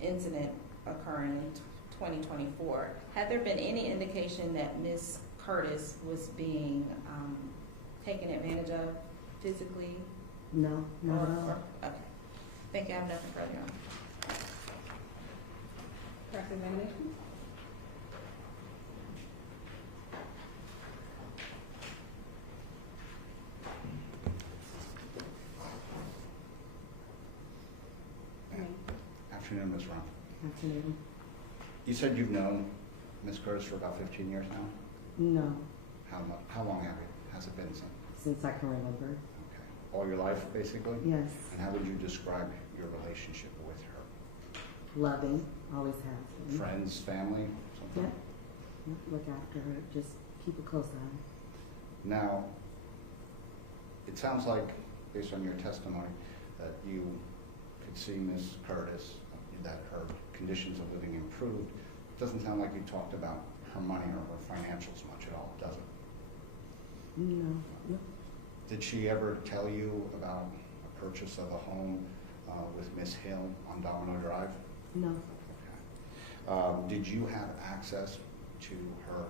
incident occurring in 2024, had there been any indication that Miss Curtis was being taken advantage of physically? No, not at all. Okay. Thank you. I have nothing further on. Cross-examination? Afternoon, Ms. Ron. Afternoon. You said you've known Ms. Curtis for about 15 years now? No, How long has it been since? since I can remember. Okay. All your life, basically? Yes. And how would you describe your relationship with her? Loving, always has been. Friends, family, Yeah. something? Yeah, look after her, just keep a close eye. Now, it sounds like, based on your testimony, that you could see Ms. Curtis, that her conditions of living improved. It doesn't sound like you talked about her money or her financials much at all, does it? No, no. Did she ever tell you about a purchase of a home with Miss Hill on Domino Drive? No. Did you have access to her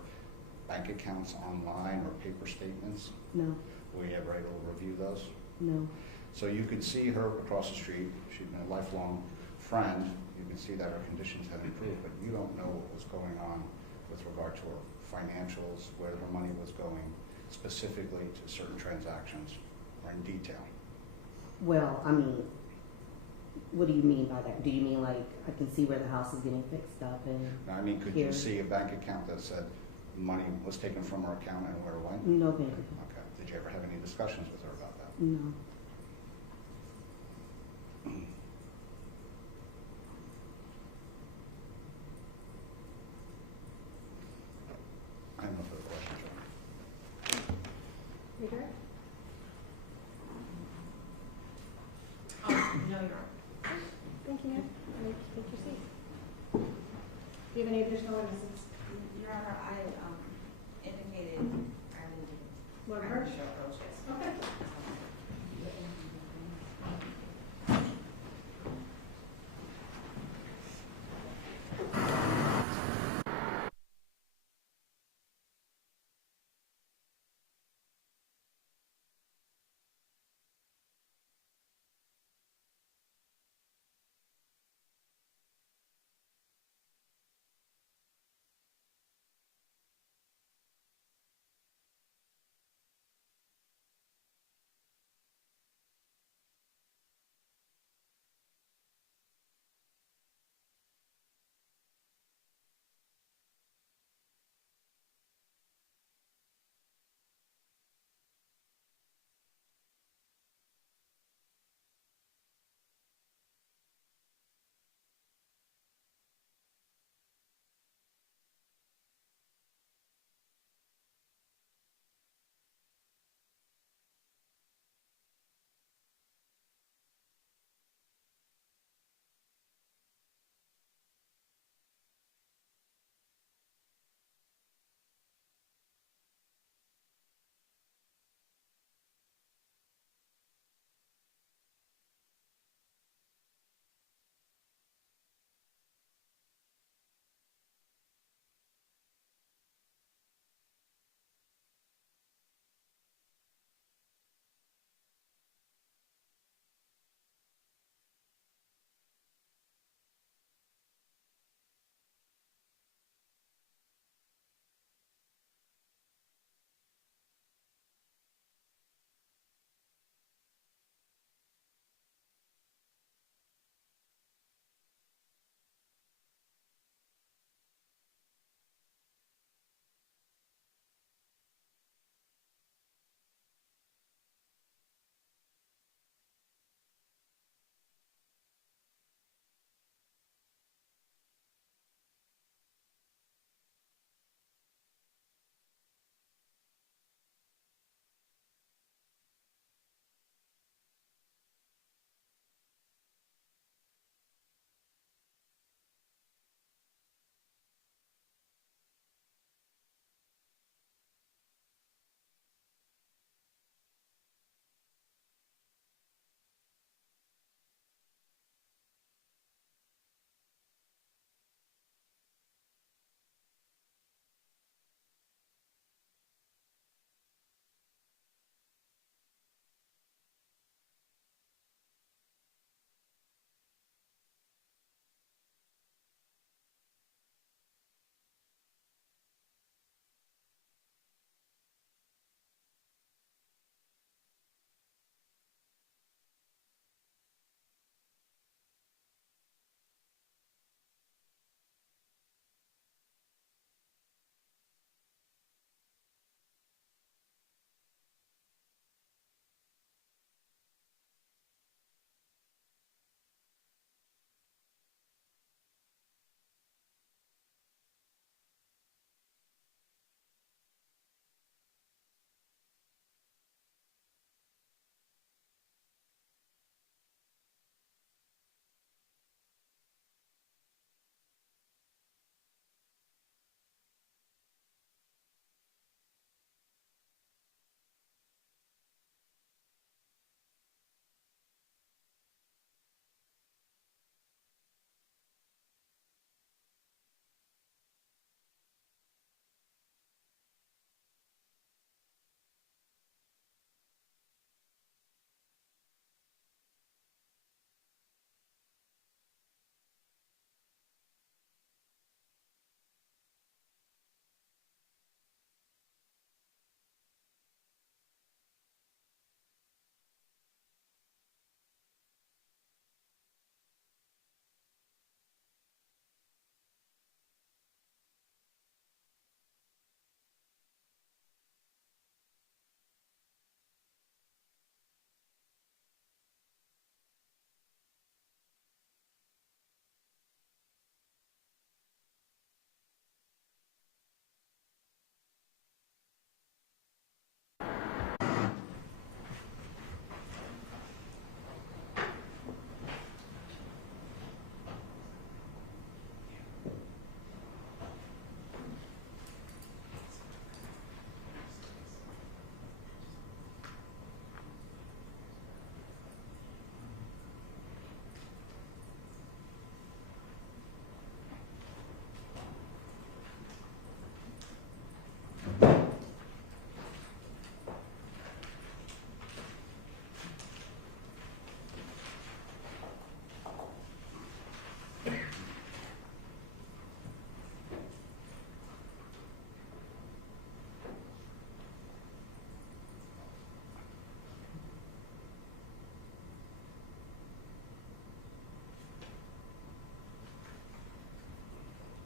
bank accounts online or paper statements? No. Were you ever able to review those? No. So you could see her across the street. She'd been a lifelong friend. You can see that her conditions had improved, but you don't know what was going on with regard to her financials, where her money was going, specifically to certain transactions or in detail. Well, I mean, what do you mean by that? Do you mean like I can see where the house is getting fixed up and Now, I mean, could here? you see a bank account that said money was taken from her account and where it went? No bank account. Okay. Did you ever have any discussions with her about that? No. I have no further questions. Adrian? No, Your Honor. Thank you, ma'am. Take your seat. Do you have any additional witnesses? Your Honor, I indicated I didn't. Laura I Birch? didn't show approach, yes. Okay.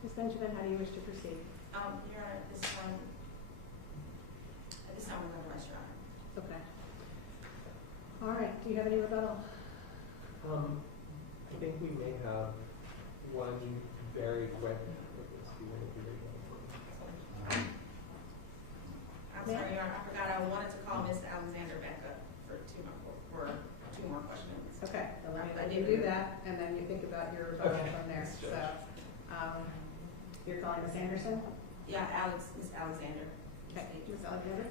Ms. Benjamin, how do you wish to proceed? Your Honor, this time we're going to rest, Your Honor. Okay. All right, do you have any rebuttal? I think we may have one very quick. I'm sorry, Your Honor, I forgot I wanted to call Ms. Alexander back up for two more questions. Okay, I let did you do that, and then you think about your rebuttal from there. So, you're calling Ms. Anderson? Yeah, Ms. Alexander. Okay, Ms. Alexander?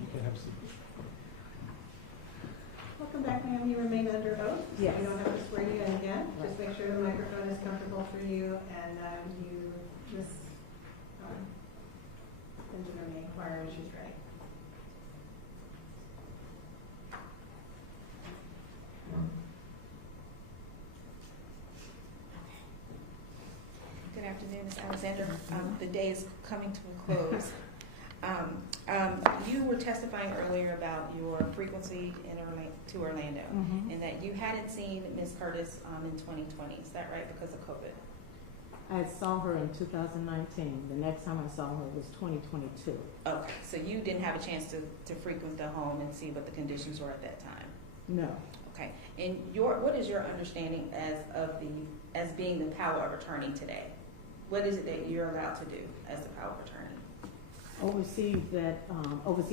You can have some. Welcome back, ma'am. You remain under oath. Yes. You don't have to swear you in again. Just make sure the microphone is comfortable for you, and you just Benjamin may inquire when she's ready. Good afternoon, Ms. Alexander. The day is coming to a close. You were testifying earlier about your frequency to Orlando, and that you hadn't seen Ms. Curtis in 2020. Is that right? Because of COVID? I saw her in 2019. The next time I saw her was 2022. Okay, so you didn't have a chance to frequent the home and see what the conditions were at that time? No. Okay, and what is your understanding as being the power of attorney today? What is it that you're allowed to do as the power of attorney? Oversee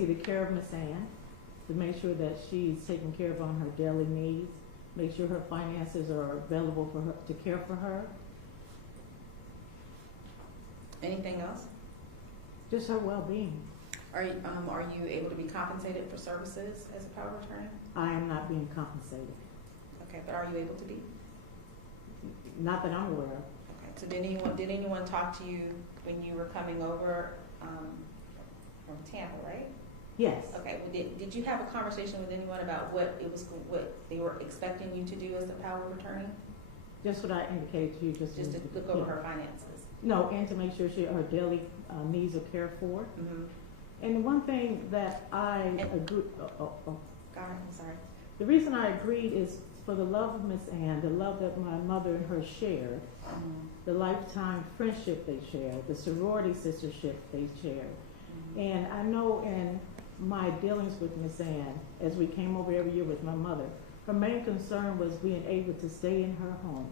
the care of Miss Ann, to make sure that she's taken care of on her daily needs, make sure her finances are available for her to care for her. Anything else? Just her well-being. Are you able to be compensated for services as a power of attorney? I am not being compensated. Okay, but are you able to be? Not that I'm aware of. Okay, so did anyone talk to you when you were coming over from Tampa, right? Yes. Okay, well, did you have a conversation with anyone about what they were expecting you to do as the power of attorney? Just what I indicated to you. Just to look over her finances? No, and to make sure her daily needs are cared for. Mm-hmm. And one thing that I agree. God, I'm sorry. The reason I agreed is for the love of Miss Ann, the love that my mother and her shared, the lifetime friendship they shared, the sorority sistership they shared. And I know in my dealings with Miss Ann, as we came over every year with my mother, her main concern was being able to stay in her home.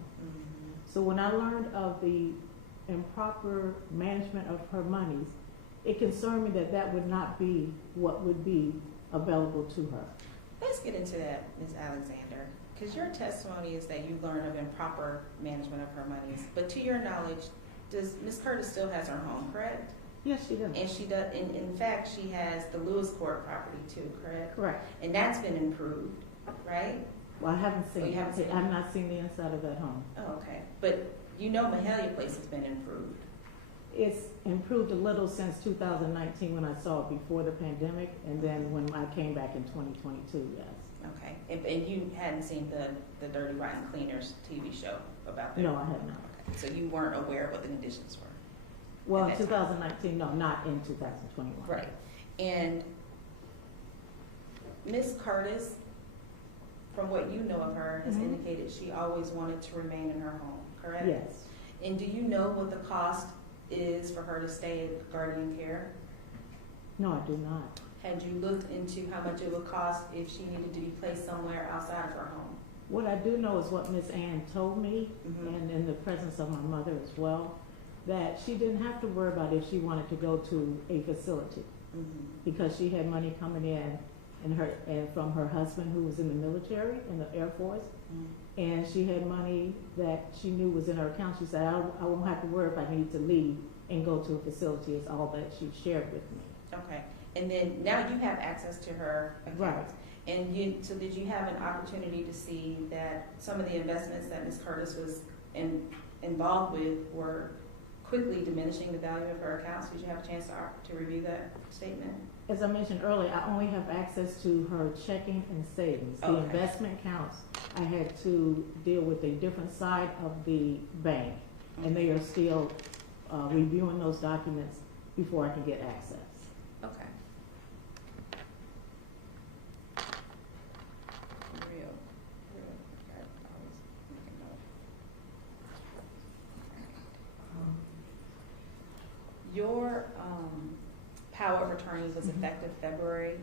So when I learned of the improper management of her monies, it concerned me that that would not be what would be available to her. Let's get into that, Ms. Alexander, because your testimony is that you learned of improper management of her monies. But to your knowledge, does Ms. Curtis still has her home, correct? Yes, she does. And she does. In fact, she has the Lewis Court property too, correct? Correct. And that's been improved, right? Well, I haven't seen. Oh, you haven't seen it? I've not seen the inside of that home. Oh, okay. But you know, Mahalia Place has been improved. It's improved a little since 2019 when I saw it before the pandemic, and then when I came back in 2022, yes. Okay. And you hadn't seen the Dirty Rotten Cleaners TV show about that? No, I had not. Okay. So you weren't aware of what the conditions were? Well, in 2019, no, not in 2021. Right. And Ms. Curtis, from what you know of her, has indicated she always wanted to remain in her home, correct? Yes. And do you know what the cost is for her to stay in guardian care? No, I do not. Had you looked into how much it would cost if she needed to be placed somewhere outside of her home? What I do know is what Miss Ann told me, and in the presence of my mother as well, that she didn't have to worry about if she wanted to go to a facility because she had money coming in and from her husband who was in the military, in the Air Force, and she had money that she knew was in her account. She said, I won't have to worry if I need to leave and go to a facility. It's all that she shared with me. Okay. And then now you have access to her account. Right. And so did you have an opportunity to see that some of the investments that Ms. Curtis was involved with were quickly diminishing the value of her accounts? Did you have a chance to review that statement? As I mentioned earlier, I only have access to her checking and savings. The investment accounts, I had to deal with a different side of the bank, and they are still reviewing those documents before I can get access. Okay. your power of attorney was effective February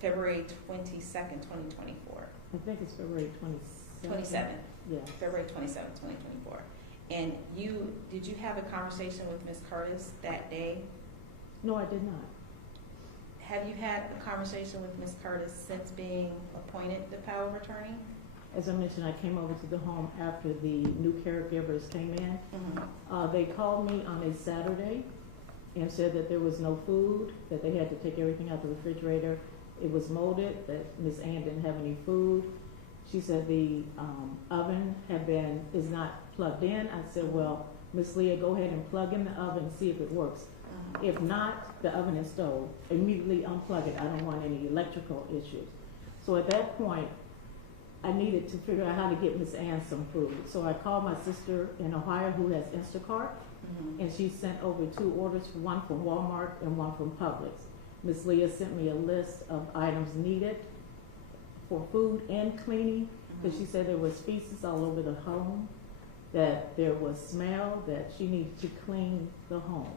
22nd, 2024. I think it's February 27th. Yeah. February 27th, 2024. And did you have a conversation with Ms. Curtis that day? No, I did not. Have you had a conversation with Ms. Curtis since being appointed the power of attorney? As I mentioned, I came over to the home after the new caregivers came in. Mm-hmm. They called me on a Saturday and said that there was no food, that they had to take everything out the refrigerator. It was molded, that Ms. Ann didn't have any food. She said the oven is not plugged in. I said, well, Ms. Leah, go ahead and plug in the oven and see if it works. If not, the oven is stove. Immediately unplug it. I don't want any electrical issues. So at that point, I needed to figure out how to get Miss Ann some food. So I called my sister in Ohio who has Instacart, and she sent over 2 orders, one from Walmart and one from Publix. Miss Leah sent me a list of items needed for food and cleaning, because she said there was feces all over the home, that there was smell, that she needed to clean the home.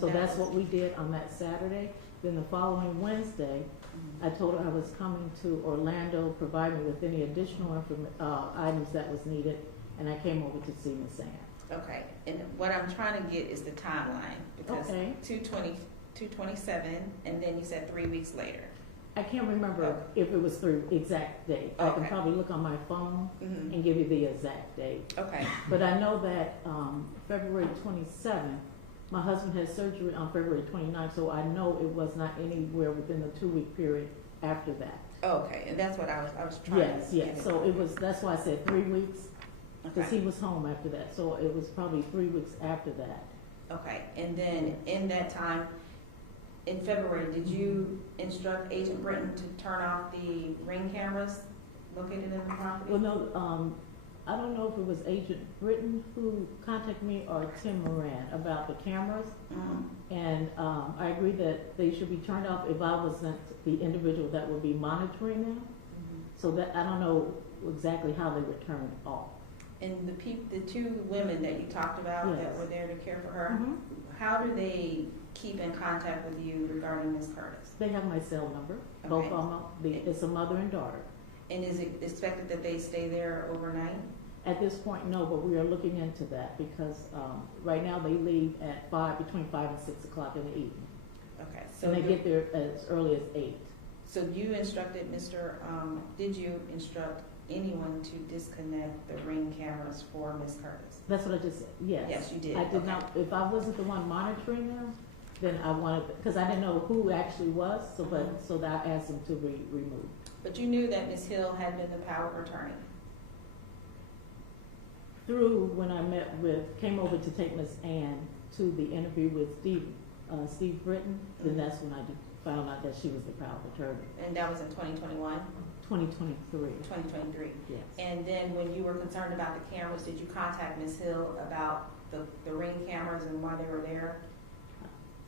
So that's what we did on that Saturday. Then the following Wednesday, I told her I was coming to Orlando, provide me with any additional items that was needed, and I came over to see Miss Ann. Okay, and what I'm trying to get is the timeline, because 2/27, and then you said 3 weeks later. I can't remember if it was through exact date. I can probably look on my phone and give you the exact date. Okay. But I know that February 27th, my husband had surgery on February 29th, so I know it was not anywhere within the 2-week period after that. Okay, and that's what I was trying Yes, to yes. So it was, that's why I said 3 weeks, because Okay. he was home after that. So it was probably 3 weeks after that. Okay, and then in that time, in February, did you instruct Agent Britton to turn off the ring cameras located in the property? Well, no, I don't know if it was Agent Britton who contacted me or Tim Moran about the cameras. And I agree that they should be turned off if I wasn't the individual that would be monitoring them. So that, I don't know exactly how they were turned off. And the 2 women that you talked about that Yes. were there to care for her, how do they keep in contact with you regarding Ms. Curtis? They have my cell number, both of them. It's a mother and daughter. And is it expected that they stay there overnight? At this point, no, but we are looking into that because right now they leave at between 5 and 6 o'clock in the evening. Okay, so And they get there as early as 8. So you instructed did you instruct anyone to disconnect the ring cameras for Ms. Curtis? That's what I just said, yes. Yes, you did. I did not, if I wasn't the one monitoring them, then I wanted, because I didn't know who actually was, so that I asked them to be removed. But you knew that Ms. Hill had been the power of attorney? Through when I came over to take Miss Ann to the interview with Steve Britton, then that's when I found out that she was the power of attorney. And that was in 2021? 2023. 2023. Yes. And then when you were concerned about the cameras, did you contact Ms. Hill about the ring cameras and why they were there?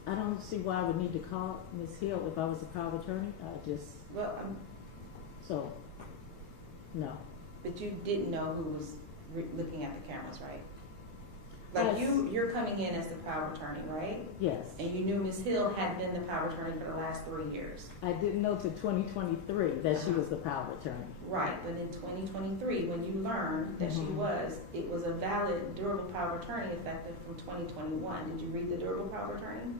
I don't see why I would need to call Ms. Hill if I was a power of attorney. No. But you didn't know who was looking at the cameras, right? Like Yes. you're coming in as the power of attorney, right? Yes. And you knew Ms. Hill had been the power of attorney for the last 3 years. I didn't know till 2023 that she was the power of attorney. Right, but in 2023, when you learned that she was, it was a valid durable power of attorney effective from 2021. Did you read the durable power of attorney?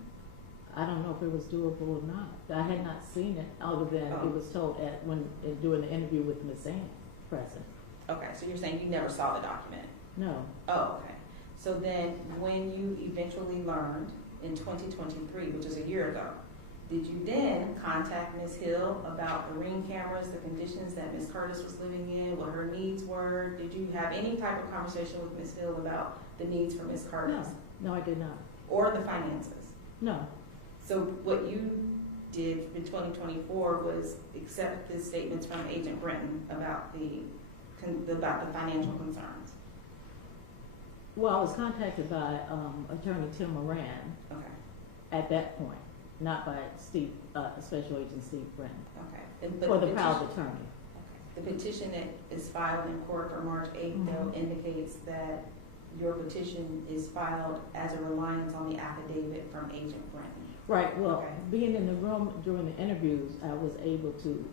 I don't know if it was doable or not. I had not seen it other than it was told during the interview with Ms. Ann present. Okay, so you're saying you never saw the document? No. Oh, okay. So then when you eventually learned in 2023, which is a year ago, did you then contact Ms. Hill about the ring cameras, the conditions that Ms. Curtis was living in, what her needs were? Did you have any type of conversation with Ms. Hill about the needs for Ms. Curtis? No, I did not. Or the finances? No. So what you did in 2024 was accept the statements from Agent Britton about the financial concerns? Well, I was contacted by Attorney Tim Moran at that point, not by Special Agent Steve Britton. Okay. For the power of attorney. Okay. The petition that is filed in court for March 8th, though, indicates that your petition is filed as a reliance on the affidavit from Agent Britton. Right, well, Okay. being in the room during the interviews, I was able to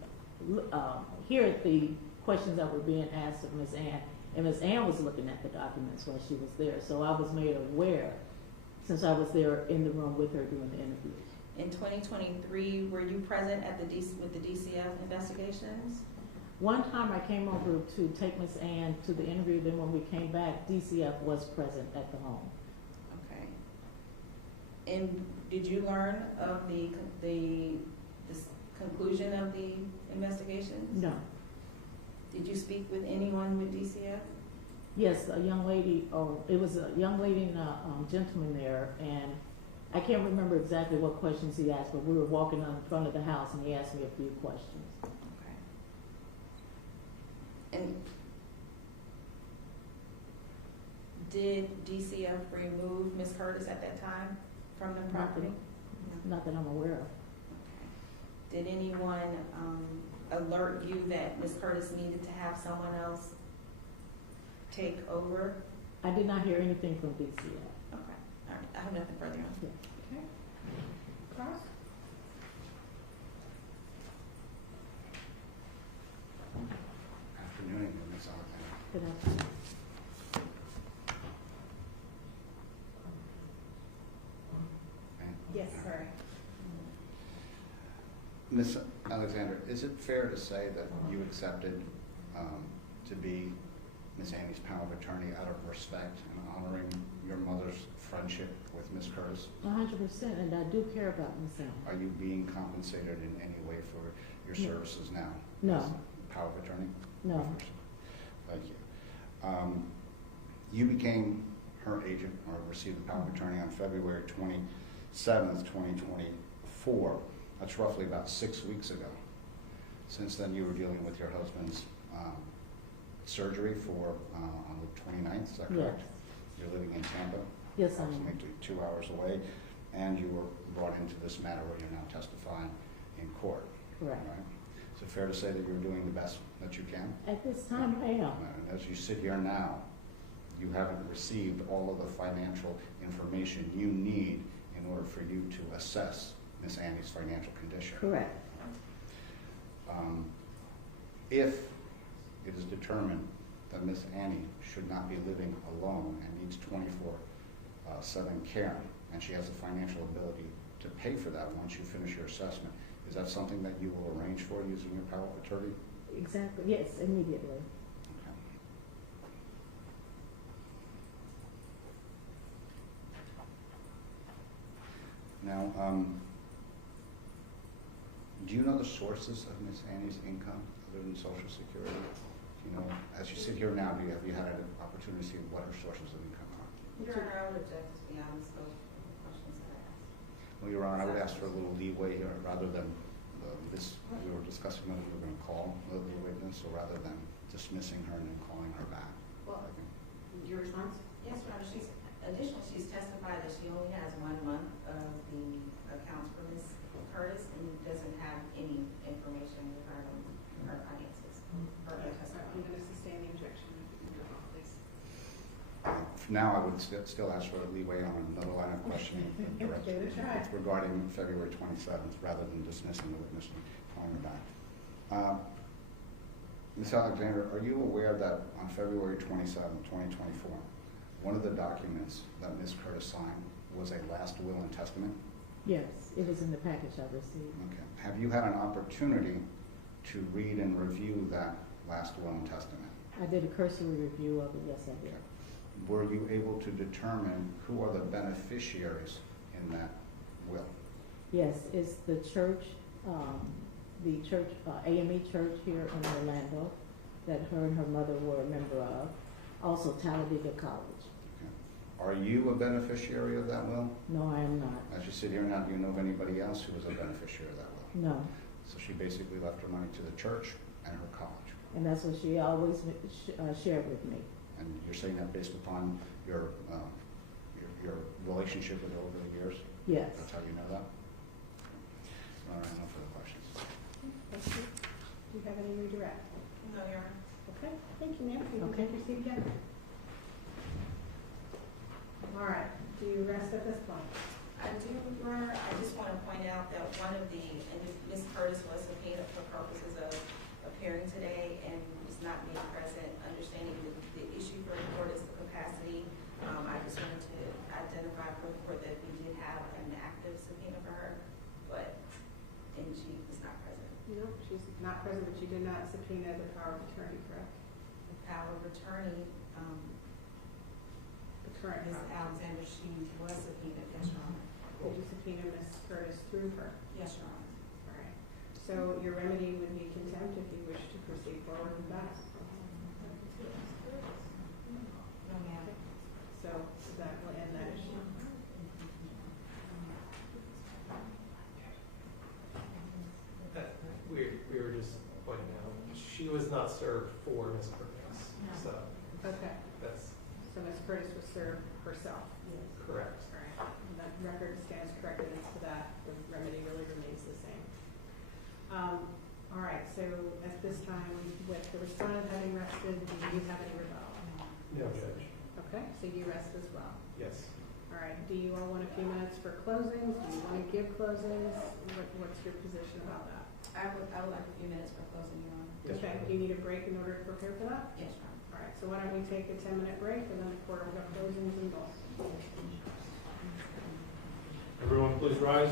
hear the questions that were being asked of Ms. Ann, and Ms. Ann was looking at the documents while she was there, so I was made aware, since I was there in the room with her during the interviews. In 2023, were you present at with the DCF investigations? One time I came over to take Ms. Ann to the interview, then when we came back, DCF was present at the home. Okay. And did you learn of the conclusion of the investigations? No. Did you speak with anyone with DCF? Yes, a young lady, it was a young lady and a gentleman there, and I can't remember exactly what questions he asked, but we were walking in front of the house and he asked me a few questions. Okay. And did DCF remove Ms. Curtis at that time from the property? Not that I'm aware of. Did anyone alert you that Ms. Curtis needed to have someone else take over? I did not hear anything from DCF. Okay, all right, I have nothing further on. Yeah. Okay. Cross? Afternoon, Ms. Alexander. Good afternoon. Yes, sir. Ms. Alexander, is it fair to say that you accepted to be Ms. Annie's power of attorney out of respect and honoring your mother's friendship with Ms. Curtis? 100%, and I do care about Ms. Ann. Are you being compensated in any way for your No. services now? No. As power of attorney? No. Thank you. You became her agent or received the power of attorney on February 27th, 2024. That's roughly about 6 weeks ago. Since then, you were dealing with your husband's surgery on the 29th, is that correct? Yes. You're living in Tampa? Yes, I am. Approximately 2 hours away, and you were brought into this matter where you're now testifying in court. Correct. Right? Is it fair to say that you're doing the best that you can? At this time, I am. And as you sit here now, you haven't received all of the financial information you need in order for you to assess Miss Annie's financial condition. Correct. If it is determined that Miss Annie should not be living alone and needs 24/7 care, and she has the financial ability to pay for that once you finish your assessment, is that something that you will arrange for using your power of attorney? Exactly, yes, immediately. Okay. Now, do you know the sources of Miss Annie's income other than Social Security? You know, as you sit here now, have you had an opportunity to see what her sources of income are? Your Honor, I would object to be honest with the questions that I asked. Well, Your Honor, I would ask for a little leeway here, rather than this, we were discussing whether we were going to call the witness, or rather than dismissing her and then calling her back. Well, your response? Yes, Your Honor, additionally, she's testified that she only has 1 month of the accounts for Ms. Curtis and doesn't have any information regarding her finances. Her testimony. I'm going to sustain the objection, please. Now, I would still ask for a leeway on another line of questioning regarding February 27th, rather than dismissing the witness and calling her back. Ms. Alexander, are you aware that on February 27th, 2024, one of the documents that Ms. Curtis signed was a last will and testament? Yes, it was in the package I received. Okay. Have you had an opportunity to read and review that last will and testament? I did a cursory review of it, yes I did. Were you able to determine who are the beneficiaries in that will? Yes, it's the church, AME Church here in Orlando, that her and her mother were a member of. Also Talladega College. Are you a beneficiary of that will? No, I am not. As you sit here now, do you know of anybody else who was a beneficiary of that will? No. So she basically left her money to the church and her college. And that's what she always shared with me. And you're saying that based upon your relationship with her over the years? Yes. That's how you know that? All right, no further questions. Thank you. Do you have any redirect? No, Your Honor. Okay, thank you, ma'am. You can Okay. take your seat again. All right, do you rest at this point? I do, Your Honor. I just want to point out that one of the, and Ms. Curtis was subpoenaed for purposes of appearing today and was not made present, understanding the issue for the court is the capacity. I just wanted to identify for the court that we did have an active subpoena for her, and she was not present. No, she's not present, but you did not subpoena the power of attorney, correct? The power of attorney, The current Ms. power. Alexander, she was subpoenaed, yes, Your Honor. Did you subpoena Ms. Curtis through her? Yes, Your Honor. All right. So your remedy would be contempt if you wish to proceed forward with that. No, ma'am. So that will end that issue. We were just pointing out, she was not served for Ms. Curtis, so Okay. that's So Ms. Curtis was served herself. correct. All right. And that record stands corrected as to that. The remedy really remains the same. All right. So at this time, with the respondent having rested, do you have any rebuttal? No, Judge. Okay. So you rest as well. Yes. All right. Do you all want a few minutes for closings? Do you want to give closings? What's your position about that? I would like a few minutes for closing, Your Honor. Yes, Okay. Your Honor. Do you need a break in order to prepare for that? Yes, Your Honor. All right. So why don't we take a 10-minute break and then the court will have closings and votes. Everyone please rise.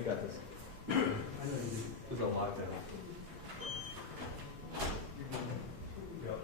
I got this. I know you do. There's a lot there. Yep.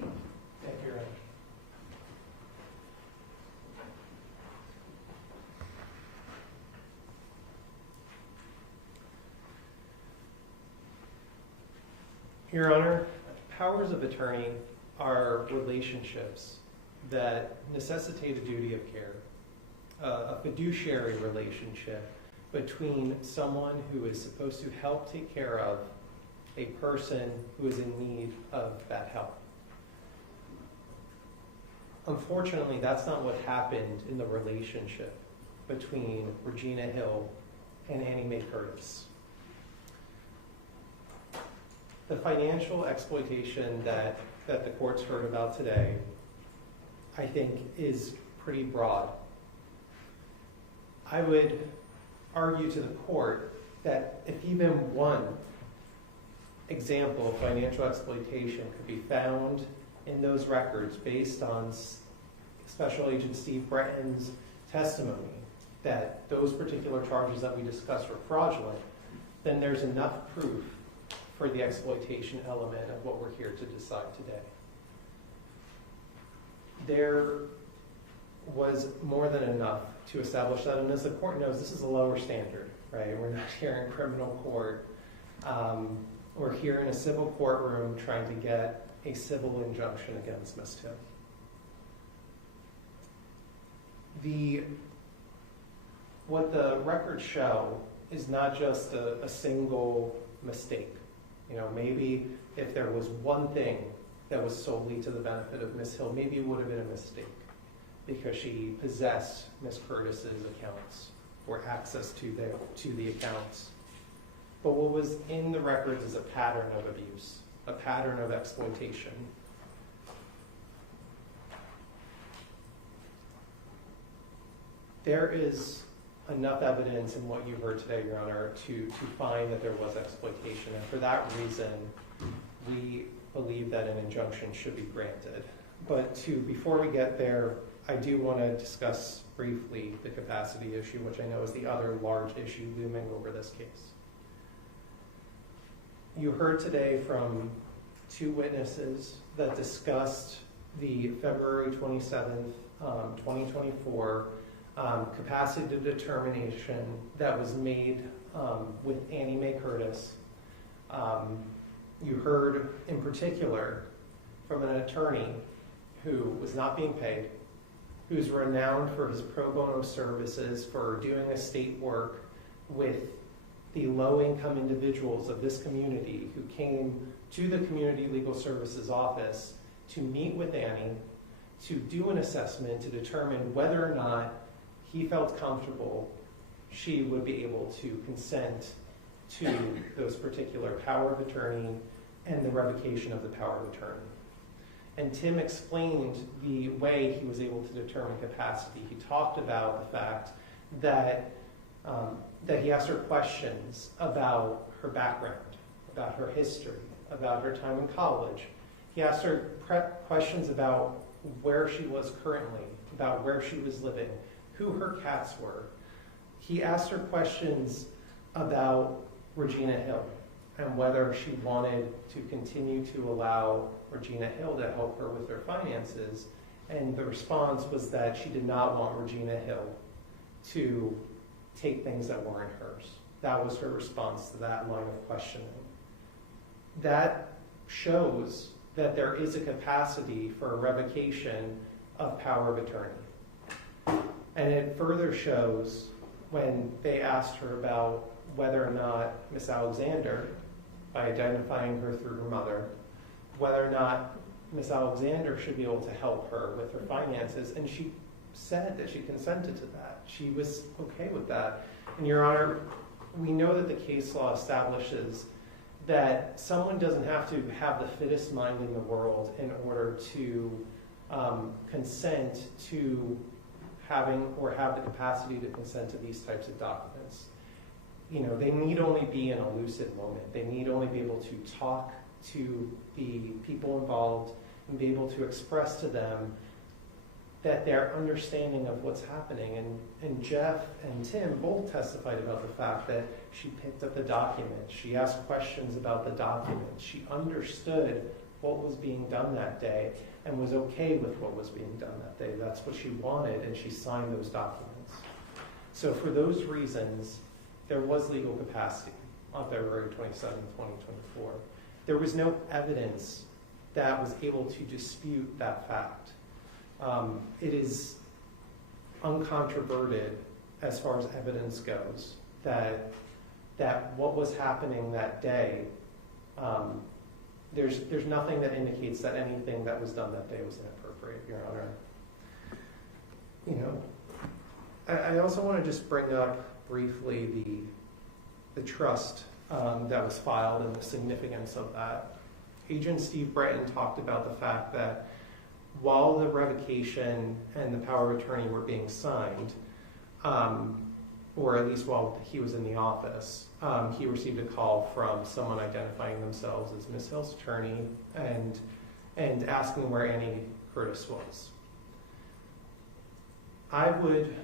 proceed. Thank you, Your Honor. Your Honor, powers of attorney are relationships that necessitate a duty of care, a fiduciary relationship between someone who is supposed to help take care of a person who is in need of that help. Unfortunately, that's not what happened in the relationship between Regina Hill and Annie Mae Curtis. The financial exploitation that the court's heard about today, I think, is pretty broad. I would argue to the court that if even one example of financial exploitation could be found in those records based on Special Agent Steve Britton's testimony that those particular charges that we discussed were fraudulent, then there's enough proof for the exploitation element of what we're here to decide today. There was more than enough to establish that, and as the court knows, this is a lower standard, right? We're not here in criminal court. We're here in a civil courtroom trying to get a civil injunction against Ms. Hill. What the records show is not just a single mistake. You know, maybe if there was one thing that was solely to the benefit of Ms. Hill, maybe it would have been a mistake because she possessed Ms. Curtis's accounts or access to the accounts. But what was in the records is a pattern of abuse, a pattern of exploitation. There is enough evidence in what you heard today, Your Honor, to find that there was exploitation. And for that reason, we believe that an injunction should be granted. But before we get there, I do want to discuss briefly the capacity issue, which I know is the other large issue looming over this case. You heard today from two witnesses that discussed the February 27th, 2024 capacity determination that was made with Annie Mae Curtis. You heard in particular from an attorney who was not being paid, who's renowned for his pro bono services for doing estate work with the low-income individuals of this community who came to the Community Legal Services office to meet with Annie, to do an assessment to determine whether or not he felt comfortable she would be able to consent to those particular power of attorney and the revocation of the power of attorney. And Tim explained the way he was able to determine capacity. He talked about the fact that he asked her questions about her background, about her history, about her time in college. He asked her questions about where she was currently, about where she was living, who her cats were. He asked her questions about Regina Hill and whether she wanted to continue to allow Regina Hill to help her with her finances. And the response was that she did not want Regina Hill to take things that weren't hers. That was her response to that line of questioning. That shows that there is a capacity for a revocation of power of attorney. And it further shows when they asked her about whether or not Miss Alexander, by identifying her through her mother, whether or not Miss Alexander should be able to help her with her finances, and she said that she consented to that. She was okay with that. And Your Honor, we know that the case law establishes that someone doesn't have to have the fittest mind in the world in order to consent to having or have the capacity to consent to these types of documents. You know, they need only be in a lucid moment. They need only be able to talk to the people involved and be able to express to them that their understanding of what's happening. And Jeff and Tim both testified about the fact that she picked up the documents. She asked questions about the documents. She understood what was being done that day and was okay with what was being done that day. That's what she wanted, and she signed those documents. So for those reasons, there was legal capacity on February 27, 2024. There was no evidence that was able to dispute that fact. It is uncontroverted as far as evidence goes that what was happening that day, there's nothing that indicates that anything that was done that day was inappropriate, Your Honor. You know, I also want to just bring up briefly the trust that was filed and the significance of that. Agent Steve Britton talked about the fact that while the revocation and the power of attorney were being signed, or at least while he was in the office, he received a call from someone identifying themselves as Ms. Hill's attorney and asking where Annie Curtis was. I would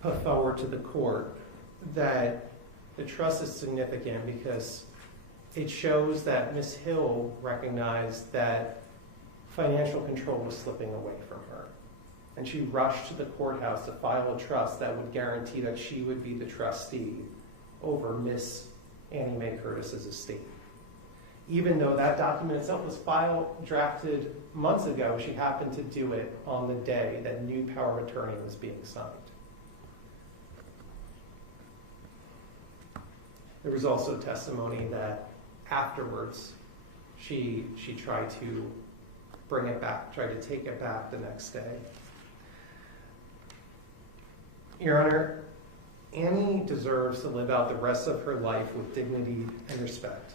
put forward to the court that the trust is significant because it shows that Ms. Hill recognized that financial control was slipping away from her. And she rushed to the courthouse to file a trust that would guarantee that she would be the trustee over Miss Annie Mae Curtis's estate. Even though that document itself was drafted months ago, she happened to do it on the day that new power of attorney was being signed. There was also testimony that afterwards she tried to bring it back, tried to take it back the next day. Your Honor, Annie deserves to live out the rest of her life with dignity and respect,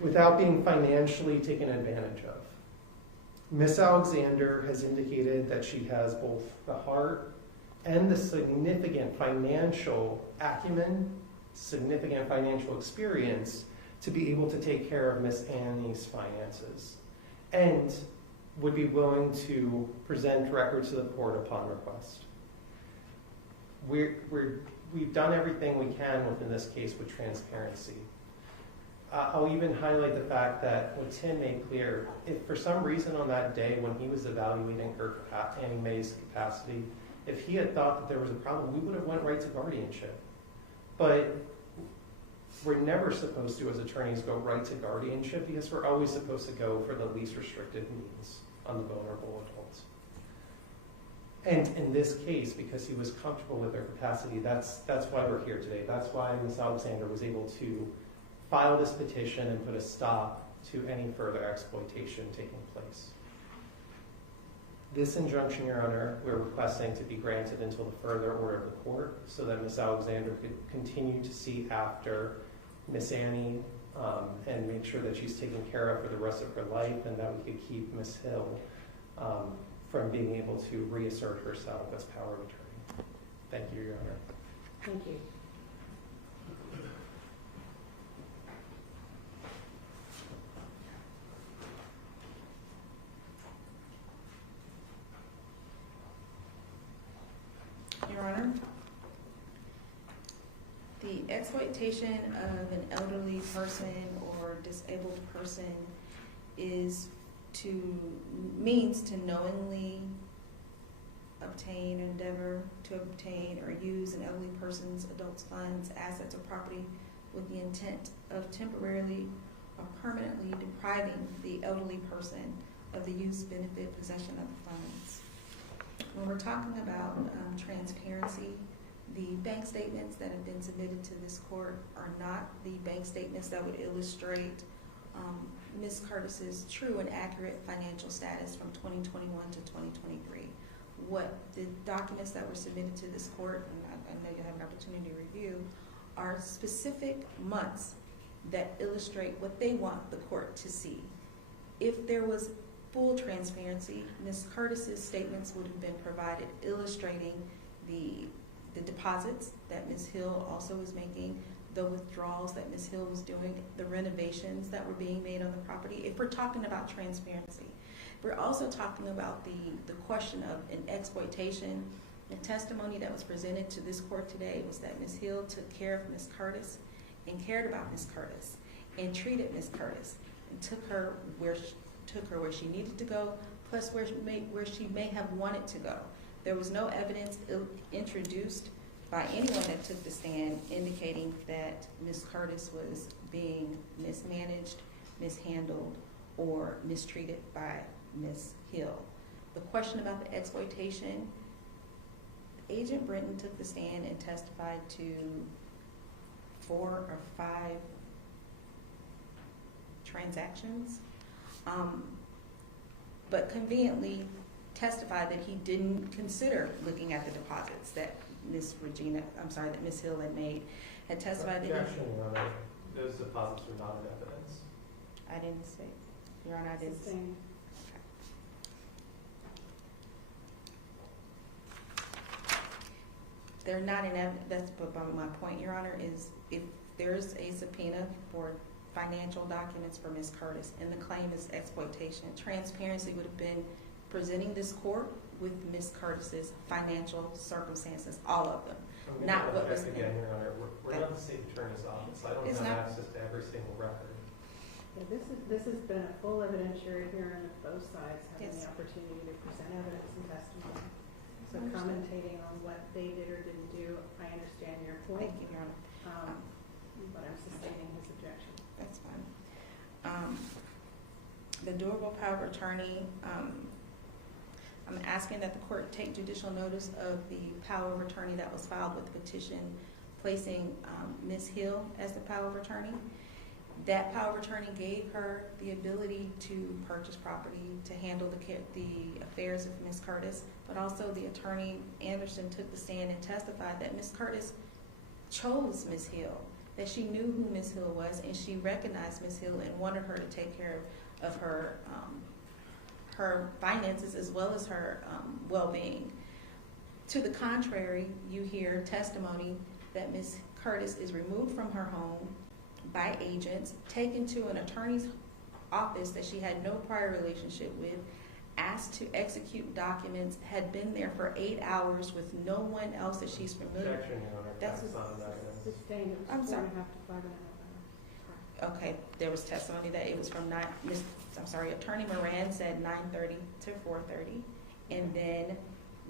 without being financially taken advantage of. Ms. Alexander has indicated that she has both the heart and the significant financial acumen, significant financial experience to be able to take care of Miss Annie's finances, and would be willing to present records to the court upon request. We've done everything we can within this case with transparency. I'll even highlight the fact that what Tim made clear, if for some reason on that day when he was evaluating Annie Mae's capacity, if he had thought that there was a problem, we would have went right to guardianship. But we're never supposed to, as attorneys, go right to guardianship because we're always supposed to go for the least restrictive means on the vulnerable adults. And in this case, because he was comfortable with their capacity, that's why we're here today. That's why Ms. Alexander was able to file this petition and put a stop to any further exploitation taking place. This injunction, Your Honor, we're requesting to be granted until the further order of the court so that Ms. Alexander could continue to see after Miss Annie and make sure that she's taken care of for the rest of her life, and that we could keep Ms. Hill from being able to reassert herself as power of attorney. Thank you, Your Honor. Thank you. Your Honor, the exploitation of an elderly person or disabled person means to knowingly obtain or endeavor to obtain or use an elderly person's adult funds, assets, or property with the intent of temporarily or permanently depriving the elderly person of the use, benefit, possession of the funds. When we're talking about transparency, the bank statements that have been submitted to this court are not the bank statements that would illustrate Ms. Curtis's true and accurate financial status from 2021 to 2023. What the documents that were submitted to this court, and I know you'll have an opportunity to review, are specific months that illustrate what they want the court to see. If there was full transparency, Ms. Curtis's statements would have been provided illustrating the deposits that Ms. Hill also was making, the withdrawals that Ms. Hill was doing, the renovations that were being made on the property. If we're talking about transparency, we're also talking about the question of an exploitation. The testimony that was presented to this court today was that Ms. Hill took care of Ms. Curtis and cared about Ms. Curtis and treated Ms. Curtis and took her where she needed to go, plus where she may have wanted to go. There was no evidence introduced by anyone that took the stand indicating that Ms. Curtis was being mismanaged, mishandled, or mistreated by Ms. Hill. The question about the exploitation, Agent Britton took the stand and testified to 4 or 5 transactions, but conveniently testified that he didn't consider looking at the deposits that Ms. Hill had made. Had testified that Objection, Your Honor. Those deposits were not in evidence. I didn't say, Your Honor, I didn't say. They're not in evidence. That's my point, Your Honor, is if there's a subpoena for financial documents for Ms. Curtis and the claim is exploitation, transparency would have been presenting this court with Ms. Curtis's financial circumstances, all of them. Not what was again, Your Honor. We're not the state attorney's office. I don't have access to every single record. Yeah, this has been a full evidentiary hearing with both sides having the opportunity to present evidence and testimony. So commentating on what they did or didn't do, I understand your point. Thank you, Your Honor. But I'm sustaining his objection. That's fine. The durable power of attorney, I'm asking that the court take judicial notice of the power of attorney that was filed with the petition placing Ms. Hill as the power of attorney. That power of attorney gave her the ability to purchase property, to handle the affairs of Ms. Curtis, but also the attorney, Anderson, took the stand and testified that Ms. Curtis chose Ms. Hill, that she knew who Ms. Hill was, and she recognized Ms. Hill and wanted her to take care of her finances as well as her well-being. To the contrary, you hear testimony that Ms. Curtis is removed from her home by agents, taken to an attorney's office that she had no prior relationship with, asked to execute documents, had been there for 8 hours with no one else that she's familiar with. Objection, Your Honor. That's not an evidence. Sustained. It was I'm sorry. 4.5 to 5.5 hours. Okay, there was testimony that it was from Attorney Moran said 9:30 to 4:30, and then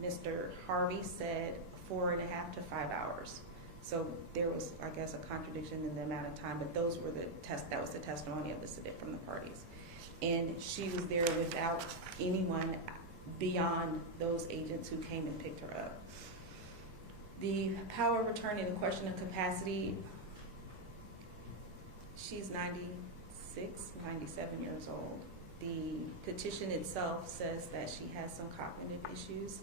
Mr. Harvey said 4.5 to 5 hours. So there was, I guess, a contradiction in the amount of time, but those were that was the testimony elicited from the parties. And she was there without anyone beyond those agents who came and picked her up. The power of attorney, the question of capacity, she's 96, 97 years old. The petition itself says that she has some cognitive issues,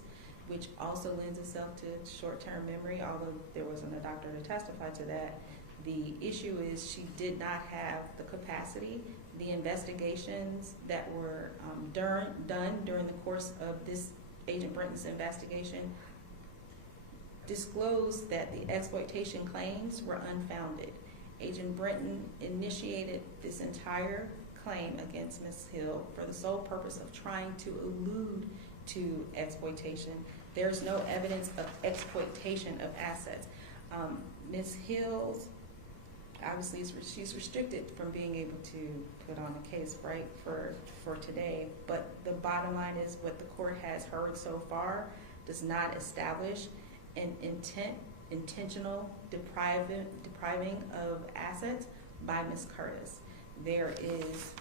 which also lends itself to short-term memory, although there wasn't a doctor to testify to that. The issue is she did not have the capacity. The investigations that were done during the course of this Agent Britton's investigation disclosed that the exploitation claims were unfounded. Agent Britton initiated this entire claim against Ms. Hill for the sole purpose of trying to allude to exploitation. There's no evidence of exploitation of assets. Ms. Hill, obviously, she's restricted from being able to put on a case, right, for today. But the bottom line is what the court has heard so far does not establish an intentional depriving of assets by Ms. Curtis. There is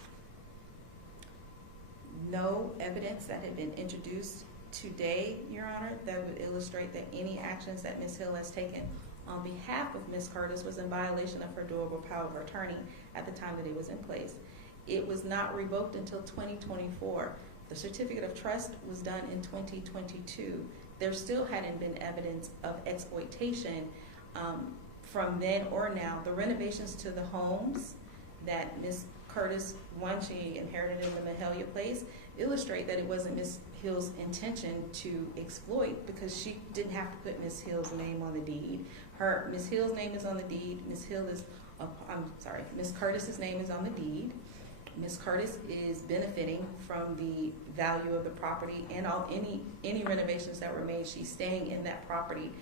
no evidence that had been introduced today, Your Honor, that would illustrate that any actions that Ms. Hill has taken on behalf of Ms. Curtis was in violation of her durable power of attorney at the time that it was in place. It was not revoked until 2024. The certificate of trust was done in 2022. There still hadn't been evidence of exploitation from then or now. The renovations to the homes that Ms. Curtis, once she inherited in the Mahalia place, illustrate that it wasn't Ms. Hill's intention to exploit because she didn't have to put Ms. Hill's name on the deed. Ms. Hill's name is on the deed. Ms. Curtis's name is on the deed. Ms. Curtis is benefiting from the value of the property and any renovations that were made. She's staying in that property.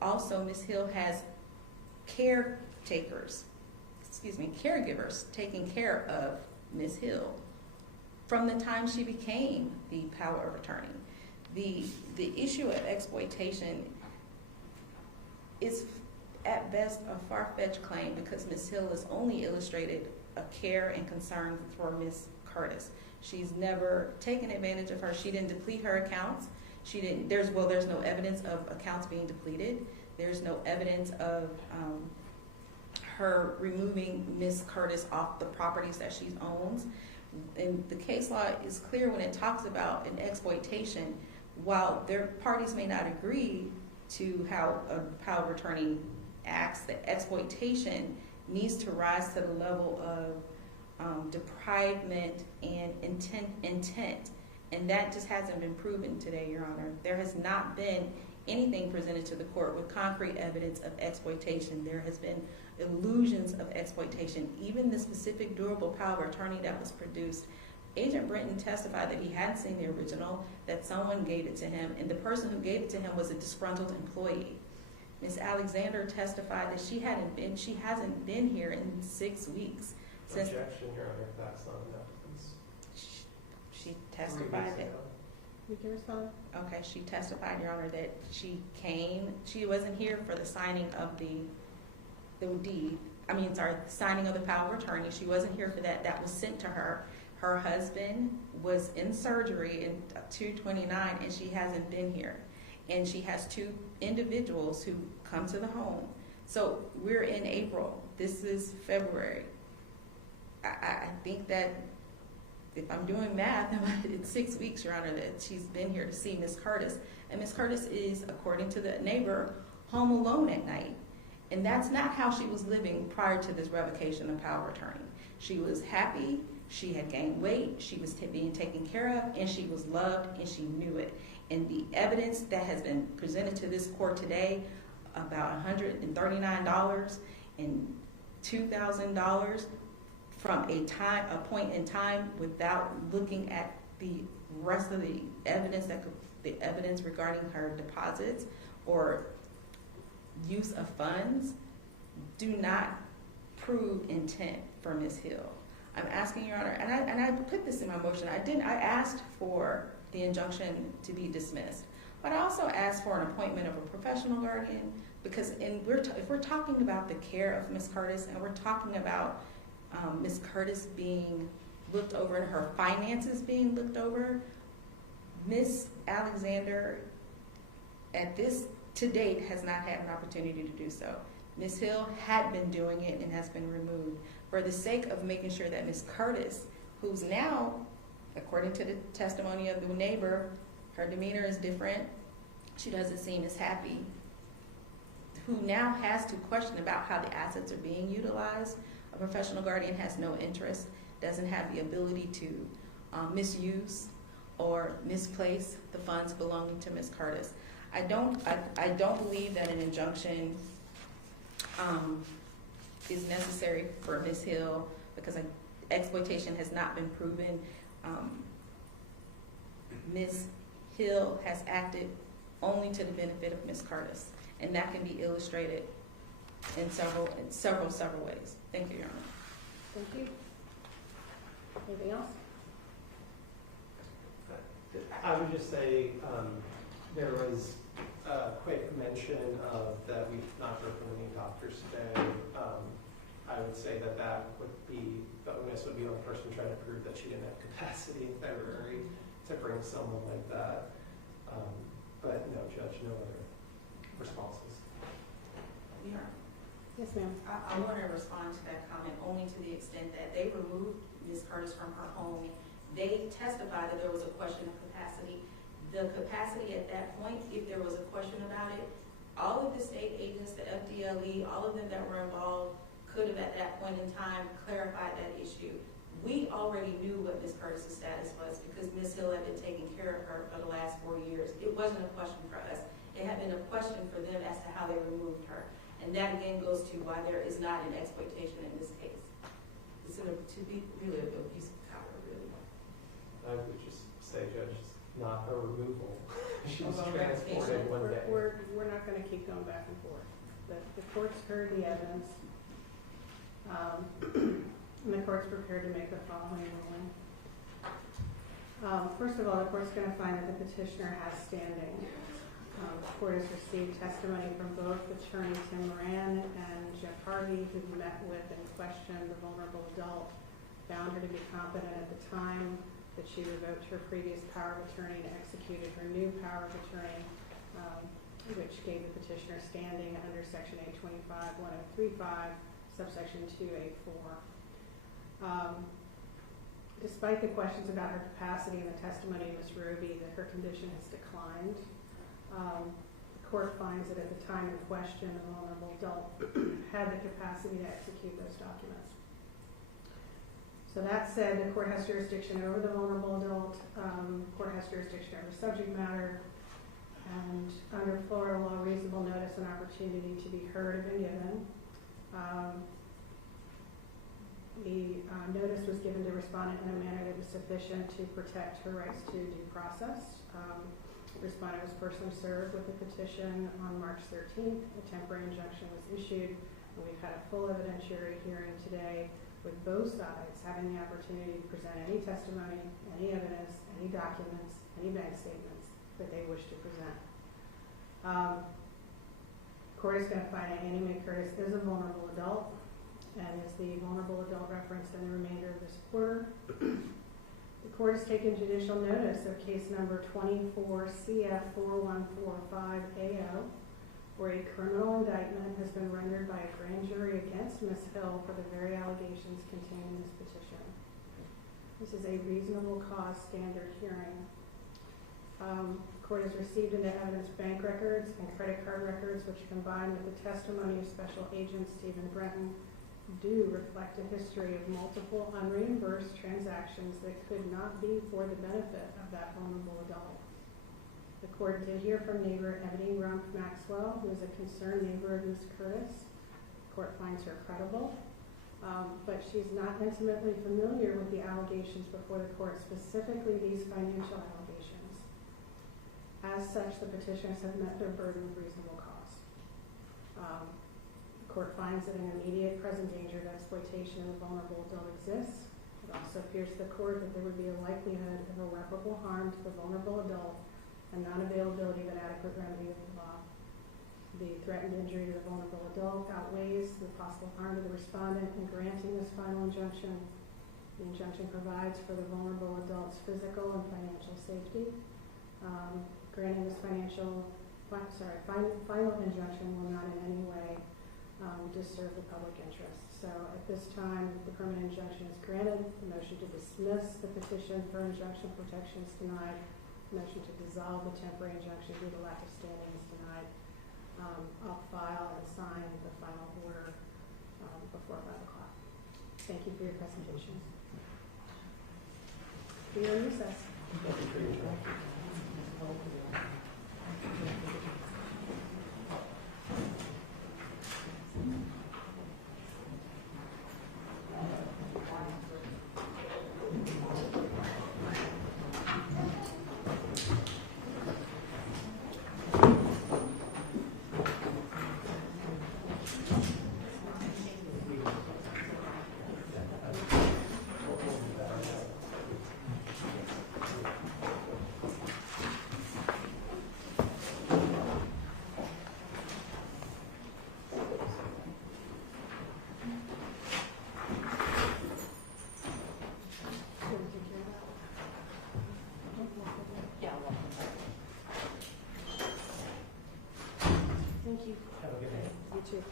Also, Ms. Hill has caregivers taking care of Ms. Hill from the time she became the power of attorney. The issue of exploitation is at best a far-fetched claim because Ms. Hill has only illustrated a care and concern for Ms. Curtis. She's never taken advantage of her. She didn't deplete her accounts. There's no evidence of accounts being depleted. There's no evidence of her removing Ms. Curtis off the properties that she owns. And the case law is clear when it talks about an exploitation. While their parties may not agree to how a power of attorney acts, the exploitation needs to rise to the level of deprivement and intent. And that just hasn't been proven today, Your Honor. There has not been anything presented to the court with concrete evidence of exploitation. There has been illusions of exploitation. Even the specific durable power of attorney that was produced, Agent Britton testified that he hadn't seen the original, that someone gave it to him, and the person who gave it to him was a disgruntled employee. Ms. Alexander testified that she hasn't been here in 6 weeks. Objection, Your Honor, that's not enough evidence. She testified that. You can respond. Okay, she testified, Your Honor, that she came. She wasn't here for the signing of the signing of the power of attorney. She wasn't here for that. That was sent to her. Her husband was in surgery in 2/29, and she hasn't been here. And she has 2 individuals who come to the home. So we're in April. This is February. I think that if I'm doing math, it's 6 weeks, Your Honor, that she's been here to see Ms. Curtis. And Ms. Curtis is, according to the neighbor, home alone at night. And that's not how she was living prior to this revocation of power of attorney. She was happy, she had gained weight, she was being taken care of, and she was loved, and she knew it. And the evidence that has been presented to this court today about $139 and $2,000 from a point in time without looking at the rest of the evidence regarding her deposits or use of funds do not prove intent for Ms. Hill. I'm asking, Your Honor, and I put this in my motion. I asked for the injunction to be dismissed, but I also asked for an appointment of a professional guardian because if we're talking about the care of Ms. Curtis and we're talking about Ms. Curtis being looked over and her finances being looked over, Ms. Alexander to date has not had an opportunity to do so. Ms. Hill had been doing it and has been removed for the sake of making sure that Ms. Curtis, who's now, according to the testimony of the neighbor, her demeanor is different, she doesn't seem as happy, who now has to question about how the assets are being utilized. A professional guardian has no interest, doesn't have the ability to misuse or misplace the funds belonging to Ms. Curtis. I don't believe that an injunction is necessary for Ms. Hill because exploitation has not been proven. Ms. Hill has acted only to the benefit of Ms. Curtis, and that can be illustrated in several ways. Thank you, Your Honor. Thank you. Anything else? I would just say there was a quick mention of that we've not heard from any doctors today. I would say that the onus would be on the person trying to prove that she didn't have capacity in February to bring someone like that. But no, Judge, no other responses. Yeah. Yes, ma'am. I want to respond to that comment only to the extent that they removed Ms. Curtis from her home. They testified that there was a question of capacity. The capacity at that point, if there was a question about it, all of the state agents, the FDLE, all of them that were involved could have at that point in time clarified that issue. We already knew what Ms. Curtis' status was because Ms. Hill had been taking care of her for the last 4 years. It wasn't a question for us. It had been a question for them as to how they removed her. And that again goes to why there is not an exploitation in this case. It's to be really an abuse of power, really. I would just say, Judge, it's not a removal. She was Although transported one day. We're not going to keep going back and forth. The court's heard the evidence. And the court's prepared to make the following ruling. First of all, the court's going to find that the petitioner has standing. The court has received testimony from both attorney Tim Moran and Jeff Harvey, who met with and questioned the vulnerable adult, found her to be competent at the time that she revoked her previous power of attorney and executed her new power of attorney, which gave the petitioner standing under Section 825-1035, subsection 284. Despite the questions about her capacity and the testimony of Ms. Roby that her condition has declined, the court finds that at the time in question, the vulnerable adult had the capacity to execute those documents. So that said, the court has jurisdiction over the vulnerable adult, the court has jurisdiction over subject matter, and under Florida law, reasonable notice and opportunity to be heard have been given. The notice was given to respondent in a manner that was sufficient to protect her rights to due process. The respondent was personally served with the petition on March 13th. A temporary injunction was issued, and we've had a full evidentiary hearing today with both sides having the opportunity to present any testimony, any evidence, any documents, any bank statements that they wish to present. Court is going to find that Annie Mae Curtis is a vulnerable adult and is the vulnerable adult referenced in the remainder of this quarter. The court has taken judicial notice of case number 24-CF4145-AO, where a criminal indictment has been rendered by a grand jury against Ms. Hill for the very allegations contained in this petition. This is a reasonable cause standard hearing. The court has received into evidence bank records and credit card records, which combined with the testimony of Special Agent Stephen Britton do reflect a history of multiple unreimbursed transactions that could not be for the benefit of that vulnerable adult. The court did hear from neighbor Ebony Rump Maxwell, who is a concerned neighbor of Ms. Curtis. The court finds her credible, but she's not intimately familiar with the allegations before the court, specifically these financial allegations. As such, the petitioners have met their burden of reasonable cause. The court finds that an immediate present danger of exploitation of a vulnerable adult exists. It also appears to the court that there would be a likelihood of irreparable harm to the vulnerable adult and non-availability of an adequate remedy of the law. The threatened injury to the vulnerable adult outweighs the possible harm to the respondent in granting this final injunction. The injunction provides for the vulnerable adult's physical and financial safety. Granting this final injunction will not in any way disturb the public interest. So at this time, the permanent injunction is granted. The motion to dismiss the petition for injunction protection is denied. The motion to dissolve the temporary injunction due to lack of standing is denied. I'll file and sign the final order before 5 o'clock. Thank you for your presentation. We are in recess. Thank you. Have a good day. You too.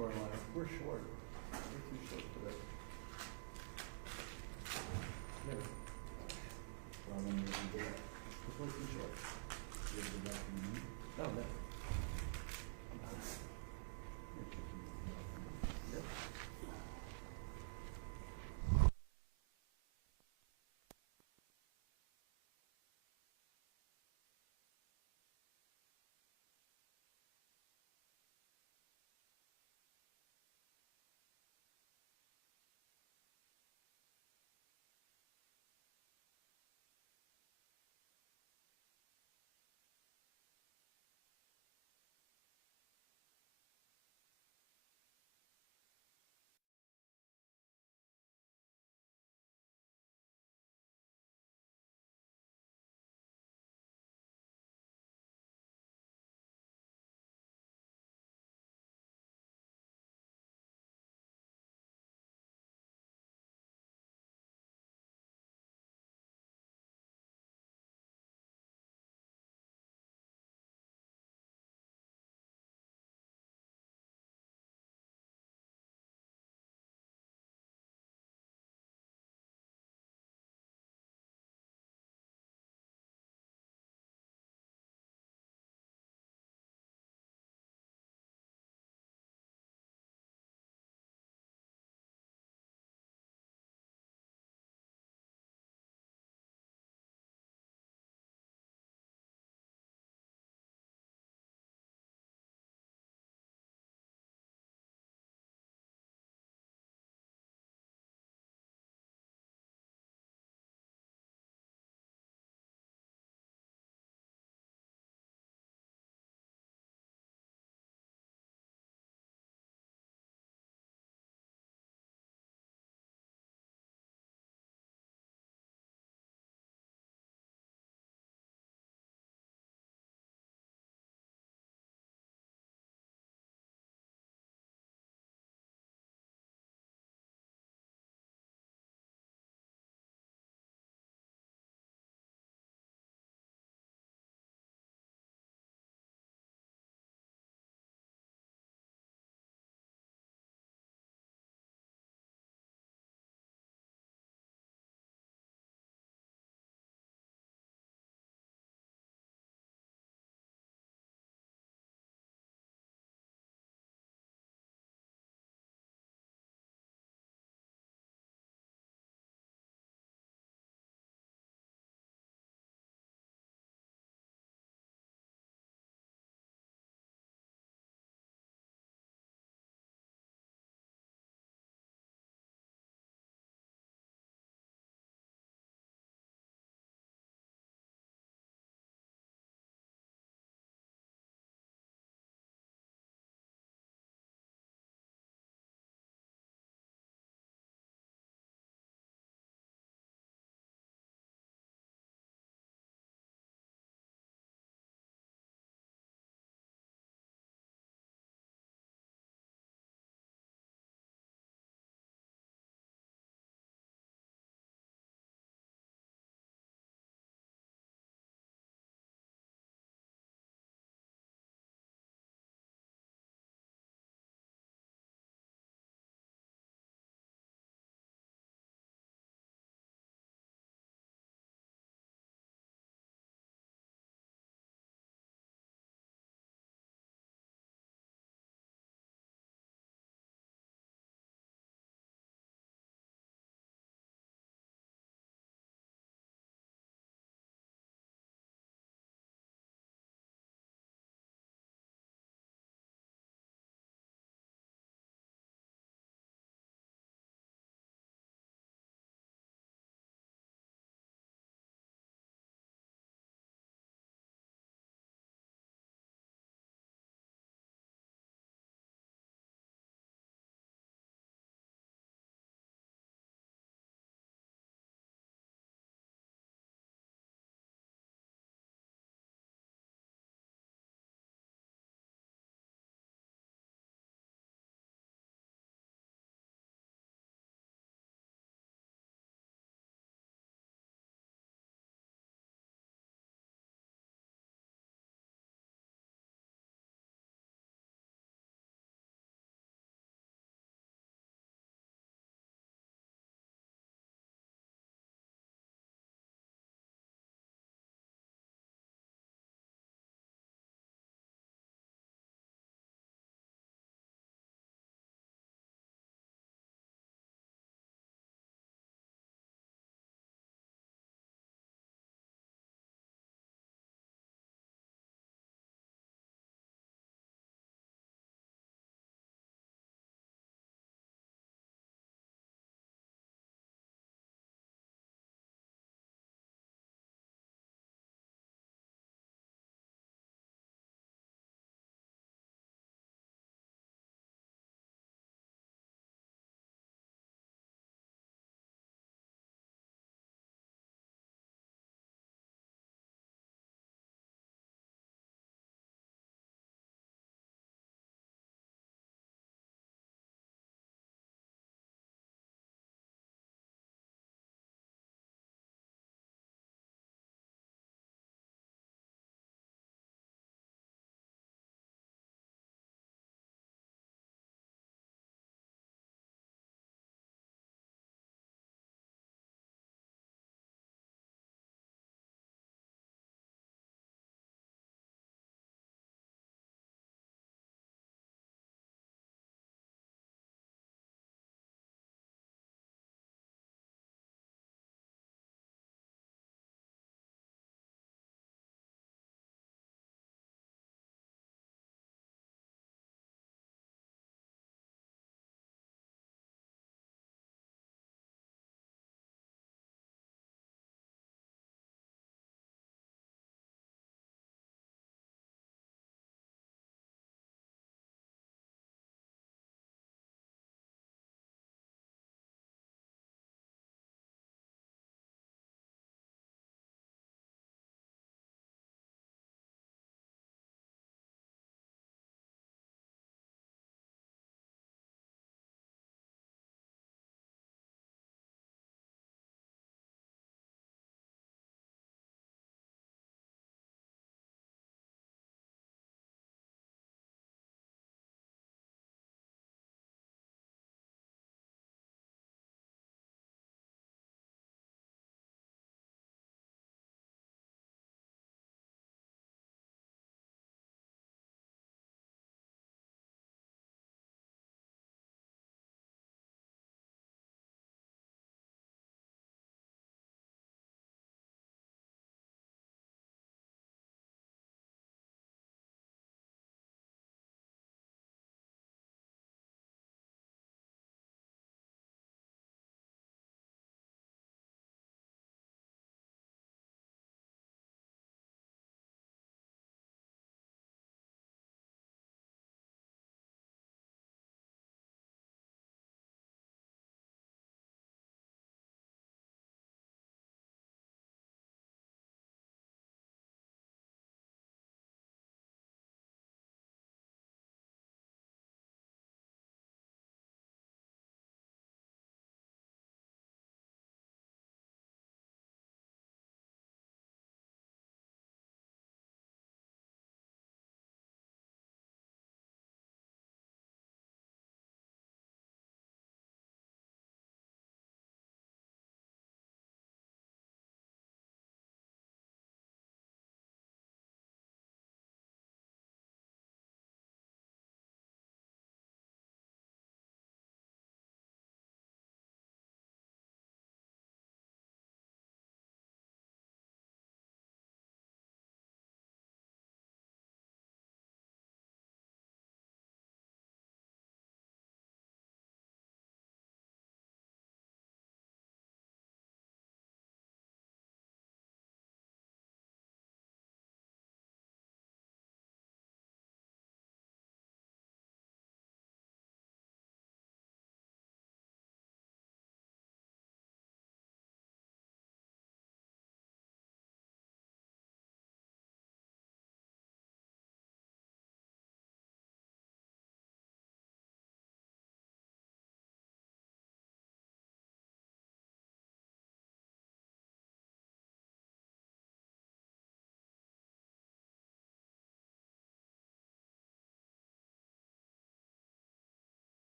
scoring line. We're short. We're too short for that. Yeah. Well, then we're too short. You have the back in the knee? No, no.